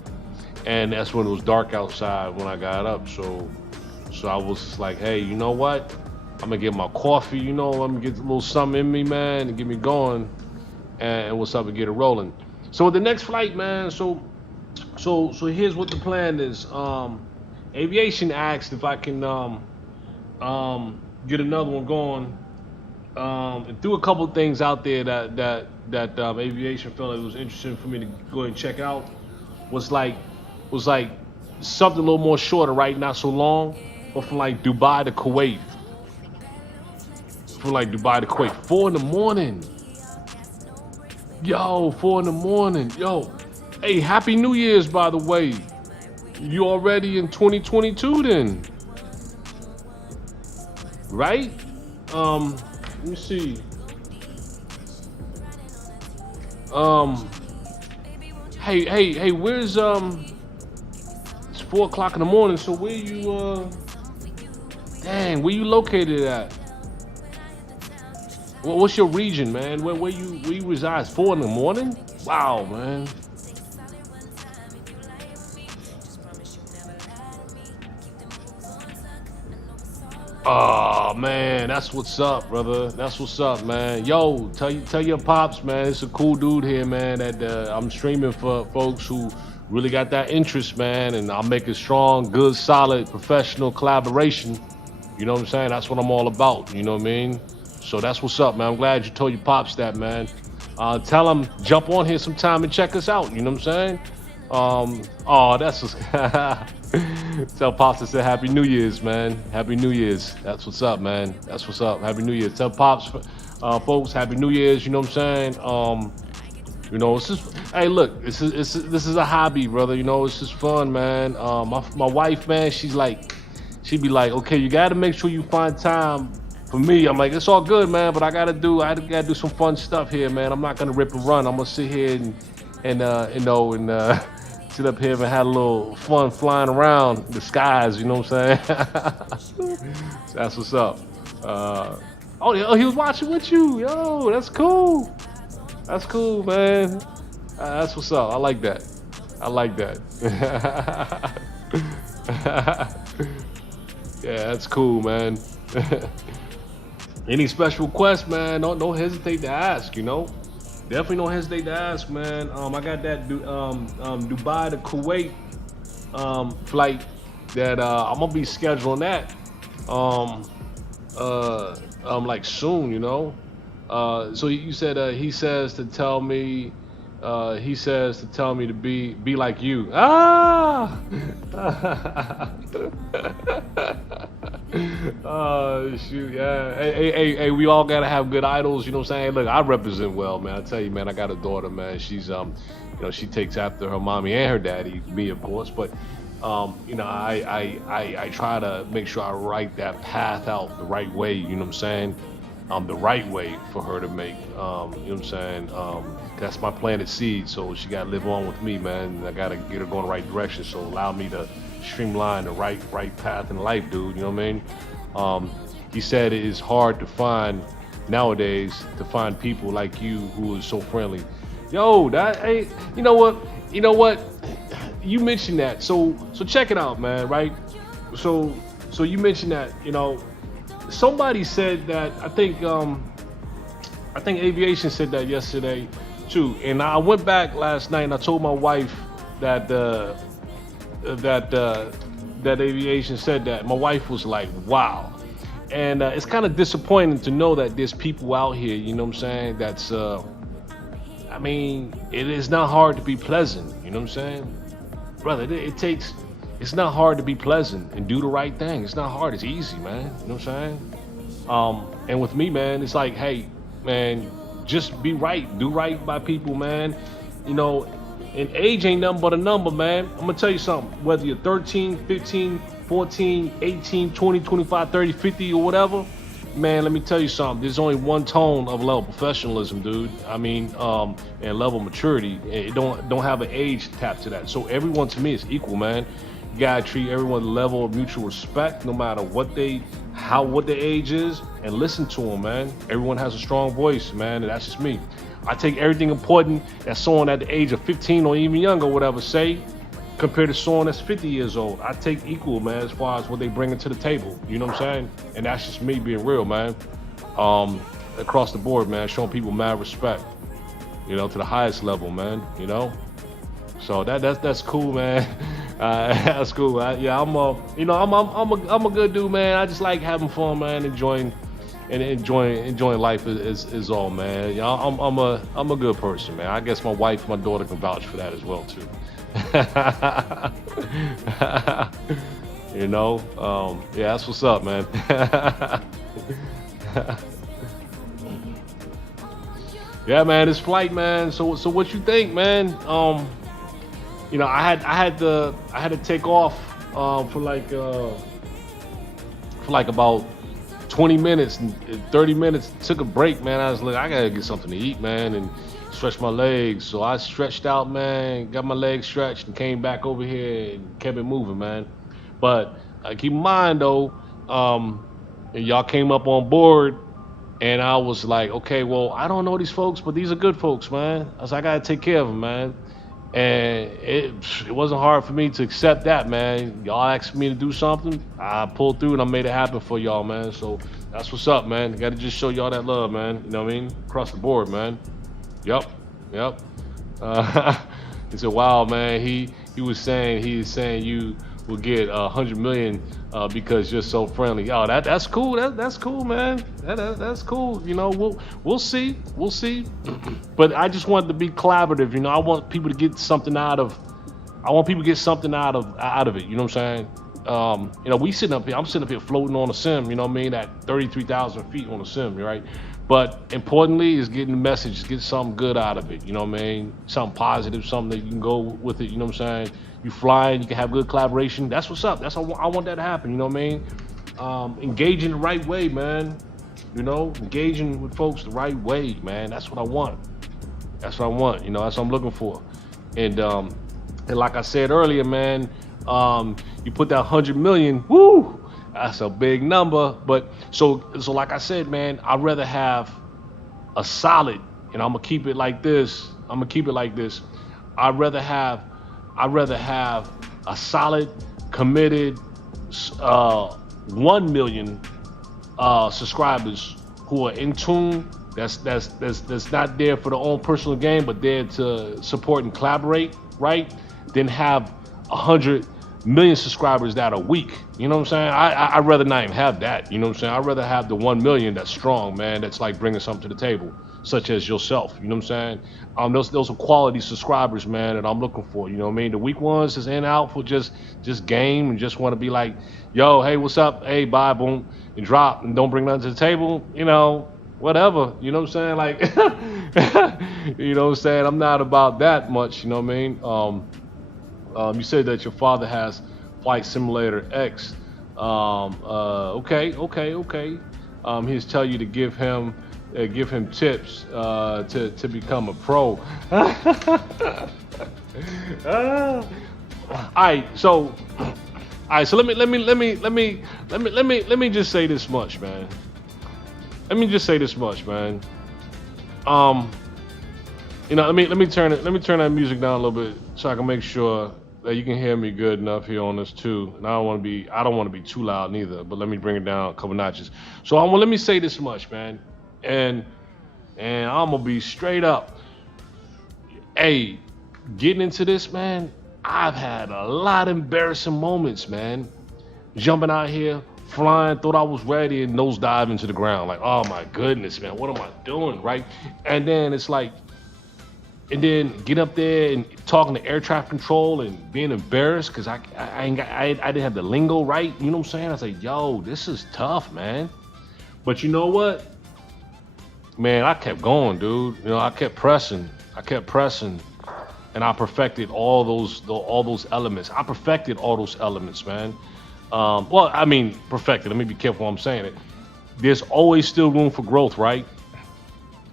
And that's when it was dark outside when I got up. So I was just like, hey, you know what? I'm gonna get my coffee, you know, I'm gonna get a little something in me, man, and get me going, and what's up, and get it rolling. So the next flight, man. So here's what the plan is. Aviation asked if I can get another one going, and threw a couple of things out there that aviation felt it was interesting for me to go ahead and check out. Was like something a little more shorter, right? Not so long, but from like Dubai to Kuwait. From like Dubai to Kuwait, 4 in the morning. Yo, 4 in the morning. Yo, hey, Happy New Year's, by the way. You already in 2022 then? Right? Let me see. Hey, where's it's 4 o'clock in the morning, so where you where you located at? Well, what's your region, man? Where you reside? 4 in the morning? Wow, man. Oh man, that's what's up, brother. That's what's up, man. Yo, tell your pops, man. It's a cool dude here, man. That I'm streaming for folks who really got that interest, man. And I'll make a strong, good, solid, professional collaboration. You know what I'm saying? That's what I'm all about. You know what I mean? So that's what's up, man. I'm glad you told your pops that, man. Tell them jump on here sometime and check us out. You know what I'm saying? Oh, that's what's tell Pops to say Happy New Year's, man. Happy New Year's. That's what's up, man. That's what's up. Happy New Year's. Tell Pops, folks, Happy New Year's. You know what I'm saying? You know, it's just, hey, look, this is a hobby, brother. You know, it's just fun, man. My wife, man, she'd be like, okay, you got to make sure you find time for me. I'm like, it's all good, man, but I gotta do some fun stuff here, man. I'm not gonna rip and run. I'm gonna sit here and sit up here and have a little fun flying around the skies, you know what I'm saying? So that's what's up. Oh, he was watching with you. Yo, that's cool. That's cool, man. That's what's up. I like that. Yeah, that's cool, man. Any special requests, man, don't hesitate to ask, you know? Definitely don't hesitate to ask, man. I got that Dubai to Kuwait flight that I'm gonna be scheduling that like soon, you know. So you said he says to tell me to be like you. Oh shoot, yeah. Hey, we all gotta have good idols, you know what I'm saying? Look, I represent well, man. I tell you, man, I got a daughter, man. She's you know, she takes after her mommy and her daddy, me of course, but you know, I try to make sure I write that path out the right way, you know what I'm saying? The right way for her to make, you know what I'm saying? That's my planted seed, so she gotta live on with me, man. And I gotta get her going the right direction, so allow me to streamline the right path in life, dude, you know what I mean? He said it is hard to find nowadays, to find people like you who is so friendly. Yo, hey, you know what? You mentioned that, so check it out, man, right? So you mentioned that, you know, somebody said that, I think aviation said that yesterday too, and I went back last night and I told my wife that that aviation said that. My wife was like, wow. And it's kind of disappointing to know that there's people out here, you know what I'm saying, that's I mean, it is not hard to be pleasant, you know what I'm saying, brother. It's not hard to be pleasant and do the right thing. It's not hard, it's easy, man, you know what I'm saying? And with me, man, it's like, hey, man, just be right, do right by people, man. You know, and age ain't nothing but a number, man. I'm gonna tell you something, whether you're 13, 15, 14, 18, 20, 25, 30, 50, or whatever, man, let me tell you something. There's only one tone of level professionalism, dude. I mean, and level maturity. It don't have an age tapped to that. So everyone to me is equal, man. You gotta treat everyone with a level of mutual respect, no matter what they what their age is and listen to them, man. Everyone has a strong voice, man, and that's just me. I take everything important that someone at the age of 15 or even younger, whatever, say, compared to someone that's 50 years old. I take equal, man, as far as what they bring to the table. You know what I'm saying? And that's just me being real, man. Across the board, man, showing people mad respect, you know, to the highest level, man, you know? So that's cool, man. That's cool. I'm a good dude, man. I just like having fun, man, enjoying life is all, man. You know, I'm a good person, man. I guess my wife, my daughter can vouch for that as well too. You know, yeah, that's what's up, man. Yeah, man, this flight, man. So what you think, man? You know, I had to take off for like about 20 minutes and 30 minutes. Took a break, man. I was like, I gotta get something to eat, man, and stretch my legs. So I stretched out, man, got my legs stretched and came back over here and kept it moving, man. But keep in mind though, y'all came up on board and I was like, okay, well, I don't know these folks, but these are good folks, man. I was like, I gotta take care of them, man. And it wasn't hard for me to accept that, man. Y'all asked me to do something, I pulled through and I made it happen for y'all, man. So that's what's up, man. Gotta just show y'all that love, man. You know what I mean? Across the board, man. Yep. He said, wow, man, he was saying you will get 100 million because you're so friendly. Oh, that's cool. That's cool, man. That's cool. You know, we'll see. But I just wanted to be collaborative. You know, I want people to get something out of it. You know what I'm saying? You know, I'm sitting up here floating on a sim. You know what I mean? At 33,000 feet on a sim, right? But importantly is getting the message, get something good out of it. You know what I mean? Something positive, something that you can go with it. You know what I'm saying? You fly and you can have good collaboration. That's what's up. I want that to happen. You know what I mean? Engaging the right way, man. You know, engaging with folks the right way, man. That's what I want. You know, that's what I'm looking for. And like I said earlier, man, you put that 100 million, woo! That's a big number. But so like I said, man, I'd rather have a solid, and I'm gonna keep it like this. I'd rather have a solid, committed 1 million subscribers who are in tune. That's not there for their own personal gain, but there to support and collaborate, right? Then have 100 million subscribers that are weak. You know what I'm saying? I'd rather not even have that. You know what I'm saying? I'd rather have the 1 million that's strong, man, that's like bringing something to the table, such as yourself. You know what I'm saying? Those are quality subscribers, man, that I'm looking for. You know what I mean? The weak ones is in and out for just game and just want to be like, yo, hey, what's up? Hey, bye, boom, and drop and don't bring nothing to the table. You know, whatever. You know what I'm saying? Like, you know what I'm saying? I'm not about that much. You know what I mean? You said that your father has Flight Simulator X. Okay. He's tell you to give him tips to become a pro. All right, so let me just say this much, man. You know, let me turn that music down a little bit so I can make sure that you can hear me good enough here on this too. And I don't want to be too loud neither, but let me bring it down a couple notches. So let me say this much, man. And I'm gonna be straight up. Hey, getting into this, man, I've had a lot of embarrassing moments, man. Jumping out here, flying, thought I was ready, and nosedive into the ground. Like, oh my goodness, man, what am I doing, right? And then it's like, and then get up there and talking to air traffic control and being embarrassed because I didn't have the lingo right. You know what I'm saying? I was like, yo, this is tough, man. But you know what? Man, I kept going, dude. You know, I kept pressing, and I perfected all those elements. I perfected all those elements, man. Well, I mean, perfected. Let me be careful when I'm saying it. There's always still room for growth, right?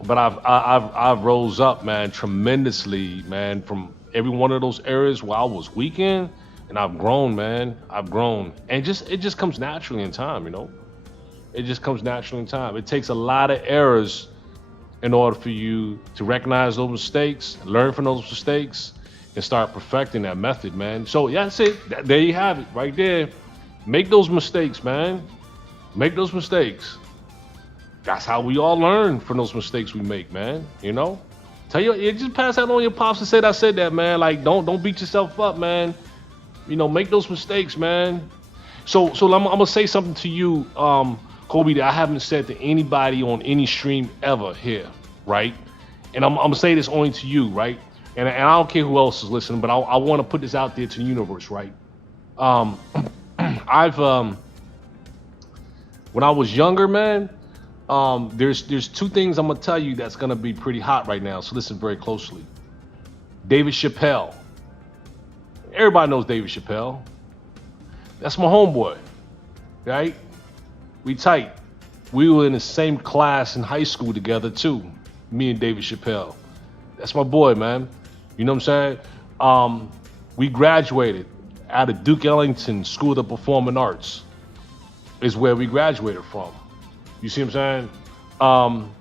But I've rose up, man, tremendously, man, from every one of those areas where I was weak in, and I've grown, man. And it just comes naturally in time, you know. It just comes naturally in time. It takes a lot of errors in order for you to recognize those mistakes, learn from those mistakes, and start perfecting that method, man. So yeah, that's it. There you have it, right there. Make those mistakes, man. Make those mistakes. That's how we all learn from those mistakes we make, man. You know, just pass that on your pops and say I said that, man. Like, don't beat yourself up, man. You know, make those mistakes, man. So I'm gonna say something to you, Kobe, that I haven't said to anybody on any stream ever here, right? And I'm gonna say this only to you, right? And I don't care who else is listening, but I want to put this out there to the universe, right? I've when I was younger, man, there's two things I'm gonna tell you that's gonna be pretty hot right now. So listen very closely. David Chappelle. Everybody knows David Chappelle. That's my homeboy, right? We tight. We were in the same class in high school together too. Me and David Chappelle. That's my boy, man. You know what I'm saying? We graduated out of Duke Ellington School of Performing Arts. Is where we graduated from. You see what I'm saying?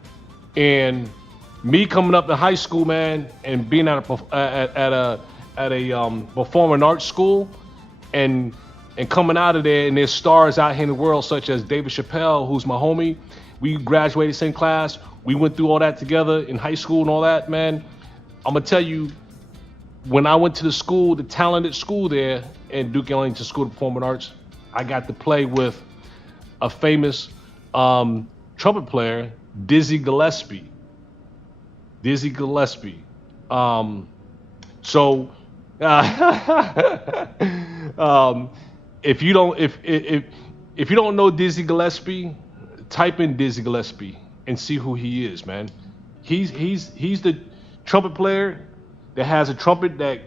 And me coming up in high school, man, and being at a performing arts school, and coming out of there, and there's stars out here in the world such as David Chappelle, who's my homie. We graduated same class. We went through all that together in high school and all that, man. I'm gonna tell you, when I went to the school, the talented school there in Duke Ellington School of Performing Arts, I got to play with a famous trumpet player, Dizzy Gillespie. Dizzy Gillespie. If you don't know Dizzy Gillespie, type in Dizzy Gillespie and see who he is, man. He's the trumpet player that has a trumpet that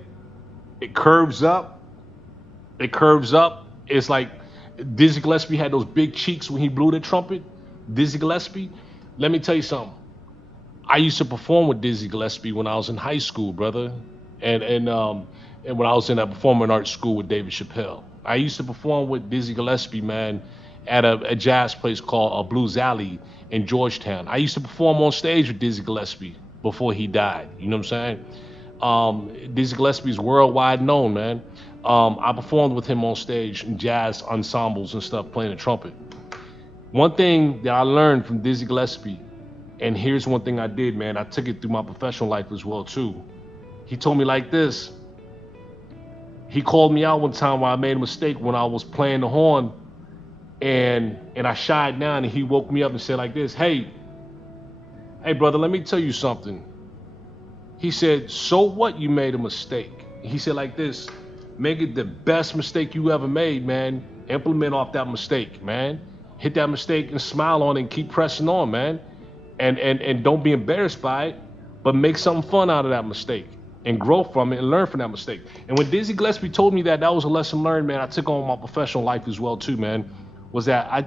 it curves up. It curves up. It's like Dizzy Gillespie had those big cheeks when he blew the trumpet. Dizzy Gillespie. Let me tell you something. I used to perform with Dizzy Gillespie when I was in high school, brother, and when I was in that performing arts school with David Chappelle. I used to perform with Dizzy Gillespie, man, at a jazz place called Blues Alley in Georgetown. I used to perform on stage with Dizzy Gillespie before he died. You know what I'm saying? Dizzy Gillespie is worldwide known, man. I performed with him on stage in jazz ensembles and stuff, playing the trumpet. One thing that I learned from Dizzy Gillespie, and here's one thing I did, man. I took it through my professional life as well, too. He told me like this. He called me out one time while I made a mistake when I was playing the horn, and I shied down, and he woke me up and said like this, hey, brother, let me tell you something. He said, so what you made a mistake? He said like this, make it the best mistake you ever made, man. Implement off that mistake, man. Hit that mistake and smile on it and keep pressing on, man. And don't be embarrassed by it, but make something fun out of that mistake and grow from it and learn from that mistake. And when Dizzy Gillespie told me that was a lesson learned, man, I took on my professional life as well too, man, was that I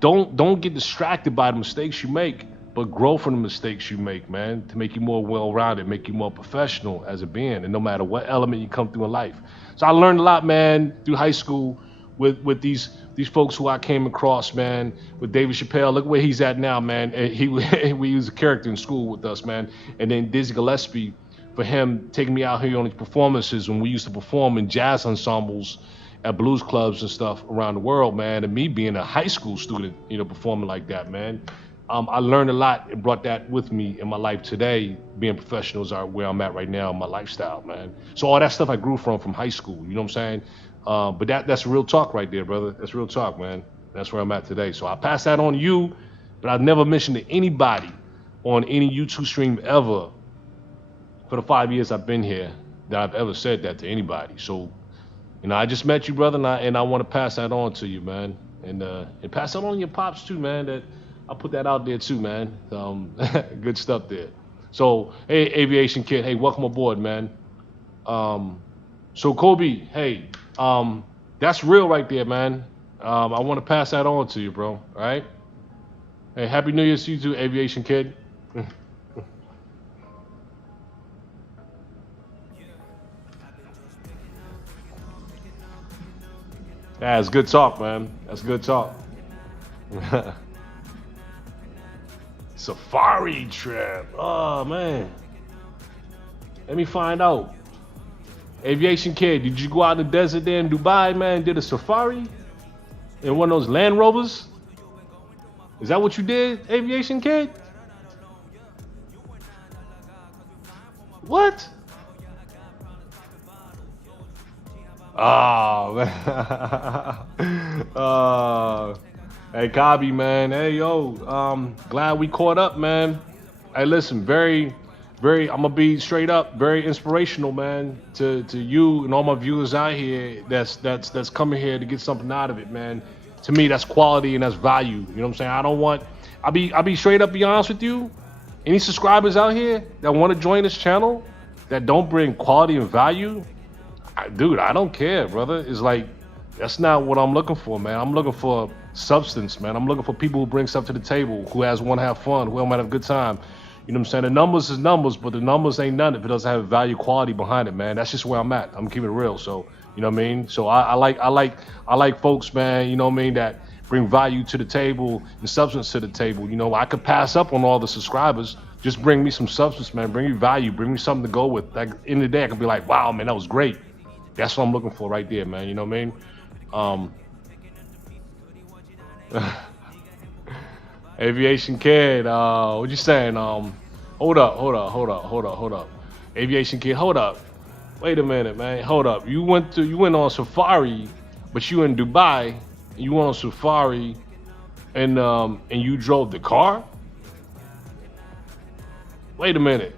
don't get distracted by the mistakes you make, but grow from the mistakes you make, man, to make you more well-rounded, make you more professional as a being, and no matter what element you come through in life. So I learned a lot, man, through high school with these folks who I came across, man, with David Chappelle. Look where he's at now, man. And he was a character in school with us, man. And then Dizzy Gillespie, for him taking me out here on his performances when we used to perform in jazz ensembles at blues clubs and stuff around the world, man. And me being a high school student, you know, performing like that, man. I learned a lot and brought that with me in my life today, being professional is where I'm at right now in my lifestyle, man. So all that stuff I grew from high school, you know what I'm saying? But that's real talk right there, brother. That's real talk, man. That's where I'm at today. So I pass that on to you, but I've never mentioned to anybody on any YouTube stream ever for the 5 years I've been here that I've ever said that to anybody. So, you know, I just met you, brother, and I want to pass that on to you, man. And pass that on to your pops too, man. That I'll put that out there too, man. Good stuff there. So, hey, Aviation Kid, hey, welcome aboard, man. So Kobe, hey, that's real right there, man. I want to pass that on to you, bro. All right. Hey, Happy New Year to you too, Aviation Kid. Yeah, it's good talk, man. That's good talk. Safari trip. Oh man. Let me find out. Aviation Kid, did you go out in the desert there in Dubai, man? Did a safari? In one of those Land Rovers? Is that what you did, Aviation Kid? What? Oh man. Hey Kabi, man. Hey yo, glad we caught up, man. Hey, listen, very, I'm gonna be straight up, very inspirational, man, to you and all my viewers out here that's coming here to get something out of it, man. To me, that's quality and that's value. You know what I'm saying? I'll be straight up, be honest with you. Any subscribers out here that want to join this channel that don't bring quality and value, dude, I don't care, brother. It's like, that's not what I'm looking for, man. I'm looking for substance, man. I'm looking for people who bring stuff to the table, who want to have fun, who want to have a good time. You know what I'm saying? The numbers is numbers, but the numbers ain't none if it doesn't have value, quality behind it, man. That's just where I'm at. I'm keeping it real. So, you know what I mean? So I like folks, man, you know what I mean, that bring value to the table and substance to the table. You know, I could pass up on all the subscribers. Just bring me some substance, man. Bring me value. Bring me something to go with. Like, in the day, I could be like, wow, man, that was great. That's what I'm looking for right there, man. You know what I mean? Aviation Kid, what you saying? Hold up. Aviation Kid, hold up. Wait a minute, man. Hold up. You went on safari, but you in Dubai. You went on safari, and you drove the car. Wait a minute.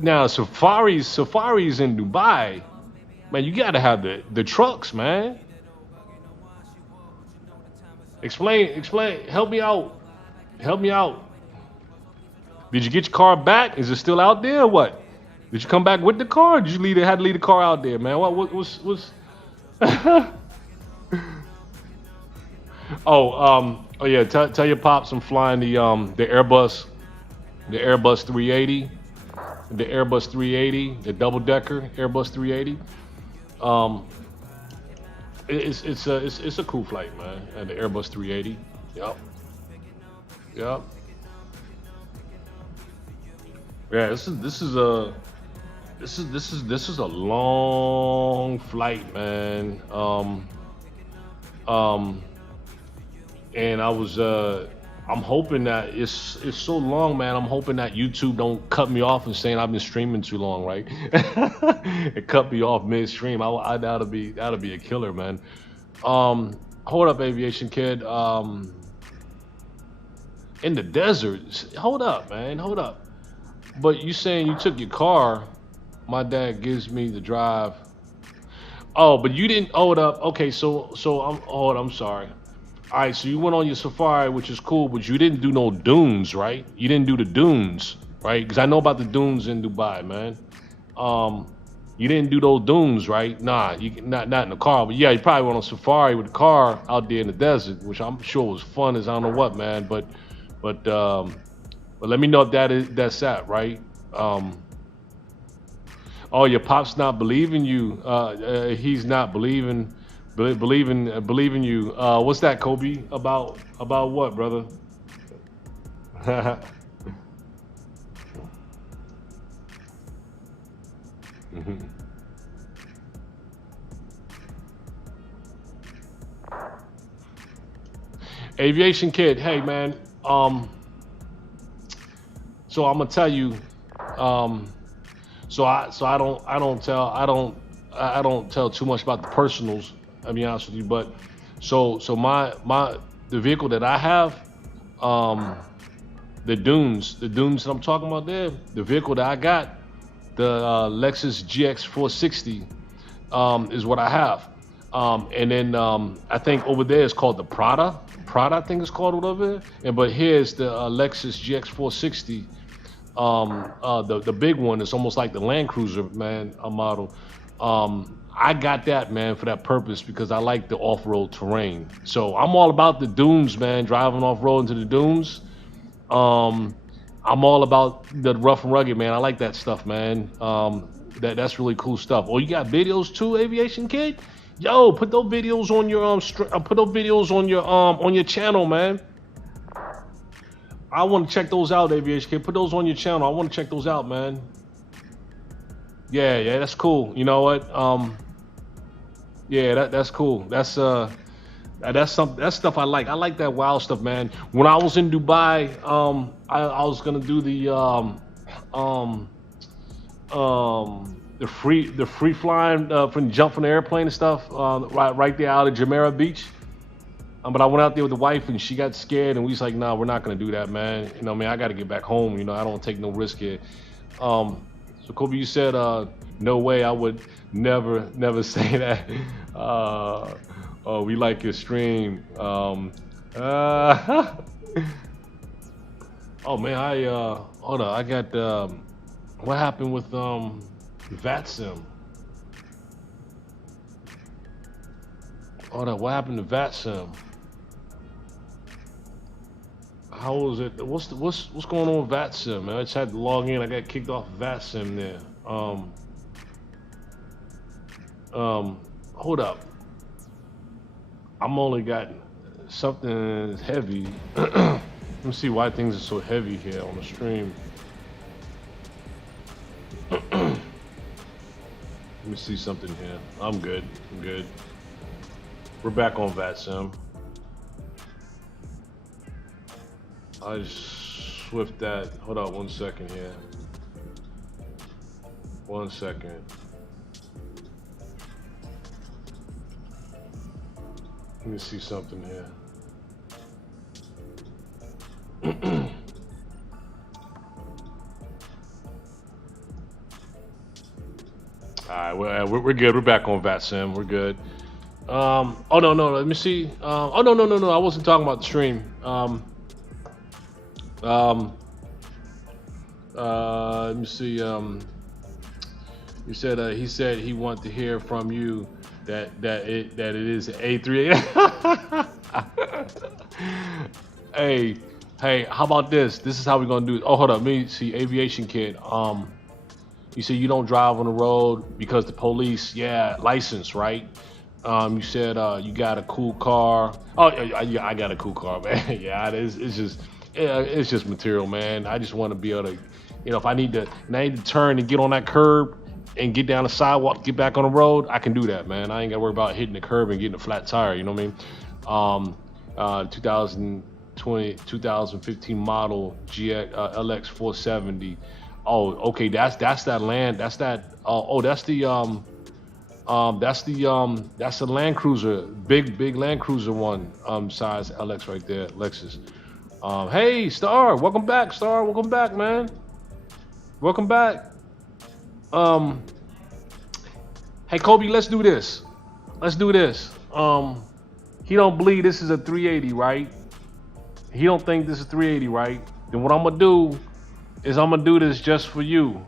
Now safaris in Dubai, man. You gotta have the trucks, man. Explain. Help me out. Did you get your car back? Is it still out there or what? Did you come back with the car? Or did you had to leave the car out there, man? What's oh yeah, tell your pops I'm flying the Airbus 380. The Airbus 380, the double decker Airbus 380. It's a cool flight, man. And the Airbus 380. Yep. Yeah, this is a long flight, man. And I'm hoping that it's so long, man. I'm hoping that YouTube don't cut me off and saying I've been streaming too long, right? It cut me off midstream. That'll be a killer, man. Hold up, Aviation Kid. In the desert. Hold up, man. Hold up. But you saying you took your car? My dad gives me the drive. Oh, but you didn't. Hold up. Okay, so I'm sorry. All right, so you went on your safari, which is cool, but you didn't do no dunes, right? You didn't do the dunes, right? Because I know about the dunes in Dubai, man. You didn't do those dunes, right? Nah, not in the car, but yeah, you probably went on safari with the car out there in the desert, which I'm sure was fun as I don't know what, man. But let me know if that's that, right? Oh, your pop's not believing you. He's not believing you. What's that, Kobe? About what, brother? Aviation Kid, hey man. So I'm gonna tell you. So I don't tell too much about the personals. I'll be honest with you, but so the vehicle that I have, the dunes that I'm talking about there, the vehicle that I got, the Lexus GX 460, is what I have. And then I think over there it's called the Prada, I think it's called whatever. But here's the Lexus GX 460, the big one. It's almost like the Land Cruiser, man, a model. I got that, man, for that purpose because I like the off-road terrain. So I'm all about the dunes, man, driving off-road into the dunes. I'm all about the rough and rugged, man. I like that stuff, man. That's really cool stuff. Oh, you got videos too, Aviation Kid? Yo, put those videos on your on your channel, man. I want to check those out, Aviation Kid. Put those on your channel. I want to check those out, man. Yeah, that's cool. You know what? Yeah, that's cool. That's stuff I like. I like that wild stuff, man. When I was in Dubai, I was gonna do the free flying from jump from the airplane and stuff, right there out of Jumeirah Beach. But I went out there with the wife and she got scared and we was like, nah, we're not gonna do that, man. You know, man, I gotta get back home. You know, I don't take no risk here. So Kobe, you said, no way, I would never say that. Oh, we like your stream. Oh man, hold on, I got, what happened with, VATSIM? Hold on, what happened to VATSIM? How was it? What's going on with VATSIM, man? I just had to log in. I got kicked off VATSIM there. Hold up. I'm only got something heavy. Let me see why things are so heavy here on the stream. Let me see something here. I'm good. We're back on VATSIM. I just swift that. Hold on 1 second here. 1 second. Let me see something here. All right, we're good. We're back on VATSIM. We're good. Oh no, let me see. Oh no, I wasn't talking about the stream. Let me see. You said he said he wanted to hear from you that it is an A380. Hey, how about this? This is how we're gonna do it. Oh, hold up. Let me see. Aviation Kid. You said you don't drive on the road because the police. Yeah, license, right? You said you got a cool car. Oh, yeah, I got a cool car, man. Yeah, it's just material, man. I just want to be able to, you know, if I need to turn and get on that curb and get down the sidewalk, get back on the road, I can do that, man. I ain't got to worry about hitting the curb and getting a flat tire. You know what I mean? 2015 model GX LX 470. Oh, okay, that's that land. That's that. That's the Land Cruiser, big Land Cruiser one, size LX right there, Lexus. Hey, Star, welcome back, Star. Welcome back, man. Welcome back. Hey, Kobe, let's do this. He don't believe this is a 380, right? He don't think this is 380, right? Then what I'm gonna do is I'm gonna do this just for you.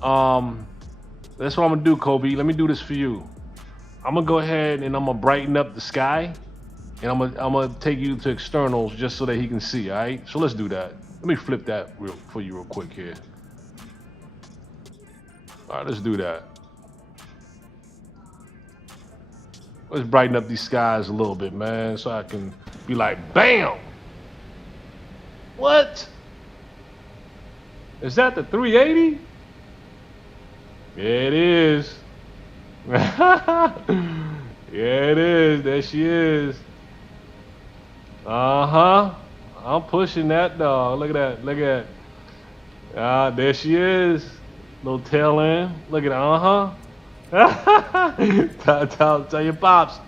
That's what I'm gonna do, Kobe. Let me do this for you. I'm gonna go ahead and I'm gonna brighten up the sky, and I'm gonna take you to externals just so that he can see. All right. So let's do that. Let me flip that for you real quick here. All right, let's do that. Let's brighten up these skies a little bit, man, so I can be like, bam. What? Is that the 380? Yeah, it is. Yeah, it is. There she is. I'm pushing that dog. Look at that. There she is. Little tail end. Look at Tell your pops.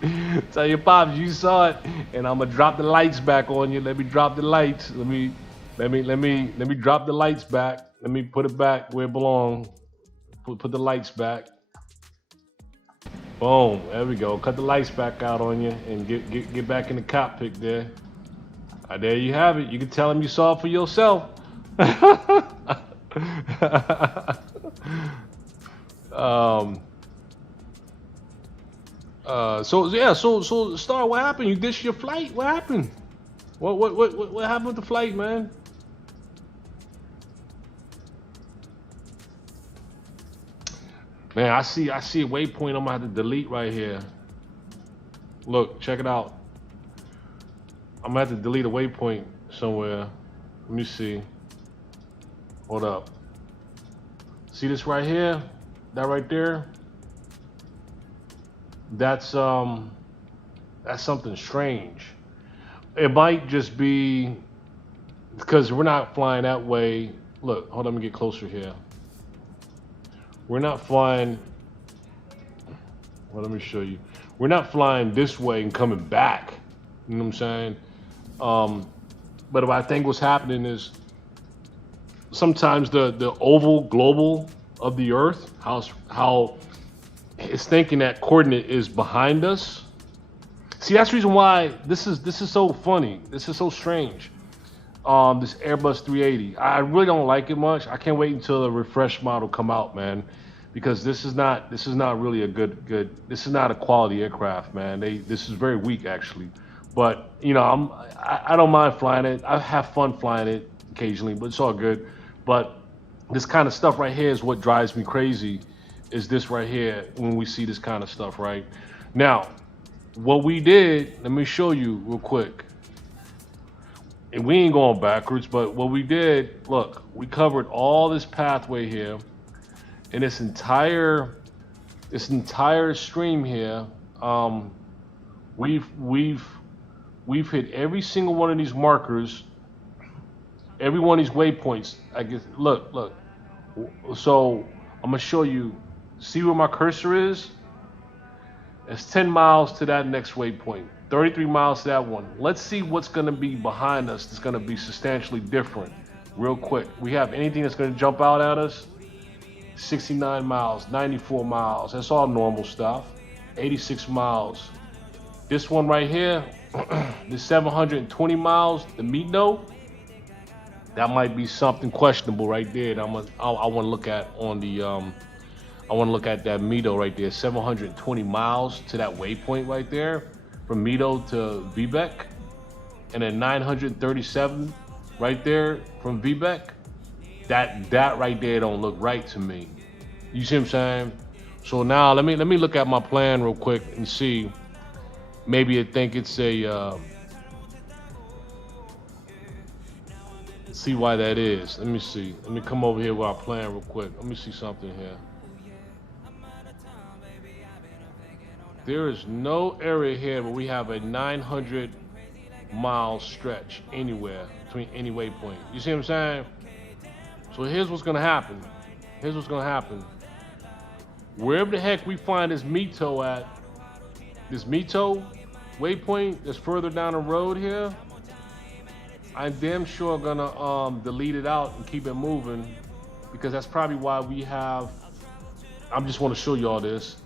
Tell your pops you saw it. And I'm gonna drop the lights back on you. Let me drop the lights. Let me drop the lights back. Let me put it back where it belongs. Put the lights back. Boom. There we go. Cut the lights back out on you and get back in the cockpit there. There you have it. You can tell him you saw it for yourself. So Star, what happened? You ditched your flight? What happened? What happened with the flight, man? Man, I see a waypoint I'm gonna have to delete right here. Look, check it out. I'm gonna have to delete a waypoint somewhere. Let me see. Hold up. See this right here? That right there? That's something strange. It might just be because we're not flying that way. Look, hold on, let me get closer here. We're not flying. Well, let me show you. We're not flying this way and coming back. You know what I'm saying? But I think what's happening is sometimes the oval global of the Earth, how it's thinking that coordinate is behind us. See, that's the reason why this is so funny. This is so strange. This Airbus 380. I really don't like it much. I can't wait until the refresh model come out, man, because this is not really a good. This is not a quality aircraft, man. This is very weak actually. But you know, I don't mind flying it. I have fun flying it occasionally, but it's all good. But this kind of stuff right here is what drives me crazy. Is this right here when we see this kind of stuff, right? Now, what we did, let me show you real quick. And we ain't going backwards, but what we did, look, we covered all this pathway here, and this entire stream here. We've hit every single one of these markers, every one of these waypoints. I guess. Look. So I'm gonna show you. See where my cursor is? It's 10 miles to that next waypoint. 33 miles to that one. Let's see what's gonna be behind us that's gonna be substantially different. Real quick. We have anything that's gonna jump out at us? 69 miles, 94 miles. That's all normal stuff. 86 miles. This one right here, the 720 miles, the Mito, that might be something questionable right there. I want to look at on the I want to look at that Mito right there, 720 miles to that waypoint right there, from Mito to Vbec, and then 937 right there from Vbec. That right there don't look right to me. You see what I'm saying? So now let me look at my plan real quick and see. Maybe I think it's a. See why that is. Let me see. Let me come over here with our plan real quick. Let me see something here. There is no area here where we have a 900-mile stretch anywhere between any waypoint. You see what I'm saying? So here's what's gonna happen. Here's what's gonna happen. Wherever the heck we find this Mito at, this Mito waypoint that's further down the road here, I'm damn sure gonna delete it out and keep it moving, because that's probably why we have. I just want to show you all this.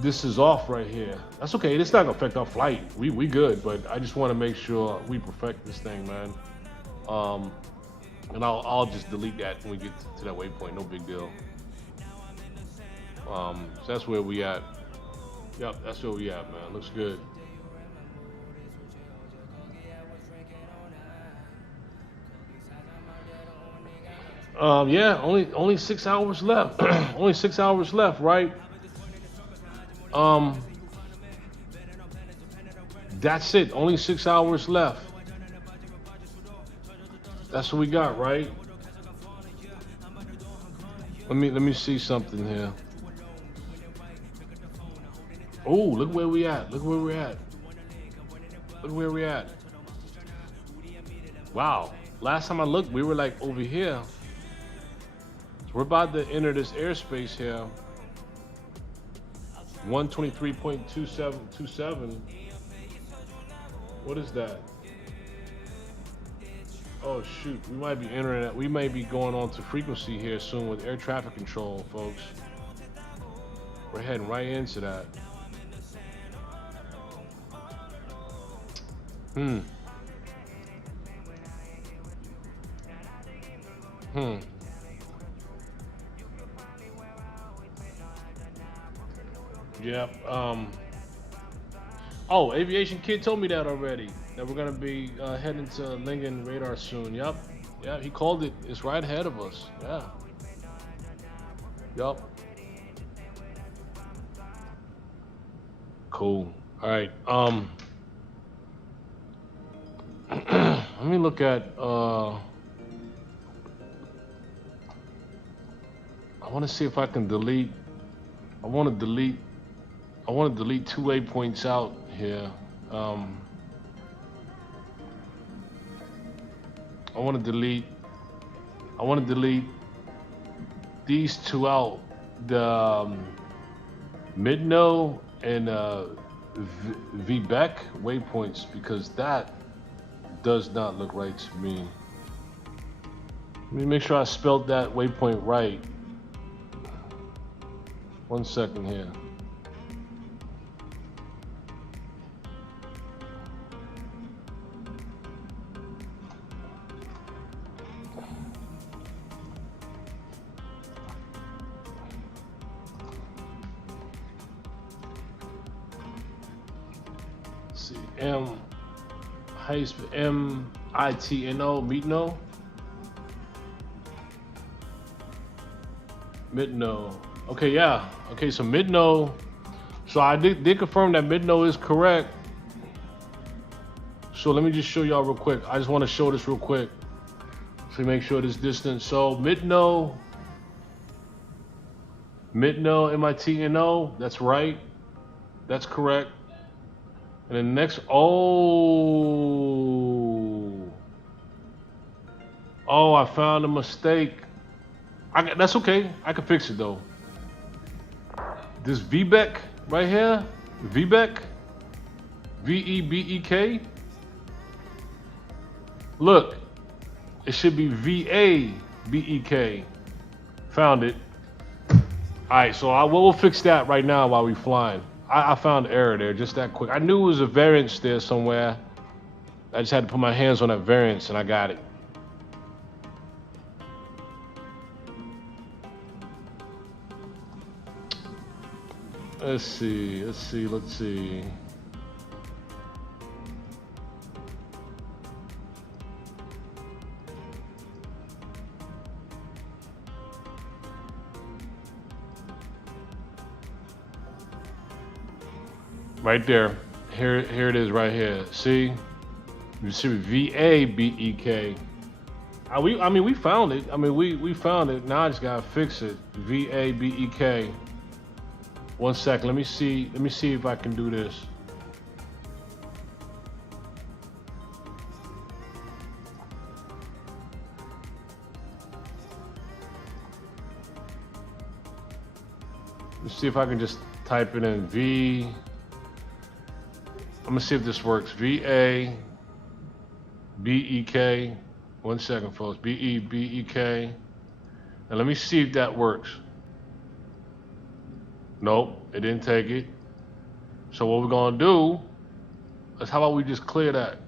This is off right here. That's okay. It's not gonna affect our flight. We good, but I just want to make sure we perfect this thing, man. And I'll just delete that when we get to that waypoint. No big deal. So that's where we at. Yep, that's where we at, man. Looks good. Yeah, only 6 hours left. Only 6 hours left, right? That's it. Only 6 hours left. That's what we got, right? Let me see something here. Oh, look where we at. Look where we're at. Look where we at. Wow. Last time I looked, we were like over here. So we're about to enter this airspace here. 123.2727. What is that? Oh shoot, we might be entering that. We may be going on to frequency here soon with air traffic control, folks. We're heading right into that. Yep. Oh, Aviation Kid told me that already. That we're gonna be heading to Lingen radar soon. Yep. Yeah, he called it. It's right ahead of us. Yeah. Yup. Cool. All right. Let me look at. I want to see if I can delete. I want to delete 2 waypoints out here. I want to delete these two out, the mid-no and VBEC waypoints, because that does not look right to me. Let me make sure I spelled that waypoint right. 1 second here. Let's see, M-I-T-N-O, Mitno. Mitno. Okay, yeah. Okay, so mid-no. So I did confirm that mid-no is correct. So let me just show y'all real quick. I just want to show this real quick. So make sure this distance. So mid-no, M-I-T-N-O, that's right. That's correct. And then next, oh, I found a mistake. That's okay. I can fix it though. This VBEC right here, VBEC, V-E-B-E-K. Look, it should be V-A-B-E-K. Found it. All right, so we'll fix that right now while we flying. I found an error there, just that quick. I knew it was a variance there somewhere. I just had to put my hands on that variance and I got it. Let's see. Right there. Here it is right here. See? You see V-A-B-E-K. I mean, we found it. We found it. Now I just gotta fix it. V-A-B-E-K. 1 second. Let me see if I can do this. Let's see if I can just type it in V. I'm gonna see if this works. V-A-B-E-K. 1 second, folks. B-E-B-E-K. And let me see if that works. Nope, it didn't take it. So what we're gonna do is, how about we just clear that?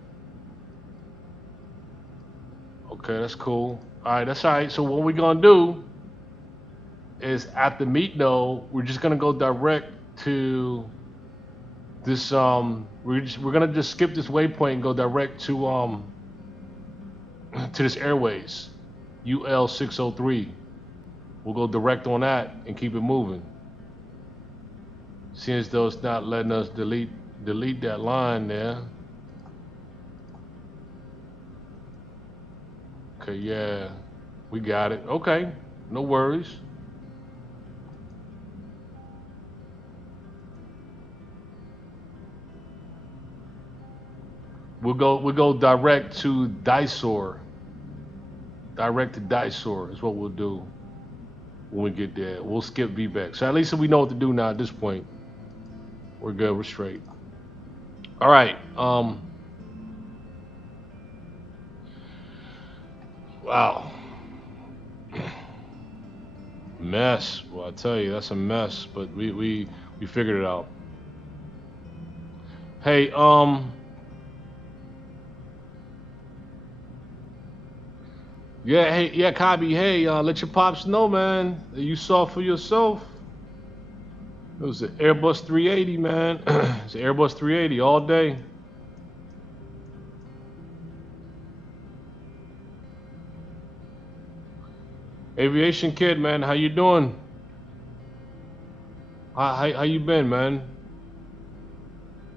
Okay, that's cool. All right, that's all right. So what we're gonna do is, at the meet node, we're just gonna go direct to this. We're gonna just skip this waypoint and go direct to this airways, UL603. We'll go direct on that and keep it moving. Seeing as though it's not letting us delete that line there. Okay, yeah, we got it. Okay, no worries. We'll go direct to Dysor. Direct to Dysor is what we'll do when we get there. We'll skip VBEC. So at least we know what to do now at this point. We're good, we're straight. All right. Wow. Mess. Well, I tell you, that's a mess, but we figured it out. Hey, yeah, hey, yeah, Kabi, hey, let your pops know, man, that you saw for yourself. It was an Airbus 380, man. It's an Airbus 380 all day. Aviation kid, man, how you doing? How you been, man?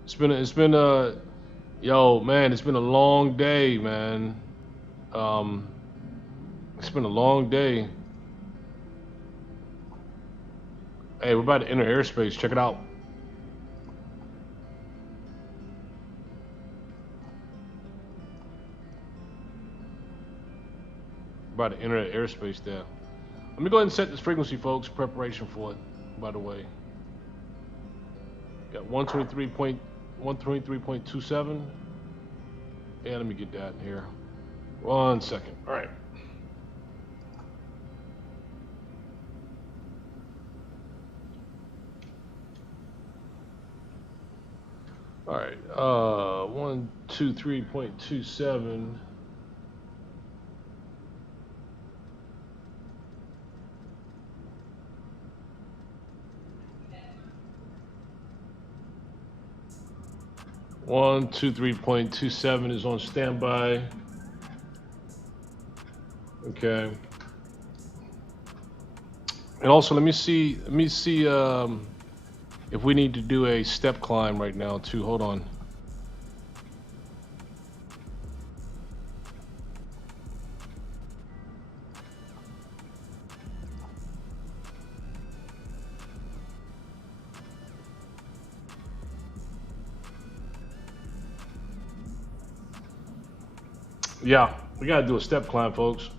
It's been Yo, man, it's been a long day, man. It's been a long day. Hey, we're about to enter airspace. Check it out. We're about to enter airspace there. Let me go ahead and set this frequency, folks. Preparation for it, by the way. Got 123.27. Yeah, let me get that here. 1 second. All right. All right. 123.27. One, 2, 3.27 is on standby. Okay. And also, let me see if we need to do a step climb right now too. Hold on. Yeah, we gotta do a step climb, folks.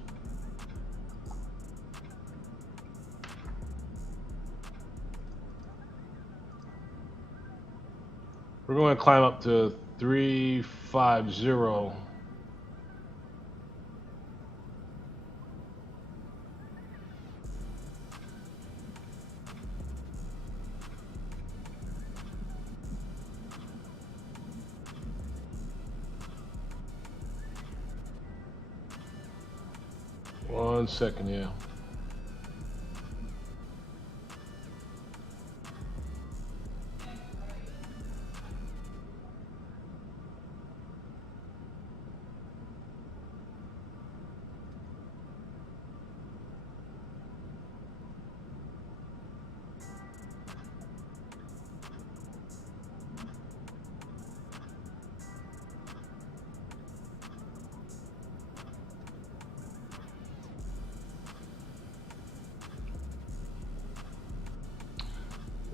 We're going to climb up to 350. One second, yeah.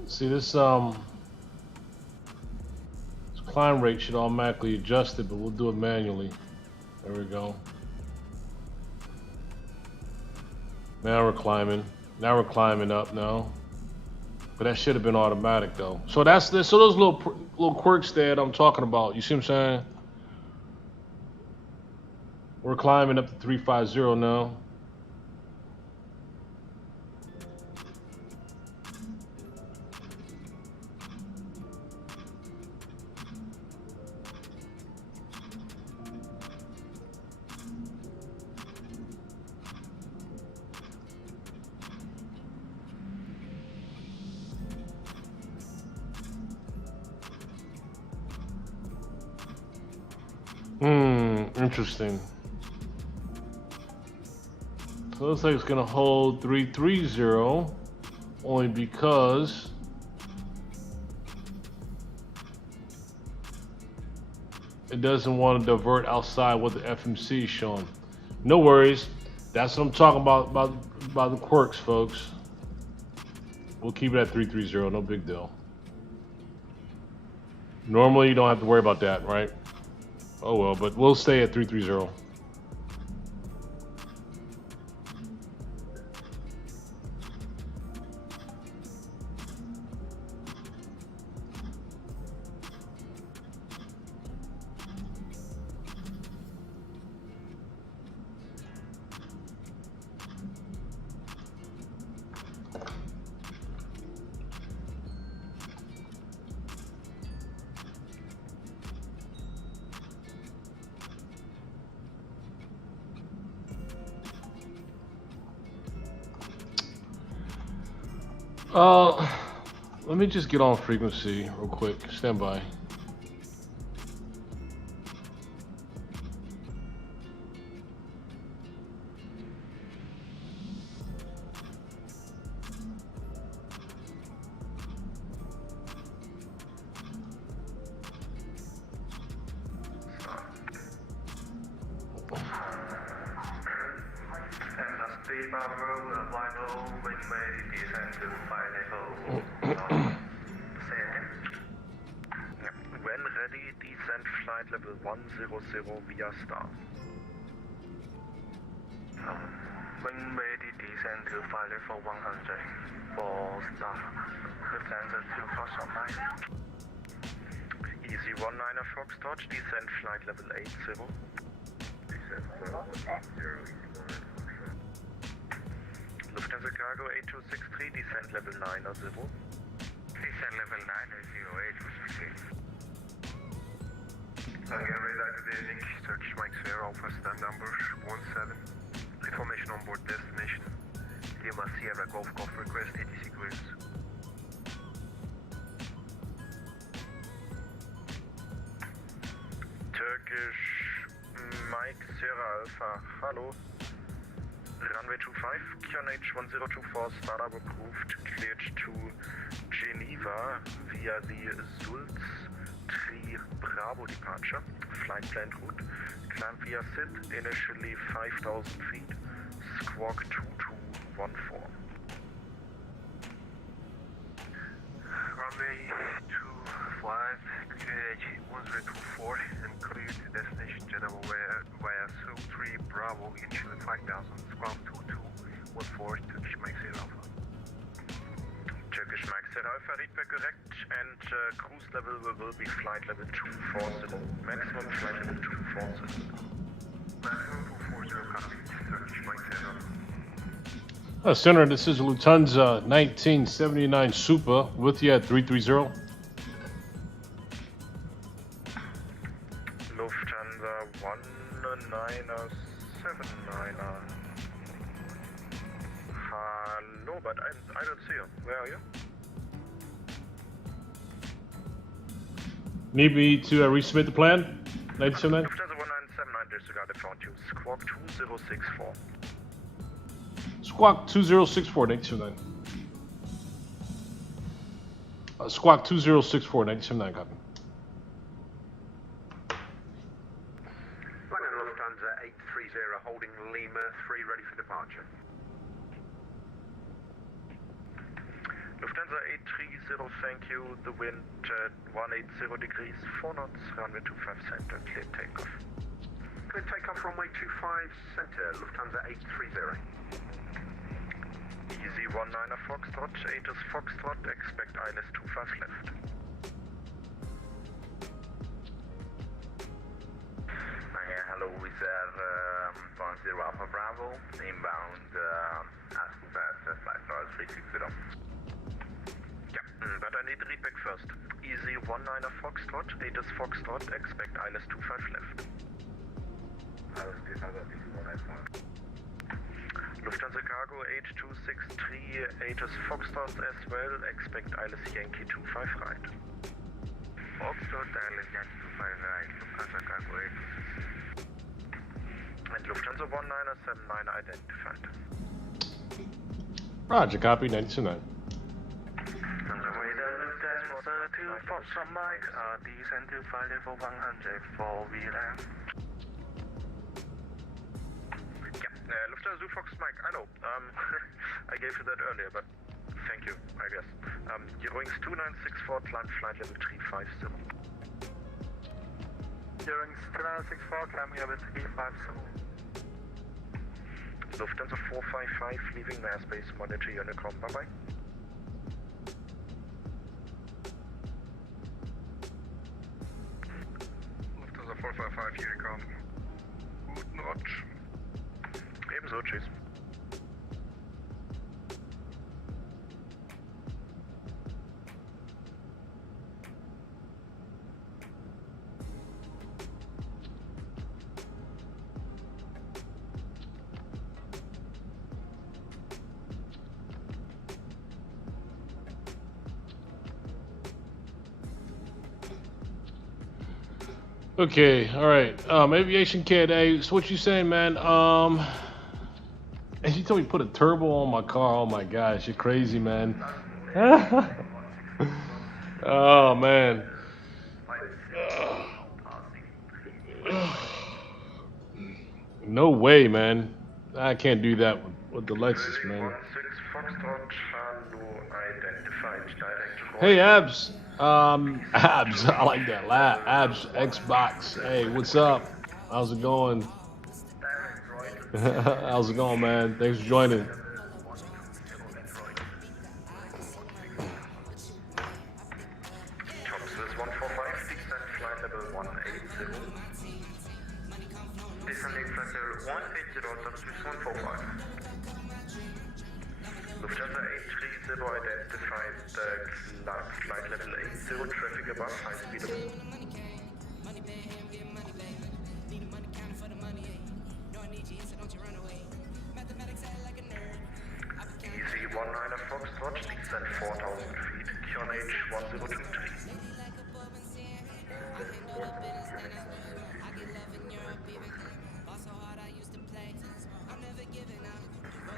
See this climb rate should automatically adjust it, but we'll do it manually. There we go. Now we're climbing. Now we're climbing up now. But that should have been automatic though. So that's this. So those little quirks there that I'm talking about. You see what I'm saying? We're climbing up to 350 now. Interesting. So it looks like it's gonna hold 330 only because it doesn't want to divert outside what the FMC is showing. No worries. That's what I'm talking about the quirks, folks. We'll keep it at 330, no big deal. Normally you don't have to worry about that, right? Oh well, but we'll stay at 330. Let me just get on frequency real quick. Stand by. 3 Bravo, fly low, when ready, descend to flight level. Say again. When ready, descend flight level 100 via star. When ready, descend to flight level 100 for star. Lufthansa 2 Foxtrot 9. Easy 19er Foxtrot, descend flight level 80. Descend flight level 80. Lufthansa Cargo 8263, descend level 90. Descend level 90, 0816. Again, radar good evening, Turkish Mike Sierra Alpha stand number 17. Information on board destination. Lima Sierra Golf request ATC clearance. Turkish Mike Sierra Alpha, hello. Runway 25, QNH 1024, startup approved, cleared to Geneva via the Sulz 3 Bravo departure, flight plan route, climb via SIT, initially 5,000 feet, squawk 2214. Runway 25, QNH 1024, and cleared to destination Geneva via Sulz 3 Bravo, initially 5,000, squawk 2214, Turkish Mike Sierra Alpha. Turkish Mike Sierra Alpha, readback correct, and cruise level will be flight level 240. Maximum flight level 240. Maximum 240, copy. Turkish Mike Sierra Alpha. Center, this is Lufthansa 1979 Super with you at 330. Lufthansa 1979er. Hello, but I don't see you. Where are you? Need me to resubmit the plan? 1979? Lufthansa 1979 disregarded, found you. Squawk 2064. Squawk 2064, 1979. Squawk 2064, 1979, copy. London Lufthansa 830 holding Lima 3 ready for departure. Lufthansa 830, thank you. The wind 180 degrees, 4 knots, runway 25 center, clear takeoff. Clear takeoff runway 25 center, Lufthansa 830. Easy 19er Foxtrot, 8 is Foxtrot, expect ILS 25 left. Hello, reserve 10 Alpha Bravo, inbound asking fast flight stars 360. Yeah, but I need readback first. Easy 19er Foxtrot, 8 is Foxtrot, expect ILS 25 left. ILS 25 Lufthansa Cargo 8263, 8 is Foxtrot as well, expect ILS Yankee 25 right. Foxtrot, ILS Yankee 25 right, Lufthansa Cargo 8. And Lufthansa 1979 identified. Roger, copy, 1979. Lufthansa 2 Foxtrot Mike, descend to flight level 100 for VLAN. Lufthansa Zoo Fox Mike, I know. I gave you that earlier, but thank you, I guess. Eurowings 2964, climb flight level 350. Eurowings 2964, climbing level 350. Lufthansa 455, leaving airspace, monitor Unicom, bye-bye. Lufthansa 455, Unicom. Guten Rutsch. Ebenso, tschüss. Okay, all right. Aviation Kid, hey, so what you saying, man? And you told me put a turbo on my car. Oh my gosh, you're crazy, man. Oh man. No way, man. I can't do that with the Lexus, man. 16 Foxtrot, Charlo identified direct Hey, Abs. Abs. I like that. Abs, Xbox. Hey, what's up? How's it going? How's it going, man? Thanks for joining. Topswiss 145, descent flight level 180. Descending flight level 180, Topswiss 145. Lufthansa A380 identified flight level 80, traffic above high speed. Easy 19 Foxtrot, descent 4,000 feet, QNH 1023.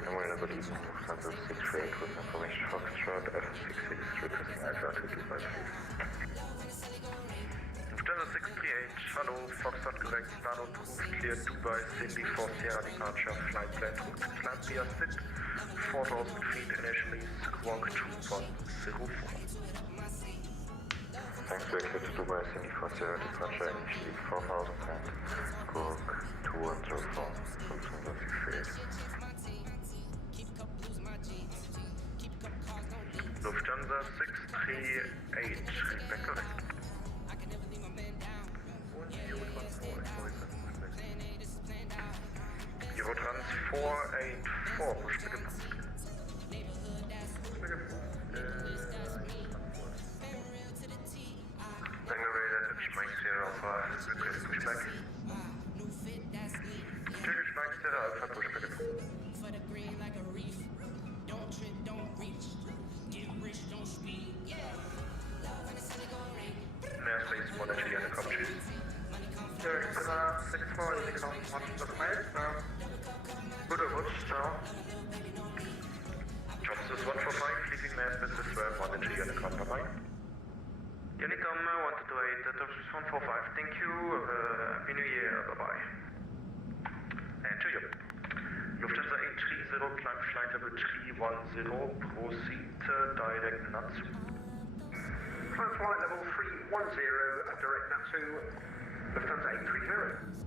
Number number Lufthansa 638 with information Foxtrot F66 requesting Alpha 225 feet. Lufthansa 638, hello, Foxtrot correct, start approved, clear Dubai, Cindy for Sierra departure, flight plan route, climb via SIT, 4,000 feet initially, squawk 2104. Thanks for clear to Dubai, Cindy for Sierra departure, initially 4,000 feet, squawk 2104, Lufthansa 638. Lufthansa 638, feedback correct. Eurotrans 484, push bitte Post. Angerated at Mike Sierra Alpha, request pushback. Turkish Mike Sierra Alpha, push bitte. Airspace monitor unit countries. Turkish 64, you can watch the flight. Good watch, ciao. Topswiss 145, leaving airspace monitor unit compromise. Unicom 128, Topswiss 145, thank you, Happy New Year, bye-bye. And to you. Lufthansa A380, climb flight level 310, proceed direct Natsu. Climb flight level 310, direct Natsu, Lufthansa A380.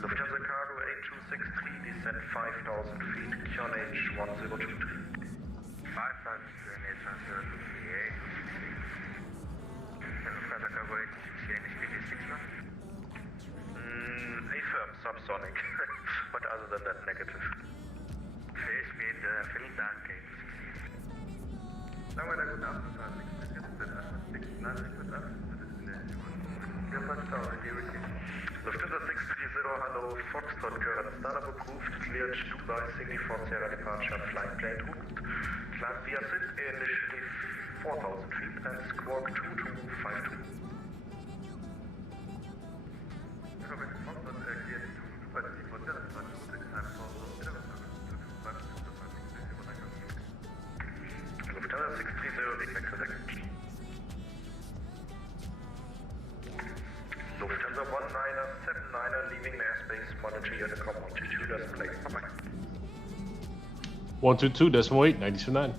Lufthansa cargo A263, descent 5,000 feet, QNH 1023. 5,000 feet, transfer to PA. And Lufthansa cargo A268, speed is 6 knots. Affirm, subsonic, but other than that, negative. Face speed, fill tank, now when I go down to Lufthansa 630, hello, Foxtrot, current startup approved, cleared Dubai, Sydney for Sierra departure, flight plane route, climb via SIT, initially 4,000 feet, and squawk 2252. Lufthansa 630, feedback correct. Lufthansa 1979er, leaving airspace, monitor unit com 122, display. Bye-bye. 122.8, 92.9.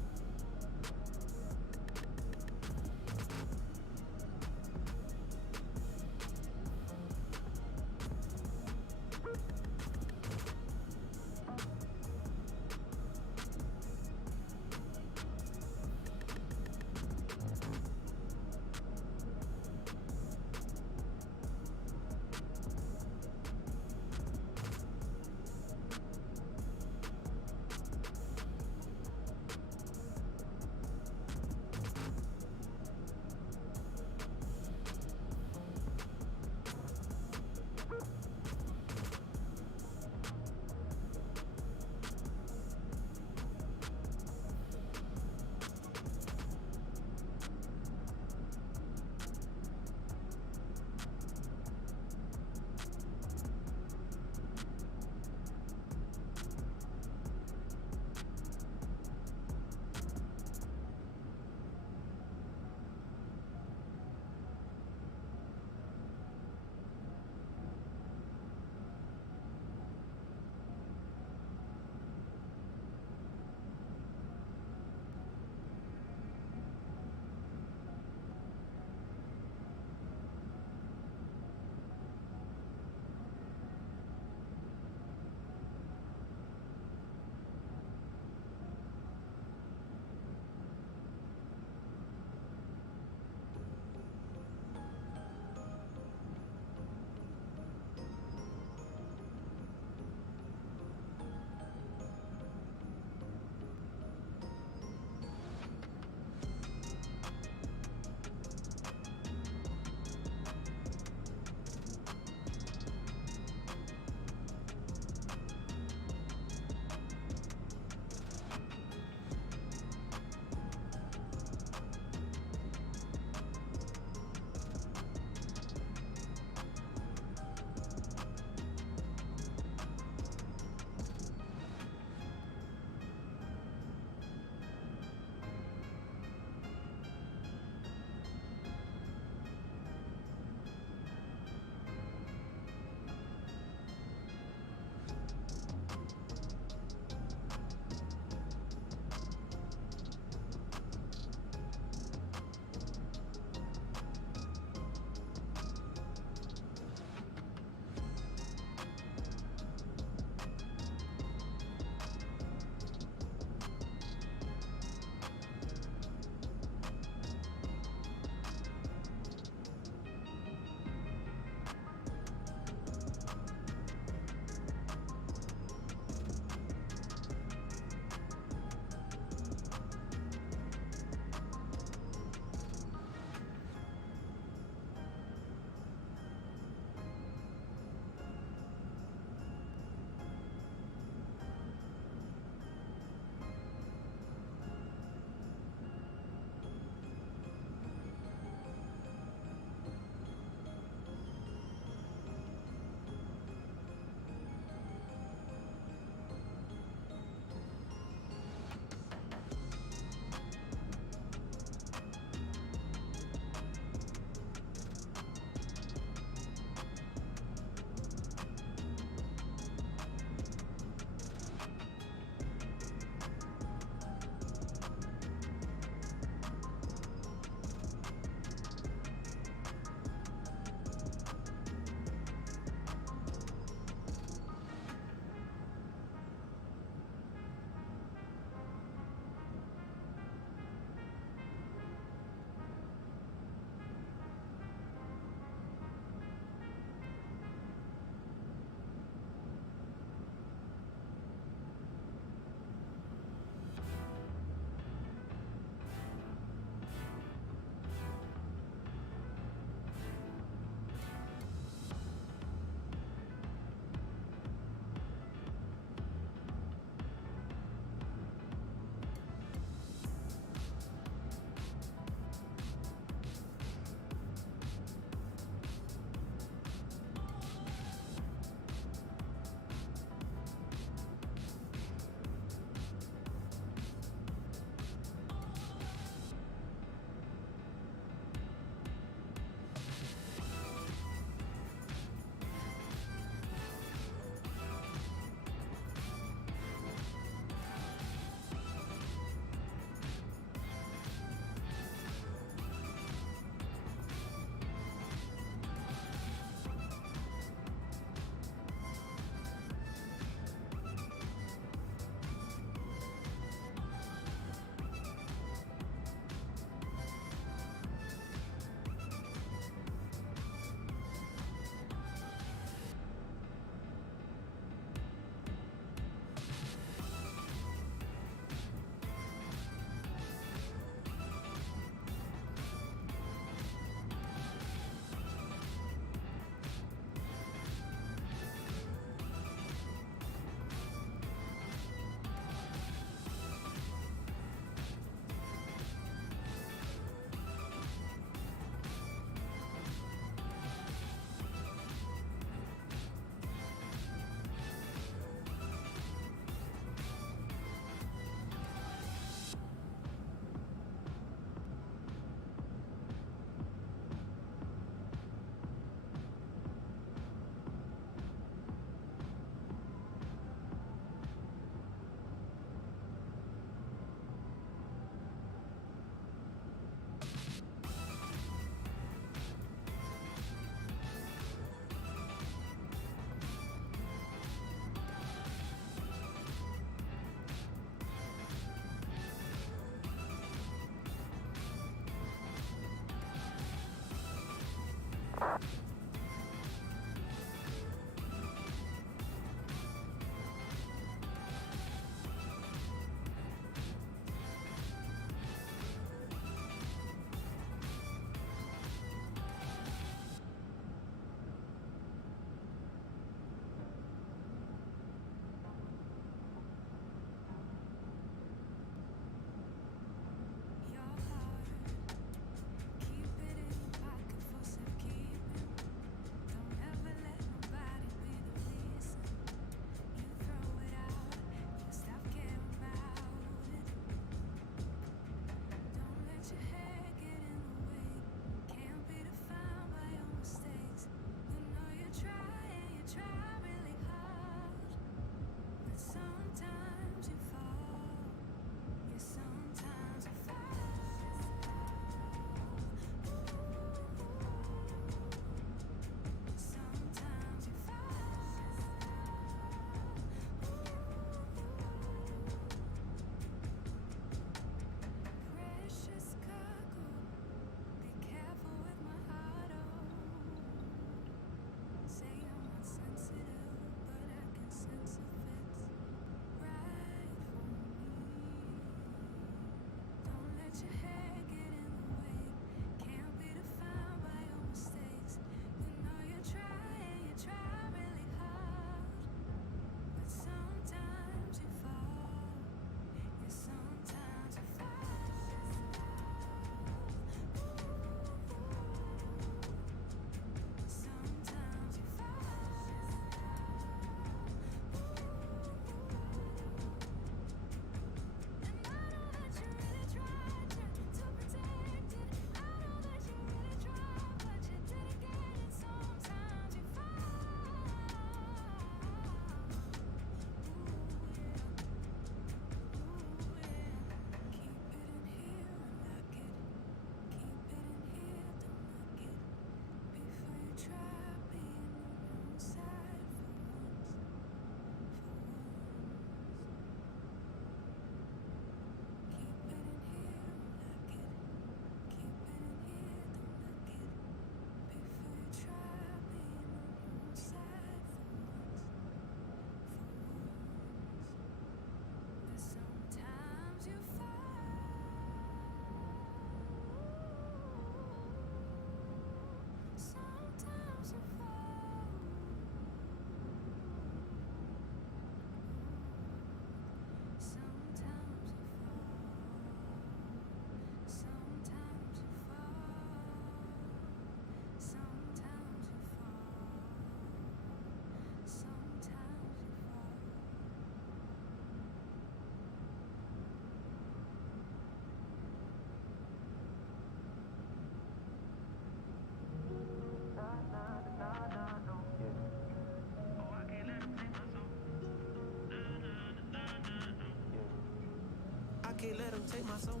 take my soul.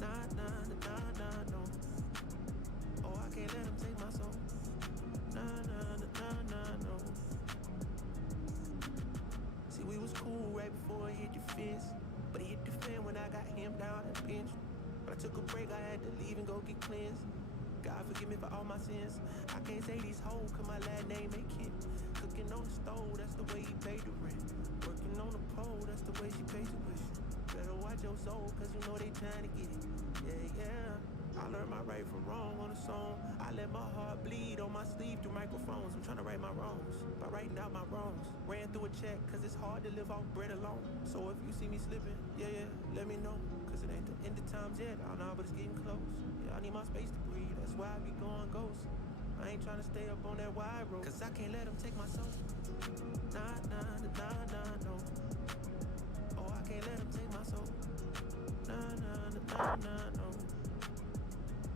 Nah, nah, nah, nah, no. Oh, I can't let them take my soul. Nah, nah, nah, nah, no. See, we was cool right before it hit the fence, but it hit the fan when I got him down at the bench. But I took a break, I had to leave and go get cleansed. God forgive me for all my sins. I can't say these hoes, cause my last name ain't Kent. Cooking on the stove, that's the way he paid the rent. Working on the pole, that's the way she pays tuition. Better watch your soul, cause you know they trying to get it. Yeah, yeah. I learned my right from wrong on a song. I let my heart bleed on my sleeve through microphones. I'm trying to right my wrongs by writing out my wrongs. Ran through a check, cause it's hard to live off bread alone. So if you see me slipping, yeah, yeah, let me know. Cause it ain't the end of times yet, I know, but it's getting close. Yeah, I need my space to breathe, that's why I be going ghost. I ain't trying to stay up on that wide road, cause I can't let them take my soul. Nah, nah, nah, nah, no. Oh, I can't let them take my soul. Nah, nah, nah, nah, no.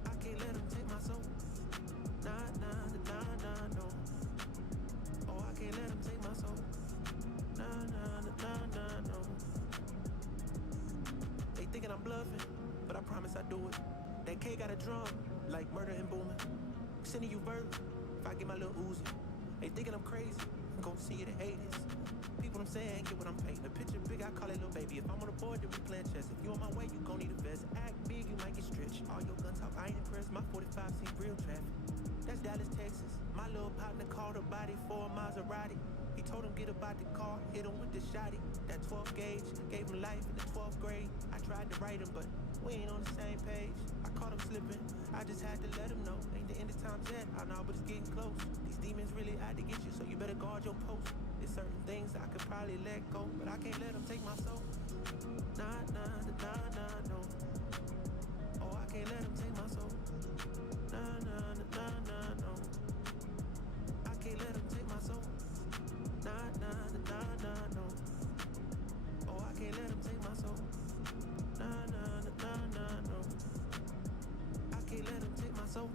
I can't let them take my soul. Nah, nah, nah, nah, no. Oh, I can't let them take my soul. Nah, nah, nah, nah, no. They thinking I'm bluffing, but I promise I do it. That K got a drum, like murder and booming. Sending you verse, if I get my little Uzi. They thinking I'm crazy, I'm gon' see the haters. People I'm saying, get what I'm painting. A picture big, I call it little baby. If I'm on the board, then we playing chess. If you on my way, you gon' need a vest. Act big, you might get stretched. All your gun talk, I ain't impressed. My 45 see real traffic. That's Dallas, Texas. My little partner called a body for a Maserati. He told him get about the car, hit him with the shotty. That 12 gauge, gave him life in the 12th grade. I tried to write him, but we ain't on the same page. I caught him slipping, I just had to let him know. Ain't the end of times yet, I know, but it's getting close. These demons really out to get you, so you better guard your post. There's certain things I could probably let go, but I can't let them take my soul. Nah, nah, nah, nah, no. Oh, I can't let them take my soul. Nah, nah, nah, nah, no. I can't let them take my soul. Nah, nah, nah, nah, no. Oh, I can't let them take my soul. Nah, nah, nah, nah, no. I can't let them take my soul.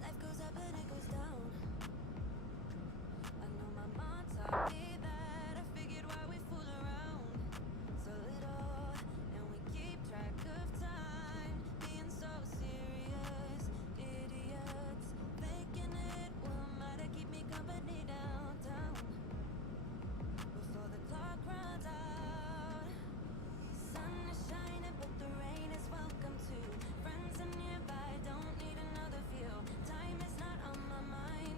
Life goes up and it goes down. I know my mom taught me that. I figured why we fool around so little, and we keep track of time, being so serious. Idiots faking it will matter, keep me company downtown before the clock runs out. Sun is shining, but the rain is welcome too. Friends are nearby, don't need another view. Time is not on my mind,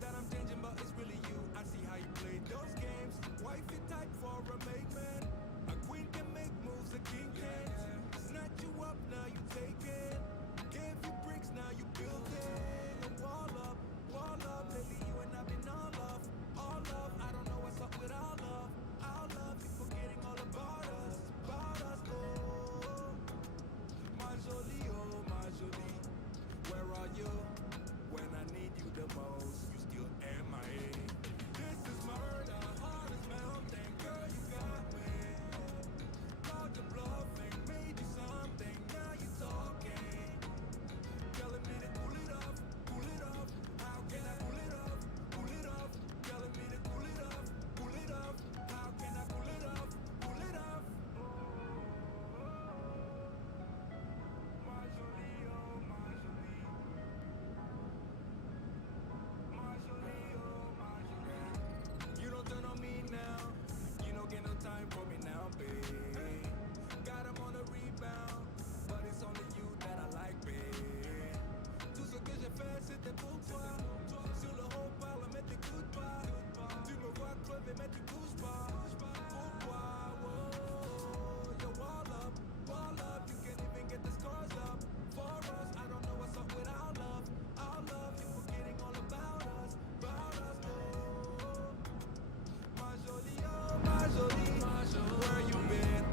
that I'm changing, but it's really you. I see how you play those games. Wifey type for a make man. A queen can make moves, a king can't. Snatch you up, now you take it. Gave you bricks, now you building. A wall up, lately you and I've been all love, all love. I don't know what's up with our love, you forgetting all about us, oh. My jolie, oh my jolie, where are you? When I need you the most, you still MIA. This is murder, heart is melting, girl you got me. Called the bluff and made you something, now you talking. Telling me to cool it off, how can I cool it off, telling me to cool it off, how can I cool it off, My jolie, oh my jolie, my jolie, oh my jolie. You don't turn on me now, you don't get no time for me now, babe. Got him on the rebound, but it's only you that I like, babe. Tout ce que j'ai fait c'était pour toi. Sur le haut parle mais t'écoutes pas. Tu me vois crever mais tu bouges pas. Pourquoi? Whoa, yo wall up, you can't even get the scars up. For us, I don't know what's up with our love, you forgetting all about us, oh. My jolie, oh my jolie, where you been?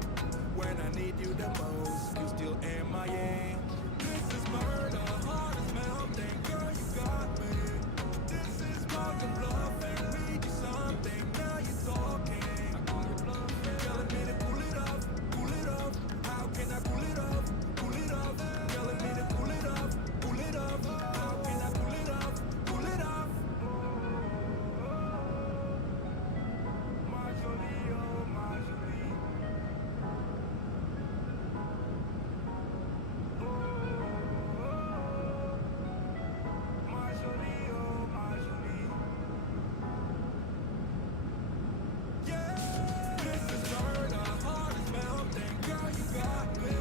When I need you the most, you still MIA. This is murder, heart is melting, girl you got me. This is more than bluffing, read you something, now you talking. I call you bluffing, telling me to cool it off, how can I cool it off, telling me to cool it off, how can I cool it off, My jolie, oh my jolie, my jolie, oh my jolie. Yeah, this is murder, heart is melting, girl you got me.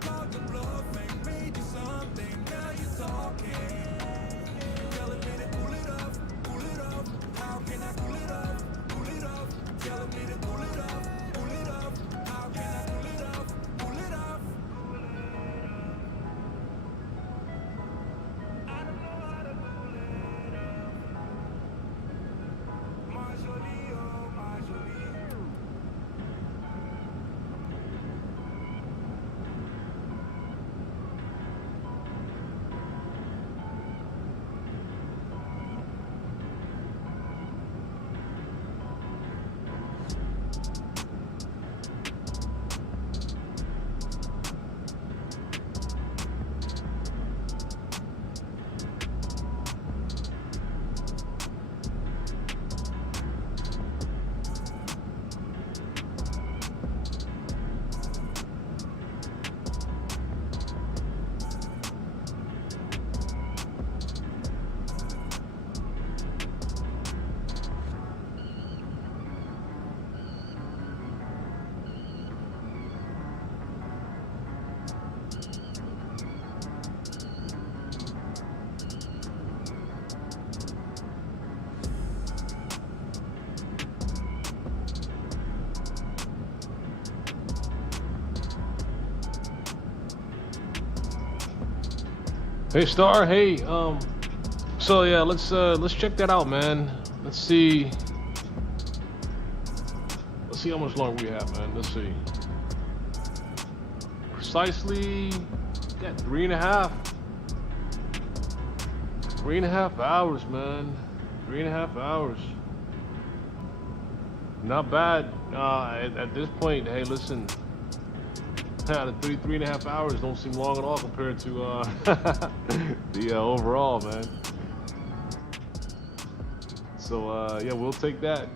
Called the bluff and made you something, now you talking. Telling me to cool it off, how can I cool it off, telling me to cool it off, how can I cool it off, I don't know how to cool it off. My jolie, oh my jolie. Hey Star, hey, so yeah, let's check that out, man. Let's see how much longer we have, man. Let's see. Precisely, yeah, 3.5 hours, man. 3.5 hours. Not bad. At this point, hey, listen. The 3.5 hours don't seem long at all compared to the overall, man. So yeah, we'll take that.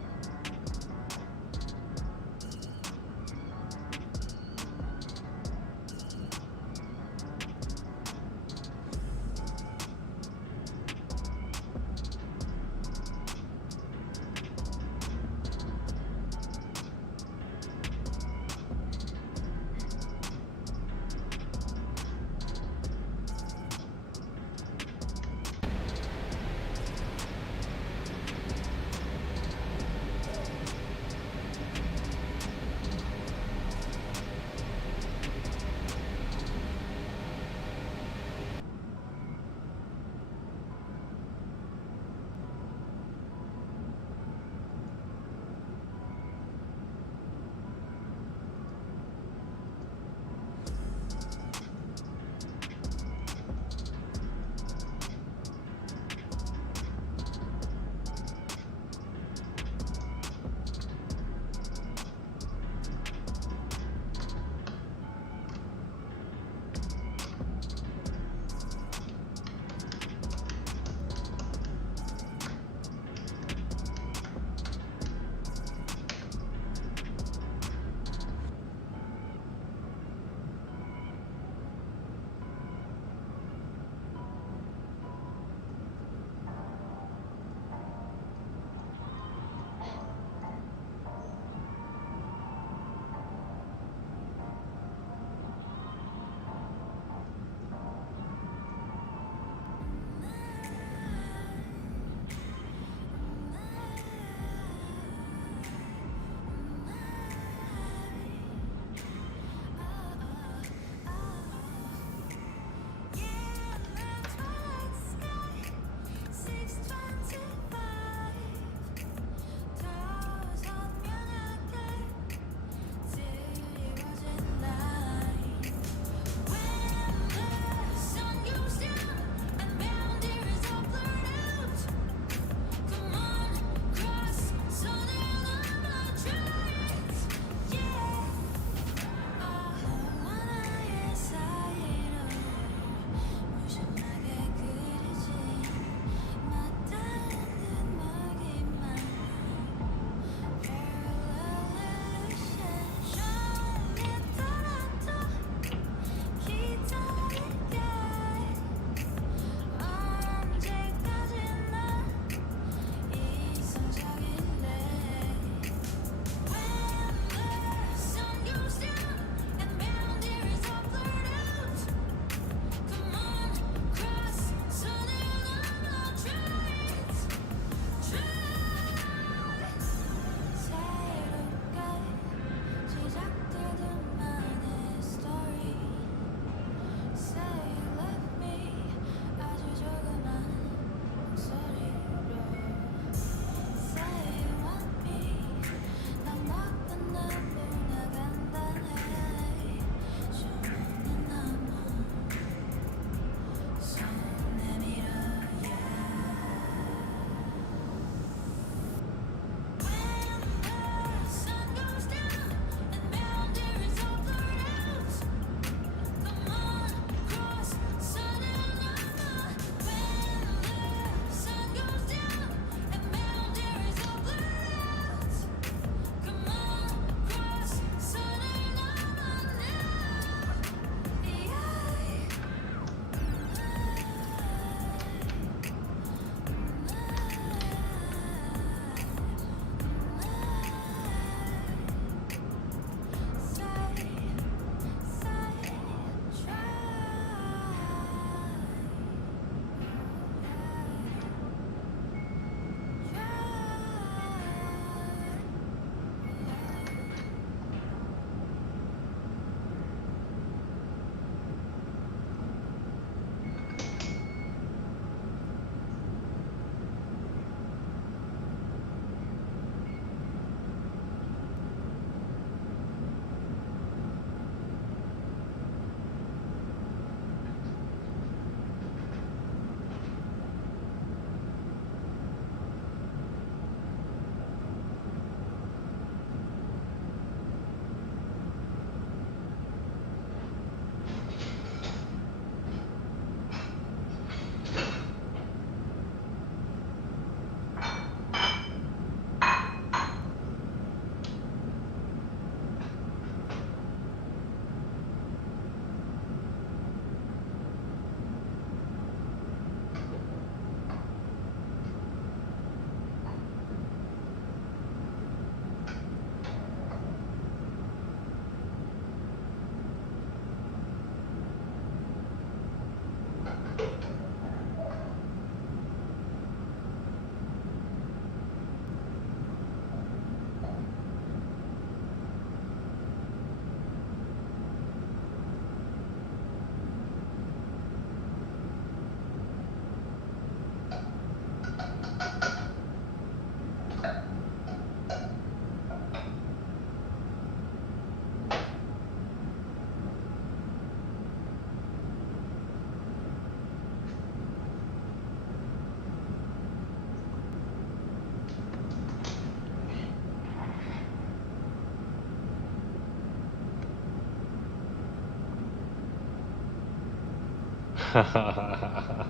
The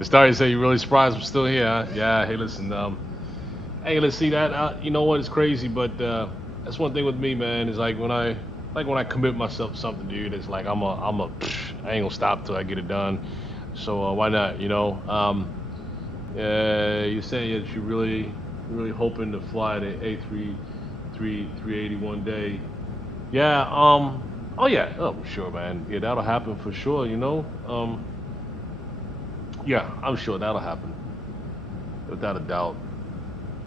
starter say you really surprised I'm still here. Huh? Yeah. Hey, listen. Hey, let's see that. You know what? It's crazy, but that's one thing with me, man. Is like when I commit myself to something, dude. It's like I ain't gonna stop till I get it done. So why not? You know. You say that you're really hoping to fly the A380 one day. Yeah. Oh yeah. Oh sure, man. Yeah, that'll happen for sure. You know. Yeah, I'm sure that'll happen without a doubt.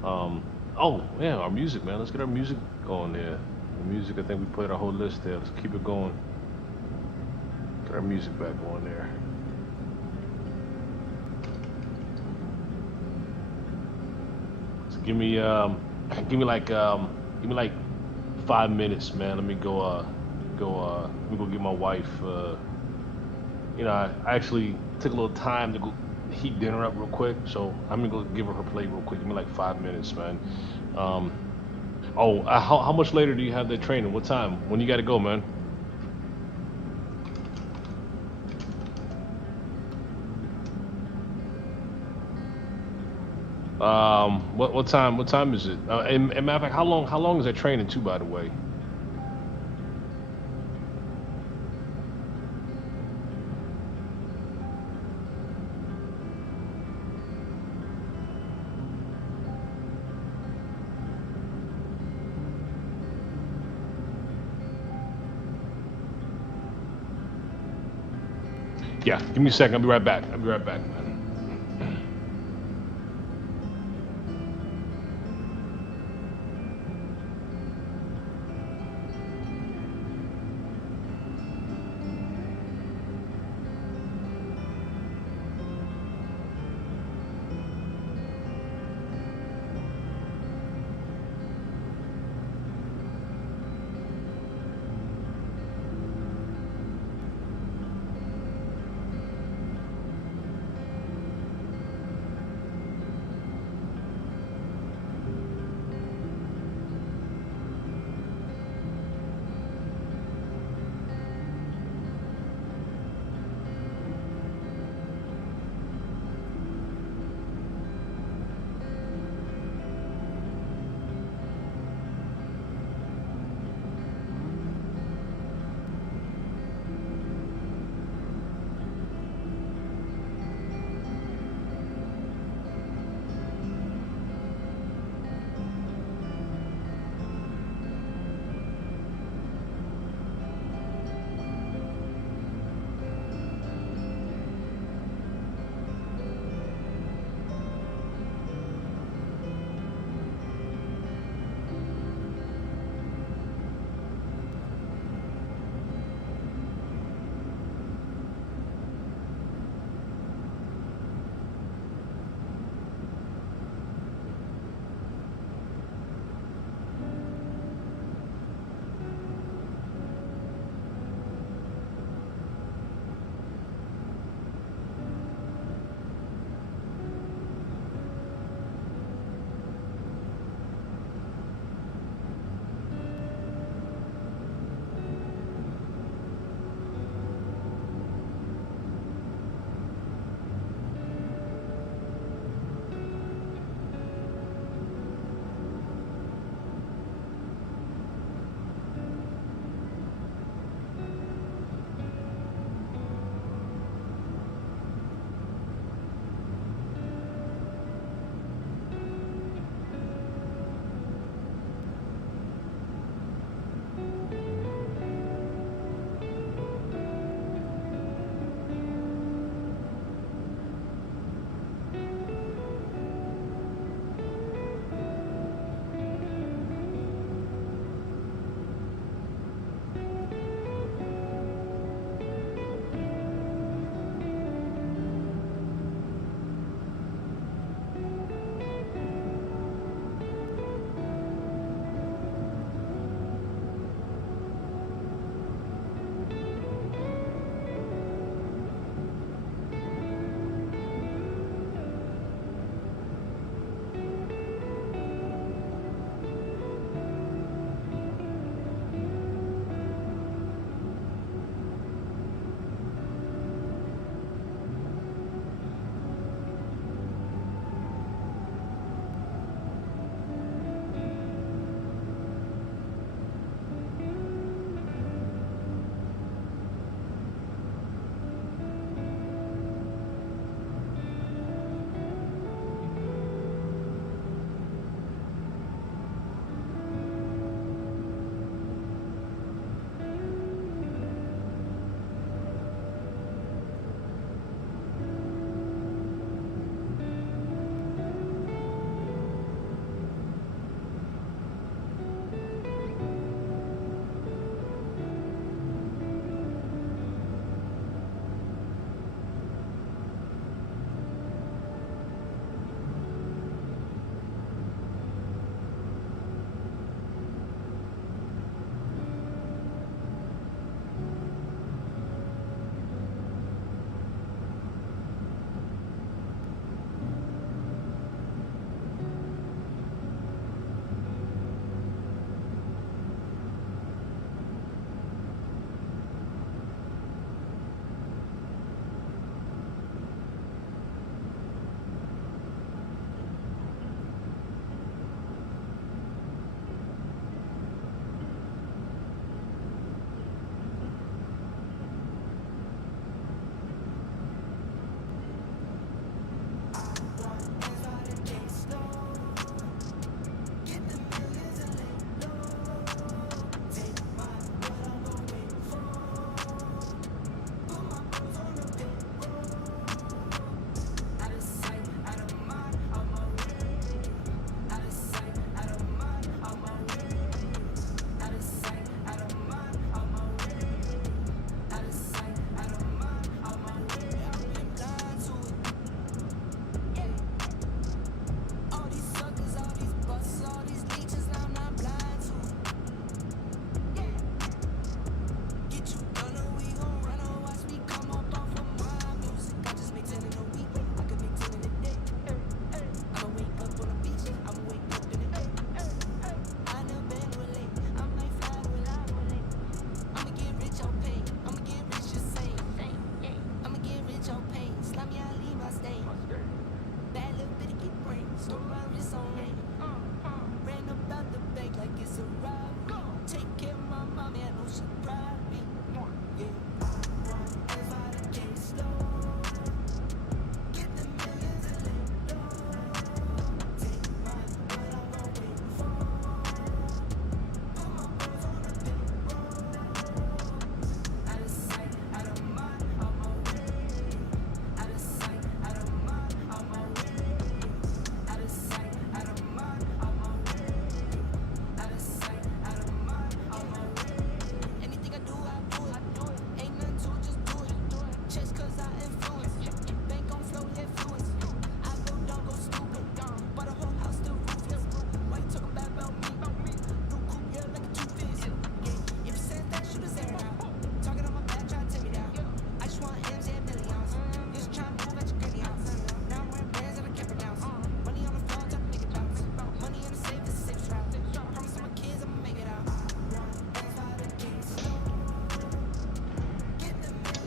Um, oh yeah, our music, man. Let's get our music going there. The music. I think we played our whole list there. Let's keep it going. Get our music back going there. So give me like 5 minutes, man. Let me let me go get my wife. I actually took a little time to go heat dinner up real quick, so I'm gonna go give her plate real quick. Give me like 5 minutes, man. Um, how much later do you have that training? What time? When you gotta go, man? What time? What time is it? And matter of fact, how long is that training too? By the way. Yeah, give me a second. I'll be right back. I'll be right back, man.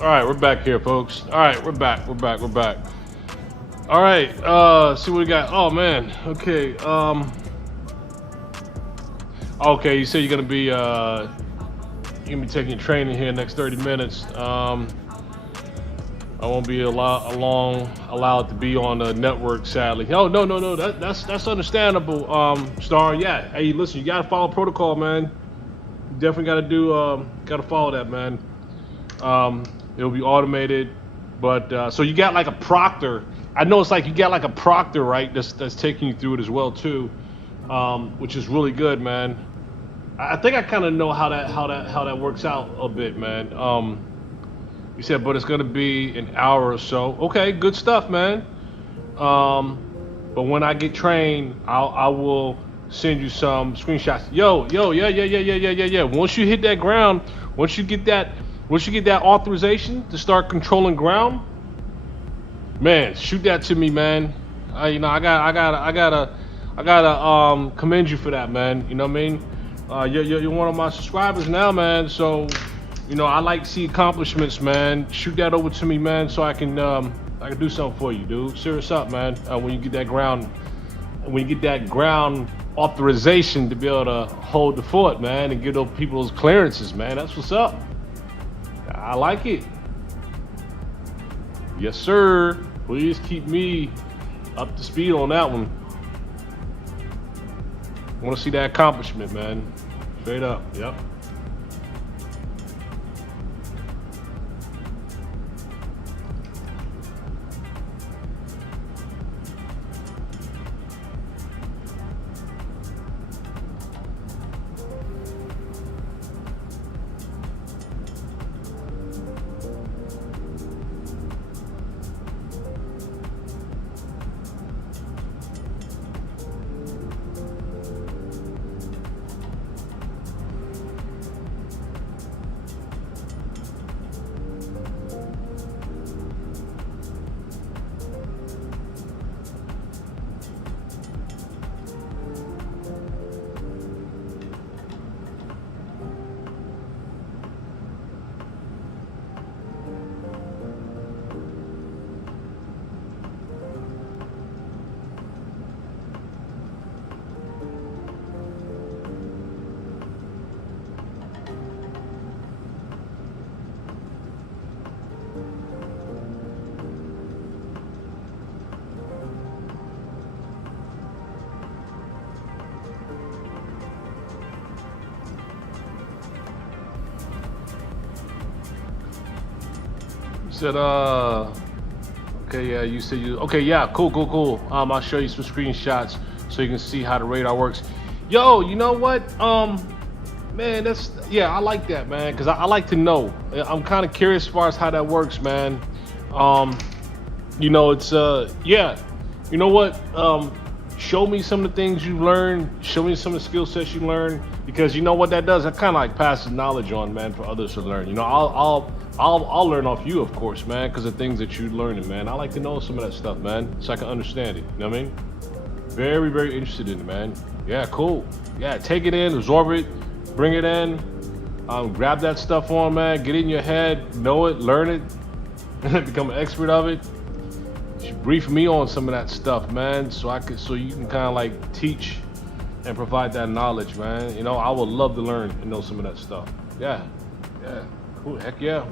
All right, we're back here, folks. All right, we're back. All right, see what we got. Oh man, okay. Okay, you said you're gonna be taking training here next 30 minutes. I won't be allowed to be on the network, sadly. Oh no, that's understandable. Star, yeah. Hey, listen, you gotta follow protocol, man. You definitely gotta follow that, man. It'll be automated, but so you got like a proctor. I know it's like you got like a proctor, right? That's taking you through it as well too, which is really good, man. I think I kind of know how that works out a bit, man. You said, but it's gonna be an hour or so. Okay, good stuff, man. But when I get trained, I will send you some screenshots. Yeah. Once you hit that ground, once you get that authorization to start controlling ground, man, shoot that to me, man. I gotta commend you for that, man. You know what I mean? You're one of my subscribers now, man. So, you know, I like to see accomplishments, man. Shoot that over to me, man, so I can do something for you, dude. Serious up, man. When you get that ground authorization to be able to hold the fort, man, and give those people those clearances, man. That's what's up. I like it. Yes, sir. Please keep me up to speed on that one. I want to see that accomplishment, man. Straight up. Yep. Said, okay, yeah, you said okay, yeah, cool. I'll show you some screenshots so you can see how the radar works. Yo, you know what? Man, I like that, man, because I like to know. I'm kind of curious as far as how that works, man. You know, it's, yeah, you know what? Show me some of the things you learned. Show me some of the skill sets you learned, because you know what that does? That kind of like passes knowledge on, man, for others to learn. You know, I'll learn off you, of course, man, because of things that you're learning, man. I like to know some of that stuff, man, so I can understand it. You know what I mean? Very, very interested in it, man. Yeah, cool. Yeah, take it in, absorb it, bring it in, grab that stuff on, man. Get it in your head, know it, learn it, become an expert of it. You should brief me on some of that stuff, man, so you can kind of like teach and provide that knowledge, man. You know, I would love to learn and know some of that stuff. Yeah, cool. Heck yeah.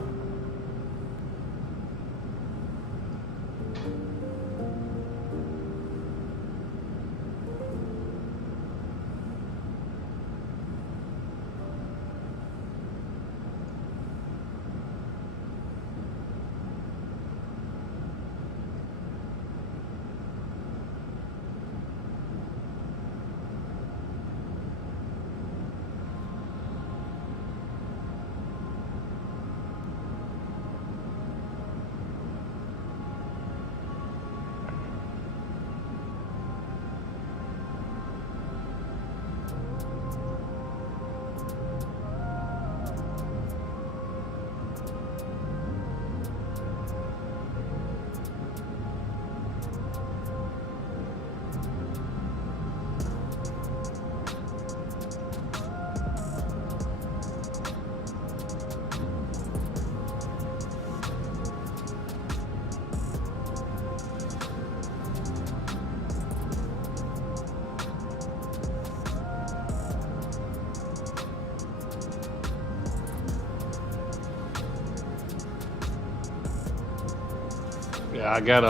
Yeah, I got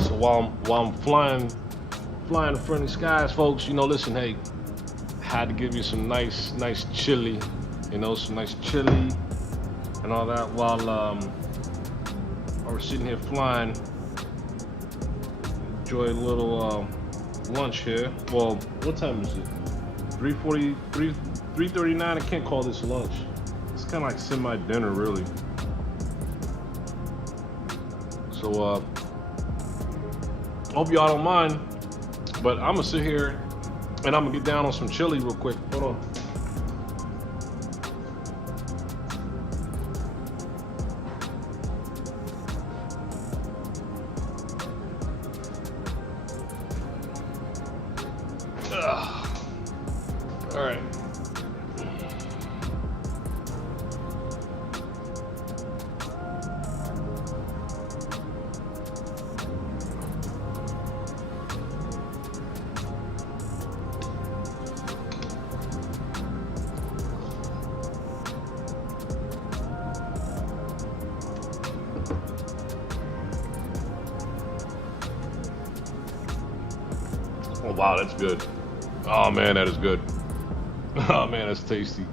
so while I'm flying the friendly skies, folks, you know, listen, hey, had to give you some nice chili, you know, some nice chili and all that while I was sitting here flying. Enjoy a little lunch here. Well, what time is it? 3:40, 3:39. I can't call this lunch. It's kind of like semi-dinner, really. So hope y'all don't mind, but I'm gonna sit here and I'm gonna get down on some chili real quick. Hold on. All right. Oh wow, that's good. Oh man, that is good. Oh man, that's tasty.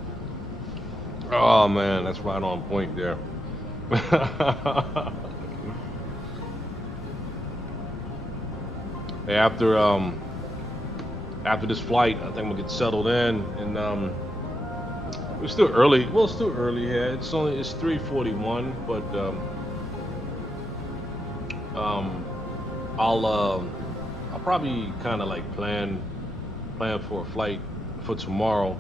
Oh man, that's right on point there. Hey, after this flight, I think I'm gonna get settled in, and it's still early. Well, it's still early here. It's 3:41, but I'll probably kind of like plan for a flight for tomorrow.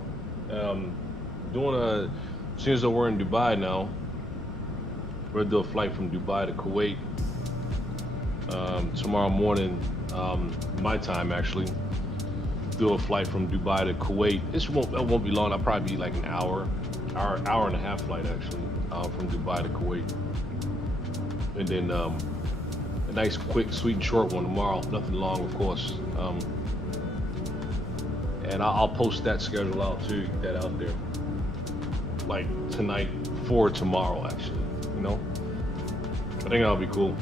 Seeing as though we're in Dubai now, we're gonna do a flight from Dubai to Kuwait tomorrow morning, my time actually. Do a flight from Dubai to Kuwait. It won't be long. I'll probably be like an hour and a half flight actually from Dubai to Kuwait, and then a nice, quick, sweet, and short one tomorrow. Nothing long, of course. And I'll post that schedule out too. Get that out there, like tonight for tomorrow, actually. You know, I think that'll be cool.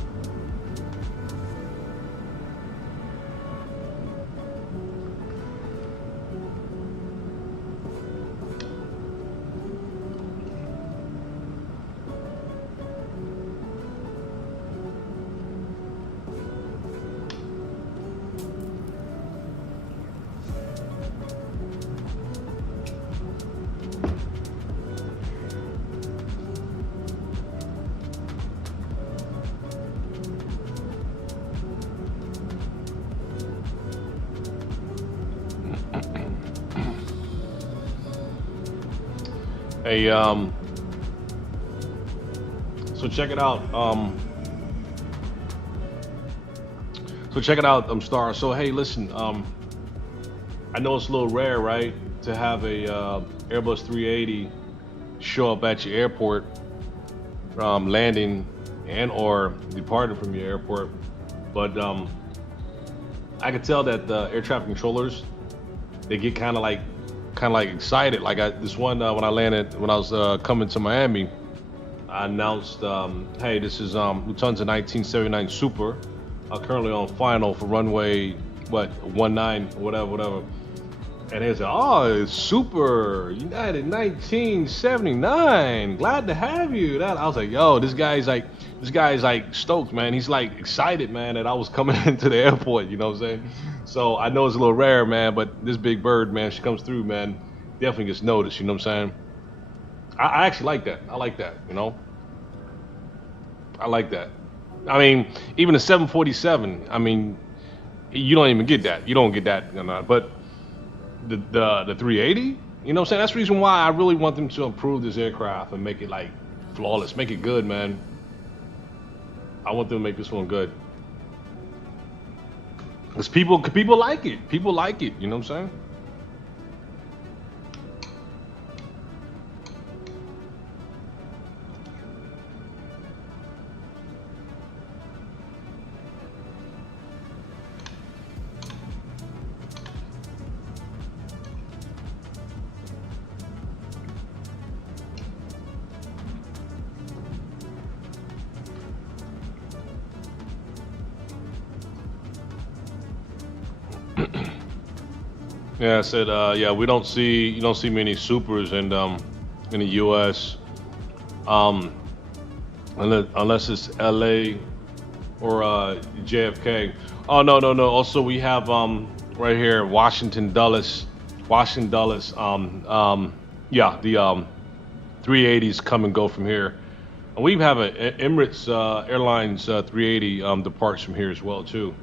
Hey, so check it out. Star. So hey, listen. I know it's a little rare, right, to have a Airbus 380 show up at your airport, landing and or departing from your airport. But I could tell that the air traffic controllers, they get kind of like excited. Like this one when I was coming to Miami, I announced, hey, this is Lufthansa 1979 Super, currently on final for runway 19 whatever. And they said, oh, it's Super United 1979. Glad to have you. I was like, yo, this guy's like stoked, man. He's like excited, man, that I was coming into the airport. You know what I'm saying? So I know it's a little rare, man, but this big bird, man, she comes through, man, definitely gets noticed. You know what I'm saying? I actually like that. I like that. You know, I like that. I mean, even the 747. I mean, you don't even get that. You don't get that, you know, but the 380. You know what I'm saying? That's the reason why I really want them to improve this aircraft and make it like flawless, make it good, man. I want them to make this one good. Because people like it. People like it. You know what I'm saying? Yeah, I said, yeah, you don't see many supers in the U.S. Um, unless it's L.A. or JFK. Oh no, no, no. Also, we have right here Washington Dulles, Washington Dulles. Yeah, the 380s come and go from here. And we have a Emirates Airlines 380 departs from here as well too.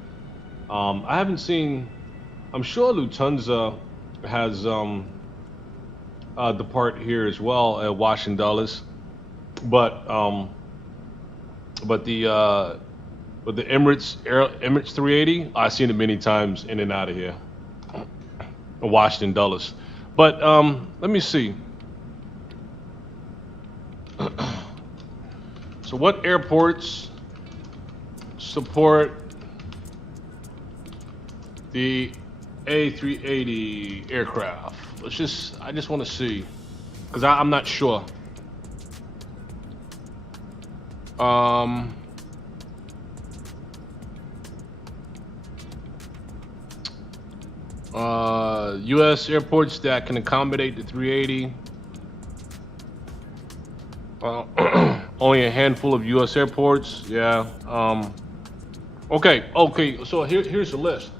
I haven't seen. I'm sure Lufthansa has depart here as well at Washington Dulles, but but the uh, but the Emirates 380, I've seen it many times in and out of here, Washington Dulles. But let me see. So what airports support the A380 aircraft? I just want to see, because I'm not sure. U.S. airports that can accommodate the 380. Only a handful of U.S. airports. Yeah. Okay. Okay. So here's the list.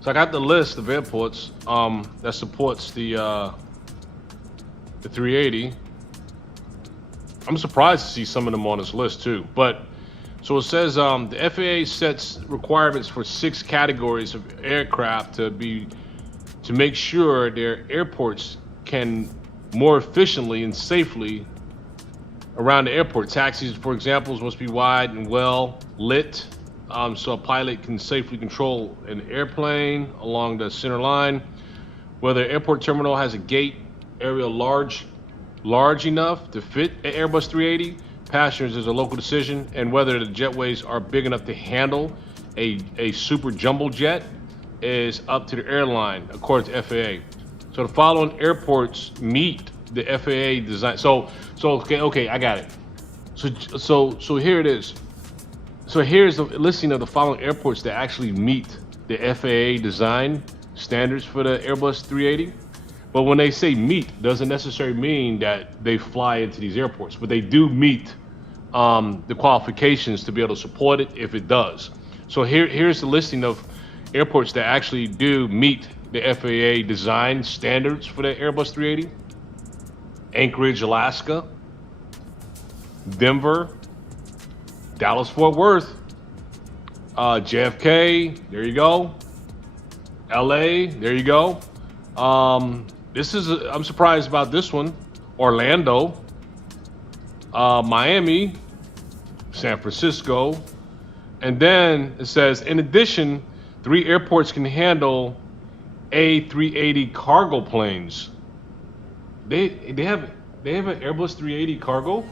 So I got the list of airports that supports the 380. I'm surprised to see some of them on this list too. But so it says the FAA sets requirements for 6 categories of aircraft to make sure their airports can more efficiently and safely around the airport. Taxis, for example, must be wide and well lit, so a pilot can safely control an airplane along the center line. Whether airport terminal has a gate area large enough to fit an Airbus 380 passengers is a local decision, and whether the jetways are big enough to handle a super jumbo jet is up to the airline, according to FAA. So the following airports meet the FAA design. So okay, I got it. So here it is. So here's the listing of the following airports that actually meet the FAA design standards for the Airbus 380. But when they say meet, doesn't necessarily mean that they fly into these airports, but they do meet the qualifications to be able to support it if it does. So here's the listing of airports that actually do meet the FAA design standards for the Airbus 380. Anchorage, Alaska, Denver, Dallas Fort Worth, JFK, there you go. LA, there you go. I'm surprised about this one. Orlando, Miami, San Francisco, and then it says, in addition, 3 airports can handle A380 cargo planes. They have an Airbus 380 cargo.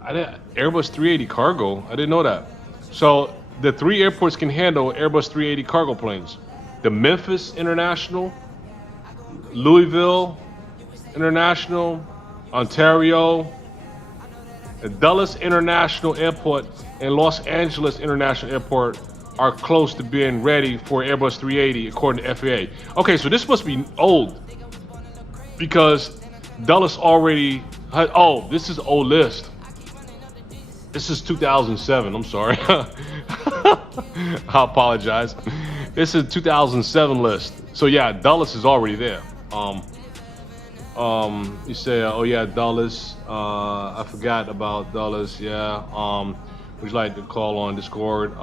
Airbus 380 cargo. I didn't know that. So the 3 airports can handle Airbus 380 cargo planes. The Memphis International, Louisville International, Ontario, the Dulles International Airport, and Los Angeles International Airport are close to being ready for Airbus 380 according to FAA. Okay, so this must be old because Dulles already had, oh, this is an old list. This is 2007, I'm sorry. I apologize. This is 2007 list. So yeah, Dulles is already there. You say, oh yeah, Dulles. I forgot about Dulles. Yeah. Would you like to call on Discord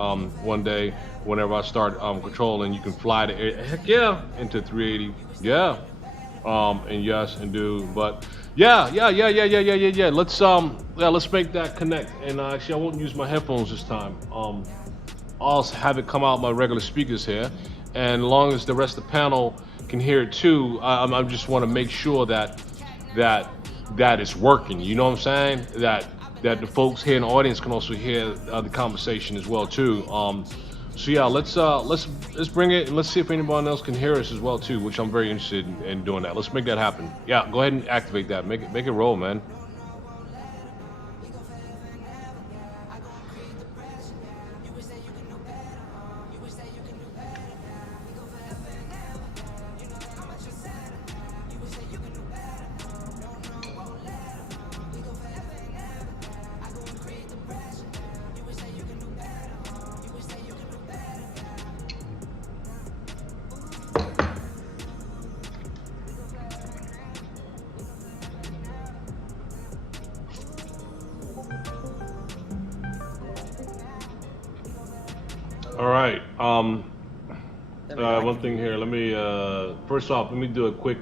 one day whenever I start controlling? You can fly the air. Heck yeah, into 380. Yeah. And yes, and do. But yeah. Let's make that connect. And actually, I won't use my headphones this time. I'll have it come out my regular speakers here, and as long as the rest of the panel can hear it too, I just want to make sure that it's working. You know what I'm saying? That the folks here in the audience can also hear the conversation as well too. So yeah, let's bring it and let's see if anyone else can hear us as well too, which I'm very interested in doing that. Let's make that happen. Yeah, go ahead and activate that. Make it roll, man. Um, There we go. I one can thing hear here. you. Let me first off, let me do a quick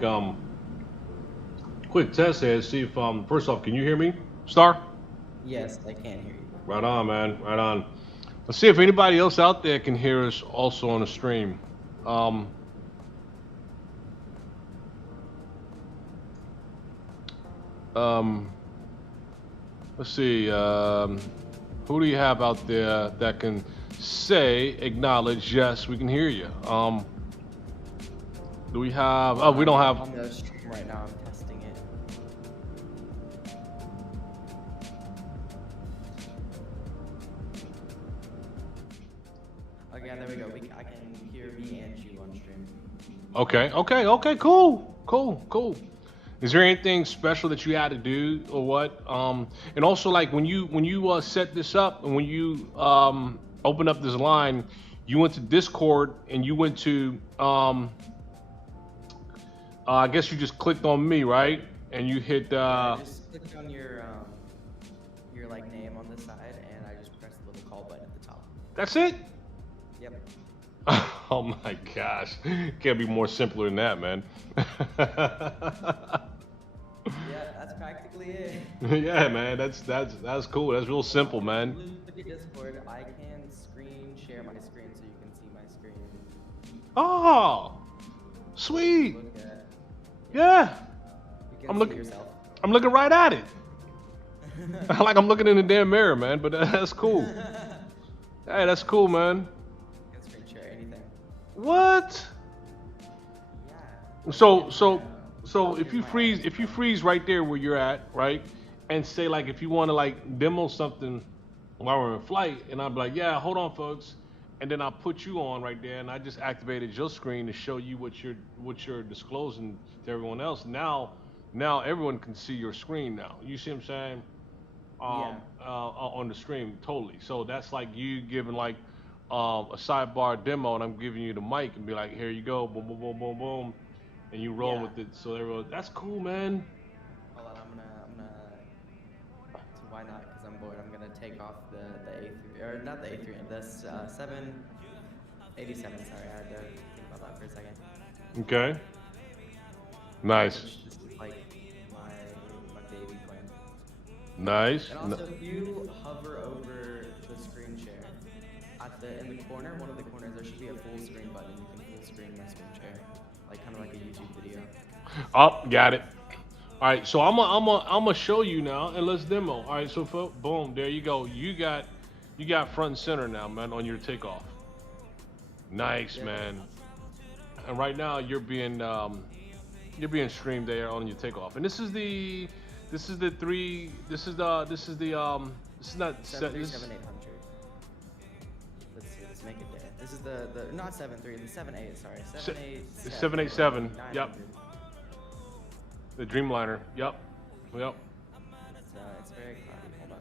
test here. See if first off, can you hear me, Star? Yes, I can hear you. Right on, man. Right on. Let's see if anybody else out there can hear us also on the stream. Um, um, let's see. Who do you have out there that can say, acknowledge, yes, we can hear you? Do we have? Oh, we don't have. On the stream right now. I'm testing it. Okay, there we go. I can hear me and you on stream. Okay. Cool. Is there anything special that you had to do or what? And also like when you set this up and when you open up this line, you went to Discord and you went to I guess you just clicked on me, right? And you hit Yeah, I just clicked on your like name on the side, and I just pressed the little call button at the top. that's it? Yep. Oh my gosh. Can't be more simpler than that, man. Yeah, that's practically it. Yeah, man, that's cool. That's real simple, man. Look at Discord. I can screen share my screen so you can see my screen. Oh, sweet. Look at. Yeah. You can I'm see looking. yourself. I'm looking right at it. Like I'm looking in the damn mirror, man. But that's cool. Hey, that's cool, man. You can screen share anything. What? Yeah. So if you freeze right there where you're at, right, and say like if you want to like demo something while we're in flight, and I'm like, yeah, hold on, folks, and then I'll put you on right there, and I just activated your screen to show you what you're disclosing to everyone else. Now everyone can see your screen now. You see what I'm saying? Yeah. On the stream, totally. So that's like you giving like a sidebar demo, and I'm giving you the mic and be like, here you go, boom, boom, boom, boom, boom, and you roll Yeah. with it. So everyone, that's cool, man. Hold on, I'm gonna. So why not? Because I'm bored. I'm gonna take off the A3 or not the A3, the 787. Sorry, I had to think about that for a second. Okay. Nice. Which is like my baby plane. Nice. And also, if you hover over the screen share, in the corner, one of the corners, there should be a full screen button. You can full screen my screen share, like kind of like a YouTube video. Oh, got it. All right, so I'm gonna show you now, and let's demo. All right, so boom, there you go. You got front and center now, man, on your takeoff. Nice, Yeah. man. And right now you're being streamed there on your takeoff. And this is not 737-800. Let's see, let's make it there. This is the not 7.3, the 7.8. Sorry, 7.8. 787. Yep. 900. The Dreamliner. Yep. It's very cloudy. Hold on.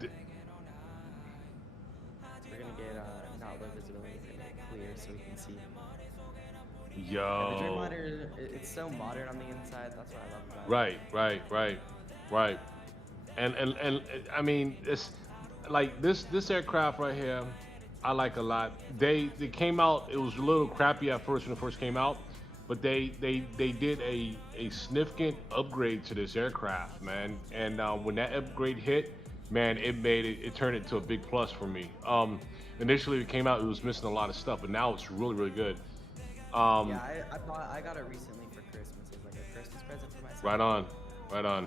We're gonna get not low visibility. We're gonna get clear so we can see. The Yo. Dreamliner, it's so modern on the inside. That's what I love about it. Right. And I mean, it's like this aircraft right here, I like a lot. They came out. It was a little crappy at first when it first came out, but they did a significant upgrade to this aircraft, man. And when that upgrade hit, man, it turned it to a big plus for me. Initially it came out, it was missing a lot of stuff, but now it's really good. Yeah, I got it recently for Christmas. It's like a Christmas present for myself. Right on.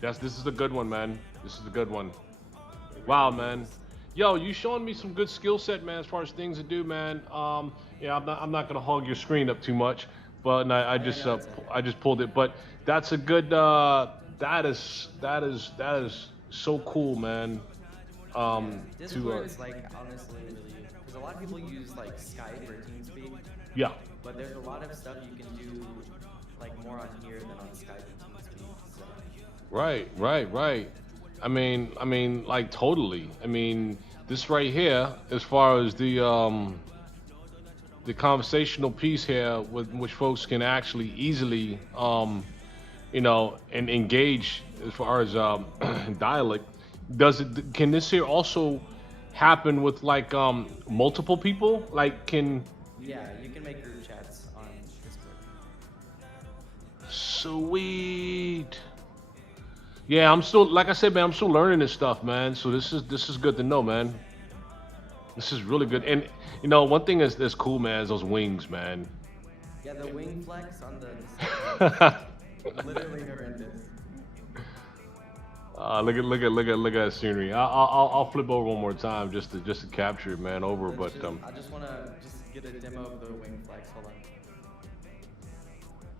This is a good one, man. This is a good one. Wow, man. Yo, you showing me some good skill set, man, as far as things to do, man. Yeah, I'm not gonna hog your screen up too much, but I just pulled it. But that's a good. That is so cool, man. This is where it's like honestly really, because a lot of people use like Skype or TeamSpeak, Yeah. but there's a lot of stuff you can do like more on here than on Skype and TeamSpeak. So. Right. I mean, like totally. I mean, this right here, as far as the conversational piece here, with which folks can actually easily, and engage as far as dialect. Can this here also happen with like multiple people? Like can Yeah, you can make group chats on Discord. Sweet. Yeah, I'm still like I said, man. I'm still learning this stuff, man. So this is good to know, man. This is really good. And you know, one thing that's cool, man, is those wings, man. Yeah, the wing flex on the seats is literally horrendous. Look at that scenery. I'll flip over one more time just to capture it, man. Over, Let's but just, I just want to just get a demo of the wing flex. Hold on.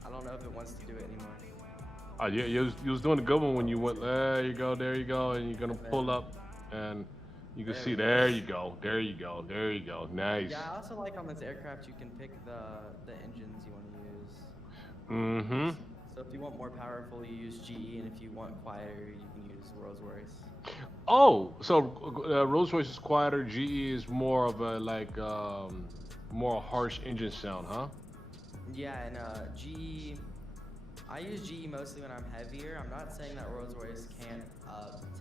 I don't know if it wants to do it anymore. yeah, you was doing a good one when you went. There you go, and you're gonna pull up, and you can There see. we go. There you go, there you go. Nice. Yeah, I also like on this aircraft you can pick the engines you want to use. Mm-hmm. So if you want more powerful, you use GE, and if you want quieter, you can use Rolls-Royce. Oh, so Rolls-Royce is quieter. GE is more of a like more harsh engine sound, huh? Yeah, and GE, I use GE mostly when I'm heavier. I'm not saying that Rolls-Royce can't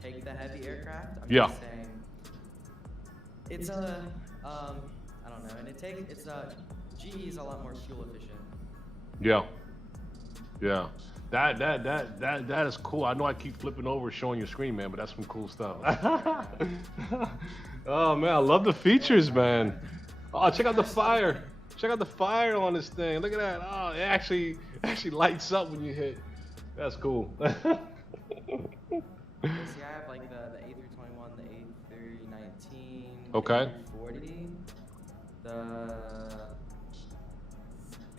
take the heavy aircraft. I'm Yeah. just saying it's I don't know, and GE is a lot more fuel efficient. Yeah. Yeah. That is cool. I know I keep flipping over showing your screen, man, but that's some cool stuff. Oh man, I love the features, man. Oh, check out the fire. Check out the fire on this thing. Look at that. Oh, it actually lights up when you hit. That's cool. See, I have like the A321, the A319, Okay. A340, the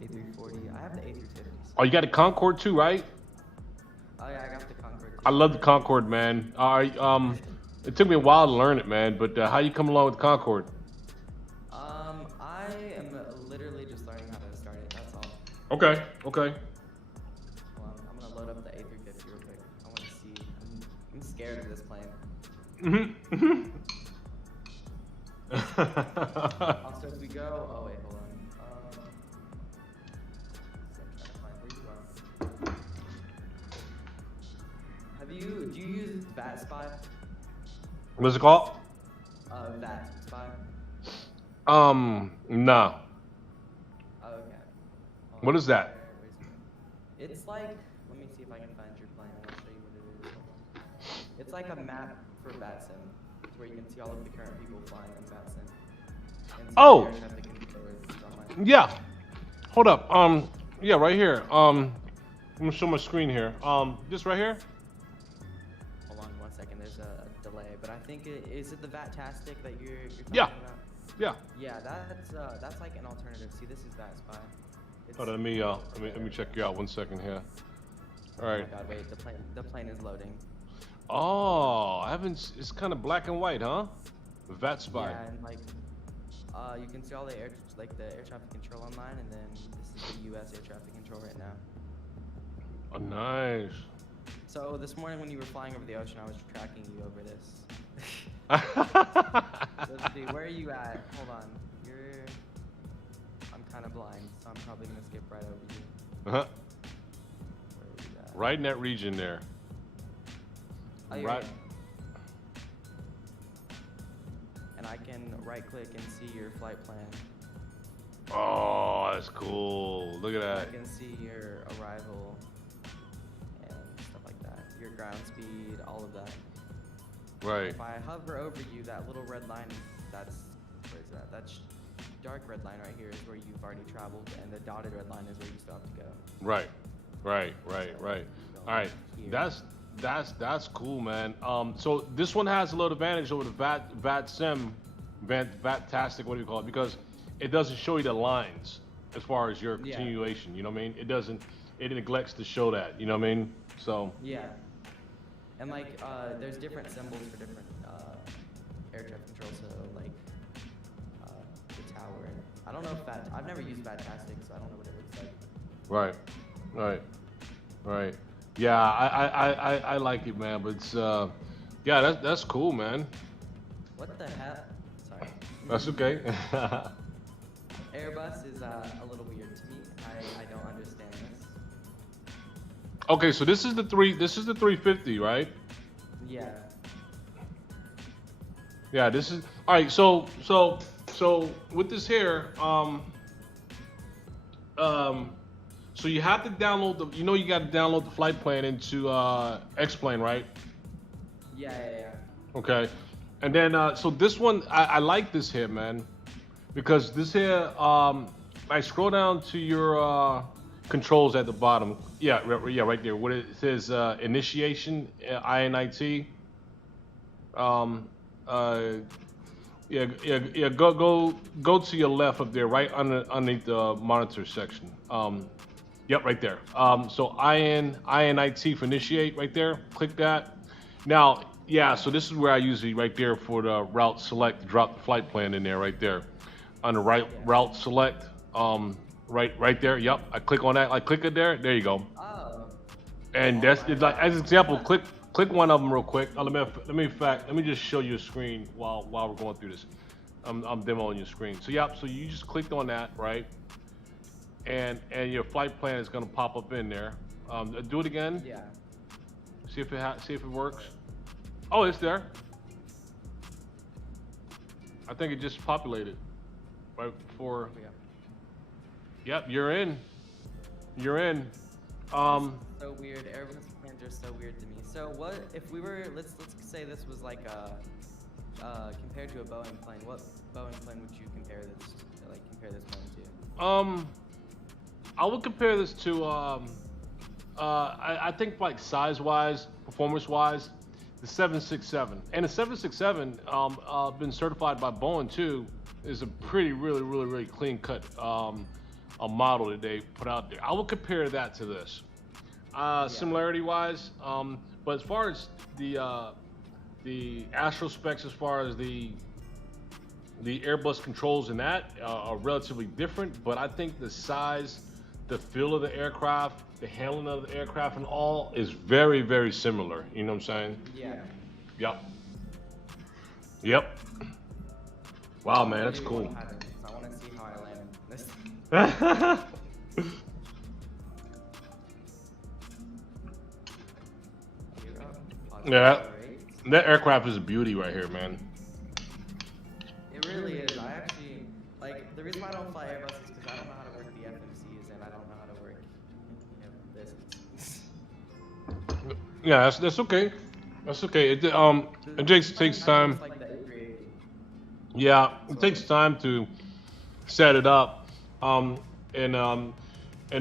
A340. I have the A350. Oh, you got a Concorde too, right? Oh yeah, I got the Concorde. I love the Concorde, man. It took me a while to learn it, man. But how you come along with Concorde? I am literally just learning how to start it. That's all. Okay. Well, I'm gonna load up the A350 real quick. I want to see. I'm scared of this plane. Also, if we go, oh wait, hold on. So I'm trying to find where you are. Do you use VAT Spy? What's it called? VAT Spy. Nah. Oh, okay. What is that? It's like, let me see if I can find your plane and I'll show you what it is. Hold on. It's like a map for VATSIM. It's where you can see all of the current people flying in VATSIM. And see Oh! the air traffic controllers online. Yeah. Hold up. Yeah, right here. I'm gonna show my screen here. Just right here. Hold on 1 second, there's a delay, but I think is it the VAT-tastic that you're talking Yeah. about? Yeah. Yeah, that's like an alternative. See, this is VAT Spy. It's, Hold on, let me check you out 1 second here. All oh right. my god, wait, the plane is loading. Oh, I haven't. It's kind of black and white, huh? VAT Spy. Yeah, and like, you can see all the air traffic control online, and then this is the U.S. air traffic control right now. Oh, nice. So this morning when you were flying over the ocean, I was tracking you over this. Let's see, where are you at? Hold on. I'm kind of blind, so I'm probably gonna skip right over you. Uh-huh. Where are you at? Right in that region there. Oh, you're Right. And I can right click and see your flight plan. Oh, that's cool. Look at I that. can see your arrival and stuff like that. Your ground speed, all of that. Right. If I hover over you, that little red line, where is that? That's dark red line right here is where you've already traveled, and the dotted red line is where you still have to go. Right. All right. Here. That's cool, man. So this one has a little advantage over the VAT-tastic, what do you call it? Because it doesn't show you the lines as far as your Yeah. continuation. You know what I mean? It neglects to show that. You know what I mean? So. Yeah. And like, there's different symbols for different air traffic control. So like, the tower. And I don't know if I've never used VAT-tastic, so I don't know what it looks like. Right. Yeah, I like it, man. But it's yeah, that's cool, man. What the hell? Sorry. That's okay. Airbus is a little weird to me. I don't understand this. Okay, so this is the 350, right? Yeah. Yeah, this is all right. So with this here, um, so you have to download the. You know, you got to download the flight plan into XPlane, right? Yeah. Okay, and then so this one, I like this here, man, because this here, I scroll down to your controls at the bottom. Yeah, yeah, right there. What it says, initiation, INIT. Um, uh, yeah. Go to your left up there, right underneath the monitor section. Yep, right there. So INIT for initiate, right there. Click that. Now, yeah. So this is where I usually right there for the route select, drop the flight plan in there, right there, on the right route select. Right there. Yep. I click on that. I click it there. There you go. Oh. And that's it's like as an example. Click one of them real quick. Let me just show you a screen while we're going through this. I'm demoing your screen. So yep. So you just clicked on that, right? And your flight plan is gonna pop up in there. Do it again. Yeah. See if it works. Oh, it's there. I think it just populated right before. Yeah. Yep, you're in. You're in. So weird. Airbus plans are so weird to me. So what if we were? Let's say this was like compared to a Boeing plane. What Boeing plane would you compare this plane to? I would compare this to I think like size-wise, performance-wise, the 767. And the 767 been certified by Boeing too, is a pretty really clean-cut a model that they put out there. I would compare that to this. Similarity-wise, but as far as the astro specs, as far as the Airbus controls and that are relatively different, but I think the size, the feel of the aircraft, the handling of the aircraft and all is very similar. You know what I'm saying? Yeah. Yep. Wow, man, that's cool. I want to see how I land this. Yeah, that aircraft is a beauty right here, man. It really is. I actually like the reason why I don't fly Airbus is because I don't know how to work the FMCs and I don't know how to work this. Yeah, that's okay. That's okay. It takes time. Like the A380. Yeah, it takes time to set it up, and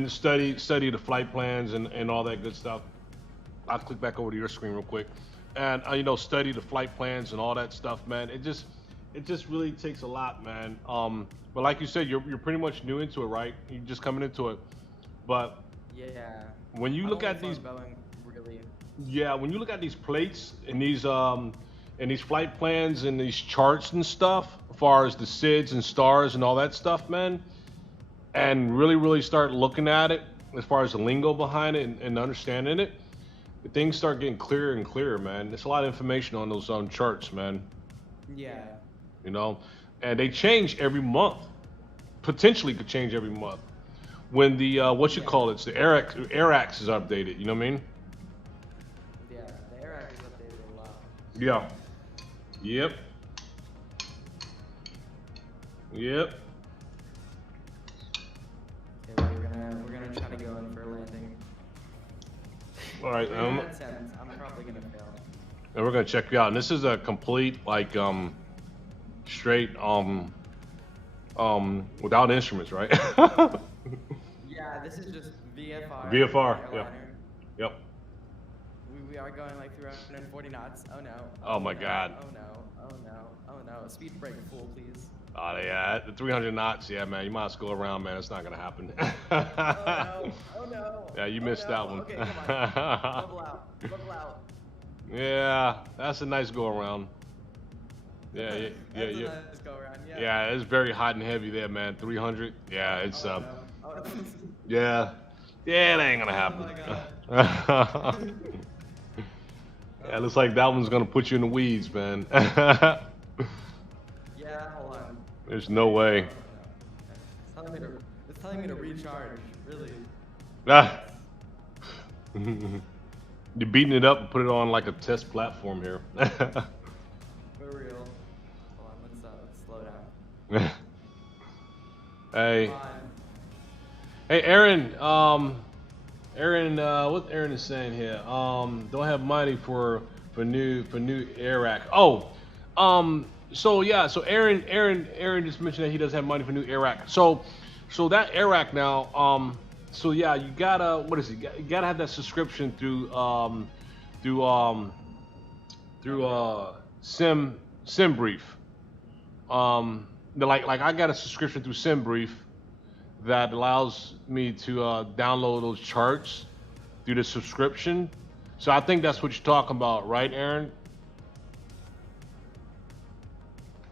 study the flight plans and all that good stuff. I'll click back over to your screen real quick, and study the flight plans and all that stuff, man. It just really takes a lot, man. But like you said, you're pretty much new into it, right? You're just coming into it, but Yeah. when you look at these, Boeing, really. yeah, when you look at these plates and these flight plans and these charts and stuff, as far as the SIDS and stars and all that stuff, man, and really start looking at it as far as the lingo behind it and understanding it, things start getting clearer and clearer, man. There's a lot of information on those charts, man. Yeah. And they change every month. Potentially could change every month. When the the AirAx is updated, you know what I mean? Yeah, the AirAx is updated a lot. Yeah. Yep. Okay, we're gonna try to go in for a landing. All right. I'm probably gonna fail. And we're gonna check you out. And this is a complete straight without instruments, right? Yeah, this is just VFR. VFR. Airliner. Yep. Yep. We are going like 340 knots. Oh no. Oh my no. God. Oh no. Oh no. Oh no. Speed brake full, please. Oh yeah, the 300 knots. Yeah, man, you might as well go around, man. It's not gonna happen. Oh no. Oh no. Yeah, you missed that one. Okay, come on. Level out. Level out. Yeah, that's a nice go around. Yeah. That's a nice go around. Yeah. Yeah, it's very hot and heavy there, man. 300. Yeah, it's Oh, no. Oh, yeah, that ain't gonna happen. Oh my God. Yeah, looks like that one's gonna put you in the weeds, man. Yeah, hold on. There's no way. It's telling me to recharge, really. Ah. You're beating it up and put it on like a test platform here. For real. Hey, Come on. hey, Aaron. Aaron, what Aaron is saying here? Don't have money for new air rack. Oh, so yeah, so Aaron just mentioned that he doesn't have money for new air rack. So that air rack now, so yeah, you gotta what is it? You gotta have that subscription through through SimBrief. Like I got a subscription through SimBrief that allows me to download those charts through the subscription. So I think that's what you're talking about, right, Aaron?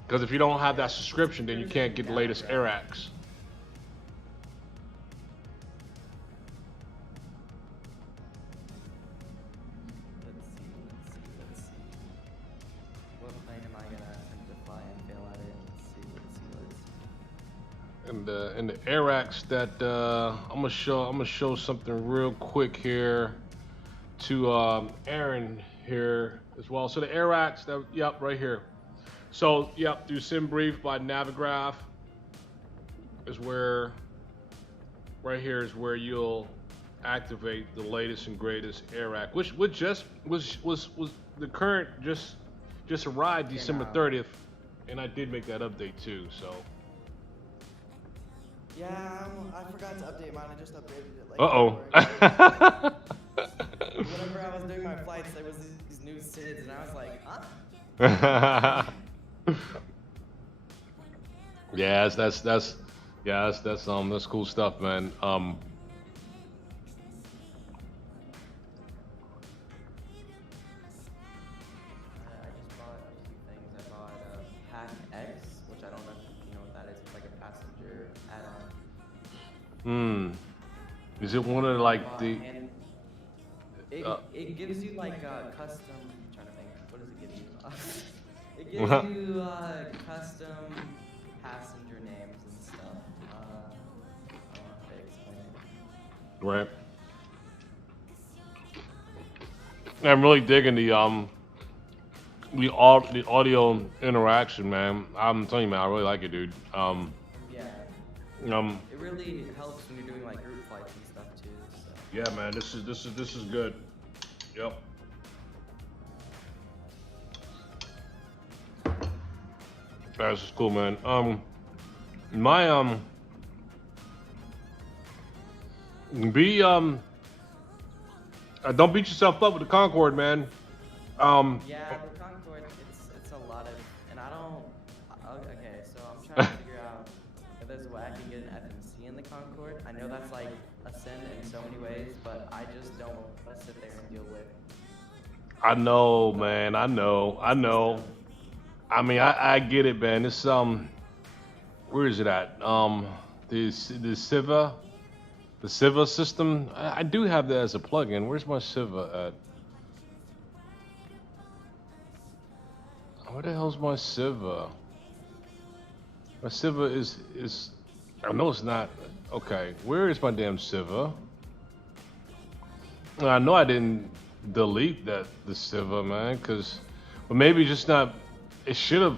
Because if you don't have that subscription, then you can't get the latest AirAx. Let's see. What plane am I gonna attempt to fly and fail at it? Let's see. And the AirAx that I'm gonna show something real quick here to Aaron here as well. So the AirAx that yep right here. So yep, through SimBrief by Navigraph is where right here is where you'll activate the latest and greatest AirAx, which just was the current just arrived December 30th, and I did make that update too. So. Yeah, I forgot to update mine. I just updated it. Like, whenever I was doing my flights, there was these new SIDs, and I was like, huh? Yes, that's cool stuff, man. I just bought a few things. I bought Pack X, which I don't know if you know what that is. It's like a passenger add-on. Is it one of like the? And it gives you like custom. I'm trying to think. What does it give you? It gives you custom passenger names and stuff. I don't know how to explain it. Right. I'm really digging the audio interaction, man. I'm telling you, man, I really like it, dude. Yeah. It really helps when you're doing like group flights and stuff too. So. Yeah, man, this is good. Yep. This is cool, man. My don't beat yourself up with the Concorde, man. Yeah, the Concorde, it's a lot of, and I don't. Okay, so I'm trying to figure out if there's a way I can get an FMC in the Concorde. I know that's like a sin in so many ways, but I just don't want to sit there and deal with. I know, man. I know. I mean, I get it, man. It's where is it at? The Civa system. I do have that as a plugin. Where's my Civa at? Where the hell's my Civa? My Civa is. I know it's not. Okay, where is my damn Civa? I know I didn't delete the Civa, man, because, but maybe just not. It should have,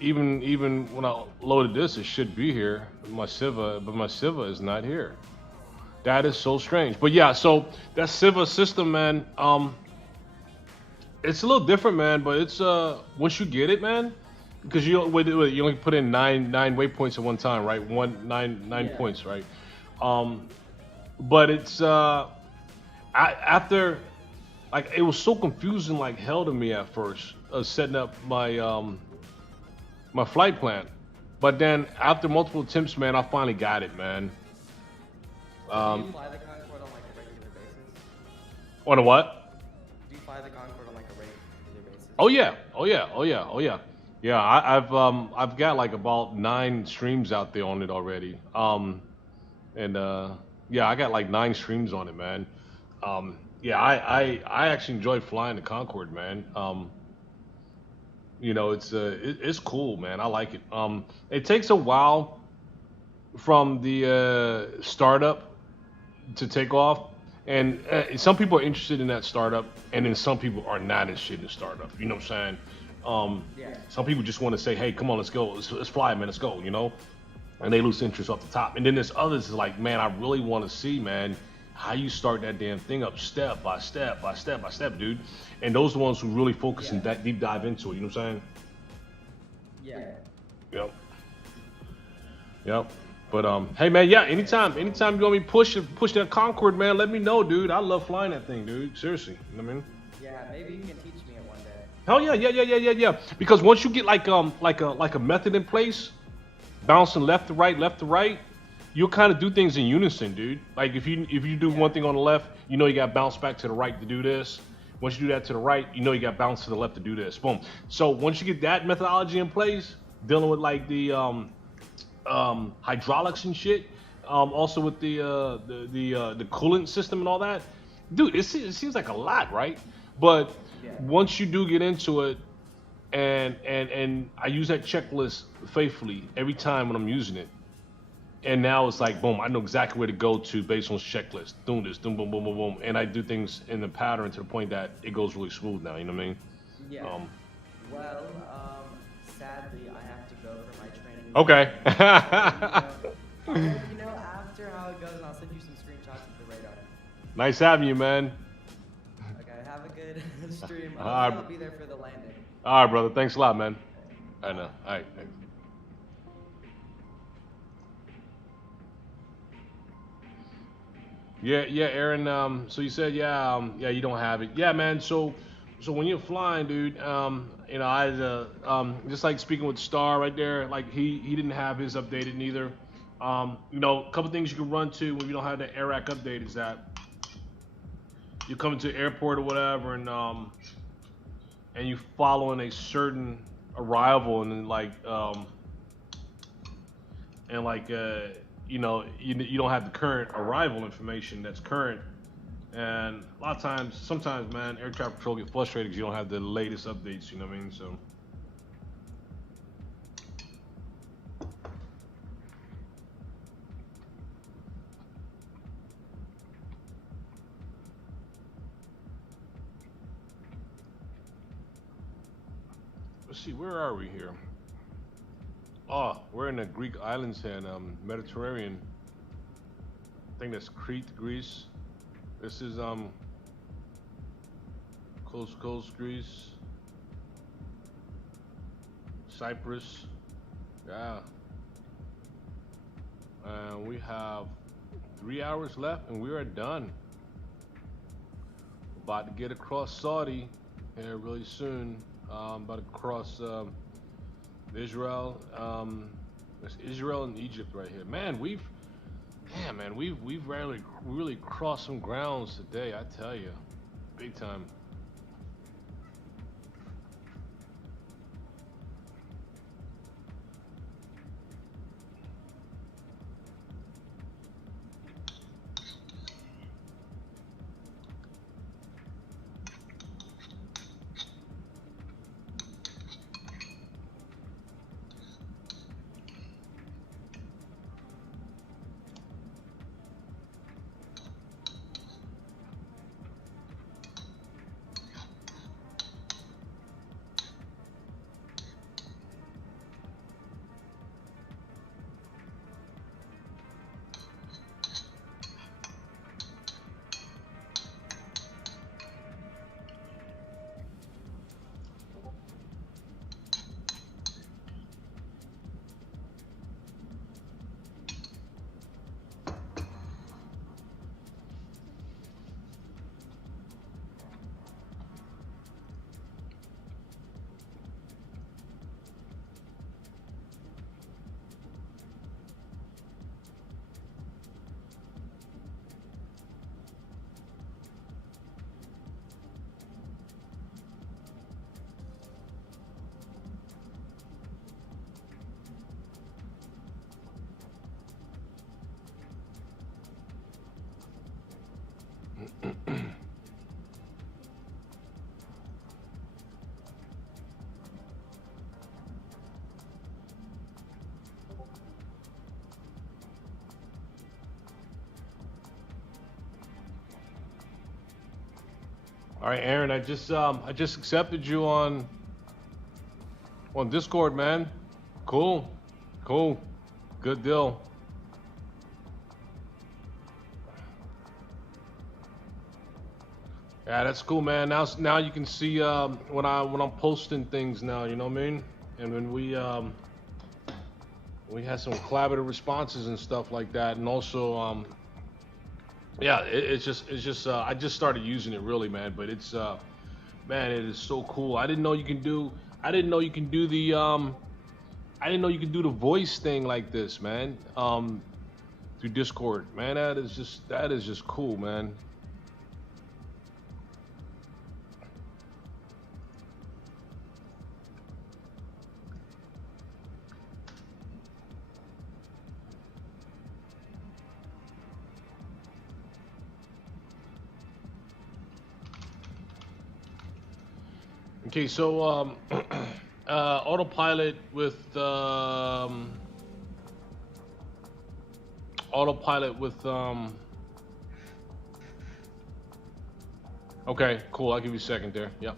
even when I loaded this, it should be here. My Civa, but my Civa is not here. That is so strange. But yeah, so that Civa system, man, it's a little different, man. But it's once you get it, man, because you only put in nine waypoints at one time, right? Nine points, right? But it's after, like, it was so confusing like hell to me at first, setting up my my flight plan. But then after multiple attempts, man, I finally got it, man. Do you fly the Concorde on like a regular basis? On a what? Do you fly the Concorde on like a regular basis? Oh yeah. Yeah, I've got like about 9 streams out there on it already. Yeah, I got like 9 streams on it, man. Yeah, I actually enjoy flying the Concorde, man. You know, it's cool, man. I like it. It takes a while from the startup to take off, and some people are interested in that startup, and then some people are not interested in the startup. You know what I'm Some people just want to say, hey, come on, let's go, let's fly, man, let's go, you know, and they lose interest off the top. And then there's others like, man, I really want to see, man, how you start that damn thing up step by step by step by step, dude. And those are the ones who really focus and that deep dive into it. You know what I'm saying? Yeah. Yep. Yep. But hey man, yeah, anytime you want me to push that Concorde, man, let me know, dude. I love flying that thing, dude. Seriously. You know what I mean? Yeah, maybe you can teach me it one day. Hell yeah. Because once you get like a method in place, bouncing left to right, you'll kind of do things in unison, dude. Like if you do one thing on the left, you know you got to bounce back to the right to do this. Once you do that to the right, you know you got to bounce to the left to do this. Boom. So once you get that methodology in place, dealing with like the hydraulics and shit, also with the coolant system and all that, dude, it seems like a lot, right? But once you do get into it, and I use that checklist faithfully every time when I'm using it. And now it's like, boom, I know exactly where to go to based on this checklist. Doing this, boom, boom, boom, boom, boom. And I do things in the pattern to the point that it goes really smooth now, you know what I mean? Yeah. Sadly, I have to go for my training. Okay. I'll let you know after how it goes, and I'll send you some screenshots of the radar. Nice having you, man. Okay, have a good stream. Alright. I'll be there for the landing. All right, brother. Thanks a lot, man. I know. All right. Thanks. Yeah, Aaron. So you said, you don't have it. Yeah, man. So when you're flying, dude, you know, I just like speaking with Star right there. Like he didn't have his updated neither. You know, a couple things you can run to when you don't have the AirRack update is that you come into the airport or whatever, and you following a certain arrival, and then you know, you don't have the current arrival information that's current, and a lot of times, sometimes, man, air traffic control get frustrated because you don't have the latest updates. You know what I mean? So. Let's see, where are we here? Oh, we're in the Greek islands here, Mediterranean. I think that's Crete, Greece. This is coast Greece, Cyprus. Yeah. And we have 3 hours left, and we are done. About to get across Saudi here really soon. About to cross Israel. There's Israel and Egypt right here. Man, we've really crossed some grounds today, I tell you. Big time. All right, Aaron, I just accepted you on On Discord, man. Cool. Cool. Good deal. Yeah, that's cool, man. Now you can see when I'm posting things now, you know what I mean? And when we had some collaborative responses and stuff like that, and also yeah, it's just I just started using it really, man. But it's man, it is so cool. I didn't know you can do the I didn't know you could do the voice thing like this, man. Through Discord, man. That is just cool, man. Okay, so autopilot with okay, cool. I'll give you a second there. Yep.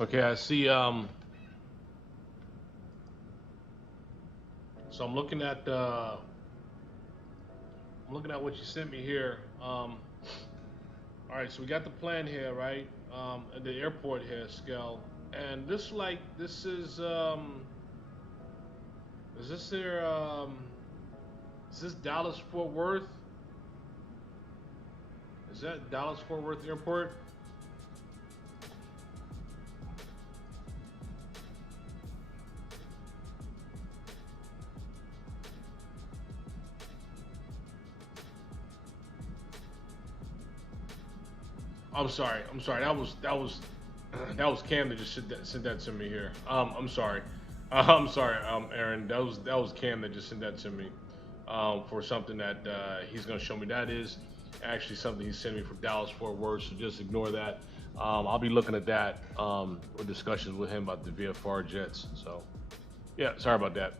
Okay, I see. So I'm looking at what you sent me here. All right, so we got the plan here, right? At the airport here, Scale, and this is this their is this Dallas Fort Worth? Is that Dallas Fort Worth Airport? I'm sorry. That was Cam that just sent that to me here. I'm sorry. I'm sorry, Aaron. That was Cam that just sent that to me for something that he's gonna show me. That is actually something he sent me for Dallas Fort Worth. So just ignore that. I'll be looking at that with discussions with him about the VFR jets. So yeah, sorry about that.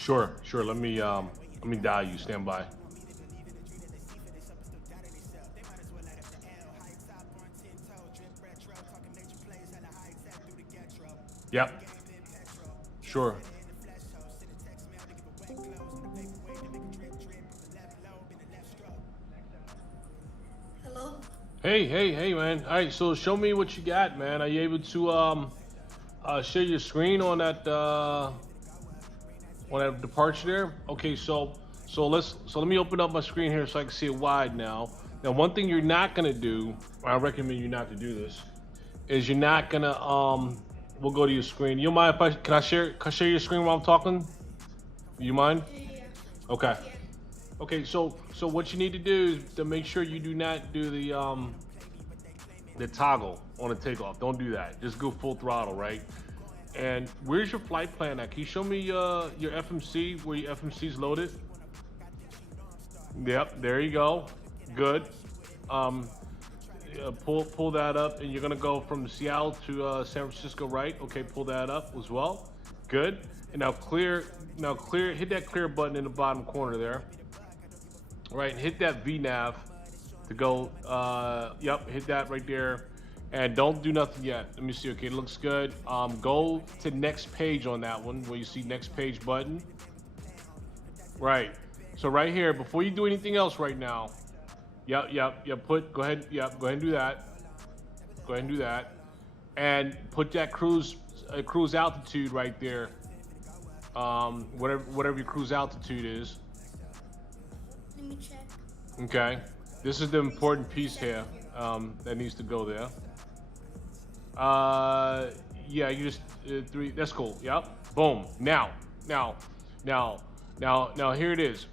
Sure, sure. Let me dial you. Stand by. Yep. Sure. Hello? Hey, man. All right, so show me what you got, man. Are you able to share your screen on that departure there? Okay, so let me open up my screen here so I can see it wide now. Now, one thing you're not gonna do, I recommend you not to do this, is you're not gonna we'll go to your screen. You mind if can I share your screen while I'm talking? You mind? Yeah. Okay. Okay, so what you need to do is to make sure you do not do the toggle on the takeoff. Don't do that. Just go full throttle, right? And where's your flight plan at? Can you show me your FMC, where your FMC is loaded? Yep, there you go. Good. Pull that up, and you're gonna go from Seattle to San Francisco, right? Okay, pull that up as well. Good. And now clear. Hit that clear button in the bottom corner there. Right, hit that VNAV to go. Yep, hit that right there, and don't do nothing yet. Let me see. Okay, it looks good. Go to next page on that one where you see next page button. Right. So right here, before you do anything else right now. Yep. Go ahead. Yep. Go ahead and do that. Go ahead and do that, and put that cruise altitude right there. Whatever your cruise altitude is. Let me check. Okay, this is the important piece here that needs to go there. Yeah, you just 3. That's cool. Yep. Boom. Now, here it is.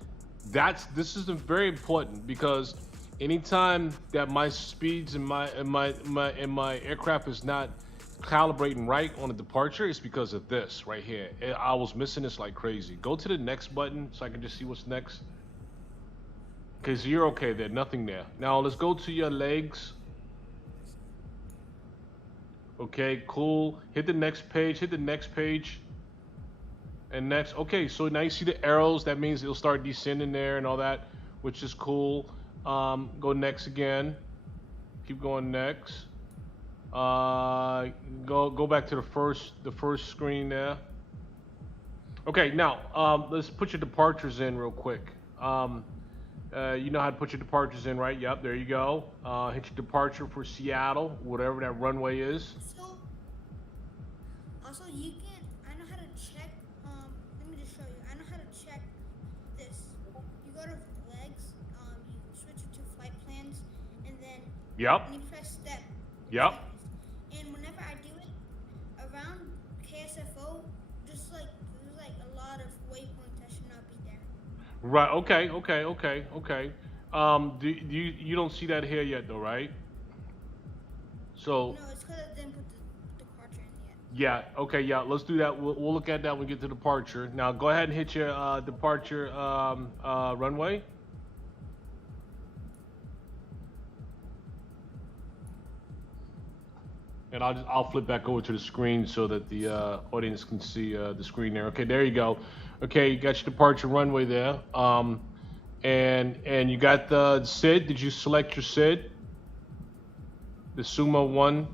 This is very important because anytime that my speeds in my aircraft is not calibrating right on the departure, it's because of this right here. I was missing this like crazy. Go to the next button so I can just see what's next. Okay, so you're okay there, nothing there. Now let's go to your legs. Okay, cool. Hit the next page, and next. Okay, so now you see the arrows. That means it'll start descending there and all that, which is cool. Go next again. Keep going next. Go back to the first screen there. Okay, now let's put your departures in real quick. You know how to put your departures in, right? Yep, there you go. Hit your departure for Seattle, whatever that runway is. Also, I know how to check, let me just show you. I know how to check this. You go to legs, you switch it to flight plans, and then Yep. you press step. Yep. And whenever I do it, around KSFO, there's a lot of waypoints that should not be there. Right. Okay. You don't see that here yet, though, right? So. No, it's because I didn't put the departure in yet. Yeah. Okay. Yeah. Let's do that. We'll look at that when we get to departure. Now, go ahead and hit your departure runway. And I'll flip back over to the screen so that the audience can see the screen there. Okay, there you go. Okay, you got your departure runway there. And you got the SID. Did you select your SID? The Sumo 1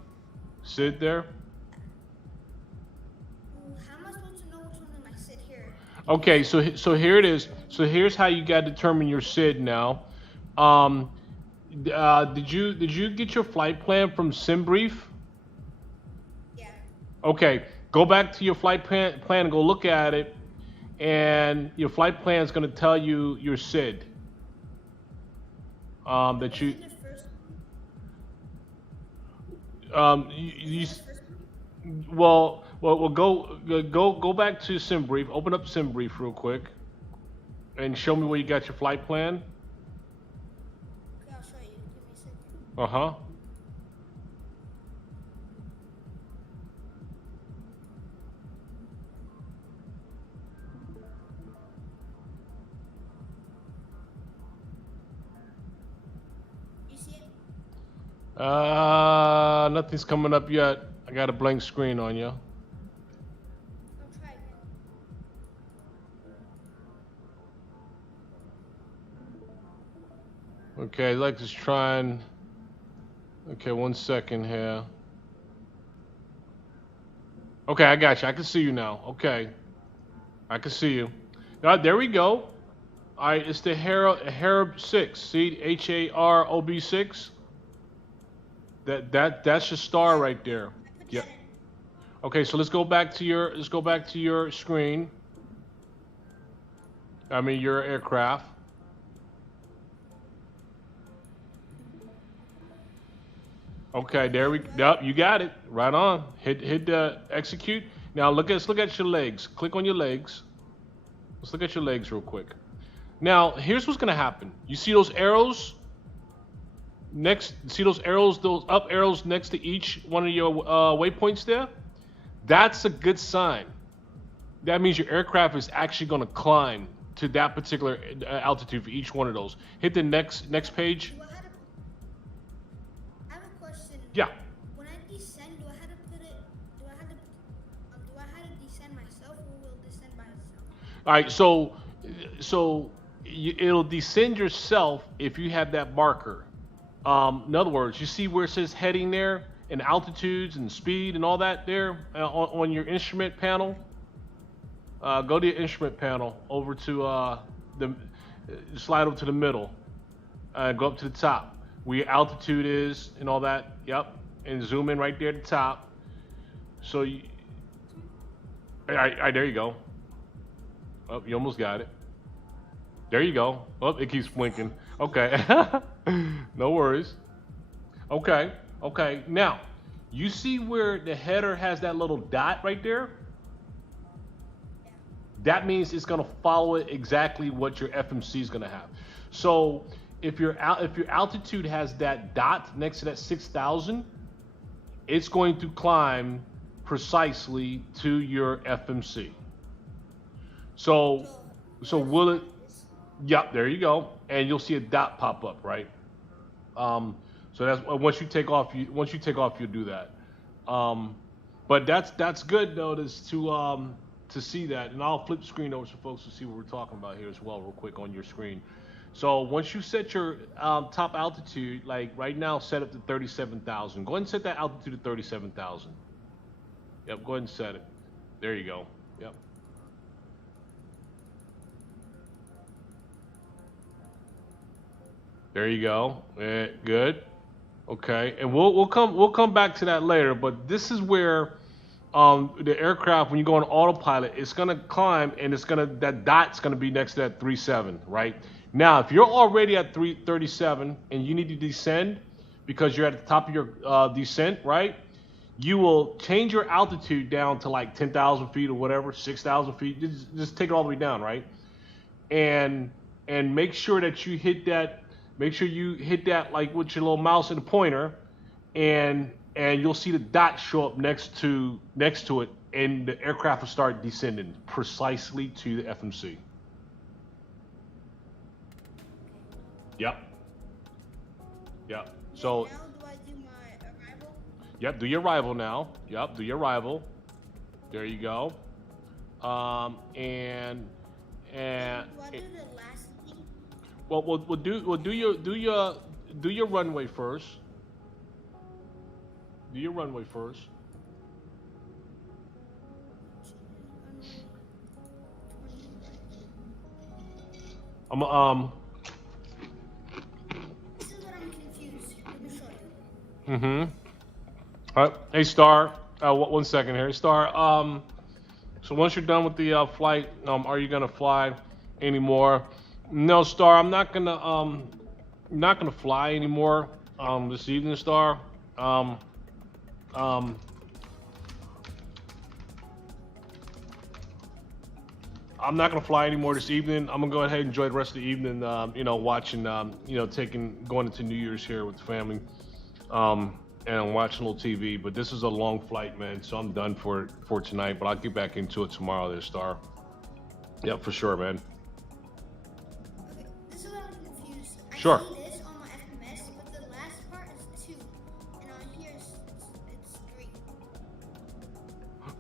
SID there? How am I supposed to know which one am I sit here? Okay, so here it is. So here's how you got to determine your SID now. Did you get your flight plan from SimBrief? Yeah. Okay, go back to your flight plan and go look at it, and your flight plan is going to tell you your SID. That you. Well, go back to SimBrief. Open up SimBrief real quick, and show me where you got your flight plan. Okay, I'll show you. Give me a second. Uh-huh. You see it? Nothing's coming up yet. I got a blank screen on you. I'll try again. Okay, like just trying. Okay, 1 second here. Okay, I got you. I can see you now. Okay, I can see you. There we go. All right, it's the Harab 6. See, HAROB 6. That's your star right there. Yep. Okay, so let's go back to your screen. I mean your aircraft. Okay, there we. Yep, you got it. Right on. Hit execute. Now let's look at your legs. Click on your legs. Let's look at your legs real quick. Now here's what's gonna happen. You see those arrows? See those arrows? Those up arrows next to each one of your waypoints there. That's a good sign. That means your aircraft is actually gonna climb to that particular altitude for each one of those. Hit the next page. I have a question. Yeah. When I descend, do I have to put it? Do I have to? Do I have to descend myself, or will it descend by itself? All right. So it'll descend yourself if you have that marker. In other words, you see where it says heading there and altitudes and speed and all that there on your instrument panel. Go to your instrument panel over to slide over to the middle. Go up to the top where your altitude is and all that. Yep. And zoom in right there at the top. So all right, there you go. Oh, you almost got it. There you go. Oh, it keeps blinking. Okay. No worries. Okay. Now, you see where the header has that little dot right there? That means it's gonna follow it exactly what your FMC is gonna have. So if your altitude has that dot next to that 6,000, it's going to climb precisely to your FMC. So will it? Yep, there you go, and you'll see a dot pop up, right? So that's once you take off, you'll do that. But that's good though, to see that, and I'll flip the screen over so folks to see what we're talking about here as well, real quick on your screen. So once you set your top altitude, like right now, set up to 37,000. Go ahead and set that altitude to 37,000. Yep, go ahead and set it. There you go. Yep. There you go. Good. Okay, and we'll come back to that later. But this is where the aircraft, when you go on autopilot, it's gonna climb, and that dot's gonna be next to that 37, right? Now, if you're already at 337 and you need to descend because you're at the top of your descent, right? You will change your altitude down to like 10,000 feet or whatever, 6,000 feet. Just take it all the way down, right? And make sure that you hit that. Make sure you hit that like with your little mouse and the pointer, and you'll see the dot show up next to it, and the aircraft will start descending precisely to the FMC. Yep. So. Now do I do my arrival? Yep. Do your arrival now. Yep. Do your arrival. There you go. And. Do I do the last thing? Well, we'll do your runway first. Do your runway first. This is what I'm confused. Let me show you. All right. Hey, Star. 1 second here, Star. So once you're done with the flight, are you gonna fly anymore? No, Star. I'm not gonna fly anymore this evening, Star. I'm not gonna fly anymore this evening. I'm gonna go ahead and enjoy the rest of the evening. Watching, going into New Year's here with the family, and watching a little TV. But this is a long flight, man. So I'm done for tonight. But I'll get back into it tomorrow, there, Star. Yep, for sure, man. Okay, this is what I'm confused. Sure. I see this on my FMS, but the last part is 2, and on here it's 3.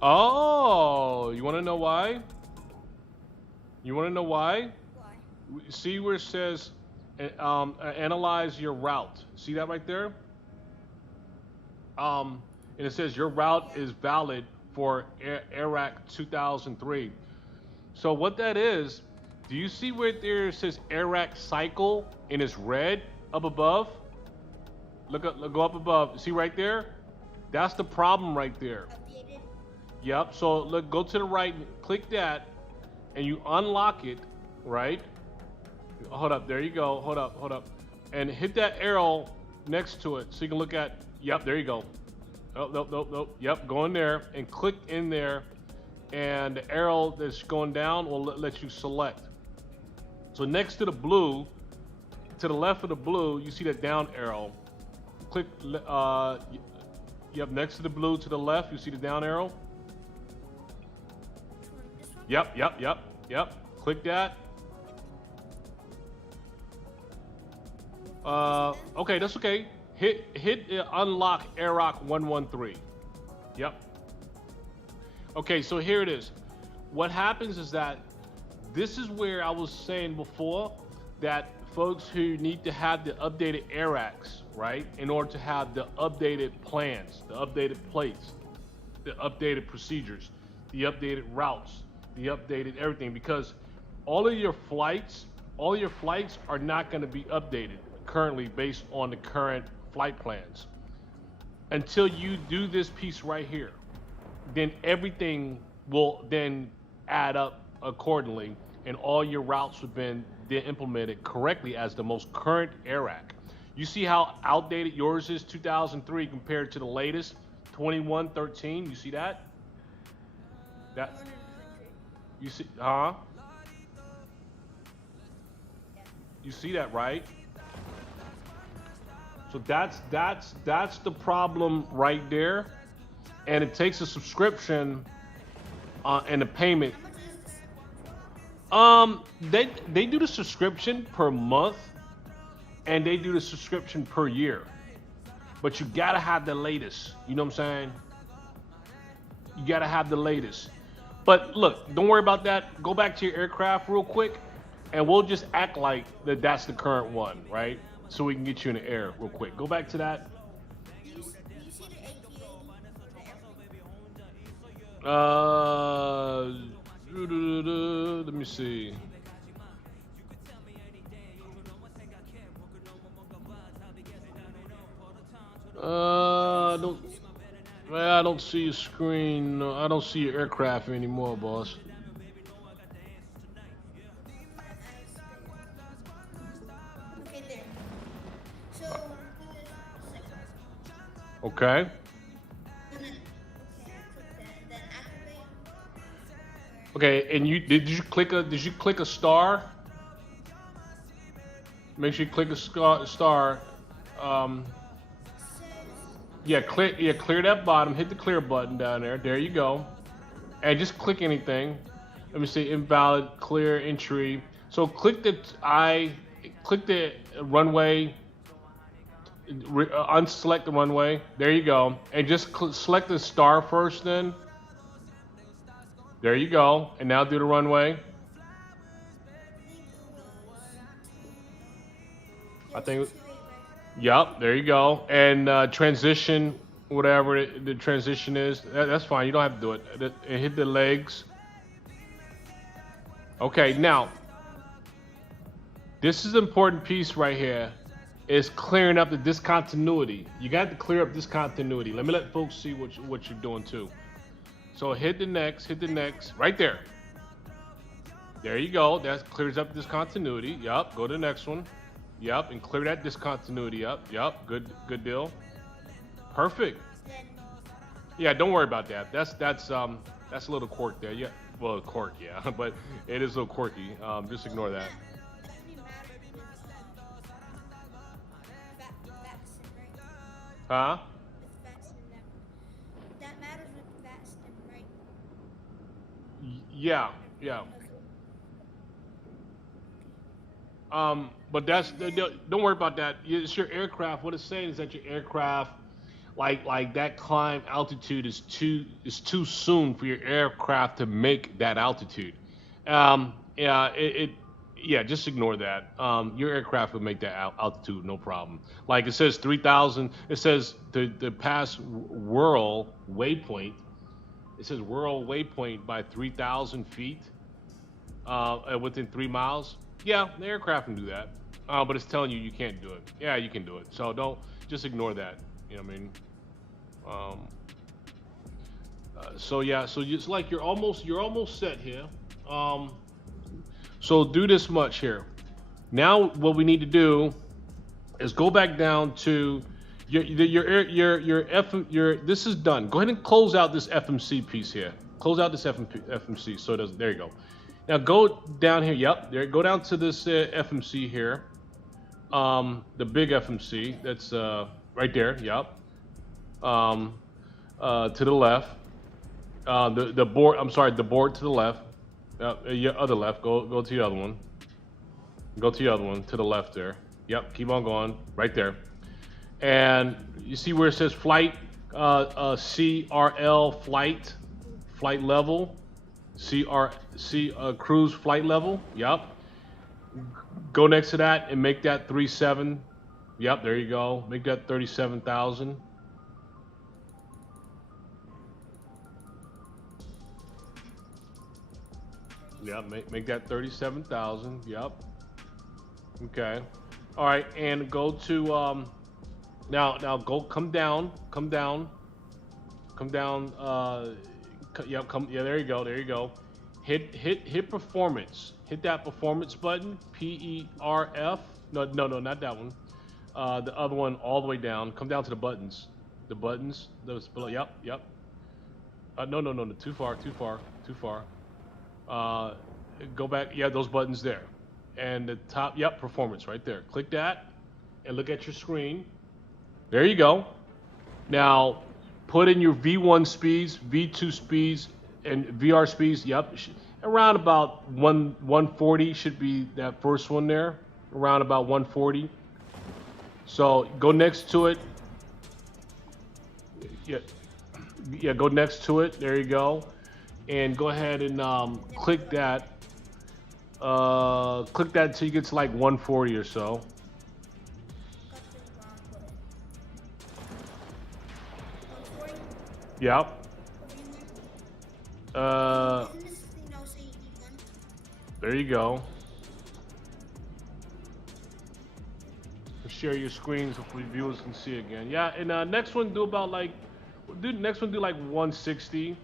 Oh, you want to know why? You want to know why? Why? See where it says Analyze your route. See that right there? And it says your route is valid for Iraq 2003. So what that is, do you see where there it says Iraq cycle and it's red up above? Look up, go up above. See right there? That's the problem right there. Updated. Yep. So look, go to the right, click that, and you unlock it, right? Hold up. There you go. Hold up. Hold up. And hit that arrow next to it so you can look at. Yep. There you go. Oh, nope, nope, nope. Yep. Go in there and click in there, and the arrow that's going down will let you select. So next to the blue, to the left of the blue, you see that down arrow. Click. Yep. Next to the blue, to the left, you see the down arrow. This one? Yep, yep, yep, yep. Click that. Okay, that's okay. Hit unlock Iraq 113. Yep. Okay, so here it is. What happens is that this is where I was saying before that folks who need to have the updated AirACs, right, in order to have the updated plans, the updated plates, the updated procedures, the updated routes, the updated everything, because all of your flights are not going to be updated currently based on the current flight plans until you do this piece right here. Then everything will then add up accordingly, and all your routes have been then implemented correctly as the most current AirAC. You see how outdated yours is 2003 compared to the latest 2113. You see that? That 100. you see, huh? Yeah. You see that, right? So that's the problem right there, and it takes a subscription and a payment. How much is this? They do the subscription per month, and they do the subscription per year, but you gotta have the latest. You know what I'm saying? You gotta have the latest. But look, don't worry about that. Go back to your aircraft real quick, and we'll just act like that's the current one, right? So we can get you in the air real quick. Go back to that. You see the A380? Let me see. I don't see your screen. I don't see your aircraft anymore, boss. Okay, there. So, Okay. and then, okay, click that, and then activate. Okay, and did you click a star? Make sure you click a star. Clear that bottom. Hit the clear button down there. There you go. And just click anything. Let me see, invalid, clear, entry. So click the runway. Unselect the runway. There you go. And just select the star first. Then. There you go. And now do the runway. I think. Yup, there you go. And transition, whatever the transition is, that's fine. You don't have to do it. And hit the legs. Okay, now, this is the important piece right here, is clearing up the discontinuity. You got to clear up discontinuity. Let me let folks see what you're doing too. So hit the next, right there. There you go. That clears up discontinuity. Yup, go to the next one. Yep, and clear that discontinuity up. Yep, good deal. Perfect. Yeah, don't worry about that. That's a little quirk there. Yeah, well, quirk, yeah, but it is a little quirky. Just ignore that. Huh? That matters with Vaxton, right? Yeah. But don't worry about that. It's your aircraft. What it's saying is that your aircraft, like that climb altitude is too soon for your aircraft to make that altitude. Yeah, Yeah, just ignore that. Your aircraft would make that altitude, no problem. Like it says 3,000. It says the pass whirl waypoint. It says whirl waypoint by 3,000 feet within 3 miles. Yeah, the aircraft can do that, but it's telling you you can't do it. Yeah, you can do it. So don't just ignore that. You know what I mean? So yeah, so it's like you're almost set here. So do this much here. Now what we need to do is go back down to your this is done. Go ahead and close out this FMC piece here. Close out this FMC. So there you go. Now go down here. Yep, there. Go down to this FMC here. The big FMC. That's right there. Yep. To the left. The board. I'm sorry. The board to the left. Your other left. Go to the other one. Go to the other one to the left there. Yep. Keep on going. Right there. And you see where it says flight, CRL flight level, cruise flight level. Yep. Go next to that and make that 37. Yep. There you go. Make that 37,000. Yep. Make that 37,000. Yep. Okay. All right. And go to now go come down. Yeah, there you go. Hit performance. Hit that performance button. PERF. No, not that one. The other one all the way down. Come down to the buttons. The buttons. Those below. Yep. No. Too far. Go back. Yeah, those buttons there. And the top. Yep, performance right there. Click that and look at your screen. There you go. Now, put in your V1 speeds, V2 speeds, and VR speeds. Yep, around about 140 should be that first one there. Around about 140. So go next to it. Yeah, go next to it. There you go. And go ahead and click that. Click that until you get to like 140 or so. Yep. There you go. Share your screen so viewers can see again. Yeah, and next one do about like, next one do like 160,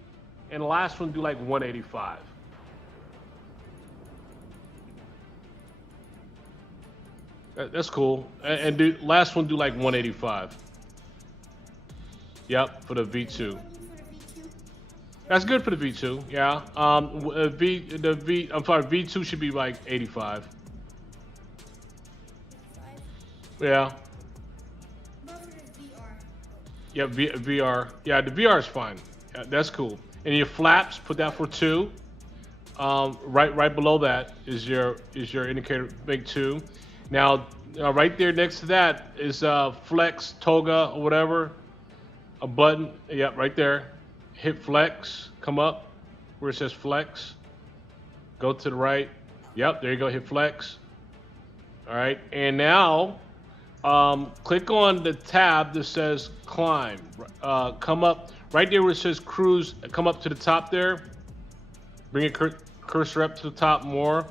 and the last one do like 185. That's cool. And do last one do like 185. Yep, for the V2. That's good for the V2. Yeah. V2 should be like 85. Yeah. Yeah, VR. Yeah, the VR is fine. Yeah, that's cool. And your flaps, put that for 2. Right below that is your indicator. Make 2. Now, right there next to that is flex, toga, or whatever. A button. Yep, right there. Hit flex. Come up where it says flex. Go to the right. Yep, there you go. Hit flex. All right, and now click on the tab that says climb. Come up right there where it says cruise. Come up to the top there. Bring your cursor up to the top more.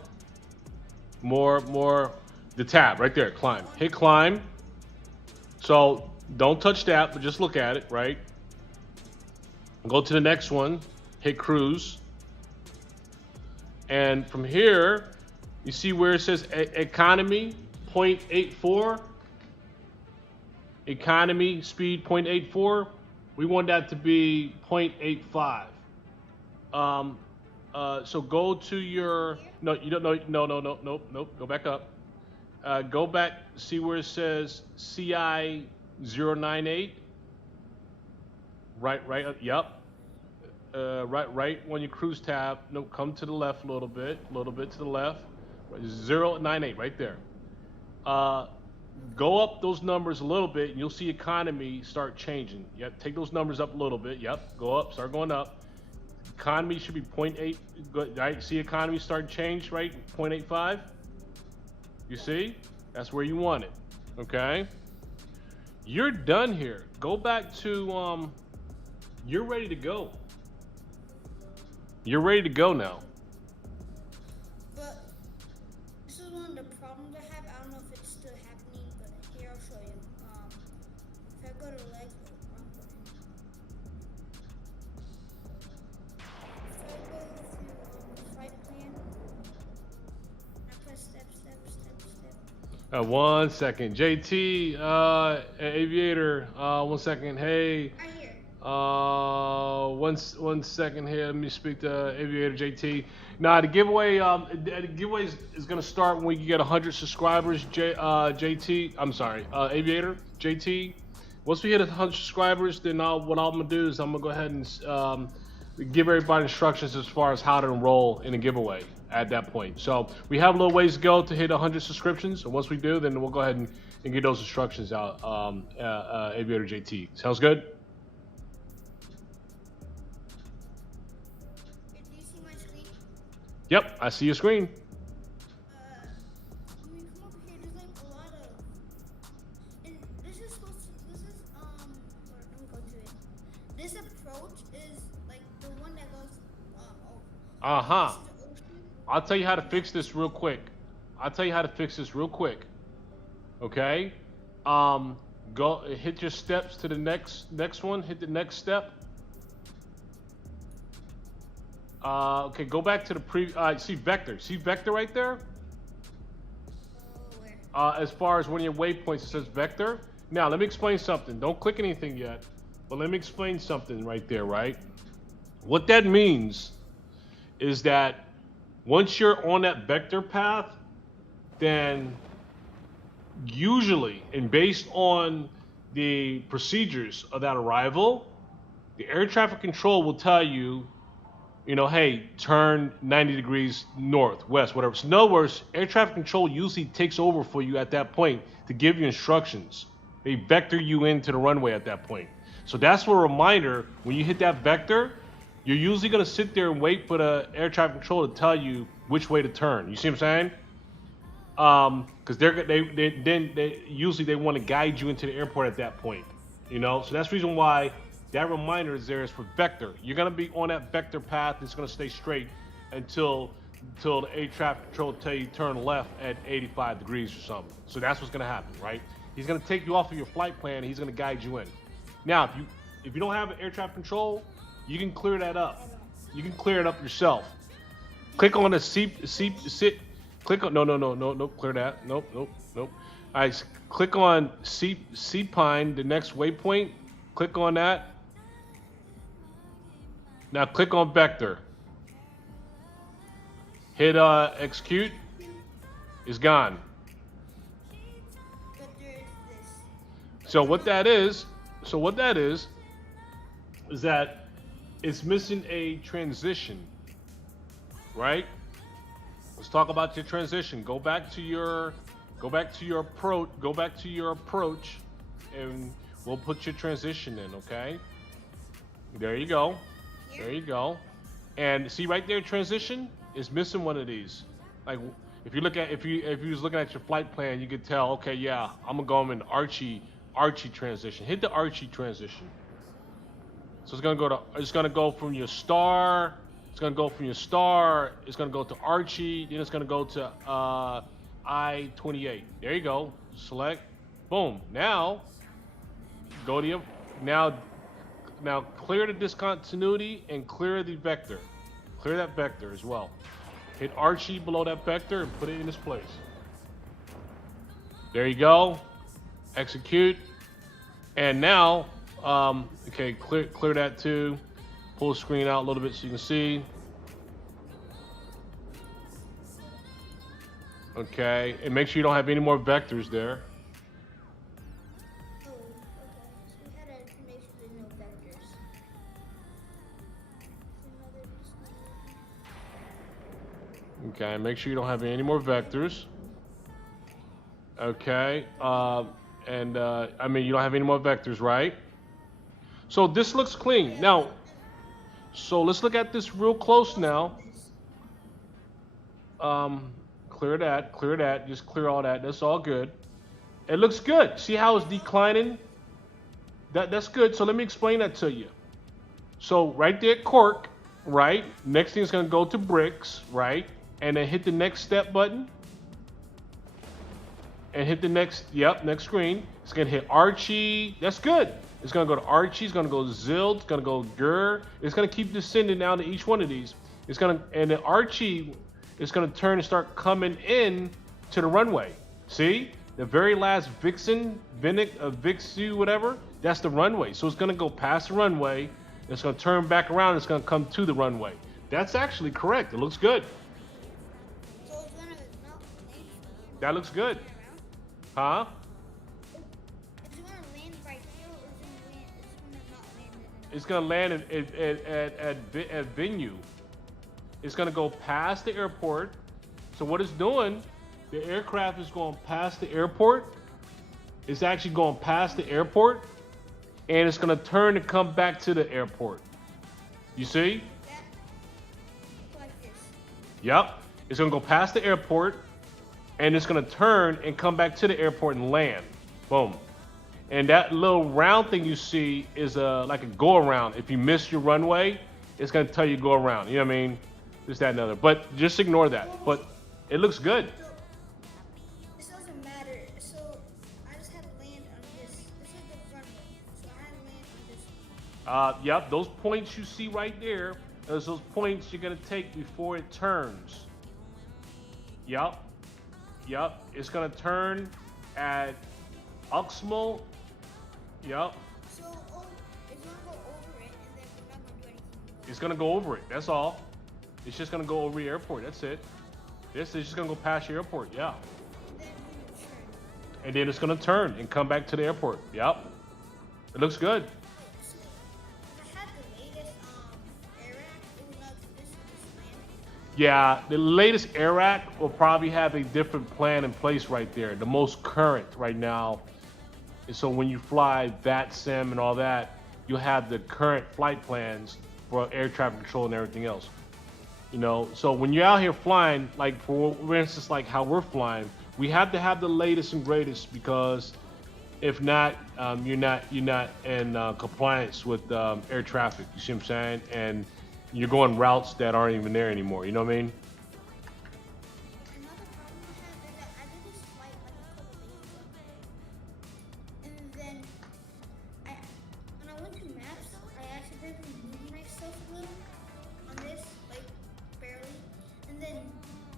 The tab right there. Climb. Hit climb. So don't touch that, but just look at it. Right. Go to the next one. Hit cruise. And from here, you see where it says economy 0.84. Economy speed 0.84. We want that to be 0.85. So go to your no. Go back up. Go back. See where it says CI 098. Right. Yep. Right on your cruise tab. No, come to the left a little bit to the left. 098 right there. Go up those numbers a little bit, and you'll see economy start changing. Yep, take those numbers up a little bit. Yep, go up, start going up. Economy should be 0.8. Right, see economy start to change, right? 0.85. You see? That's where you want it. Okay? You're done here. Go back to you're ready to go. You're ready to go now. But this is one of the problems I have. I don't know if it's still happening, but here I'll show you. If I go to legs, wrong button. If I go to flight plan, I press step. 1 second. JT, Aviator, 1 second. Hey, Right here. one second here. Let me speak to Aviator JT. Now, the giveaway is going to start when we get 100 subscribers. JT, I'm sorry, Aviator JT. Once we hit 100 subscribers, then what I'm going to do is I'm going to go ahead and give everybody instructions as far as how to enroll in a giveaway at that point. So we have a little ways to go to hit 100 subscriptions. And once we do, then we'll go ahead and get those instructions out. Aviator JT. Sounds good? Do you see my screen? Yep, I see your screen. When we come over here, there's like a lot of, and this is supposed to, let me go to it. This approach is like the one that goes, Uh-huh. to the ocean. I'll tell you how to fix this real quick. Okay? Go hit your steps to the next one. Hit the next step. Okay, go back to the see vector. See vector right there? Where? As far as one of your waypoints, it says vector. Now, let me explain something. Don't click anything yet, but let me explain something right there, right? What that means is that once you're on that vector path, then usually, and based on the procedures of that arrival, the air traffic control will tell you, hey, turn 90 degrees north, west, whatever. So in other words, air traffic control usually takes over for you at that point to give you instructions. They vector you into the runway at that point. So that's a reminder, when you hit that vector, you're usually going to sit there and wait for the air traffic control to tell you which way to turn. You see what I'm saying? Because they usually want to guide you into the airport at that point. So that's the reason why that reminder is there is for vector. You're going to be on that vector path. It's going to stay straight until the air traffic control tell you turn left at 85 degrees or something. So that's what's going to happen, right? He's going to take you off of your flight plan. And he's going to guide you in. Now, if you don't have air traffic control, you can clear that up. You can clear it up yourself. Click on the sit. Click on no. Clear that. Nope. All right, click on Pine, the next waypoint. Click on that. Now click on vector. Hit execute. It's gone. But there is this. So what that is that it's missing a transition, right? Let's talk about your transition. Go back to your approach, and we'll put your transition in, okay? There you go. And see right there, transition is missing one of these. Like if you was looking at your flight plan, you could tell, okay, yeah, I'm gonna go in Archie transition. Hit the Archie transition. So it's gonna go from your star. It's gonna go to Archie. Then it's gonna go to I-28. There you go. Select. Boom. Now go to your now clear the discontinuity and clear the vector. Clear that vector as well. Hit Archie below that vector and put it in its place. There you go. Execute. And now, okay, clear that too. Pull the screen out a little bit so you can see. Okay, and make sure you don't have any more vectors there. Oh, okay. So we had to make sure there's no vectors. Okay, make sure you don't have any more vectors. Okay, I mean, you don't have any more vectors, right? So this looks clean. Now, so let's look at this real close now. clear that, just clear all that. That's all good. It looks good. See how it's declining? That's good. So let me explain that to you. So right there, cork, right? Next thing is gonna go to bricks, right? And then hit the next step button. And hit the next screen. It's gonna hit Archie. That's good. It's gonna go to Archie. It's gonna go to Zild. It's gonna go Gur. It's gonna keep descending down to each one of these. And then Archie is gonna turn and start coming in to the runway. See, the very last Vixu, whatever. That's the runway. So it's gonna go past the runway. It's gonna turn back around. It's gonna come to the runway. That's actually correct. It looks good. So it's gonna not land. That looks good. Huh? It's gonna land right here, or it's gonna land. It's gonna not land It's gonna land at venue. It's gonna go past the airport. So what it's doing, the aircraft is going past the airport. It's actually going past the airport, and it's gonna turn and come back to the airport. You see? Like this. Yep. It's gonna go past the airport, and it's gonna turn and come back to the airport and land. Boom. And that little round thing you see is like a go around. If you miss your runway, it's gonna tell you go around. You know what I mean? This, that, and other. But just ignore that. But it looks good. This doesn't matter. So I just had to land on this. This is the runway. So I had to land on this. Yep. Those points you see right there, those points you're gonna take before it turns. Yep. Yep. It's gonna turn at Uxmal. Yep. So it's gonna go over it, and then we're not gonna do anything. It's gonna go over it. That's all. It's just gonna go over the airport. That's it. This is just gonna go past your airport. Yeah. And then we turn. And then it's gonna turn and come back to the airport. Yep. It looks good. So if I had the latest air rack, it would not do this land. Yeah, the latest AirAC will probably have a different plan in place right there. The most current right now. And so when you fly that sim and all that, you'll have the current flight plans for air traffic control and everything else. You know, so when you're out here flying, like for instance, like how we're flying, we have to have the latest and greatest, because if not, you're not in compliance with air traffic. You see what I'm saying? And you're going routes that aren't even there anymore. You know what I mean? Another problem I have is that I did this flight like a couple days ago. And then when I went to maps, I accidentally moved myself a little on this, like barely. And then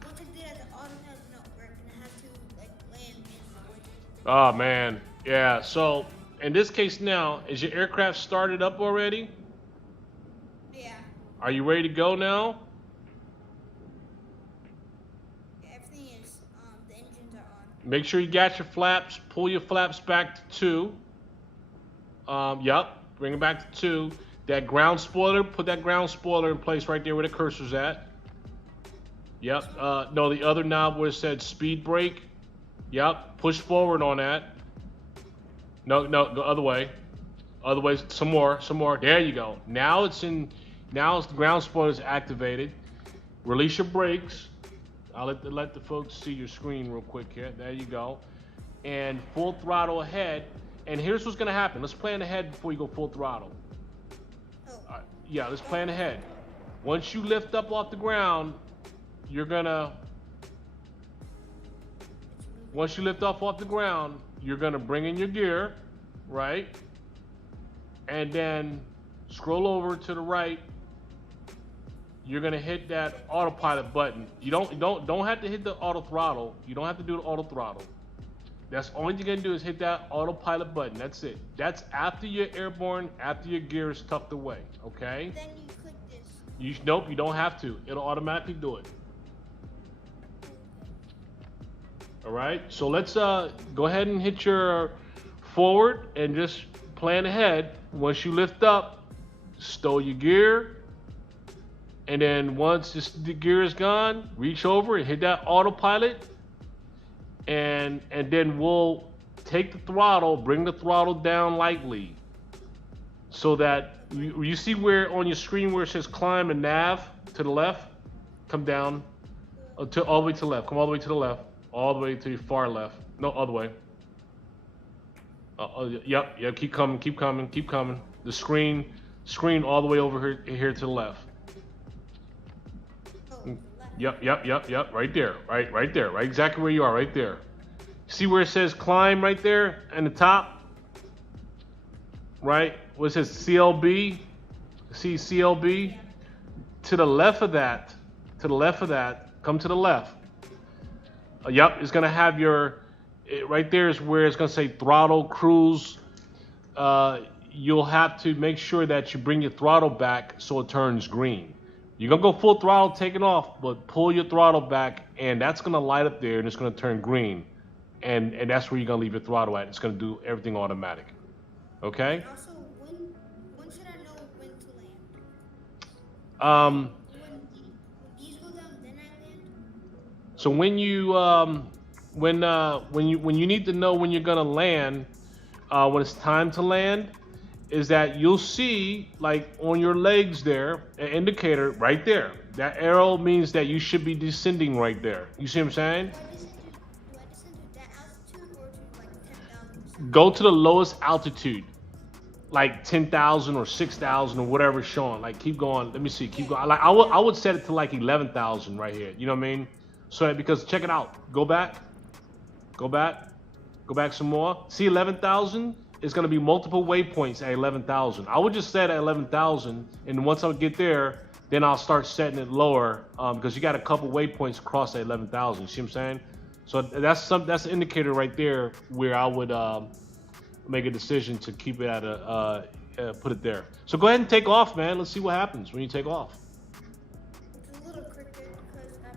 once I did it, the autopilot did not work, and I had to like land manually. Oh man, yeah. So in this case now, is your aircraft started up already? Yeah, Are you ready to go now? everything is the engines are on. Make sure you got your flaps. Pull your flaps back to 2. Yep. Bring it back to 2. That ground spoiler. Put that ground spoiler in place right there where the cursor's at. Yep. No, the other knob where it said speed brake. Yep. Push forward on that. No, go other way. Other way. Some more. There you go. Now it's the ground spoiler is activated. Release your brakes. I'll let the folks see your screen real quick here. There you go. And full throttle ahead. And here's what's gonna happen. Let's plan ahead before you go full throttle. Yeah, let's plan ahead. Once you lift up off the ground, once you lift off the ground, you're gonna bring in your gear, right? And then scroll over to the right. You're gonna hit that autopilot button. You don't have to hit the auto throttle. You don't have to do the auto throttle. That's the only thing you're gonna do is hit that autopilot button. That's it. That's after you're airborne, after your gear is tucked away. Okay? Then you click this. Nope, you don't have to. It'll automatically do it. All right. So let's go ahead and hit your forward and just plan ahead. Once you lift up, stow your gear. And then once the gear is gone, reach over and hit that autopilot. And then we'll take the throttle, bring the throttle down lightly, so that you see where on your screen where it says climb and nav to the left, come down To all the way to the left. Come all the way to the left. All the way to your far left. No, other way. Yep. Keep coming. Keep coming. Keep coming. The screen all the way over here to the left. Yep. Right there. Right there. Right exactly where you are. Right there. See where it says climb right there in the top? Right? What it says CLB? See CLB? To the left of that. Come to the left. Yep, it's gonna have right there is where it's gonna say throttle cruise. You'll have to make sure that you bring your throttle back so it turns green. You're gonna go full throttle taking off, but pull your throttle back and that's gonna light up there and it's gonna turn green. And that's where you're gonna leave your throttle at. It's gonna do everything automatic. Okay? Also, when should I know when to land? When these go down, then I land? So when you need to know when you're gonna land, when it's time to land, is that you'll see like on your legs there an indicator right there. That arrow means that you should be descending right there. You see what I'm saying? Do I descend to that altitude or to like 10,000? Go to the lowest altitude, like 10,000 or 6,000 or whatever it's showing. Like keep going. Let me see. Keep going. Like I would set it to like 11,000 right here. You know what I mean? So because check it out. Go back some more. See 11,000 is going to be multiple waypoints at 11,000. I would just set at 11,000, and once I get there, then I'll start setting it lower because you got a couple waypoints across at 11,000. See what I'm saying? So that's an indicator right there where I would make a decision to keep it at put it there. So go ahead and take off, man. Let's see what happens when you take off. It's a little crooked because I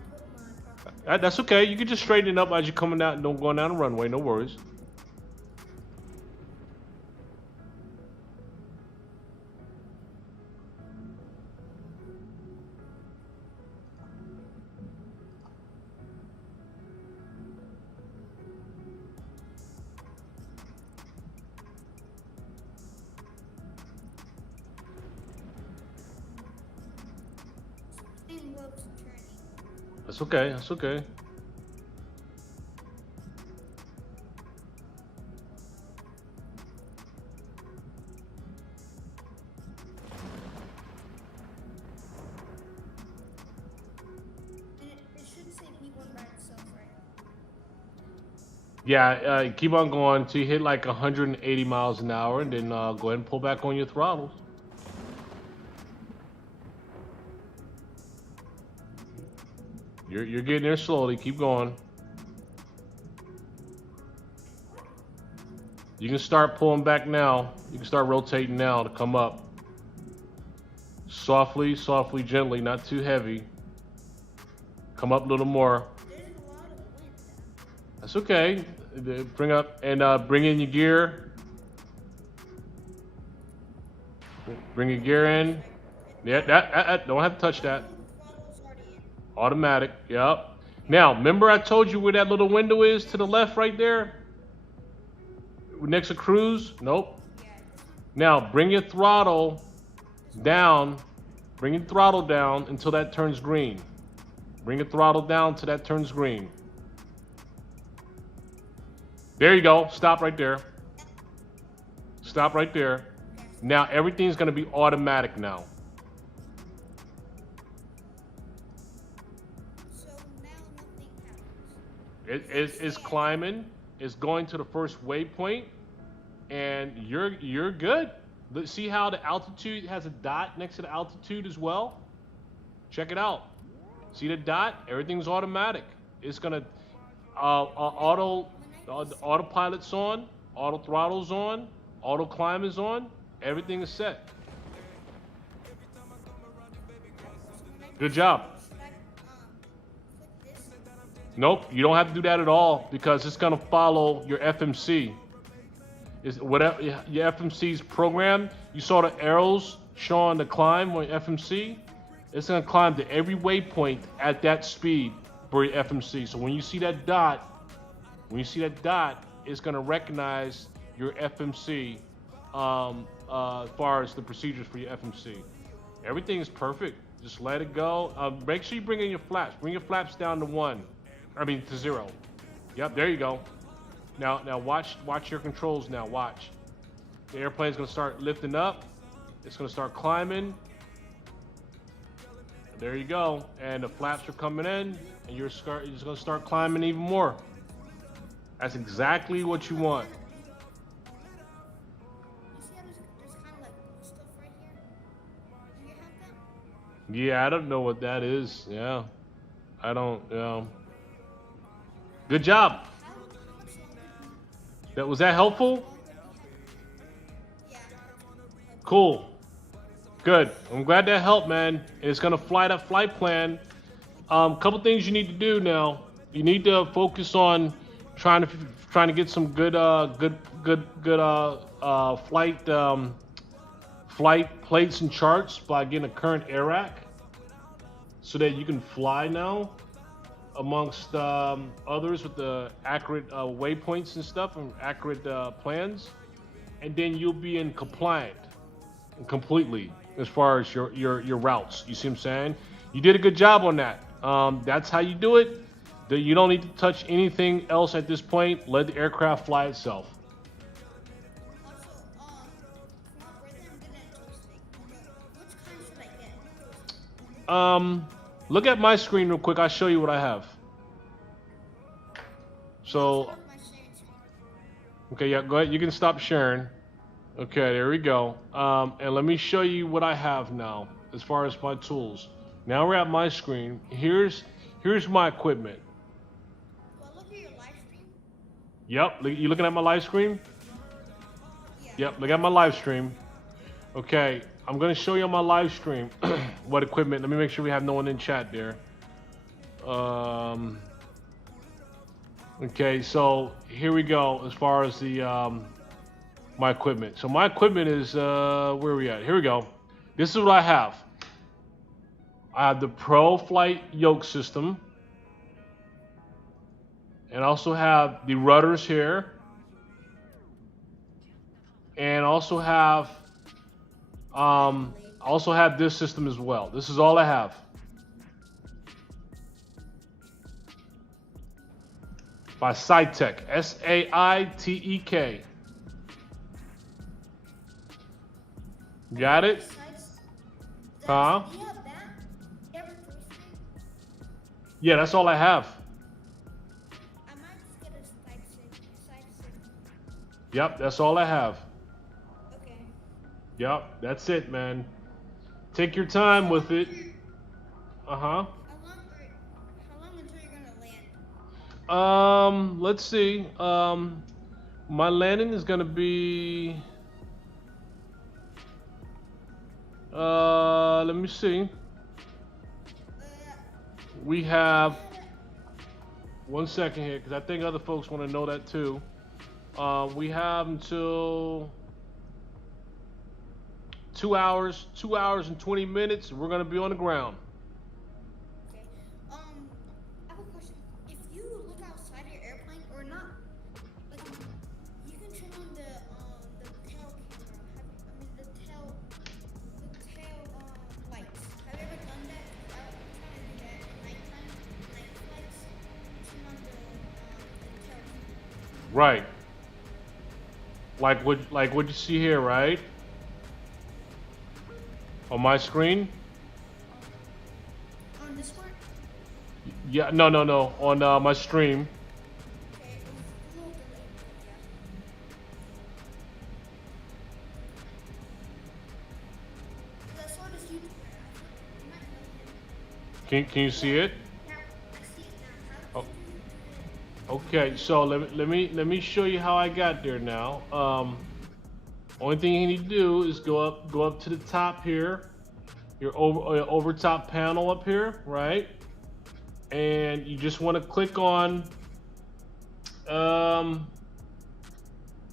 put my That's okay. You can just straighten it up as you're coming out and don't go down the runway. No worries. thing loves turning. That's okay. That's okay. And it should say P1 by itself, right? Yeah, keep on going till you hit like 180 miles an hour, and then go ahead and pull back on your throttles. You're getting there slowly. Keep going. You can start pulling back now. You can start rotating now to come up. Softly, softly, gently, not too heavy. Come up a little more. There's a lot of wind. That's okay. Bring up and bring in your gear. Bring your gear in. Yeah, that don't have to touch that. Throttle's already in. Automatic. Yep. Now, remember I told you where that little window is to the left right there? Next to cruise? Nope. Yeah, this one. Now, bring your throttle down. Bring your throttle down until that turns green. Bring your throttle down till that turns green. There you go. Stop right there. Stop right there. Now, everything's going to be automatic now. So now nothing happens. It's climbing. It's going to the first waypoint, and you're good. See how the altitude has a dot next to the altitude as well? Check it out. See the dot? Everything's automatic. It's gonna autopilot's on, auto throttle's on, auto climb is on. Everything is set. Good job. Should I click this? Nope, you don't have to do that at all because it's gonna follow your FMC. Is whatever your FMC's program. You saw the arrows showing the climb on FMC. It's gonna climb to every waypoint at that speed for your FMC. So when you see that dot, it's gonna recognize your FMC as far as the procedures for your FMC. Everything is perfect. Just let it go. Make sure you bring in your flaps. Bring your flaps down to 1. I mean to 0. Yep, there you go. Now watch your controls now. Watch. The airplane's gonna start lifting up. It's gonna start climbing. There you go. And the flaps are coming in, and you're just gonna start climbing even more. That's exactly what you want. You see how there's kind of like stuff right here? Do you have that? Yeah, I don't know what that is. Yeah, I don't. Good job. How much longer? Was that helpful? Yeah. Cool. Good. I'm glad that helped, man. It's gonna fly that flight plan. Couple things you need to do now. You need to focus on trying to get some good flight plates and charts by getting a current air rack, so that you can fly now amongst others with the accurate waypoints and stuff and accurate plans, and then you'll be in compliant completely as far as your routes. You see what I'm saying? You did a good job on that. That's how you do it. You don't need to touch anything else at this point. Let the aircraft fly itself. Also, for my birthday, I'm getting a joystick. Which kind should I get? Look at my screen real quick. I'll show you what I have. So, My sharing screen. okay, yeah, go ahead. You can stop sharing. Okay, there we go. And let me show you what I have now as far as my tools. Now we're at my screen. Here's my equipment. Do I look at your live stream? Yep, you looking at my live stream? Yeah. Yep, look at my live stream. Okay, I'm gonna show you on my live stream what equipment. Let me make sure we have no one in chat there. Okay, so here we go as far as the my equipment. So my equipment is where are we at? Here we go. This is what I have. I have the Pro Flight yoke system, and also have the rudders here, and also have this system as well. This is all I have. By SAITEK, S-A-I-T-E-K. Got it? Huh? Do you have that? You have a joystick? Yeah, that's all I have. I might just get a side stick. Yep, that's all I have. Okay. Yep, that's it, man. Take your time with it. Uh-huh. How long until you're gonna land? Let's see. My landing is gonna be let me see. We have 1 second here, because I think other folks want to know that too. We have until 2 hours and 20 minutes. We're gonna be on the ground. Okay. I have a question. If you look outside your airplane or not, like you can turn on the tail camera. The tail lights. Have you ever done that? I'm trying to do that at nighttime. Night flights. Turn on the tail camera. Right. Like what you see here, right? On my screen? On this one? Yeah, no. On my stream. Okay, it was a little delayed, but yeah. I saw this YouTuber. You might know him. Can you see it? Yeah, I see it now. How did you do it? Okay, so let me show you how I got there now. Only thing you need to do is go up to the top here, your over top panel up here, right? And you just want to click on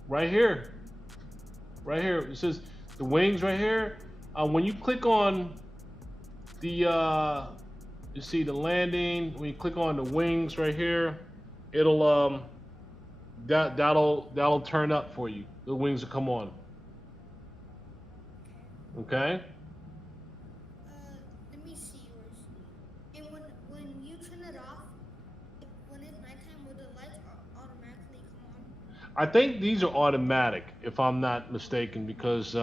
right here. It says the wings right here. When you click on the you see the landing. When you click on the wings right here, it'll that'll turn up for you. The wings will come on. Okay. Let me I think these are automatic, if I'm not mistaken, because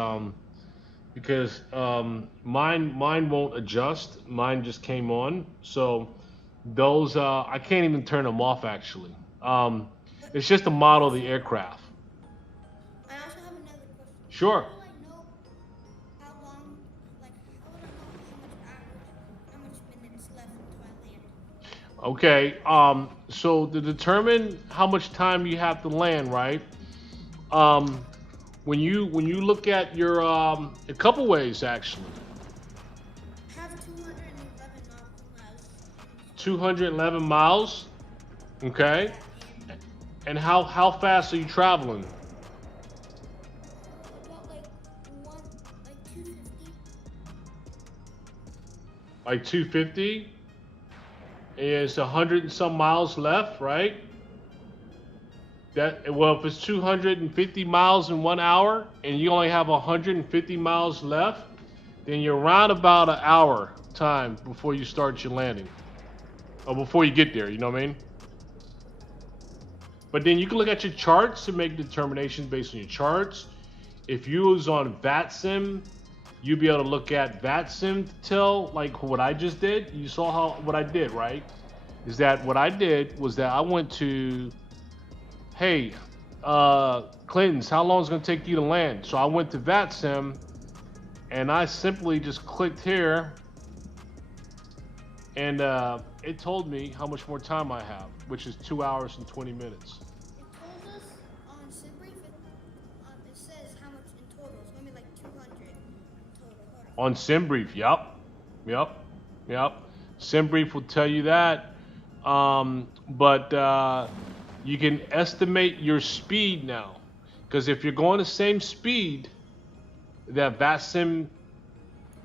mine won't adjust. Mine just came on, so those I can't even turn them off actually. It's just the model of the aircraft. I also have another question. Sure. How will I know how long, like, how will I know how much minutes left until I land? Okay. So to determine how much time you have to land, right? Um, when you look at your a couple ways actually. I have 211 miles. 211 miles. Okay. And And how fast are you traveling? about like 250. Like 250. And it's 100 and some miles left, right? That well, if it's 250 miles in 1 hour and you only have 150 miles left, then you're around about an hour time before you start your landing, or before you get there. You know what I mean? But then you can look at your charts to make determinations based on your charts. If you was on VATSIM, you'd be able to look at VATSIM to tell, like what I just did. You saw what I did, right? Is that what I did was that I went to, hey, Clinton's, how long is it going to take you to land? So I went to VATSIM and I simply just clicked here and it told me how much more time I have, which is 2 hours and 20 minutes. It told us on SimBrief, it says how much in total. It's going to be like 200 total. Hold on. On SimBrief, yep. SimBrief will tell you that. But you can estimate your speed now. Because if you're going the same speed that VATSIM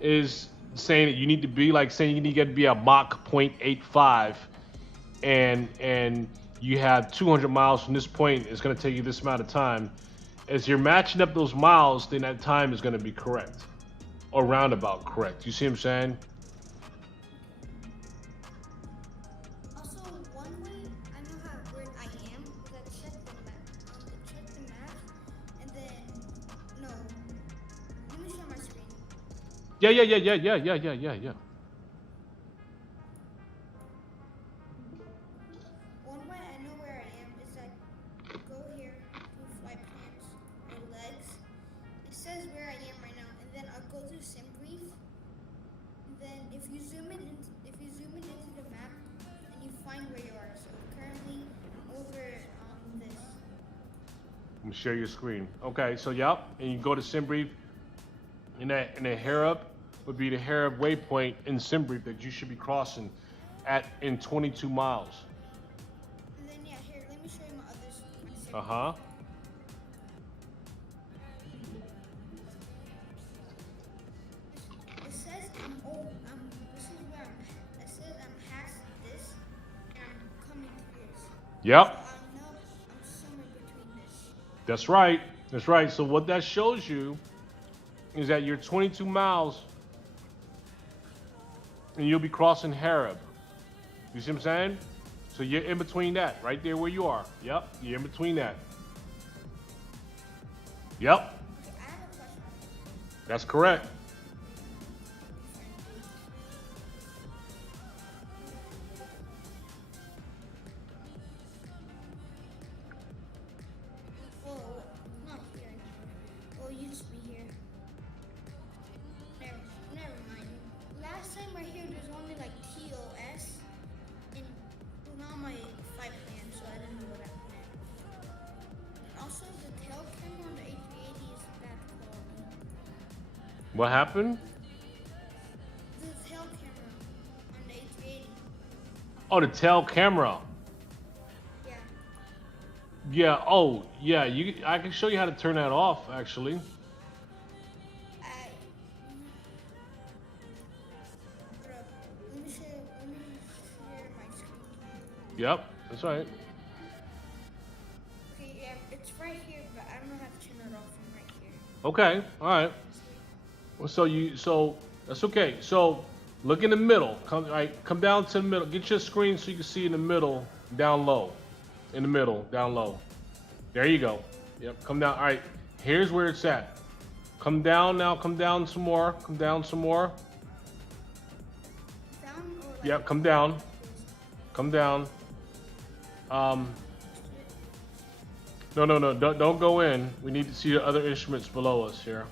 is saying that you need to be, like saying you need to be a Mach 0.85, and you have 200 miles from this point, it's going to take you this amount of time. As you're matching up those miles, then that time is going to be correct. Or roundabout correct. You see what I'm saying? Also, one way I know where I am is I check the map. Check the map, and then no. Let me share my screen. Yeah. One way I know where I am is I go here to flight plans or legs. It says where I am right now, and then I'll go to SimBrief. And then if you zoom in into the map, and you find where you are. So currently over this. Let me share your screen. Okay, so yep, and you go to SimBrief, and the Harab would be the Harab waypoint in SimBrief that you should be crossing in 22 miles. And then yeah, here, let me show you my other SimBrief. Uh-huh. It says this is where it says I'm past this, and I'm coming to this. Yep. So I know I'm somewhere between this. That's right. That's right. So what that shows you is that you're 22 miles and you'll be crossing Harab. You see what I'm saying? So you're in between that, right there where you are. Yep, you're in between that. Yep, Okay, I have a question. that's correct. Whoa, not here anymore. Well, it used to be here. Never mind. Last time right here, there's only like TOS, and not my flight plan, so I didn't know what that meant. And also, the tail camera on the A380 is bad quality. What happened? The tail camera on the A380. Oh, the tail camera. Yeah. Yeah, oh, yeah, I can show you how to turn that off, actually. I. Hold up. Let me share my screen. Yep, that's right. Okay, yeah, it's right here, but I don't know how to turn it off from right here. Okay, all right. Well, so that's okay. So look in the middle. Come down to the middle. Get your screen so you can see in the middle, down low. In the middle, down low. There you go. Yep, come down. All right, here's where it's at. Come down now, come down some more. Come down some more. Down or like Yep, come down. Come down. No, don't go in. We need to see the other instruments below us here.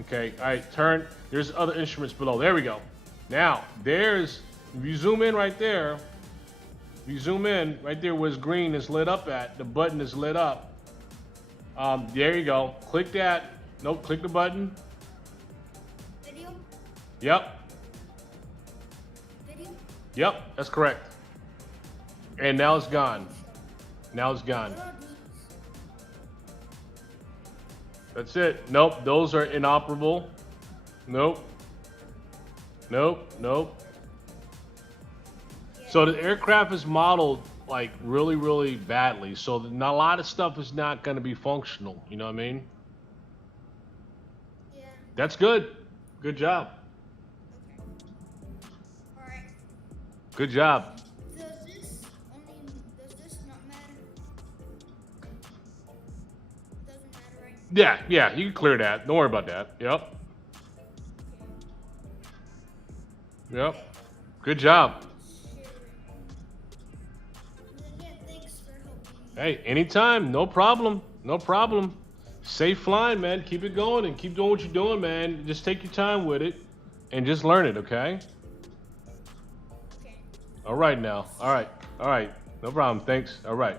Okay, all right, turn. There's other instruments below. There we go. Now, if you zoom in right there, if you zoom in, right there where it's green is lit up at, the button is lit up. There you go. Click that. Nope, click the button. video. Yep, Video. yep, that's correct. And now it's gone. Now it's gone. What are these? That's it. Nope, those are inoperable. Nope. Nope, nope. So the aircraft is modeled like really, really badly. So a lot of stuff is not going to be functional. You know what I mean? Yeah. That's good. Good job. Okay. All right. Good job. Does this not matter? It doesn't matter, right? Yeah, you can clear that. Don't worry about that. Yep. Yep. Good job. Yeah, thanks for helping. Hey, anytime. No problem. No problem. Safe flying, man. Keep it going and keep doing what you're doing, man. Just take your time with it and just learn it, okay? Okay. All right now. All right. All right. No problem. Thanks. All right.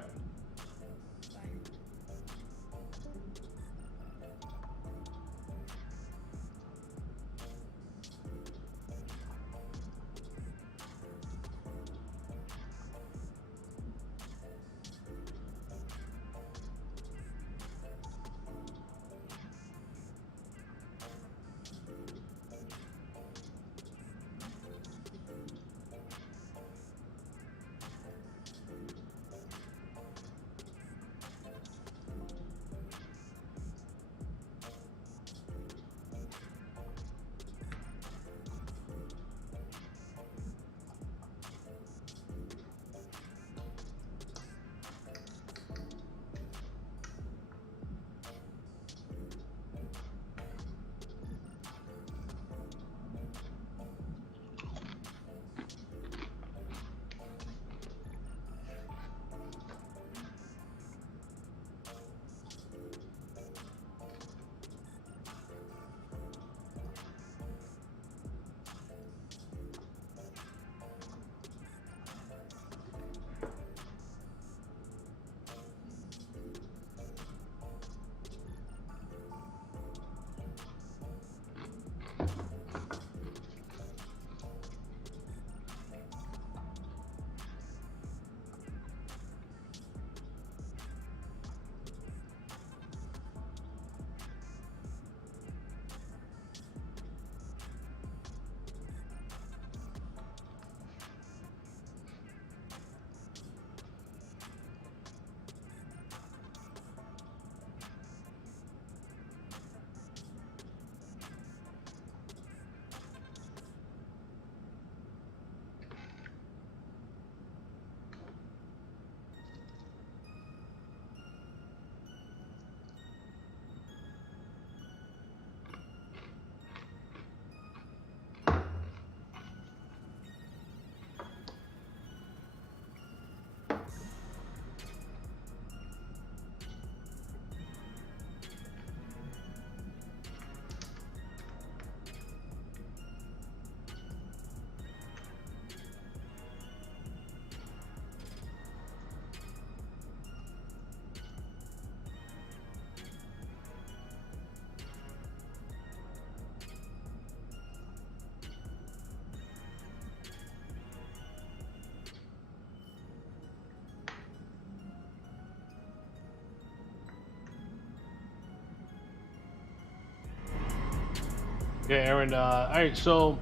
Yeah, Aaron. All right, so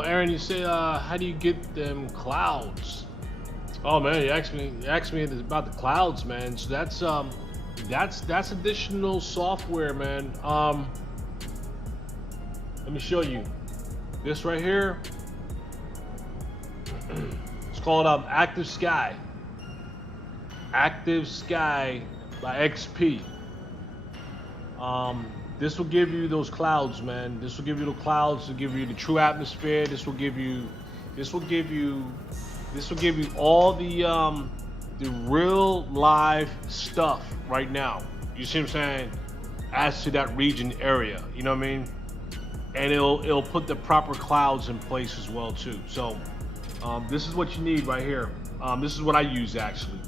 Aaron, you say, how do you get them clouds? Oh man, you asked me about the clouds, man. So that's additional software, man. Let me show you. This right here. It's called Active Sky. Active Sky by XP. This will give you those clouds, man. This will give you the clouds to give you the true atmosphere. This will give you all the real live stuff right now. You see what I'm saying? As to that region area, you know what I mean? And it'll put the proper clouds in place as well too. So this is what you need right here. This is what I use actually,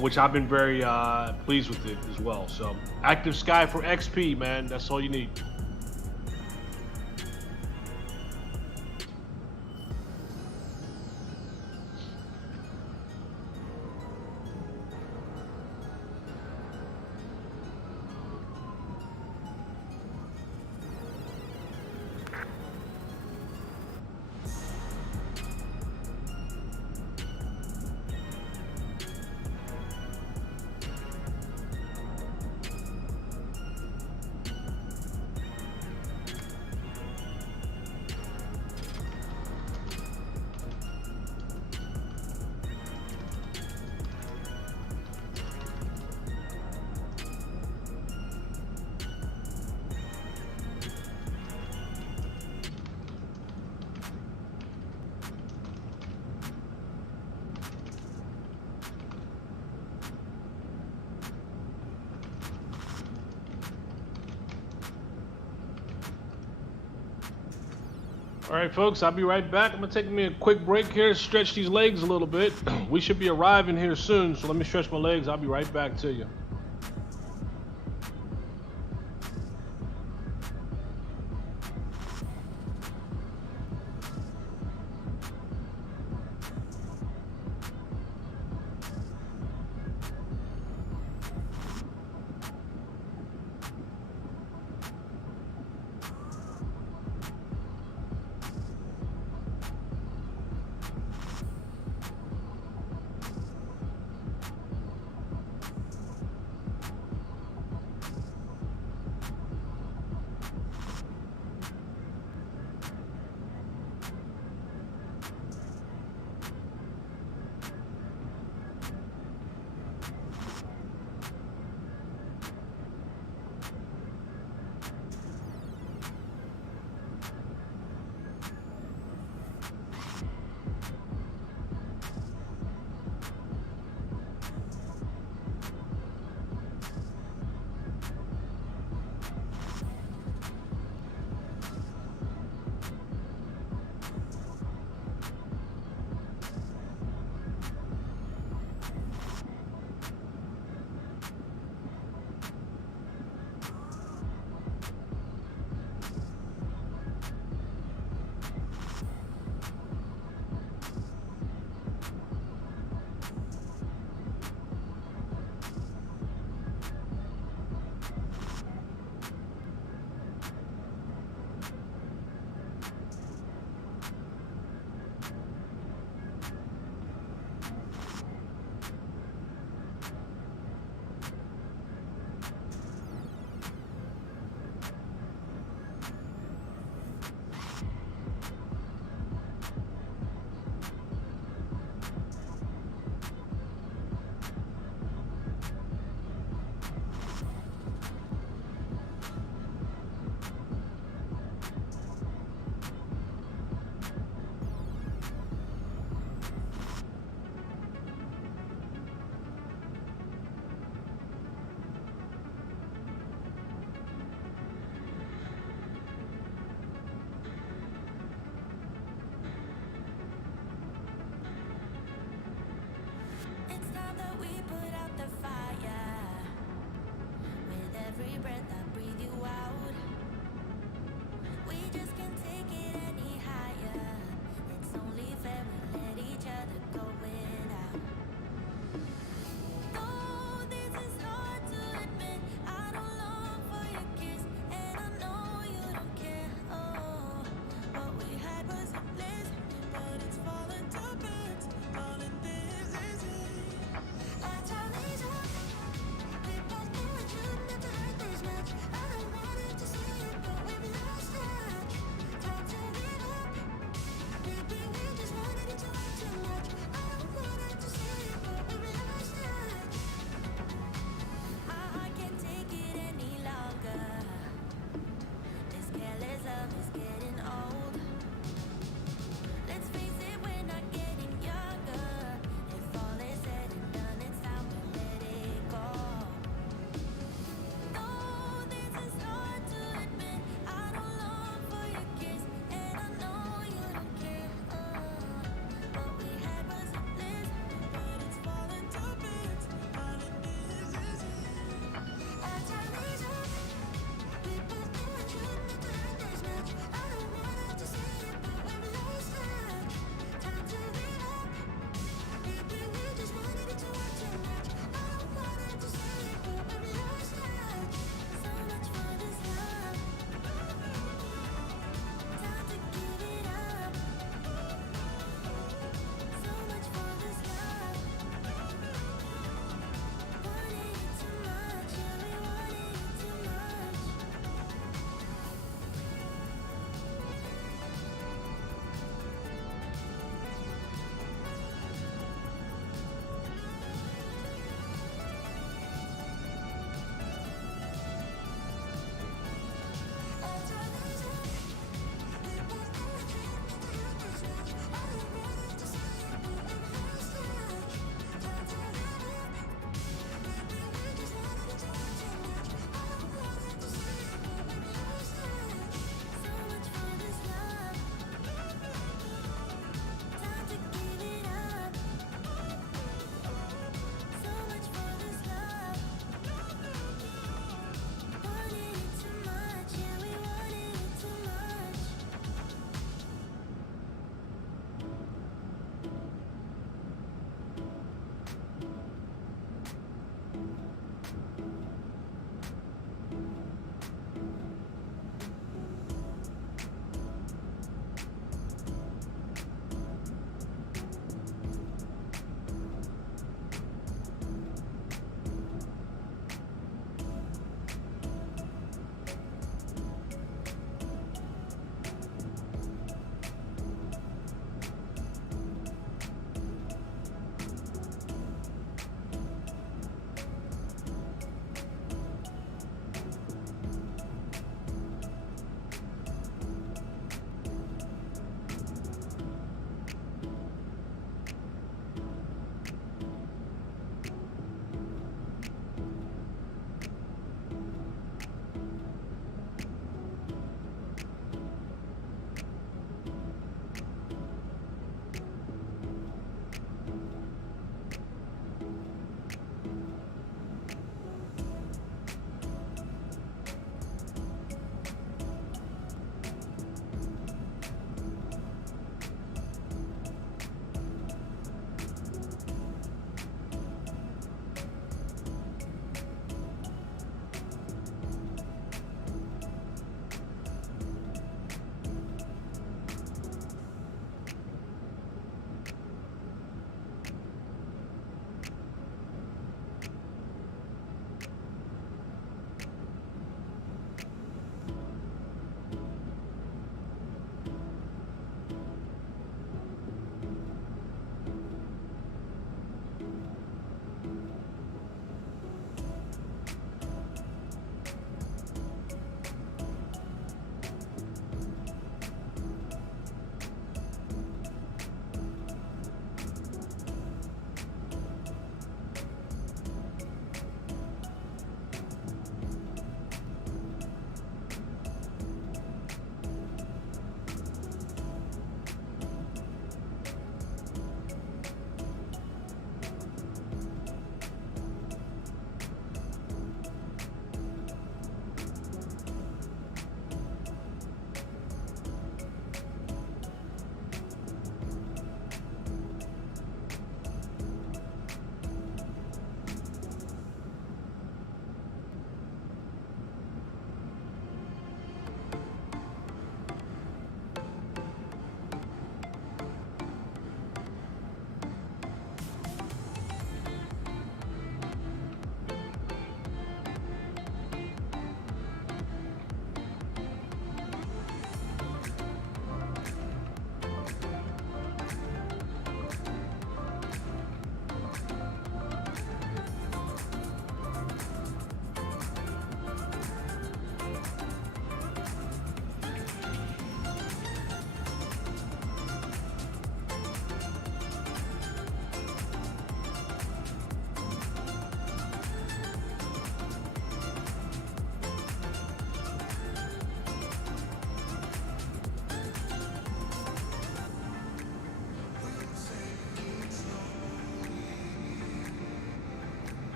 which I've been very pleased with it as well. So Active Sky for XP, man. That's all you need. All right, folks, I'll be right back. I'm gonna take me a quick break here, stretch these legs a little bit. We should be arriving here soon, so let me stretch my legs. I'll be right back to you.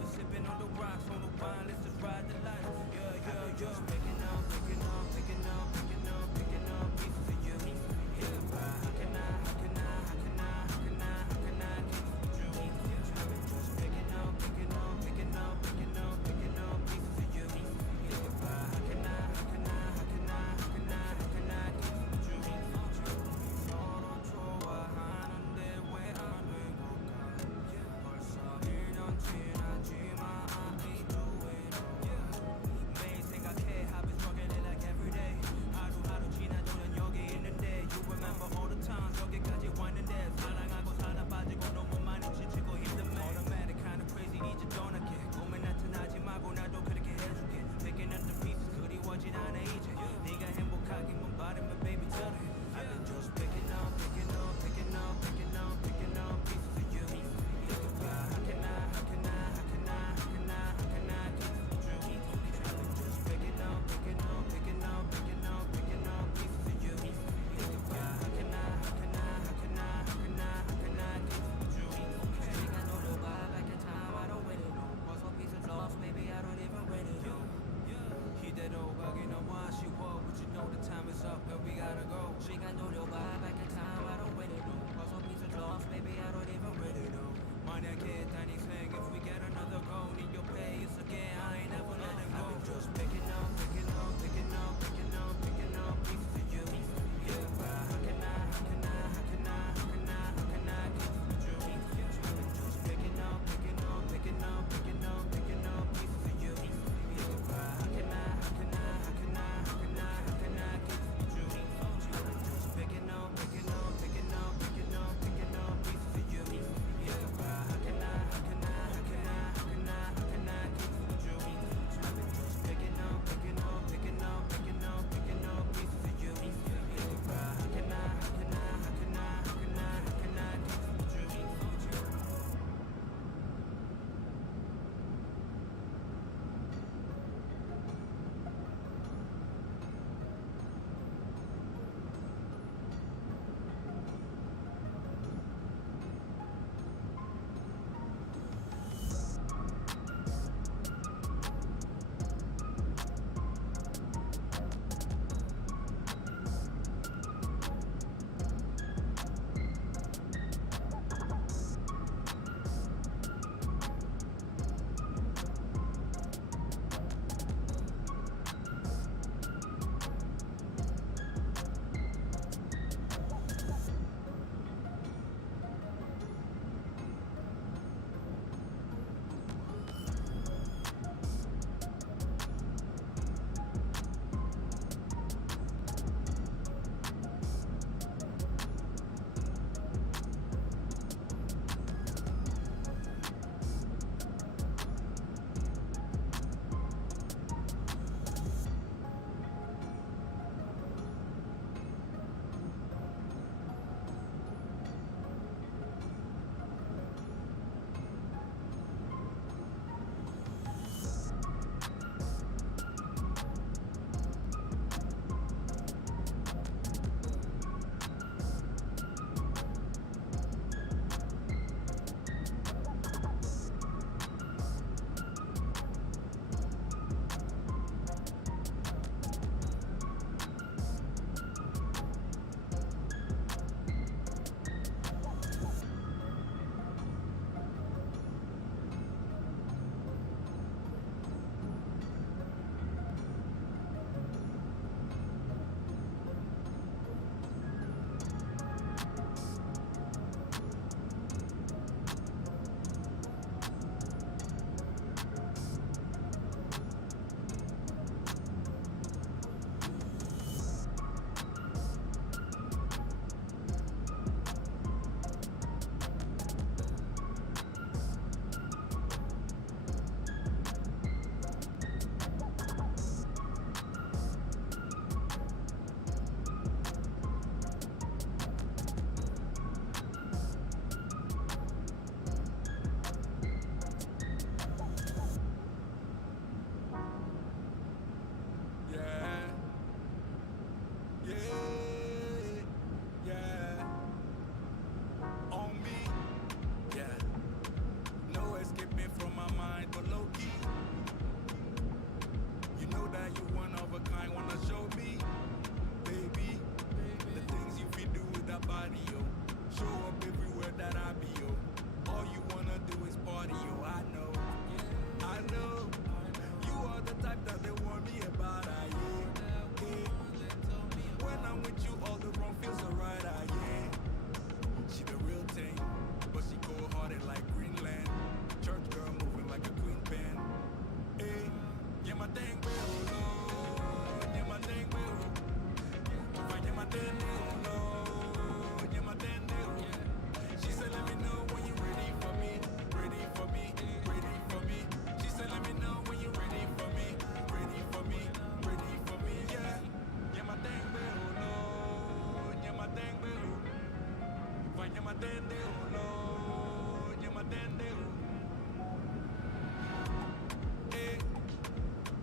We sipping on the rocks, on the wine, let's just ride the life. Yeah, yeah, yeah. Picking up, picking up, picking up, picking up, picking up pieces of you. Yeah, how can I, how can I, how can I, how can I, how can I keep it with you? I've been just picking up, picking up, picking up, picking up, picking up pieces of you. Yeah, how can I, how can I, how can I, how can I, how can I keep it with you? 서로 좋아하는데 왜 안 되고 벌써 1년 지났지만 I ain't doing it. 매일 생각해 I've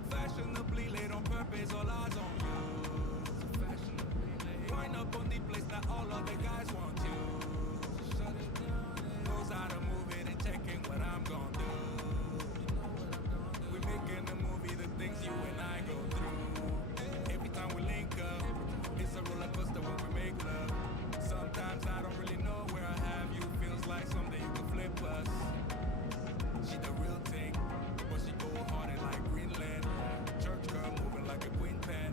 Fashionably late on purpose, all eyes on you. Wind up on the place that all other guys want you. Knows how to move it and checking what I'm gonna do. We're making a movie, the things you and I go through. Every time we link up, it's a roller coaster when we make love. Sometimes I don't really know where I have you. Feels like someday you could flip us. She the real thing, but she cold-hearted like Greenland. Church girl moving like a Wingspan.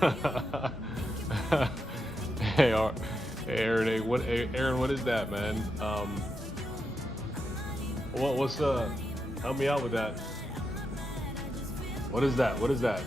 Hey, hey, Aaron, Aaron, what is that, man? What's help me out with that. What is that? What is that?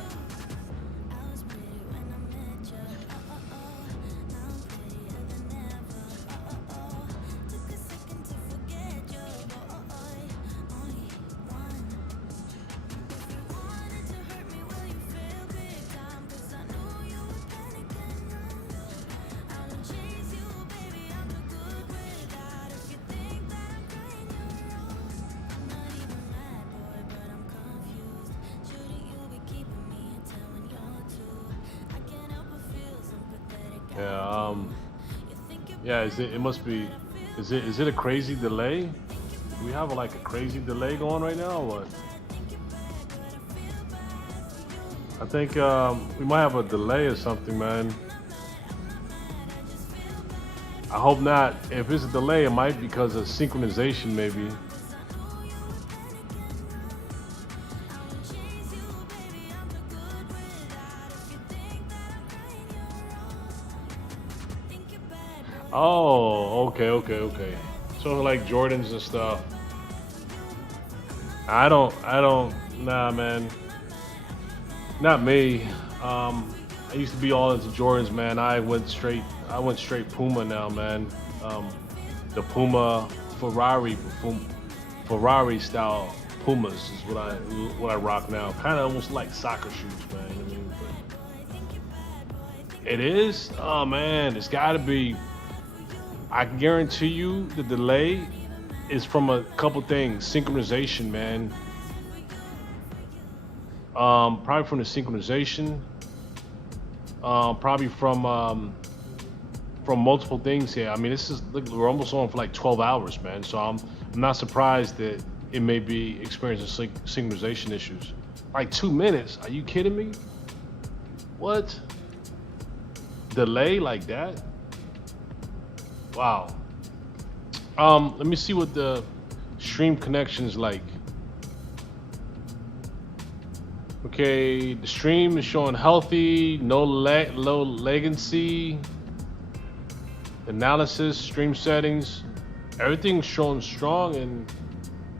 Yeah, yeah, it must be, is it a crazy delay? Do we have like a crazy delay going right now or what? I think we might have a delay or something, man. I hope not. If it's a delay, it might be because of synchronization, maybe. Oh, okay. So like Jordans and stuff. Nah, man. Not me. I used to be all into Jordans, man. I went straight Puma now, man. The Puma Ferrari style Pumas is what I rock now. Kind of almost like soccer shoes, man. I mean, but it is. Oh man, it's got to be. I can guarantee you the delay is from a couple things. Synchronization, man. Probably from the synchronization. Probably from multiple things here. I mean, look, we're almost on for like 12 hours, man. So I'm not surprised that it may be experiencing synchronization issues. Like 2 minutes? Are you kidding me? What? Delay like that? Wow. Let me see what the stream connection is like. Okay, the stream is showing healthy, low latency, analysis, stream settings, everything's showing strong and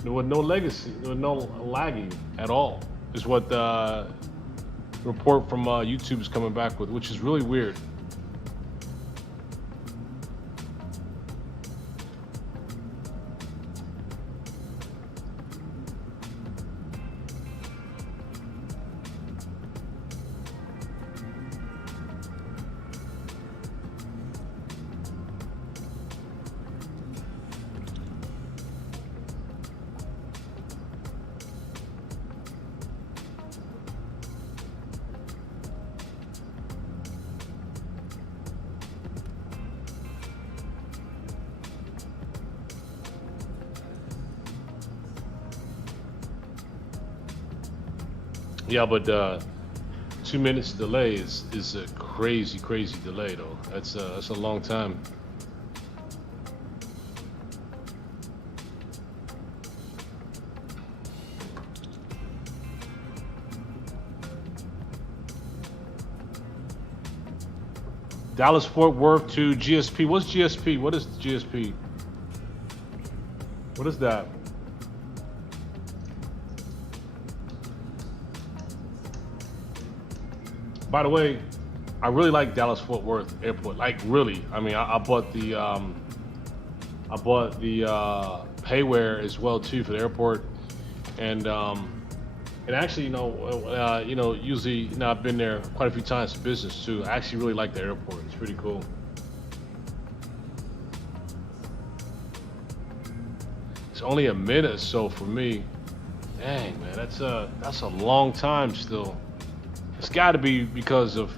with no lagging at all. Is what the report from YouTube is coming back with, which is really weird. Yeah, but 2 minutes delay is a crazy delay though. That's a long time. Dallas Fort Worth to GSP. What's GSP? What is GSP? What is that? By the way, I really like Dallas Fort Worth Airport. Like really, I mean, I bought the payware as well too for the airport, and actually, usually, I've been there quite a few times for business too. I actually really like the airport. It's pretty cool. It's only a minute or so for me. Dang man, that's a long time still. It's got to be because of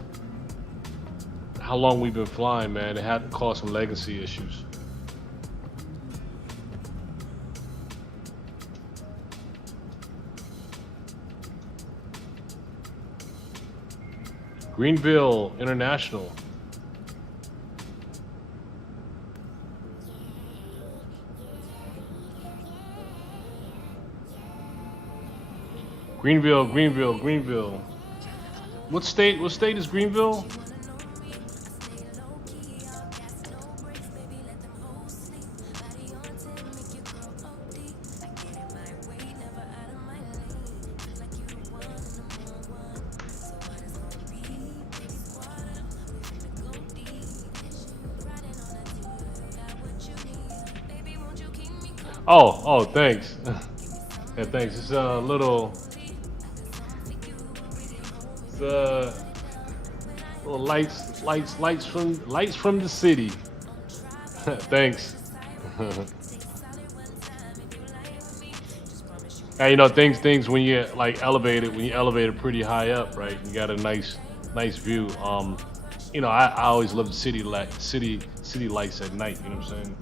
how long we've been flying, man. It had to cause some legacy issues. Greenville International. Greenville. What state? What state is Greenville? Oh, thanks. Yeah, thanks. It's a little, it's little lights from the city. Thanks. Yeah, you know, things when you like elevated, when you elevate it pretty high up, right? You got a nice view. You know, I always love the city lights at night. You know what I'm saying?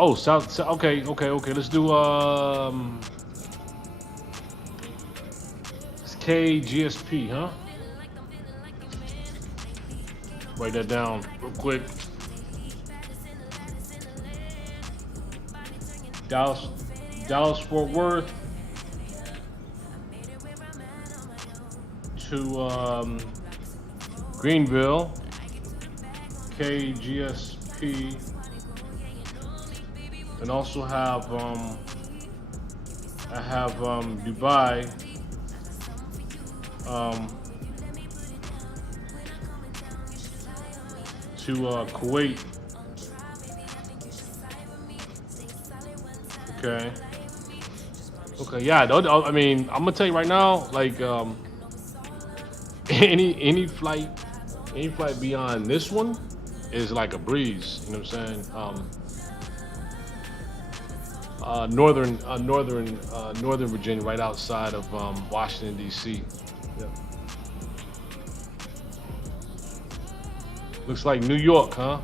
Oh, south. Okay. Let's do it's KGSP, huh? Write that down real quick. Dallas Fort Worth to Greenville, KGSP, and also have I have Dubai, to Kuwait. Okay. Yeah. I mean, I'm gonna tell you right now, like any flight beyond this one is like a breeze. You know what I'm saying? Northern Virginia, right outside of Washington D.C. Yep. Looks like New York, huh?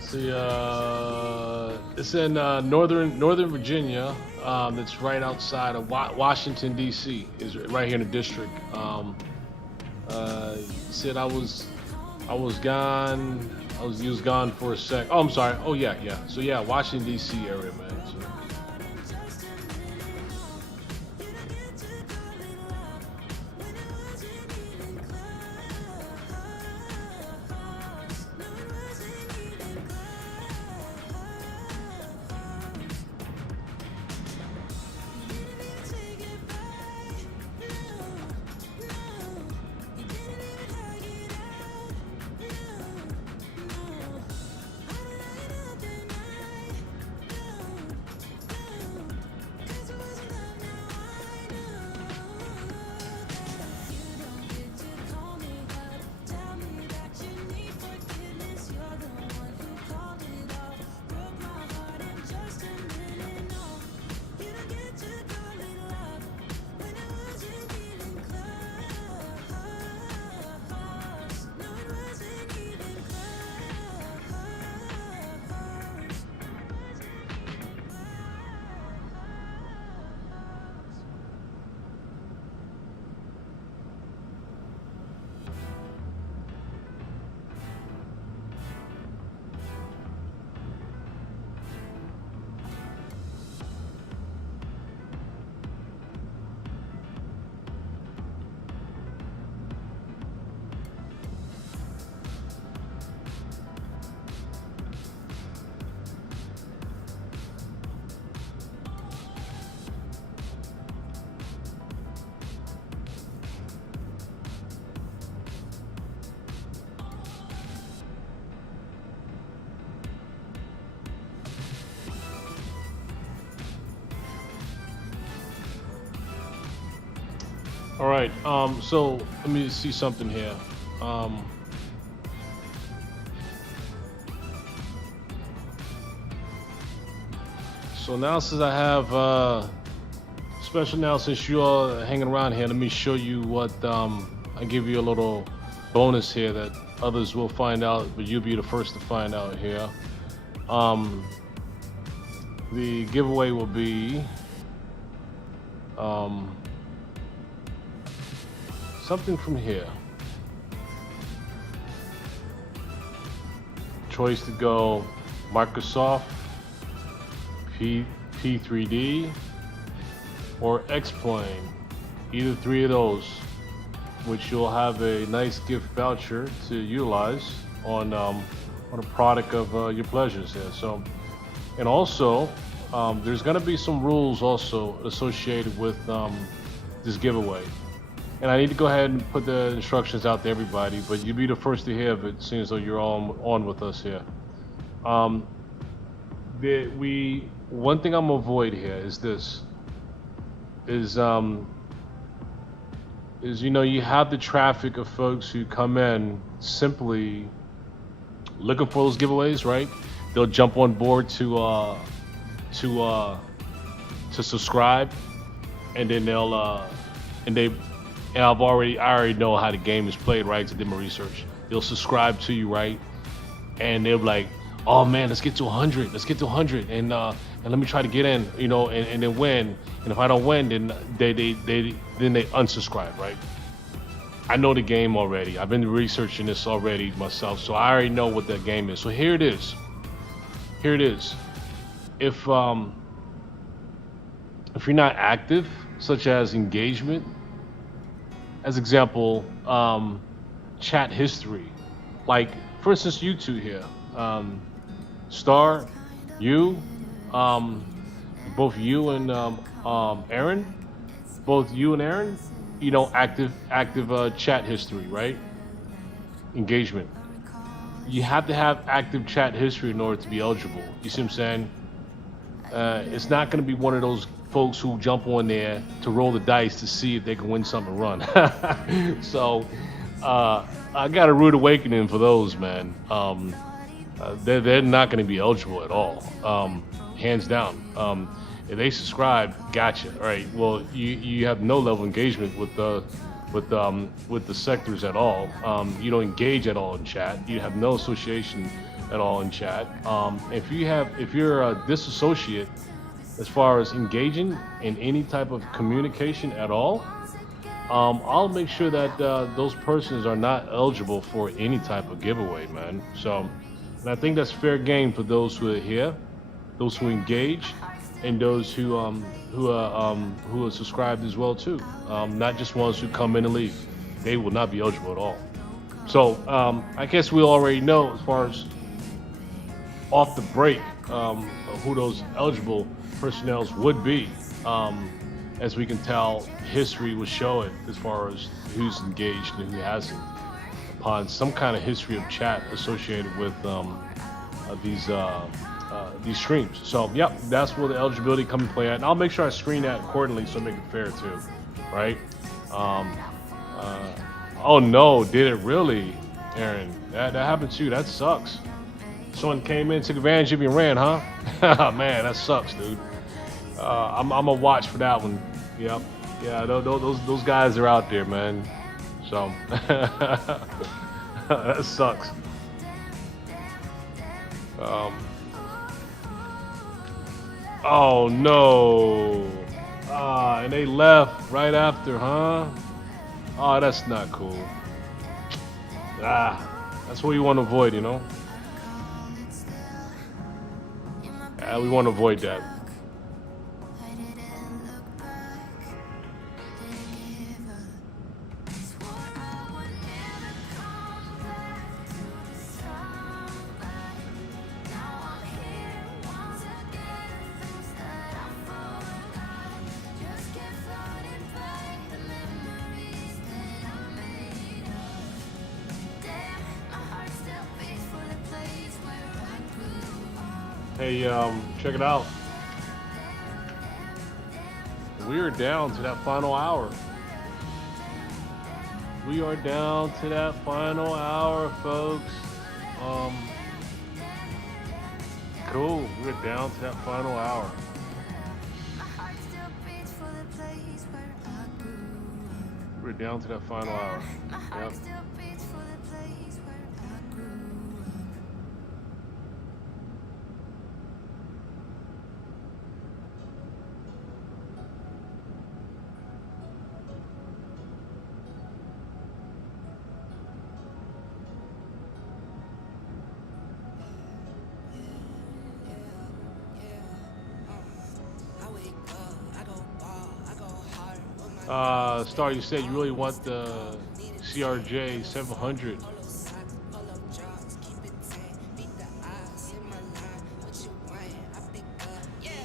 See, it's in northern Virginia. It's right outside of Washington D.C. Is right here in the district. Said I was gone. You was gone for a sec. Oh, I'm sorry. Oh yeah. So yeah, Washington D.C. area, man. So, All right. So let me see something here. So now since I have special now, since you all are hanging around here, let me show you what I give you a little bonus here that others will find out, but you'll be the first to find out here. The giveaway will be something from here. Choice to go Microsoft, P3D, or XPlane. Either three of those, which you'll have a nice gift voucher to utilize on a product of your pleasures here. So, and also there's going to be some rules also associated with this giveaway. And I need to go ahead and put the instructions out to everybody, but you'll be the first to hear of it, seeing as though you're all on with us here. One thing I'm gonna avoid here is this. Is you know, you have the traffic of folks who come in simply looking for those giveaways, right? They'll jump on board to subscribe, and then I already know how the game is played, right? 'Cause I did my research. They'll subscribe to you, right? And they'll be like, oh man, let's get to 100. Let's get to 100, and let me try to get in, you know, and then win. And if I don't win, then they unsubscribe, right? I know the game already. I've been researching this already myself, so I already know what that game is. So here it is. Here it is. If you're not active, such as engagement, as example, chat history, like for instance, you two here, Star, you, both you and Aaron, you know, active chat history, right? Engagement. You have to have active chat history in order to be eligible. You see what I'm saying? It's not going to be one of those folks who jump on there to roll the dice to see if they can win something and run. So I got a rude awakening for those, man. They're not going to be eligible at all, hands down. If they subscribe, gotcha. All right. Well, you have no level of engagement with the sectors at all. You don't engage at all in chat. You have no association at all in chat. If you're a disassociate as far as engaging in any type of communication at all, I'll make sure that those persons are not eligible for any type of giveaway, man. So, and I think that's fair game for those who are here, those who engage, and those who are subscribed as well too. Not just ones who come in and leave. They will not be eligible at all. So I guess we already know, as far as off the break, who those eligible personnels would be. As we can tell, history will show it as far as who's engaged and who hasn't, upon some kind of history of chat associated with these streams. So, yep, that's where the eligibility come into play at. And I'll make sure I screen that accordingly so I make it fair too, right? Oh no, did it really, Aaron? That happened too. That sucks. Someone came in, took advantage of you and ran, huh? Man, that sucks, dude. I'm gonna watch for that one. Yep. Yeah, those guys are out there, man. So that sucks. Oh no. And they left right after, huh? Oh, that's not cool. That's what you want to avoid, you know? Yeah, we want to avoid that. Hey, check it out. We're down to that final hour. We are down to that final hour, folks. Cool. We're down to that final hour. We're down to that final hour. Yep. Star, you said you really want the CRJ 700.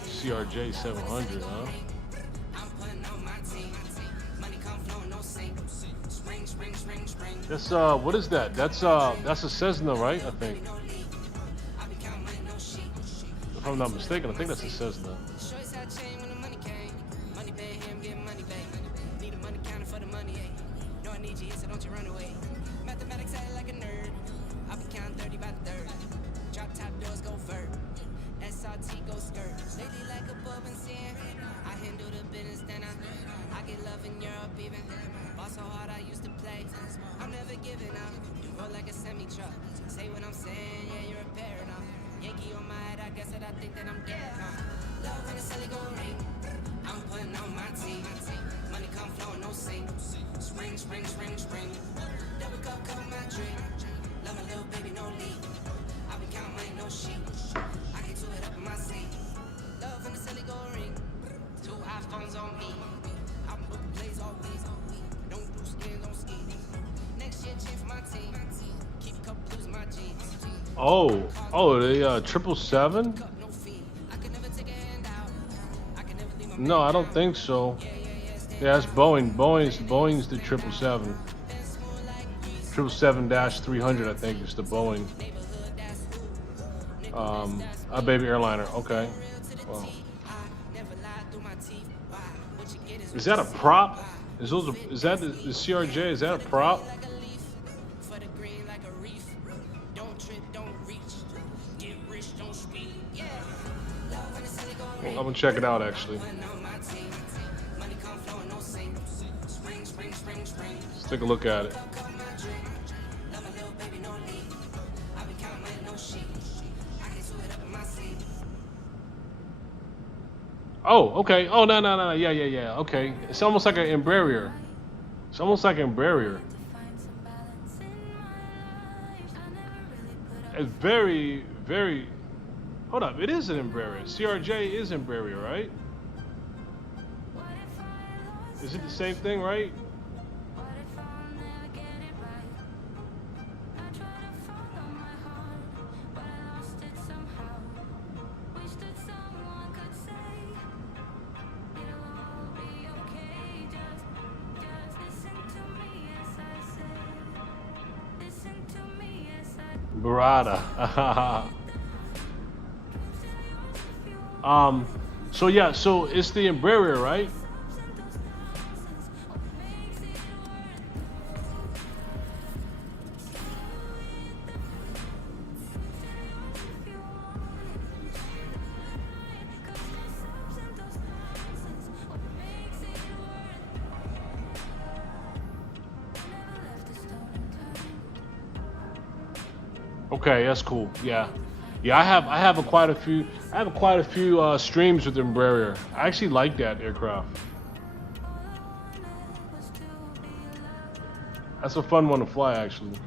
CRJ 700, huh? That's what is that? That's a Cessna, right? I think. If I'm not mistaken, I think that's a Cessna. Oh, the 777? No, I don't think so. Yeah, it's Boeing. Boeing's the 777. 777-300, I think, is the Boeing. A baby airliner. Okay. Well, is that a prop? Is that the CRJ? Is that a prop? Well, I'm gonna check it out actually. Let's take a look at it. Oh, okay. Oh, no. Yeah. Okay. It's almost like an Embraer. It's almost like an Embraer. It's very, very... Hold up. It is an Embraer. CRJ is Embraer, right? Is it the same thing, right? Barada. So yeah, so it's the Embraer, right? Okay, that's cool. Yeah. I have quite a few streams with Embraer. I actually like that aircraft. That's a fun one to fly, actually.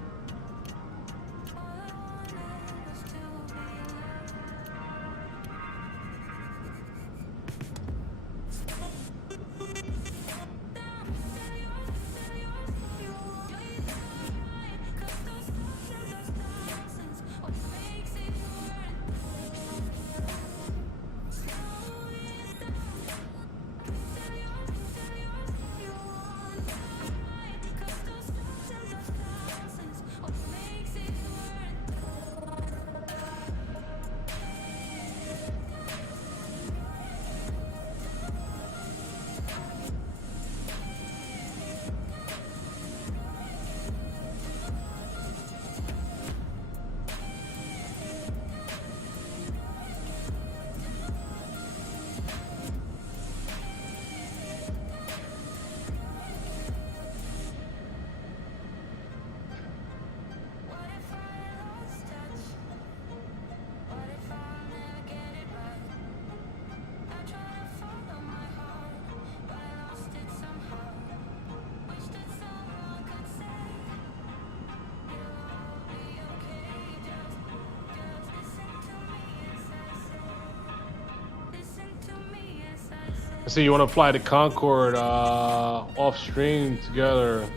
So you want to fly the Concorde off stream together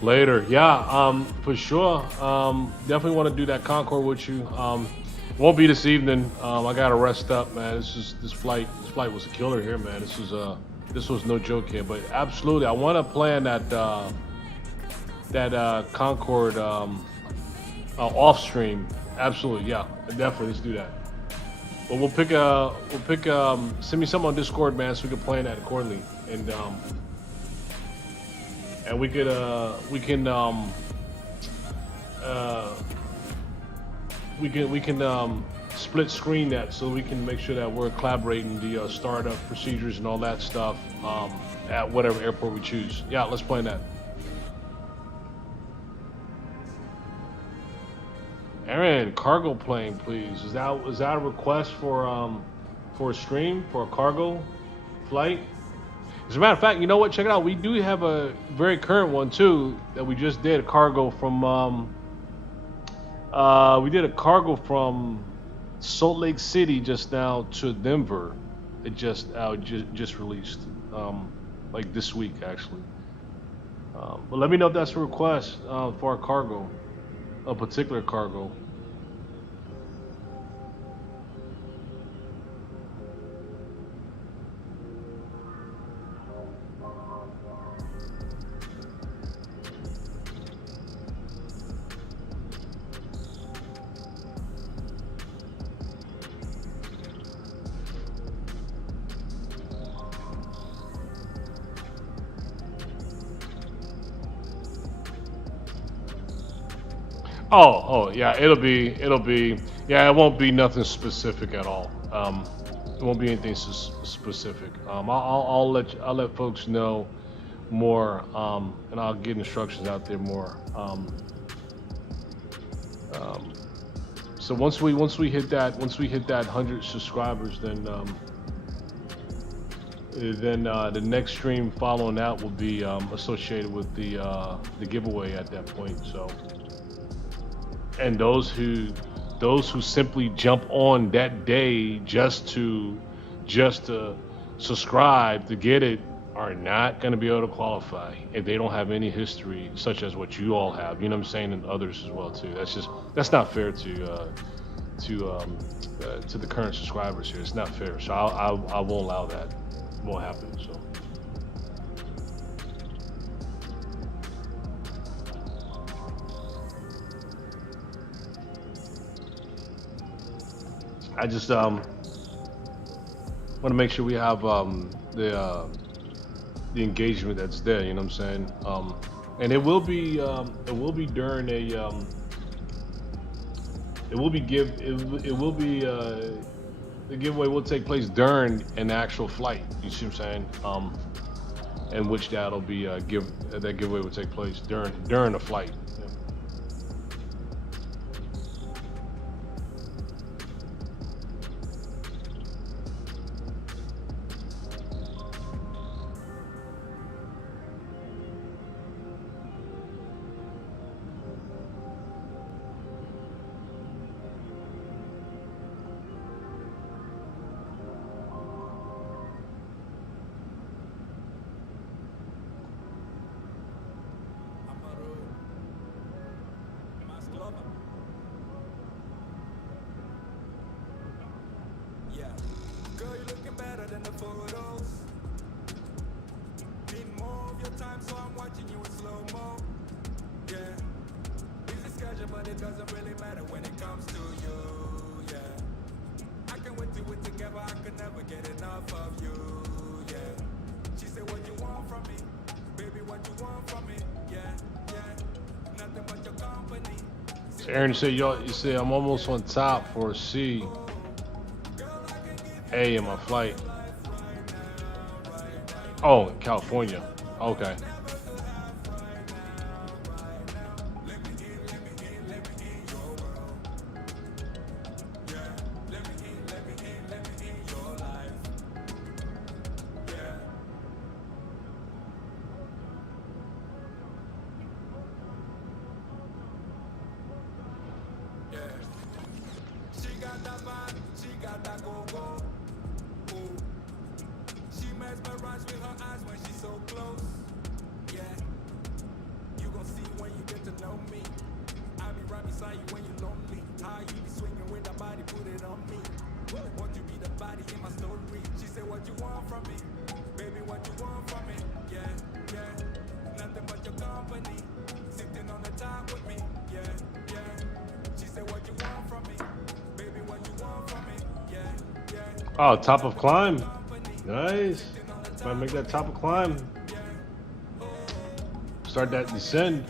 later? Yeah, for sure. Definitely want to do that Concorde with you. Won't be this evening. I gotta rest up, man. This flight was a killer here, man. This was no joke here, but absolutely, I want to plan that Concorde off stream. Absolutely, yeah, definitely. Let's do that. But we'll pick send me something on Discord, man, so we can plan that accordingly, and we can split screen that so we can make sure that we're collaborating the startup procedures and all that stuff at whatever airport we choose. Yeah, let's plan that. Aaron, cargo plane, please. Is that a request for a stream for a cargo flight? As a matter of fact, you know what? Check it out. We do have a very current one too that we just did. A cargo from we did a cargo from Salt Lake City just now to Denver. It just released like this week actually. But let me know if that's a request for a cargo. A particular cargo. Oh, yeah, it'll be, yeah, it won't be nothing specific at all. It won't be anything specific. I'll let folks know more, and I'll get instructions out there more. So once we hit that 100 subscribers, then the next stream following that will be associated with the giveaway at that point. So. And those who simply jump on that day just to subscribe to get it are not going to be able to qualify if they don't have any history such as what you all have. You know what I'm saying, and others as well too. That's not fair to the current subscribers here. It's not fair. So I won't allow that. It won't happen. So. I just want to make sure we have the engagement that's there. You know what I'm saying? And it will be during a the giveaway will take place during an actual flight. You see what I'm saying? In which that'll be that giveaway will take place during a flight. Aaron said, you say I'm almost on top for a C, A in my flight. Oh, in California. Okay. mesmerized with her eyes when she's so close. Yeah, you gon' see when you get to know me. I'll be right beside you when you're lonely. How you be swinging with that body, put it on me. Want you be the body in my story. She said, what you want from me? Baby, what you want from me? Yeah, yeah, nothing but your company. Sitting on the top with me. Yeah, yeah. She said, what you want from me? Baby, what you want from me? Yeah, yeah. Oh, top of climb. Nice. Might make that top of climb. Start that descend.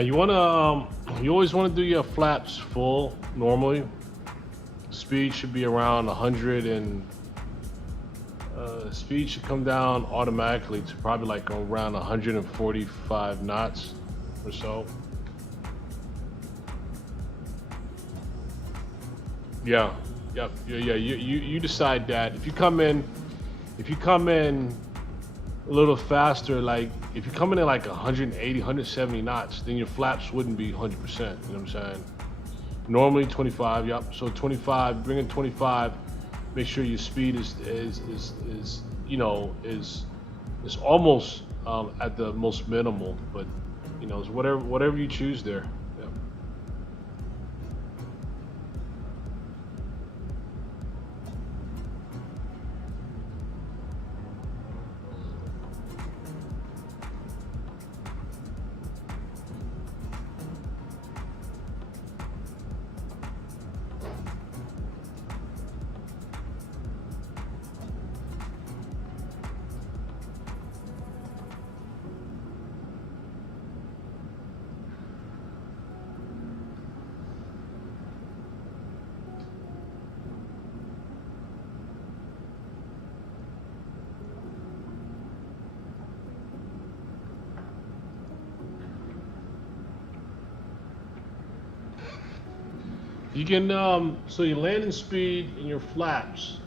You always want to do your flaps full normally. Speed should be around 100 and speed should come down automatically to probably like around 145 knots or so. Yeah, yep, yeah. You decide that. If you come in a little faster, like if you're coming in like 180, 170 knots, then your flaps wouldn't be 100%. You know what I'm saying? Normally 25. Yep. So 25. Bring in 25. Make sure your speed is almost at the most minimal, but you know, it's whatever you choose there. Yep. You can so your landing speed and your flaps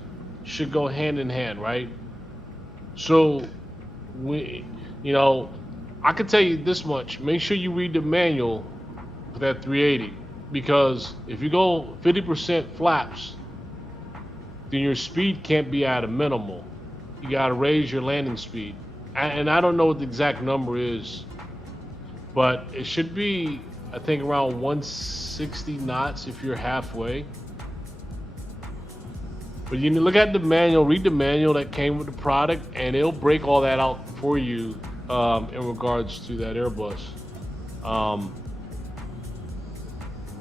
should go hand in hand, right? So I can tell you this much: make sure you read the manual for that 380, because if you go 50% flaps, then your speed can't be at a minimal. You got to raise your landing speed, and I don't know what the exact number is, but it should be, I think, around 160 knots if you're halfway. But you look at the manual, read the manual that came with the product, and it'll break all that out for you in regards to that Airbus.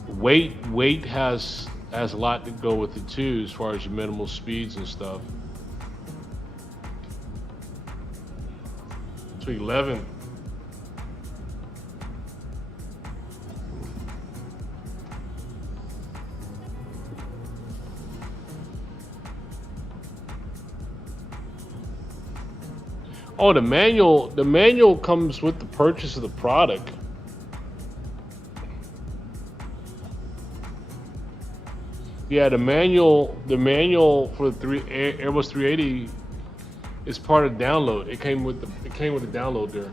Weight has a lot to go with it too, as far as your minimal speeds and stuff. So 11. Oh, the manual comes with the purchase of the product. Yeah, the manual for the Airbus 380 is part of the download. It came with the download there.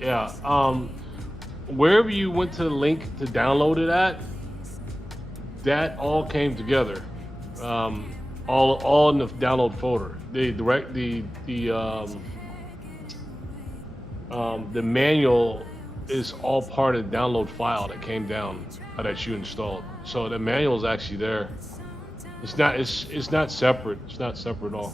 Yeah. Wherever you went to the link to download it at, that all came together. Um, all in the download folder. The manual is all part of the download file that came down that you installed. So the manual is actually there. It's not separate. It's not separate at all.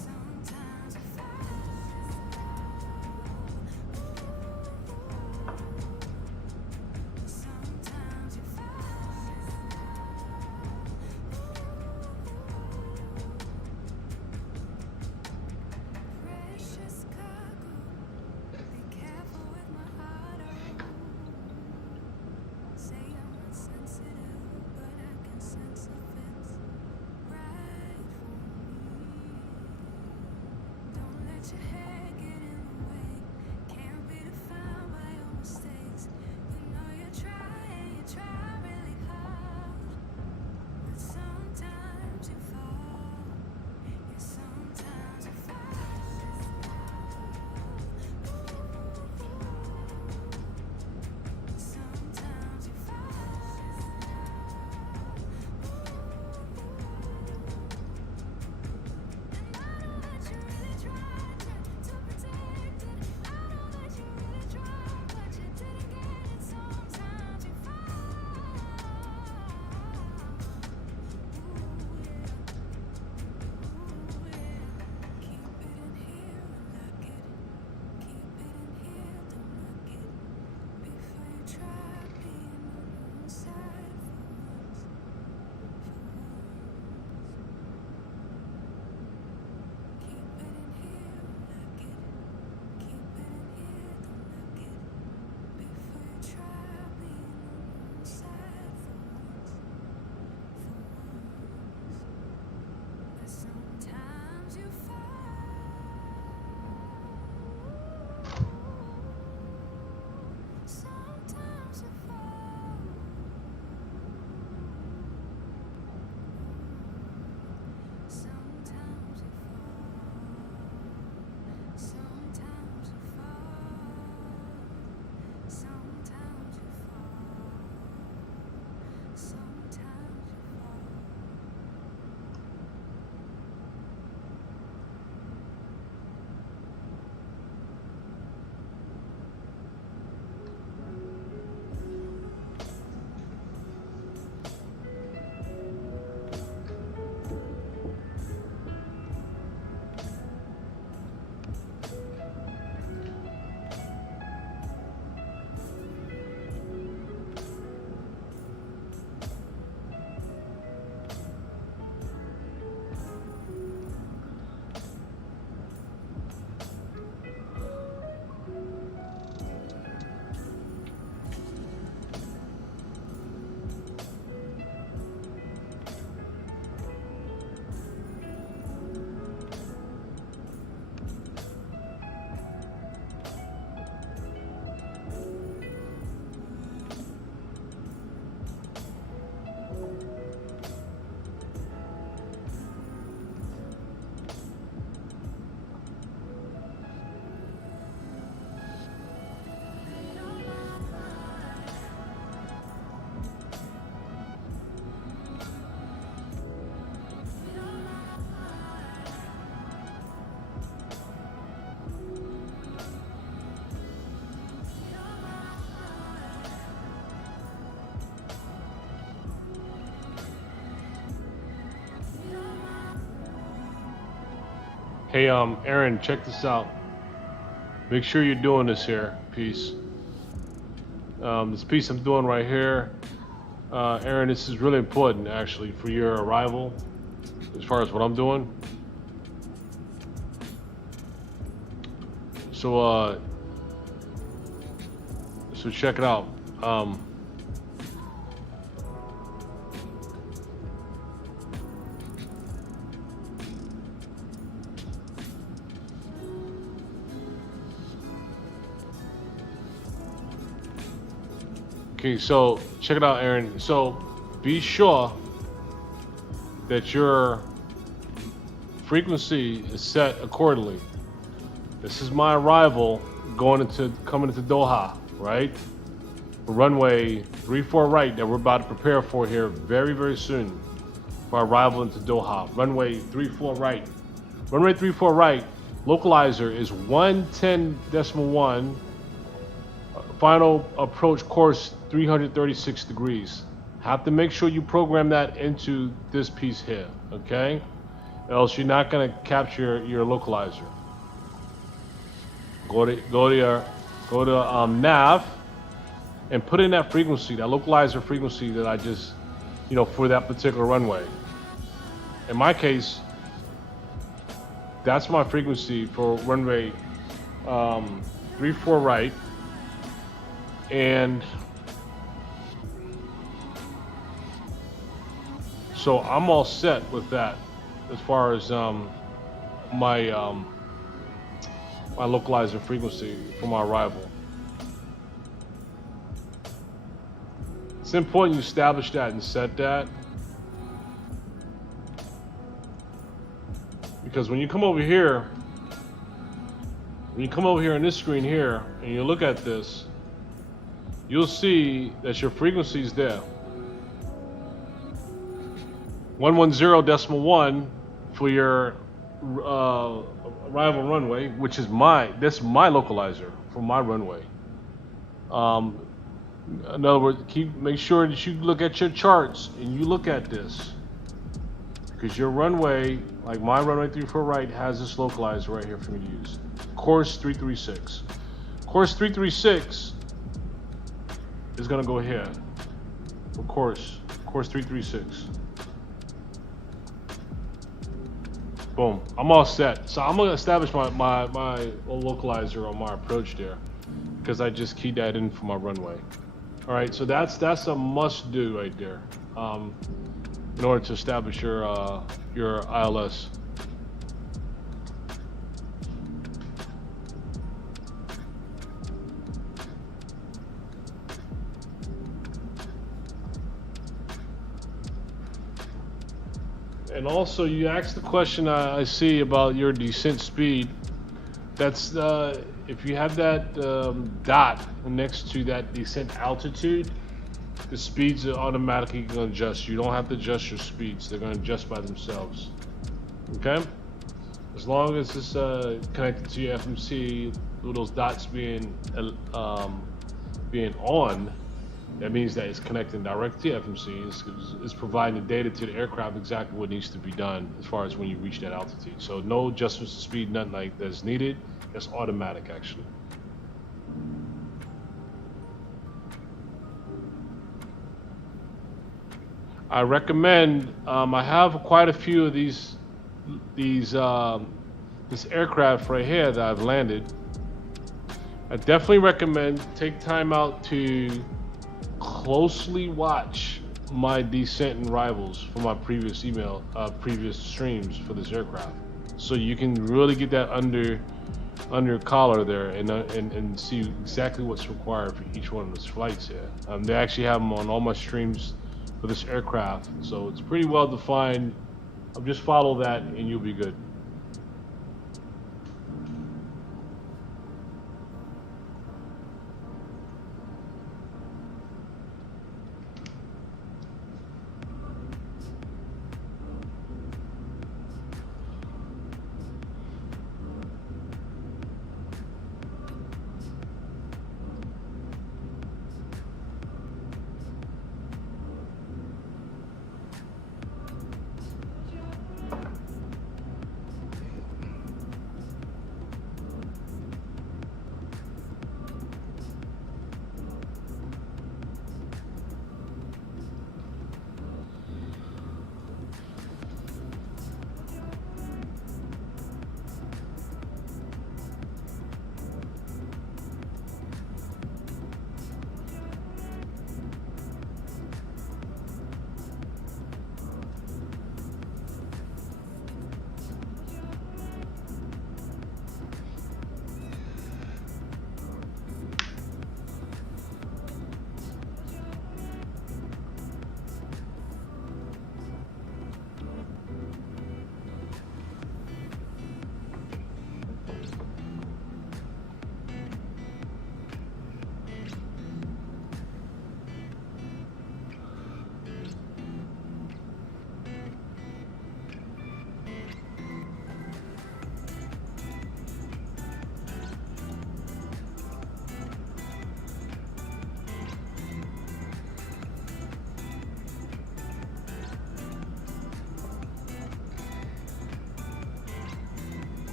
Hey, Aaron, check this out. Make sure you're doing this here piece. This piece I'm doing right here, Aaron, this is really important actually for your arrival as far as what I'm doing. So check it out. Okay, so check it out, Aaron. So be sure that your frequency is set accordingly. This is my arrival coming into Doha, right? Runway 34 right that we're about to prepare for here very, very soon for our arrival into Doha. Runway 34 right. Runway 34 right, localizer is 110.1. Final approach course 336 degrees. Have to make sure you program that into this piece here, okay? Else you're not gonna capture your localizer. Go to nav and put in that frequency, that localizer frequency that I just, for that particular runway. In my case, that's my frequency for runway 34 right. And so I'm all set with that as far as my localizer frequency for my arrival. It's important you establish that and set that, because when you come over here on this screen here and you look at this, you'll see that your frequency is there. 110.1 for your arrival runway, which is my localizer for my runway. In other words, make sure that you look at your charts and you look at this, because your runway, like my runway 34 right, has this localizer right here for me to use. Course 336. Course 336 is gonna go here. Of course 336. Boom, I'm all set. So I'm gonna establish my localizer on my approach there, because I just keyed that in for my runway. All right, so that's a must do right there, in order to establish your ILS. And also, you asked the question I see about your descent speed. That's if you have that dot next to that descent altitude, the speeds are automatically going to adjust. You don't have to adjust your speeds; they're going to adjust by themselves. Okay? As long as it's connected to your FMC, with those dots being on, that means that it's connecting directly to FMC. It's providing the data to the aircraft exactly what needs to be done as far as when you reach that altitude. So no adjustments to speed, nothing like that's needed. That's automatic, actually. I recommend. I have quite a few of this aircraft right here that I've landed. I definitely recommend take time out to closely watch my descent and arrivals from my previous streams for this aircraft, so you can really get that under collar there and see exactly what's required for each one of those flights here. They actually have them on all my streams for this aircraft, so it's pretty well defined. Just follow that and you'll be good.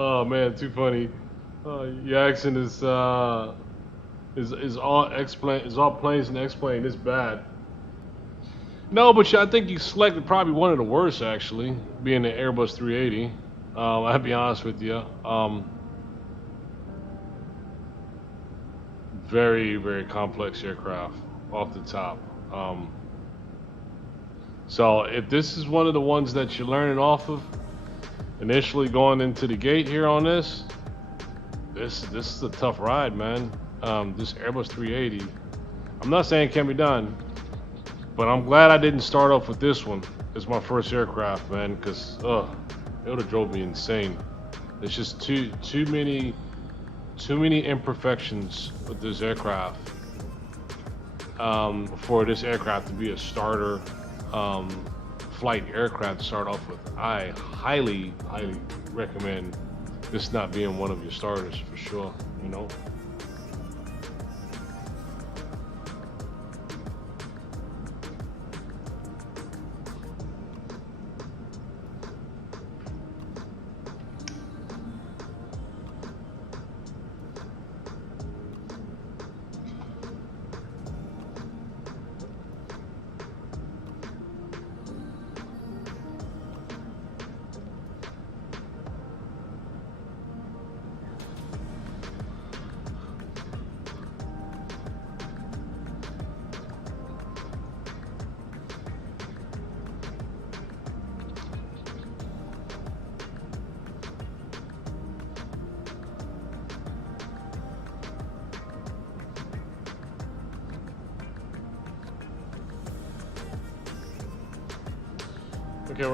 Oh man, too funny. Your accent is all X-plane, is all planes and X-plane. It's bad. No, but I think you selected probably one of the worst actually, being the Airbus 380. I'll be honest with you. Very, very complex aircraft off the top. So if this is one of the ones that you're learning off of, initially going into the gate here on this is a tough ride, man. This Airbus 380, I'm not saying it can't be done, but I'm glad I didn't start off with this one as my first aircraft, man, because it would have drove me insane. There's just too many imperfections with this aircraft for this aircraft to be a starter flight aircraft to start off with. I highly recommend this not being one of your starters for sure, you know. Okay,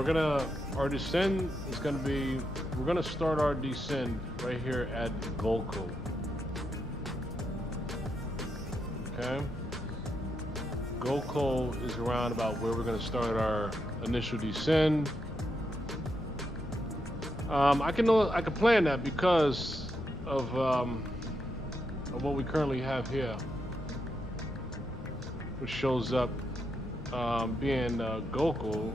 our descent is gonna be, we're gonna start our descent right here at Golco. Okay? Golco is around about where we're gonna start our initial descent. I can plan that because of what we currently have here, which shows up being Golco.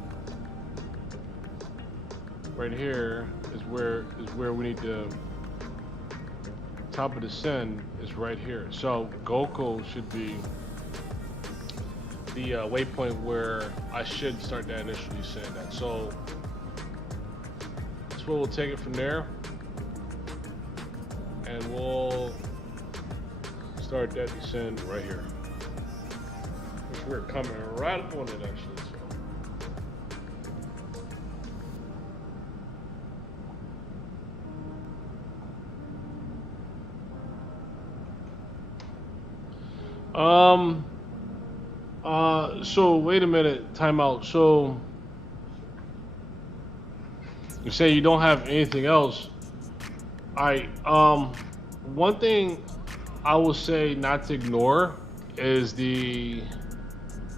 Right here is where we need to top of descend is right here. So Golco should be the waypoint where I should start that initial descent at. So that's where we'll take it from there, and we'll start that descent right here, which we're coming right up on it actually. So wait a minute, time out. So you say you don't have anything else. One thing I will say not to ignore is the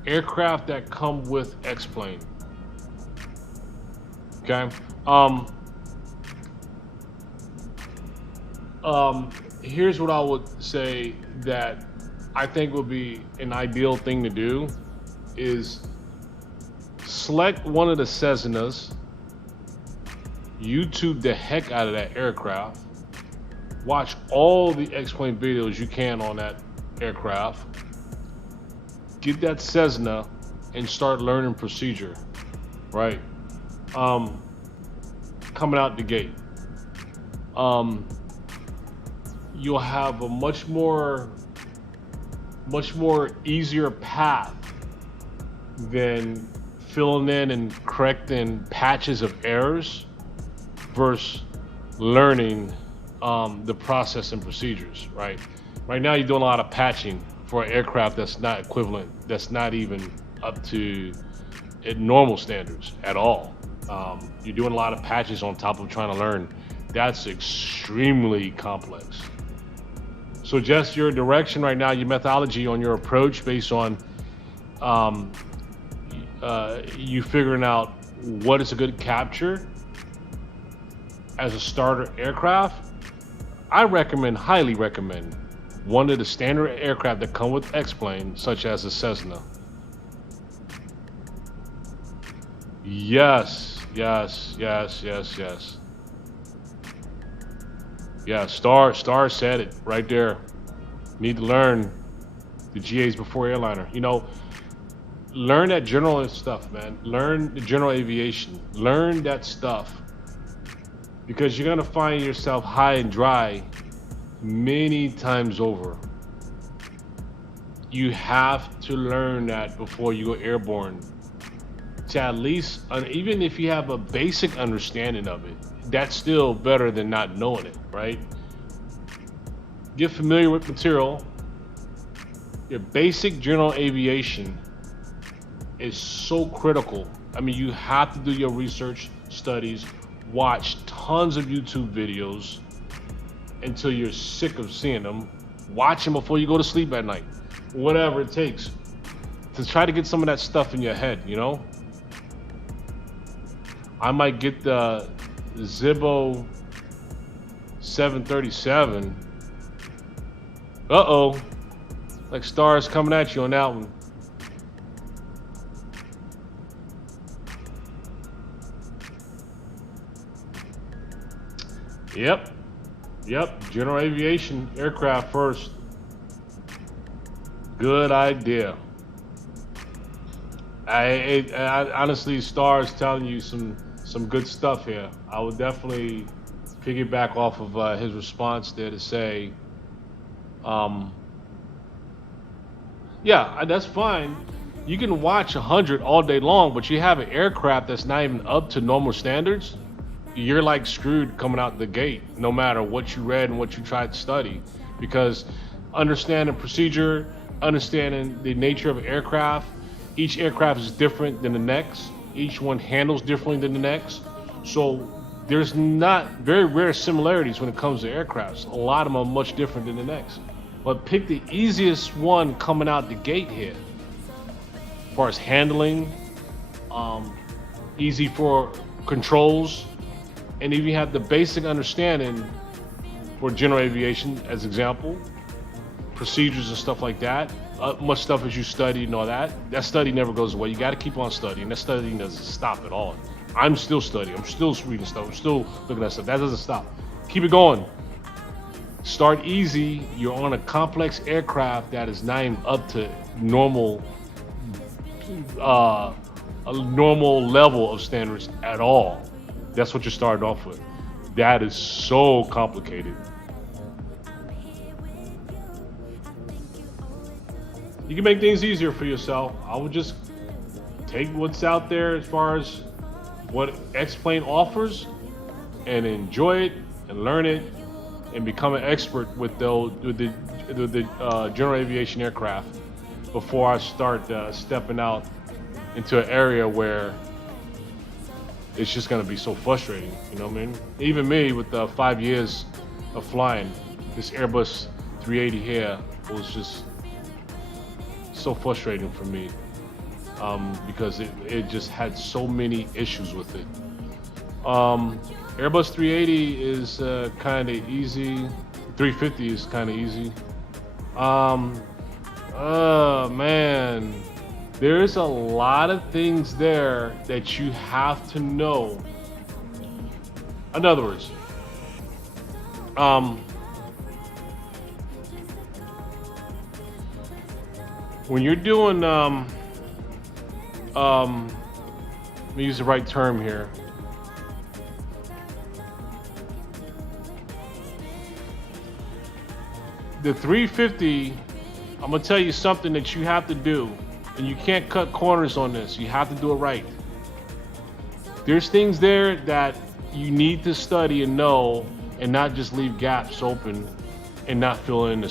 aircraft that come with XPlane. Okay. Here's what I would say that I think would be an ideal thing to do is select one of the Cessnas, YouTube the heck out of that aircraft, watch all the X-Plane videos you can on that aircraft, get that Cessna and start learning procedure, right? Coming out the gate. You'll have a much more easier path than filling in and correcting patches of errors versus learning the process and procedures, right? Right now you're doing a lot of patching for an aircraft that's not equivalent, that's not even up to normal standards at all. You're doing a lot of patches on top of trying to learn. That's extremely complex. So just your direction right now, your methodology on your approach based on you figuring out what is a good capture as a starter aircraft. I highly recommend one of the standard aircraft that come with X-Plane, such as the Cessna. Yes. Yeah, Star said it right there. Need to learn the GAs before airliner. You know, learn that general stuff, man. Learn the general aviation. Learn that stuff. Because you're gonna find yourself high and dry many times over. You have to learn that before you go airborne. To at least, even if you have a basic understanding of it, that's still better than not knowing it, right? Get familiar with material. Your basic general aviation is so critical. I mean, you have to do your research, studies, watch tons of YouTube videos until you're sick of seeing them. Watch them before you go to sleep at night. Whatever it takes to try to get some of that stuff in your head, you know? I might get the Zibbo 737. Uh-oh. Like Stars coming at you on that one. Yep, general aviation, aircraft first. Good idea. I honestly, Stars telling you some good stuff here. I would definitely piggyback off of his response there to say, yeah, that's fine. You can watch 100 all day long, but you have an aircraft that's not even up to normal standards, you're like screwed coming out the gate, no matter what you read and what you tried to study. Because understanding procedure, understanding the nature of an aircraft, each aircraft is different than the next. Each one handles differently than the next. So there's not very rare similarities when it comes to aircrafts. A lot of them are much different than the next. But pick the easiest one coming out the gate here. As far as handling, easy for controls, and if you have the basic understanding for general aviation, as example, procedures and stuff like that, much stuff as you study and all that, that study never goes away. You got to keep on studying. That studying doesn't stop at all. I'm still studying. I'm still reading stuff. I'm still looking at stuff. That doesn't stop. Keep it going. Start easy. You're on a complex aircraft that is not even up to normal, a normal level of standards at all. That's what you're starting off with. That is so complicated. You can make things easier for yourself. I would just take what's out there as far as what XPlane offers and enjoy it and learn it and become an expert with the general aviation aircraft before I start stepping out into an area where it's just gonna be so frustrating, you know what I mean? Even me with 5 years of flying, this Airbus 380 here was just so frustrating for me because it just had so many issues with it. Airbus 380 is kind of easy. 350 is kind of easy. Man, there's a lot of things there that you have to know. In other words, when you're doing, let me use the right term here. The 350, I'm gonna tell you something that you have to do, and you can't cut corners on this. You have to do it right. There's things there that you need to study and know, and not just leave gaps open and not fill in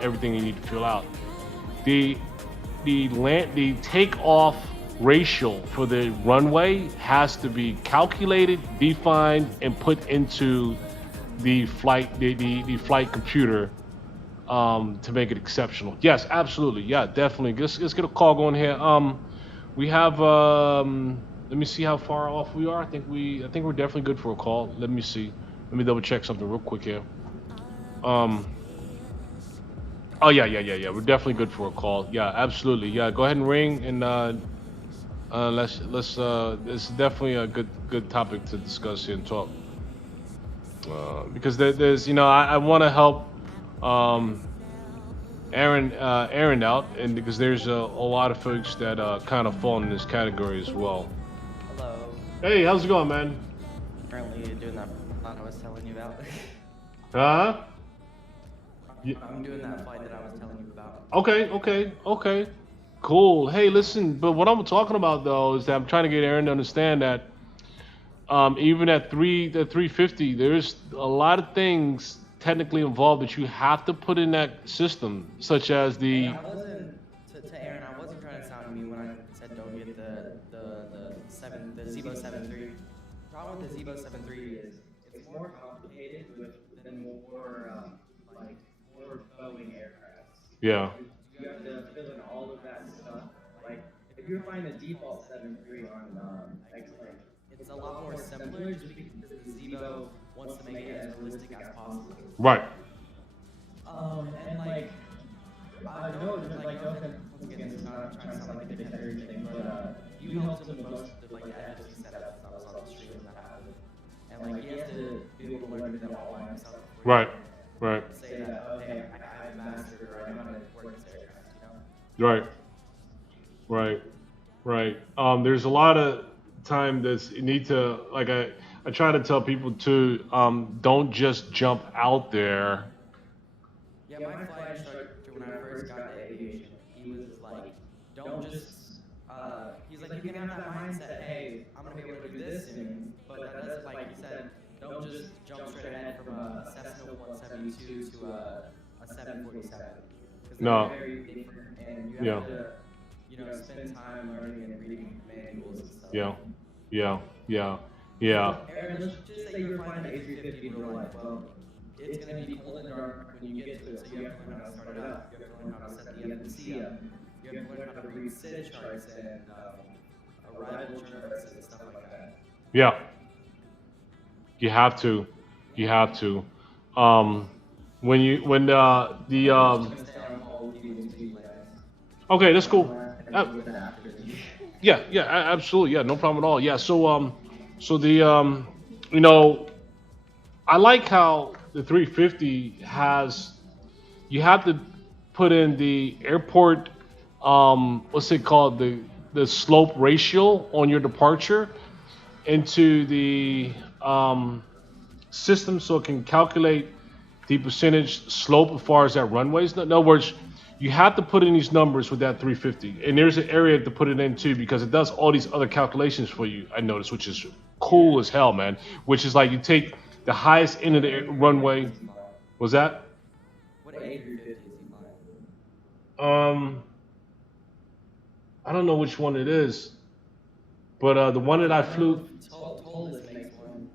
everything you need to fill out. The takeoff ratio for the runway has to be calculated, defined, and put into the flight flight computer to make it exceptional. Yes, absolutely. Yeah, definitely. Let's get a call going here. We have let me see how far off we are. I think we're definitely good for a call. Let me see. Let me double check something real quick here. Oh yeah. We're definitely good for a call. Yeah, absolutely. Yeah, go ahead and ring and let's. It's definitely a good topic to discuss here and talk. because there's, I want to help um, Aaron out, and because there's a lot of folks that kind of fall in this category as well. Hello. Hey, how's it going, man? Currently doing that flight I was telling you about. Huh? I'm doing that flight that I was telling you about. Okay. Cool. Hey, listen, but what I'm talking about though is that I'm trying to get Aaron to understand that even at the 350, there's a lot of things technically involved that you have to put in that system, such as the. I wasn't to Aaron. I wasn't trying to sound mean when I said don't get the Zebo 73. The problem with the Zebo 73 is it's more complicated than more Boeing aircrafts. Yeah. You have to fill in all of that stuff. Like if you're flying the default 73 on XPlane, it's a lot more simpler just because the Zebo wants to make it as realistic as possible. Right. And no offense, once again, this is not trying to sound like a dickhead or anything, but you helped him with most of the FFC setup that was on the stream when that happened. And he has to be able to learn them all by himself. Right. Say that, okay, I've mastered it, or I know how to work this aircraft, Right. There's a lot of time that's you need to I try to tell people to don't just jump out there. Yeah, my flight instructor when I first got to aviation, he was like, don't just he's like, you can have that mindset, hey, I'm gonna be able to do this soon, but that doesn't, like he said, don't just jump straight ahead from a Cessna 172 to a 747. No. They're very different, and you have to, spend time learning and reading manuals and stuff. Yeah. Aaron, let's just say you're flying an A350 in real life. Well, it's going to be cold and dark when you get to it, so you have to learn how to start it up. You have to learn how to set the FMC up. You have to learn how to read SID charts and arrival charts and stuff like that. Yeah. You have to. Okay, that's cool. Yeah, absolutely. Yeah, no problem at all. Yeah, so the I like how the 350 has, you have to put in the airport, what's it called, the slope ratio on your departure into the system so it can calculate the percentage slope as far as that runways. In other words, you have to put in these numbers with that 350, and there's an area to put it in too because it does all these other calculations for you. I noticed, which is cool as hell, man. Which is like you take the highest end of the runway. Was that? What A350 is he flying? I don't know which one it is, but the one that I flew. Tolus makes one.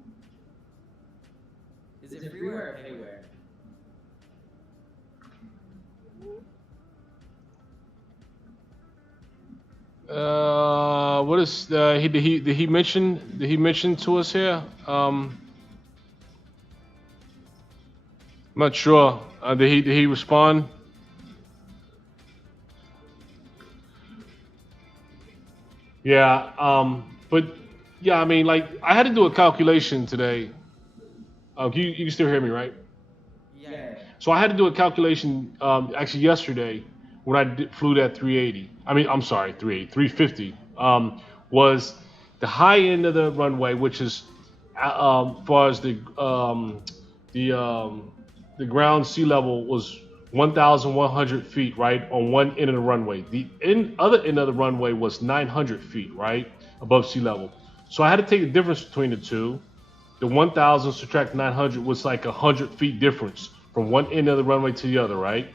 Is it freeware or payware? What is did he mention to us here? I'm not sure. Did he respond? Yeah. But yeah, I mean, like I had to do a calculation today. You can still hear me, right? Yeah. So I had to do a calculation actually yesterday when I flew that 380. I'm sorry, 350. Was the high end of the runway, which is far as the ground sea level was 1,100 feet, right, on one end of the runway. The other end of the runway was 900 feet, right, above sea level. So I had to take the difference between the two. The 1,000 subtract 900 was like 100 feet difference from one end of the runway to the other, right?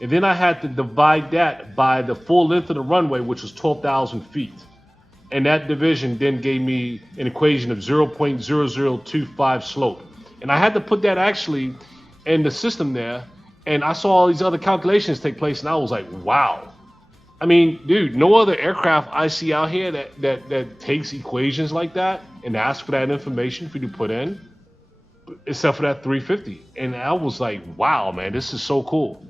And then I had to divide that by the full length of the runway, which was 12,000 feet. And that division then gave me an equation of 0.0025 slope. And I had to put that actually in the system there. And I saw all these other calculations take place, and I was like, wow. I mean, dude, no other aircraft I see out here that takes equations like that and asks for that information for you to put in, except for that 350. And I was like, wow, man, this is so cool.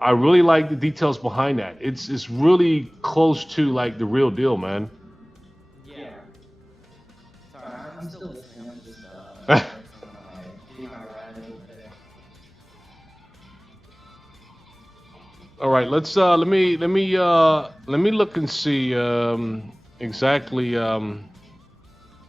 I really like the details behind that. It's really close to like the real deal, man. Yeah. Sorry, I'm still listening. I'm just getting my ride over there. All right, let me look and see exactly